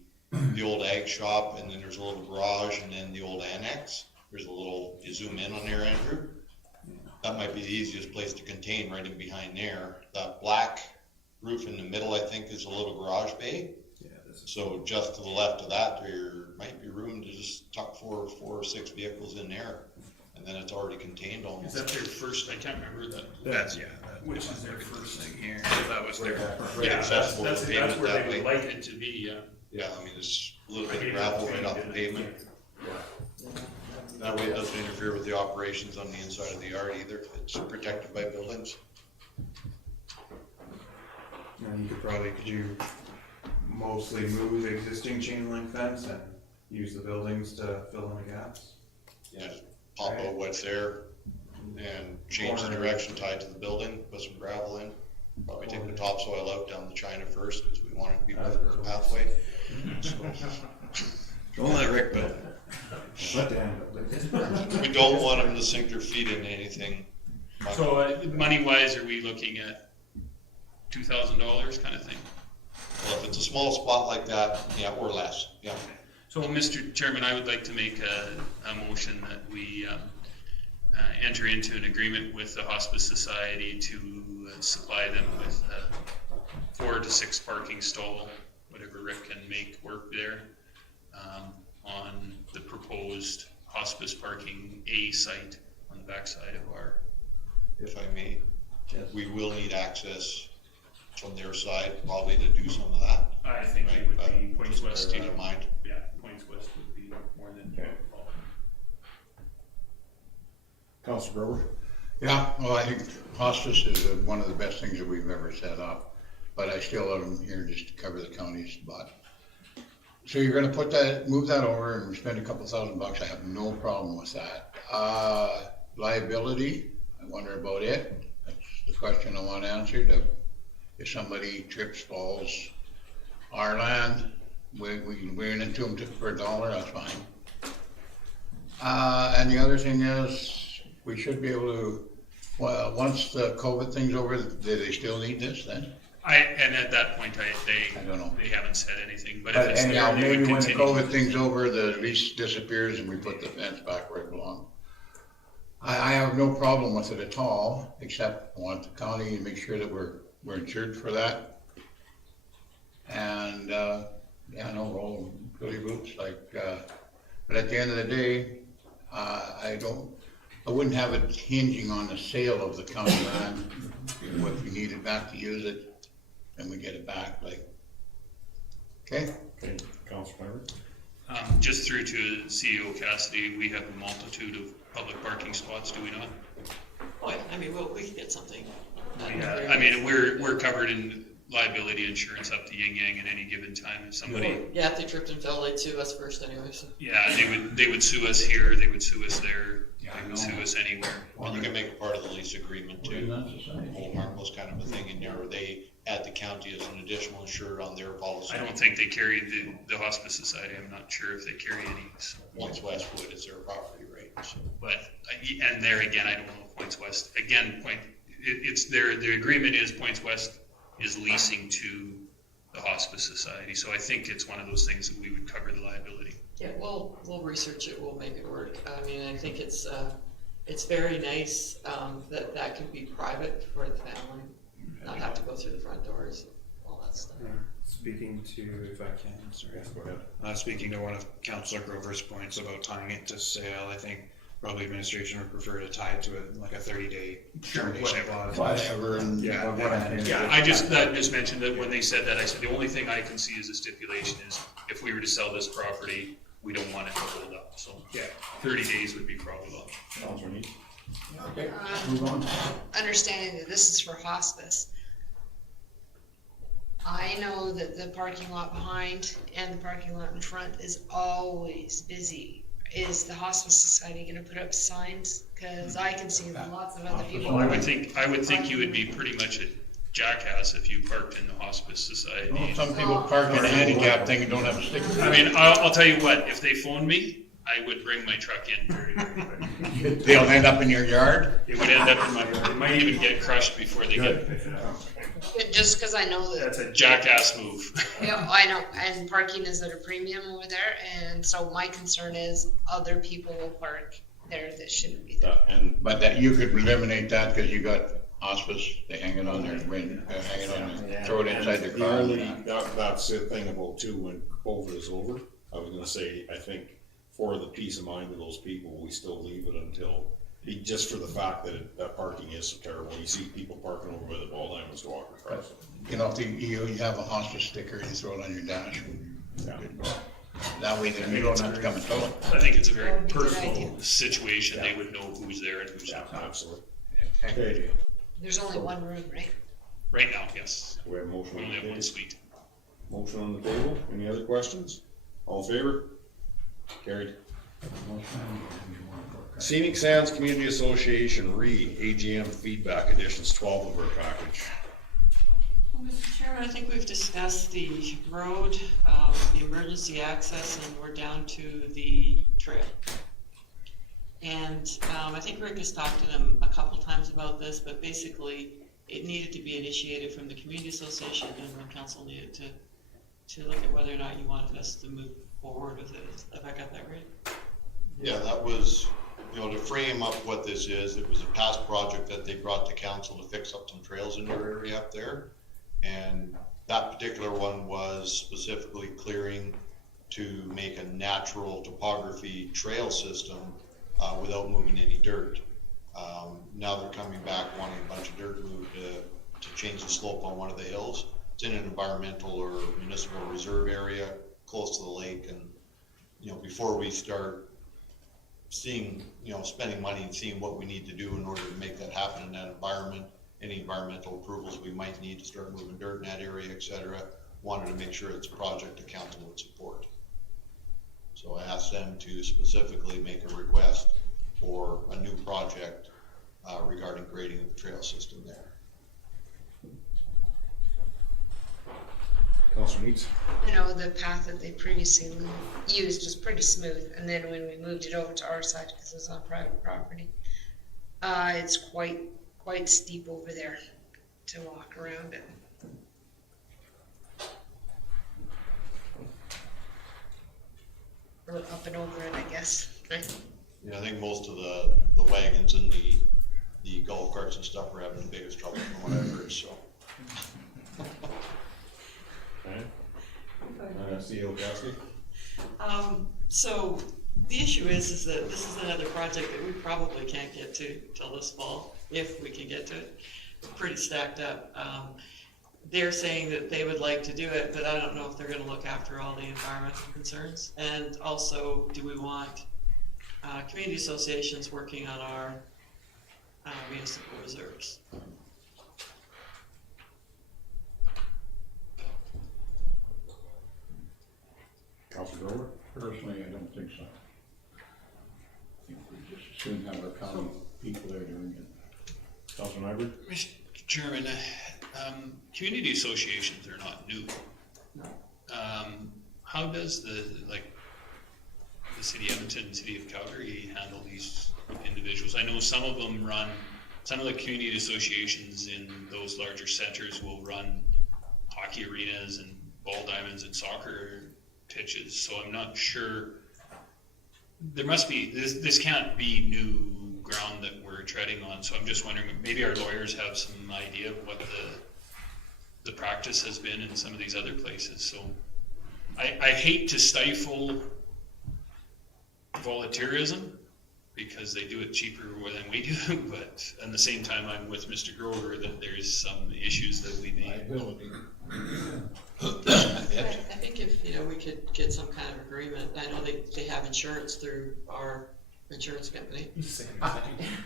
old ag shop, and then there's a little garage, and then the old annex. There's a little, you zoom in on there, Andrew. That might be the easiest place to contain, right in behind there. That black roof in the middle, I think, is a little garage bay. So just to the left of that, there might be room to just tuck 4 or 6 vehicles in there, and then it's already contained almost. Is that their first, I can't remember that. That's, yeah. Which is their first thing here. That was their. Yeah, accessible That's to pavement where that they would way. like it to be, yeah. Yeah, I mean, it's a little bit of gravel right off the pavement. That way it doesn't interfere with the operations on the inside of the yard either. It's protected by buildings. And could you mostly move the existing chain link fence and use the buildings to fill in the gaps? Yeah, just pop out what's there and change the direction tied to the building, put some gravel in. Probably take the topsoil out down the China first, because we want it to be part of the pathway. Don't let Rick build. We don't want them to sink their feet into anything. So money wise, are we looking at $2,000 kind of thing? Well, if it's a small spot like that, yeah, or less, yeah. So, Mr. Chairman, I would like to make a motion that we enter into an agreement with the Hospice Society to supply them with 4 to 6 parking stall, whatever Rick can make work there, on the proposed hospice parking A site on the backside of our. If I may, we will need access from their side, probably to do some of that. I think it would be Points West. Keep in mind. Yeah, Points West would be more than. Councilor Grover? Yeah, well, I think hospice is one of the best things that we've ever set up, but I still let them here just to cover the county's butt. So you're gonna move that over and spend a couple $1,000. I have no problem with that. Liability, I wonder about it. That's the question I want answered. If somebody trips, falls, our land, we can bring it to them for $1, that's fine. And the other thing is, we should be able to, well, once the COVID thing's over, do they still need this then? And at that point, I don't know. they haven't said anything, but if it's Anyhow, there, they would maybe when the continue. COVID thing's over, the lease disappears and we put the fence back where it belongs. I have no problem with it at all, except I want the county to make sure that we're insured for that. And, yeah, no, roll goody boots, but at the end of the day, I wouldn't have it hinging on the sale of the county land. If we need it back to use it, then we get it back, okay? Okay, Councilor Pepper? Just through to CEO Cassidy, we have a multitude of public parking spots, do we not? Oh, yeah, I mean, we can get something. I mean, we're covered in liability insurance up to yin yang at any given time. If somebody, Yeah, if they tripped and fell, they'd sue us first anyway, so. yeah, they would sue us here, they would sue us there, they would sue us anywhere. Well, you can make it part of the lease agreement too. Whole harmless kind of a thing in there, where add the county as an additional insured on their policy. I don't think they carry the hospice society, I'm not sure if they carry any. So. Points Westwood is their property, right? So. But, and there again, I don't know if Points West, again, it's the agreement is Points West is leasing to the hospice society, so I think it's one of those things that we would cover the liability. Yeah, we'll research it, we'll make it work. I mean, I think it's very nice, that can be private for the family, not have to go through the front doors, all that stuff. Speaking to, if I can, sorry. Go ahead. Speaking to one of Councillor Grover's points about tying it to sale, I think probably administration would prefer to tie it to like a 30-day termination clause. Whatever, and Yeah, I just mentioned that when they said that, I said, the only thing I can see as a stipulation is if we were to sell this property, we don't want it to hold up, so, yeah, 30 days would be probably long. Okay, move on. Understanding that this is for hospice, I know that the parking lot behind and the parking lot in front is always busy. Is the hospice society gonna put up signs? Cause I can see lots of other people. I would think you would be pretty much a jackass if you parked in the hospice society. Well, some people park in a handicap thing and don't have a sticker. I mean, I'll tell you what, if they phoned me, I would bring my truck in very, very quick. They'll end up in your yard? It would end up in my yard. It might even get crushed before they get. Just cause I know that. That's a jackass move. Yeah, I know, and parking is at a premium over there, and so my concern is other people will park there that shouldn't be there. But that, you could eliminate that, cause you got hospice, they hang it on there, hang it on there, throw it inside their car. That's the thing about too, when COVID is over, I was gonna say, I think for the peace of mind of those people, we still leave it until, just for the fact that that parking is so terrible. You see people parking over by the ball diamonds to walk across. You know, if you have a hospice sticker, you throw it on your dash. Yeah. That way then you don't have to come and tow it. I think it's a very personal situation. They would know who's there and who's not. Absolutely. Okay. There's only one room, right? Right now, yes. We have a motion We on only the have one table. suite. Motion on the table. Any other questions? All in favor? Carried. Scenic Sands Community Association AGM feedback additions, 12 of our package. Well, Mr. Chairman, I think we've discussed the road, the emergency access, and we're down to the trail. And I think Rick has talked to them a couple times about this, but basically it needed to be initiated from the community association, and the council needed to look at whether or not you wanted us to move forward with it. Have I got that right? Yeah, that was, to frame up what this is, it was a past project that they brought to council to fix up some trails in their area up there. And that particular one was specifically clearing to make a natural topography trail system without moving any dirt. Now they're coming back wanting a bunch of dirt moved to change the slope on one of the hills. It's in an environmental or municipal reserve area close to the lake, and before we start seeing, spending money and seeing what we need to do in order to make that happen in that environment, any environmental approvals we might need to start moving dirt in that area, et cetera, wanted to make sure it's a project the council would support. So I asked them to specifically make a request for a new project regarding grading of the trail system there. Councilor Needs? The path that they previously used was pretty smooth, and then when we moved it over to our side, because it was on private property, it's quite steep over there to walk around it. Or up and over it, I guess, right? Yeah, I think most of the wagons and the golf carts and stuff are having the biggest trouble from what I've heard, so. Okay. CEO Cassidy? So the issue is that this is another project that we probably can't get to till this fall, if we can get to it. We're pretty stacked up. They're saying that they would like to do it, but I don't know if they're gonna look after all the environmental concerns. And also, do we want community associations working on our municipal reserves? Councilor Grover? Personally, I don't think so. I think we just as soon have our county people there doing it. Councilor Nyberg? Mr. Chairman, Community associations are not new. How does the city of Edmonton, city of Calgary handle these individuals? I know some of them run, some of the community associations in those larger centers will run hockey arenas and ball diamonds and soccer pitches, so I'm not sure. There must be, this can't be new ground that we're treading on, so I'm just wondering, maybe our lawyers have some idea of what the practice has been in some of these other places. So I hate to stifle volunteerism because they do it cheaper than we do, but at the same time, I'm with Mr. Grover that there's some issues that we may. I think if, we could get some kind of agreement, I know they have insurance through our insurance company.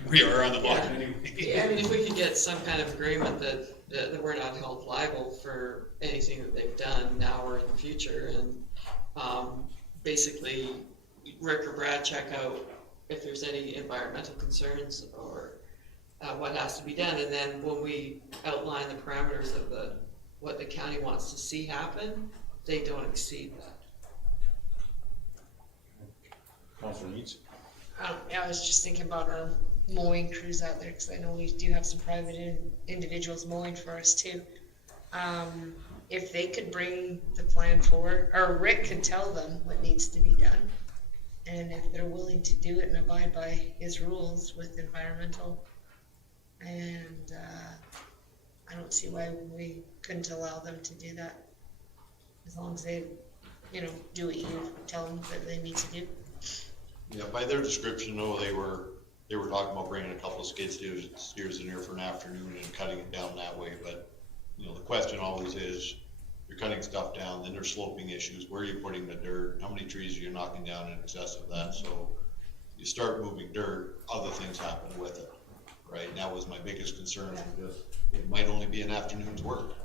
We are on the block. Yeah, I mean, if we could get some kind of agreement that we're not held liable for anything that they've done now or in the future, and basically Rick or Brad check out if there's any environmental concerns or what has to be done, and then when we outline the parameters of what the county wants to see happen, they don't exceed that. Councilor Needs? Yeah, I was just thinking about our mowing crews out there, because I know we do have some private individuals mowing for us too. If they could bring the plan forward, or Rick could tell them what needs to be done, and if they're willing to do it and abide by his rules with environmental, and I don't see why we couldn't allow them to do that, as long as they, do what you tell them that they need to do. Yeah, by their description, though, they were talking about bringing a couple of skid steers in here for an afternoon and cutting it down that way, but, the question always is, you're cutting stuff down, then there's sloping issues, where are you putting the dirt, how many trees are you knocking down in excess of that, so you start moving dirt, other things happen with it, right? And that was my biggest concern, it might only be an afternoon's work.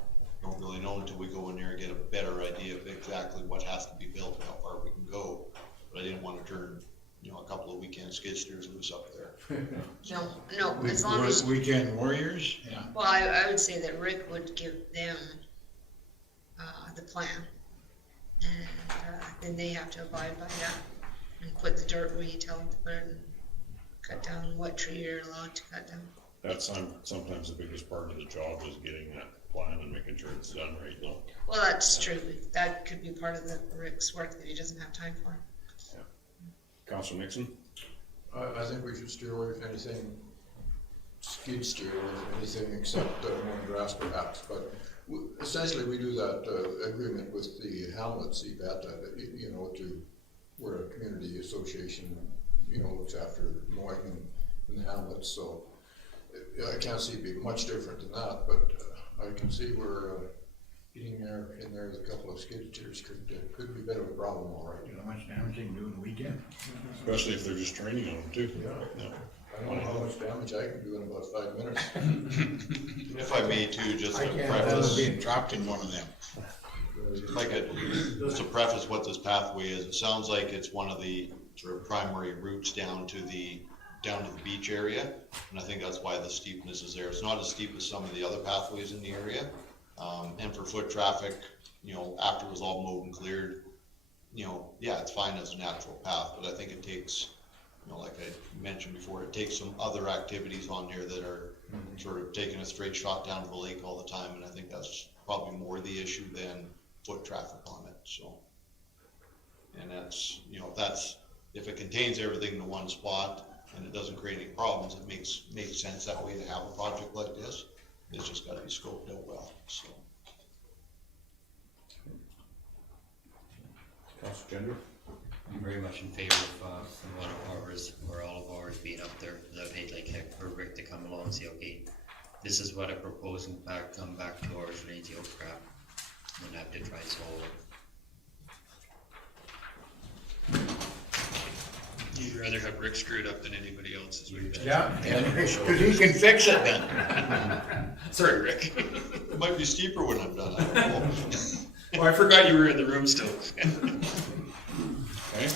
Don't really know until we go in there and get a better idea of exactly what has to be built and how far we can go, but I didn't want to turn a couple of weekend skid steers loose up there. No, as long as. Weekend warriors, yeah. Well, I would say that Rick would give them, the plan, and, then they have to abide by that, and put the dirt where you tell them to put it, and cut down what tree you're allowed to cut down. That's sometimes the biggest part of the job is getting that plan and making sure it's done right, though. Well, that's true, that could be part of Rick's work that he doesn't have time for. Councilor Nixon? I think we should steer away from anything, skid steer away from anything except mowing grass perhaps, but essentially we do that agreement with the Hamlets, we're a community association, looks after mowing in the Hamlets, so I can't see it being much different than that, but I can see where getting in there with a couple of skid steers could be a bit of a problem, all right. How much damage you can do in a weekend? Especially if they're just training on them too. Yeah. I don't know how much damage I can do in about 5 minutes. If I may too, just I to can't preface. handle being dropped in one of them. If I could, just to preface what this pathway is, it sounds like it's one of the sort of primary routes down to the beach area, and I think that's why the steepness is there. It's not as steep as some of the other pathways in the area, and for foot traffic, after it was all mowed and cleared, yeah, it's fine as a natural path, but I think it takes, like I mentioned before, it takes some other activities on there that are sort of taking a straight shot down to the lake all the time, and I think that's probably more the issue than foot traffic on it, so. And that's, if it contains everything in one spot and it doesn't create any problems, it makes sense that way to have a project like this. It's just gotta be scoped out well, so. Councilor Gender? I'm very much in favor of one of ours, or all of ours being up there. I'd hate like heck for Rick to come along and say, okay, this is what I propose, and come back to ours and say, oh crap, and have to try to solve it. You'd rather have Rick screwed up than anybody else, as we've been. Yeah, because he can fix it then. Sorry, Rick. It might be steeper when I'm done, I don't know. Oh, I forgot you were in the room still. Okay.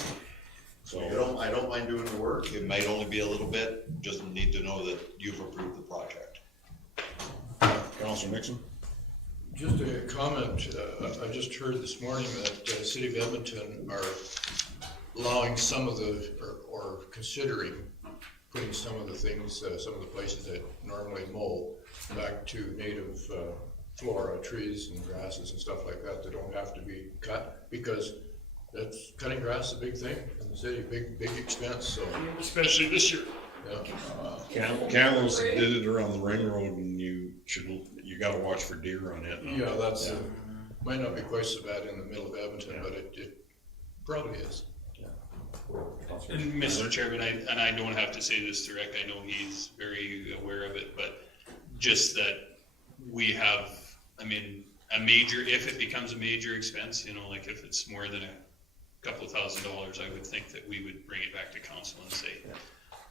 So I don't mind doing the work. It might only be a little bit, just need to know that you've approved the project. Councilor Nixon? Just a comment, I just heard this morning that City of Edmonton are allowing some of the, or considering putting some of the things, some of the places that normally mow back to native flora, trees and grasses and stuff like that don't have to be cut, because that's, cutting grass is a big thing in the city, big expense, so. Especially this year. Yeah. Camels did it around the ring road, and you gotta watch for deer on it. Yeah, that's, might not be quite so bad in the middle of Edmonton, but it probably is. And Mr. Chairman, I don't have to say this direct, I know he's very aware of it, but just that we have, I mean, if it becomes a major expense, you know, like if it's more than a couple $1,000s, I would think that we would bring it back to council and say,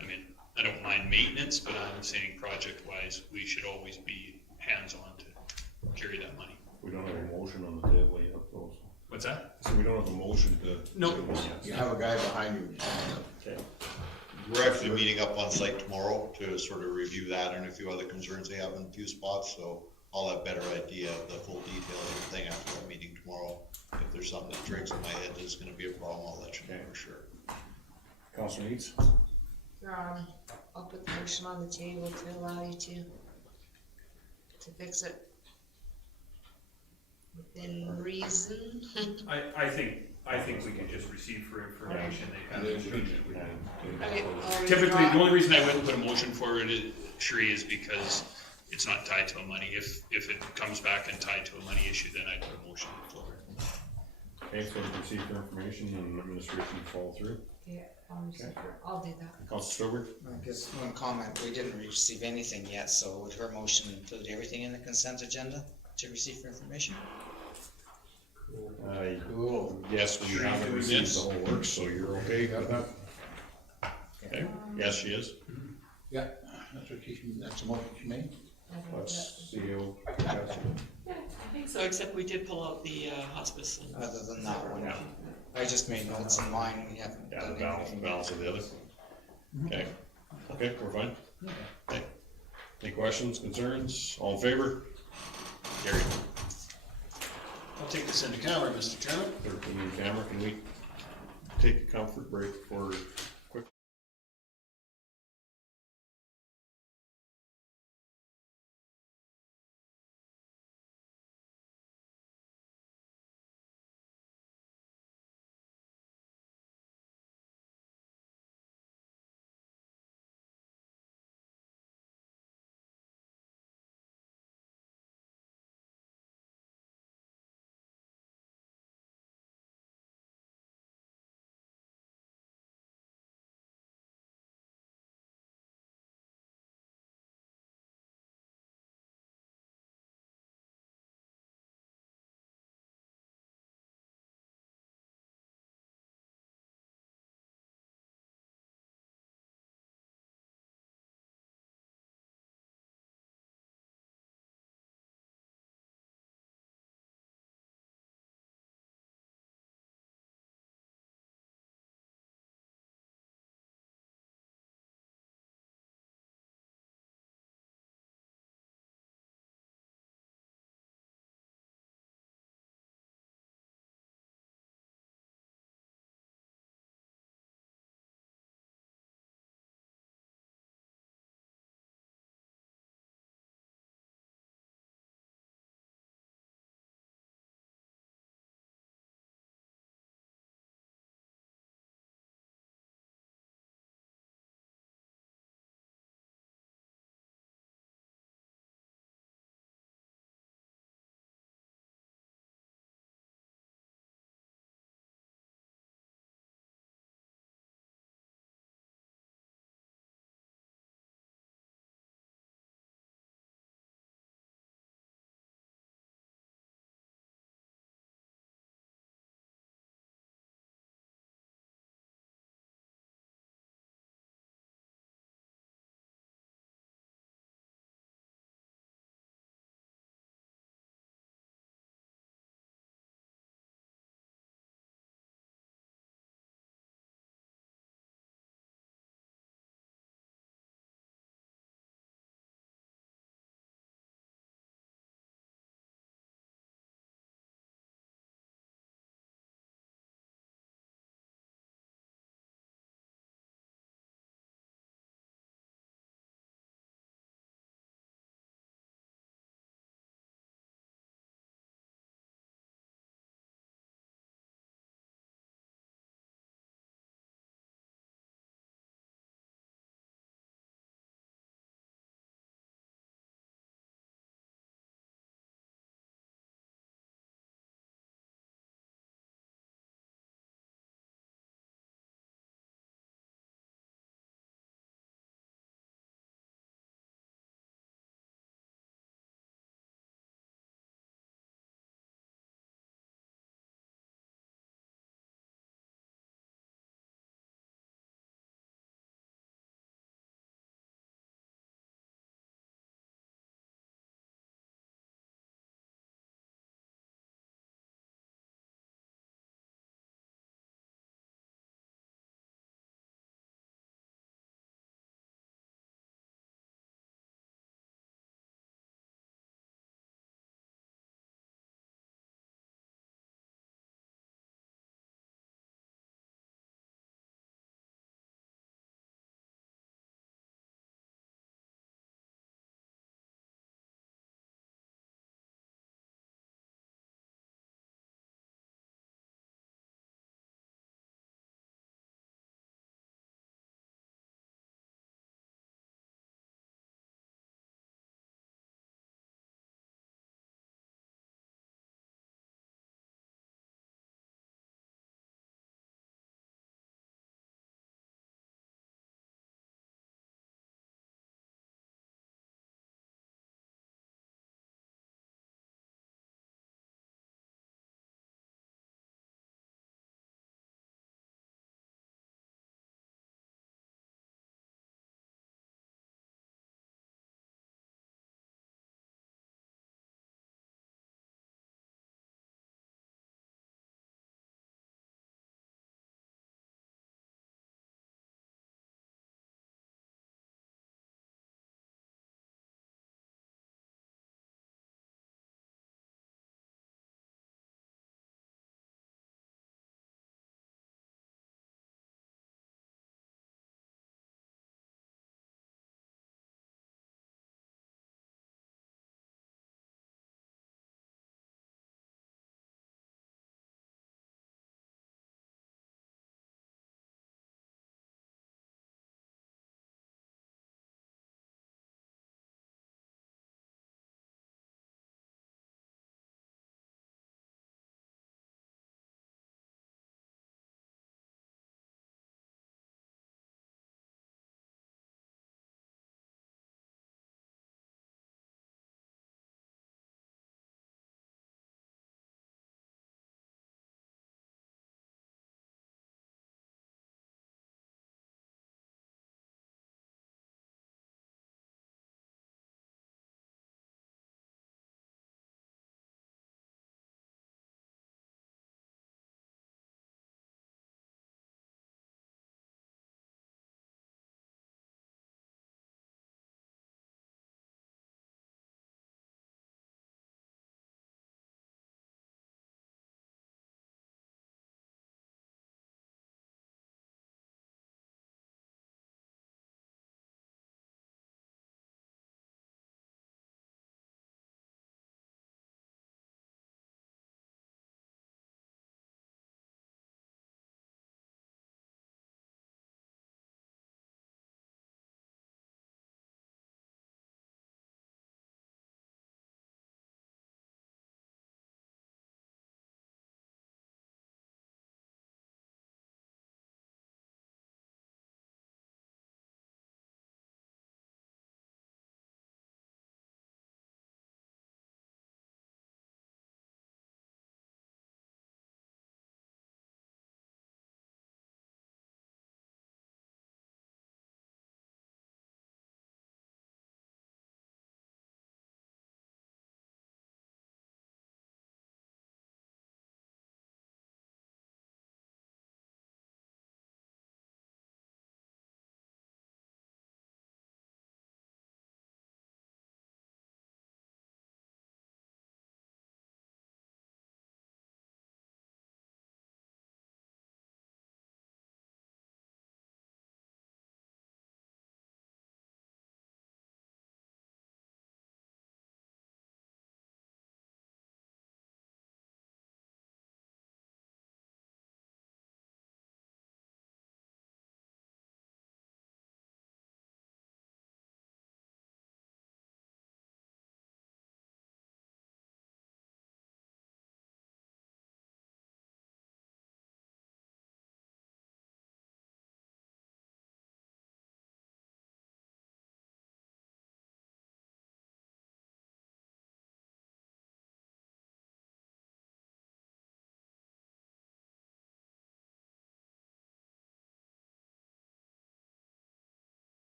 I mean, I don't mind maintenance, but I'm saying project-wise, we should always be hands-on to carry that money. We don't have a motion on the table yet, though. What's that? So we don't have a motion to. No. You have a guy behind you. Okay. We're actually meeting up on site tomorrow to sort of review that and a few other concerns they have in a few spots, so I'll have a better idea of the full details of everything after that meeting tomorrow. If there's something that triggers in my head that's gonna be a problem, I'll let you know for sure. Councilor Needs? I'll put the motion on the table to allow you to fix it within reason. I think we can just receive for information, they have information. Typically, the only reason I wouldn't put a motion forward, Sheree, is because it's not tied to a money. If it comes back and tied to a money issue, then I'd put a motion forward. Okay, so we receive for information and administration follow through. Yeah, I'll do that. Councilor Stowber? Just one comment, we didn't receive anything yet, so would her motion include everything in the consent agenda to receive for information? Yes, we haven't received the whole works, so you're okay with that? Okay, yes, she is. Yeah, that's a motion she made. Let's see you. Yeah, I think so, except we did pull out the hospice. And other than that one, I just made notes in mine, we haven't Yeah, done the anything. balance of the other. Okay, okay, we're fine. Okay. Any questions, concerns? All in favor? Carried. I'll take this into camera, Mr. Chairman. 13 in camera, can we take a comfort break for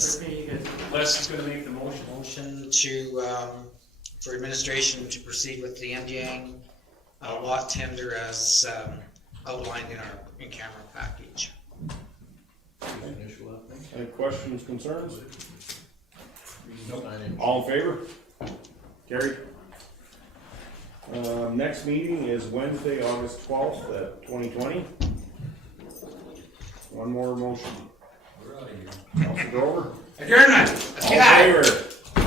That's okay, you guys. Les is gonna make the motion. Motion to, for administration to proceed with the MDang lot tender as outlined in our in-camera package. Any questions, concerns? Nope. All in favor? Carried. Next meeting is Wednesday, August 12th at 2020. One more motion. We're out of here. Councilor Dover? Adjournment. All in favor?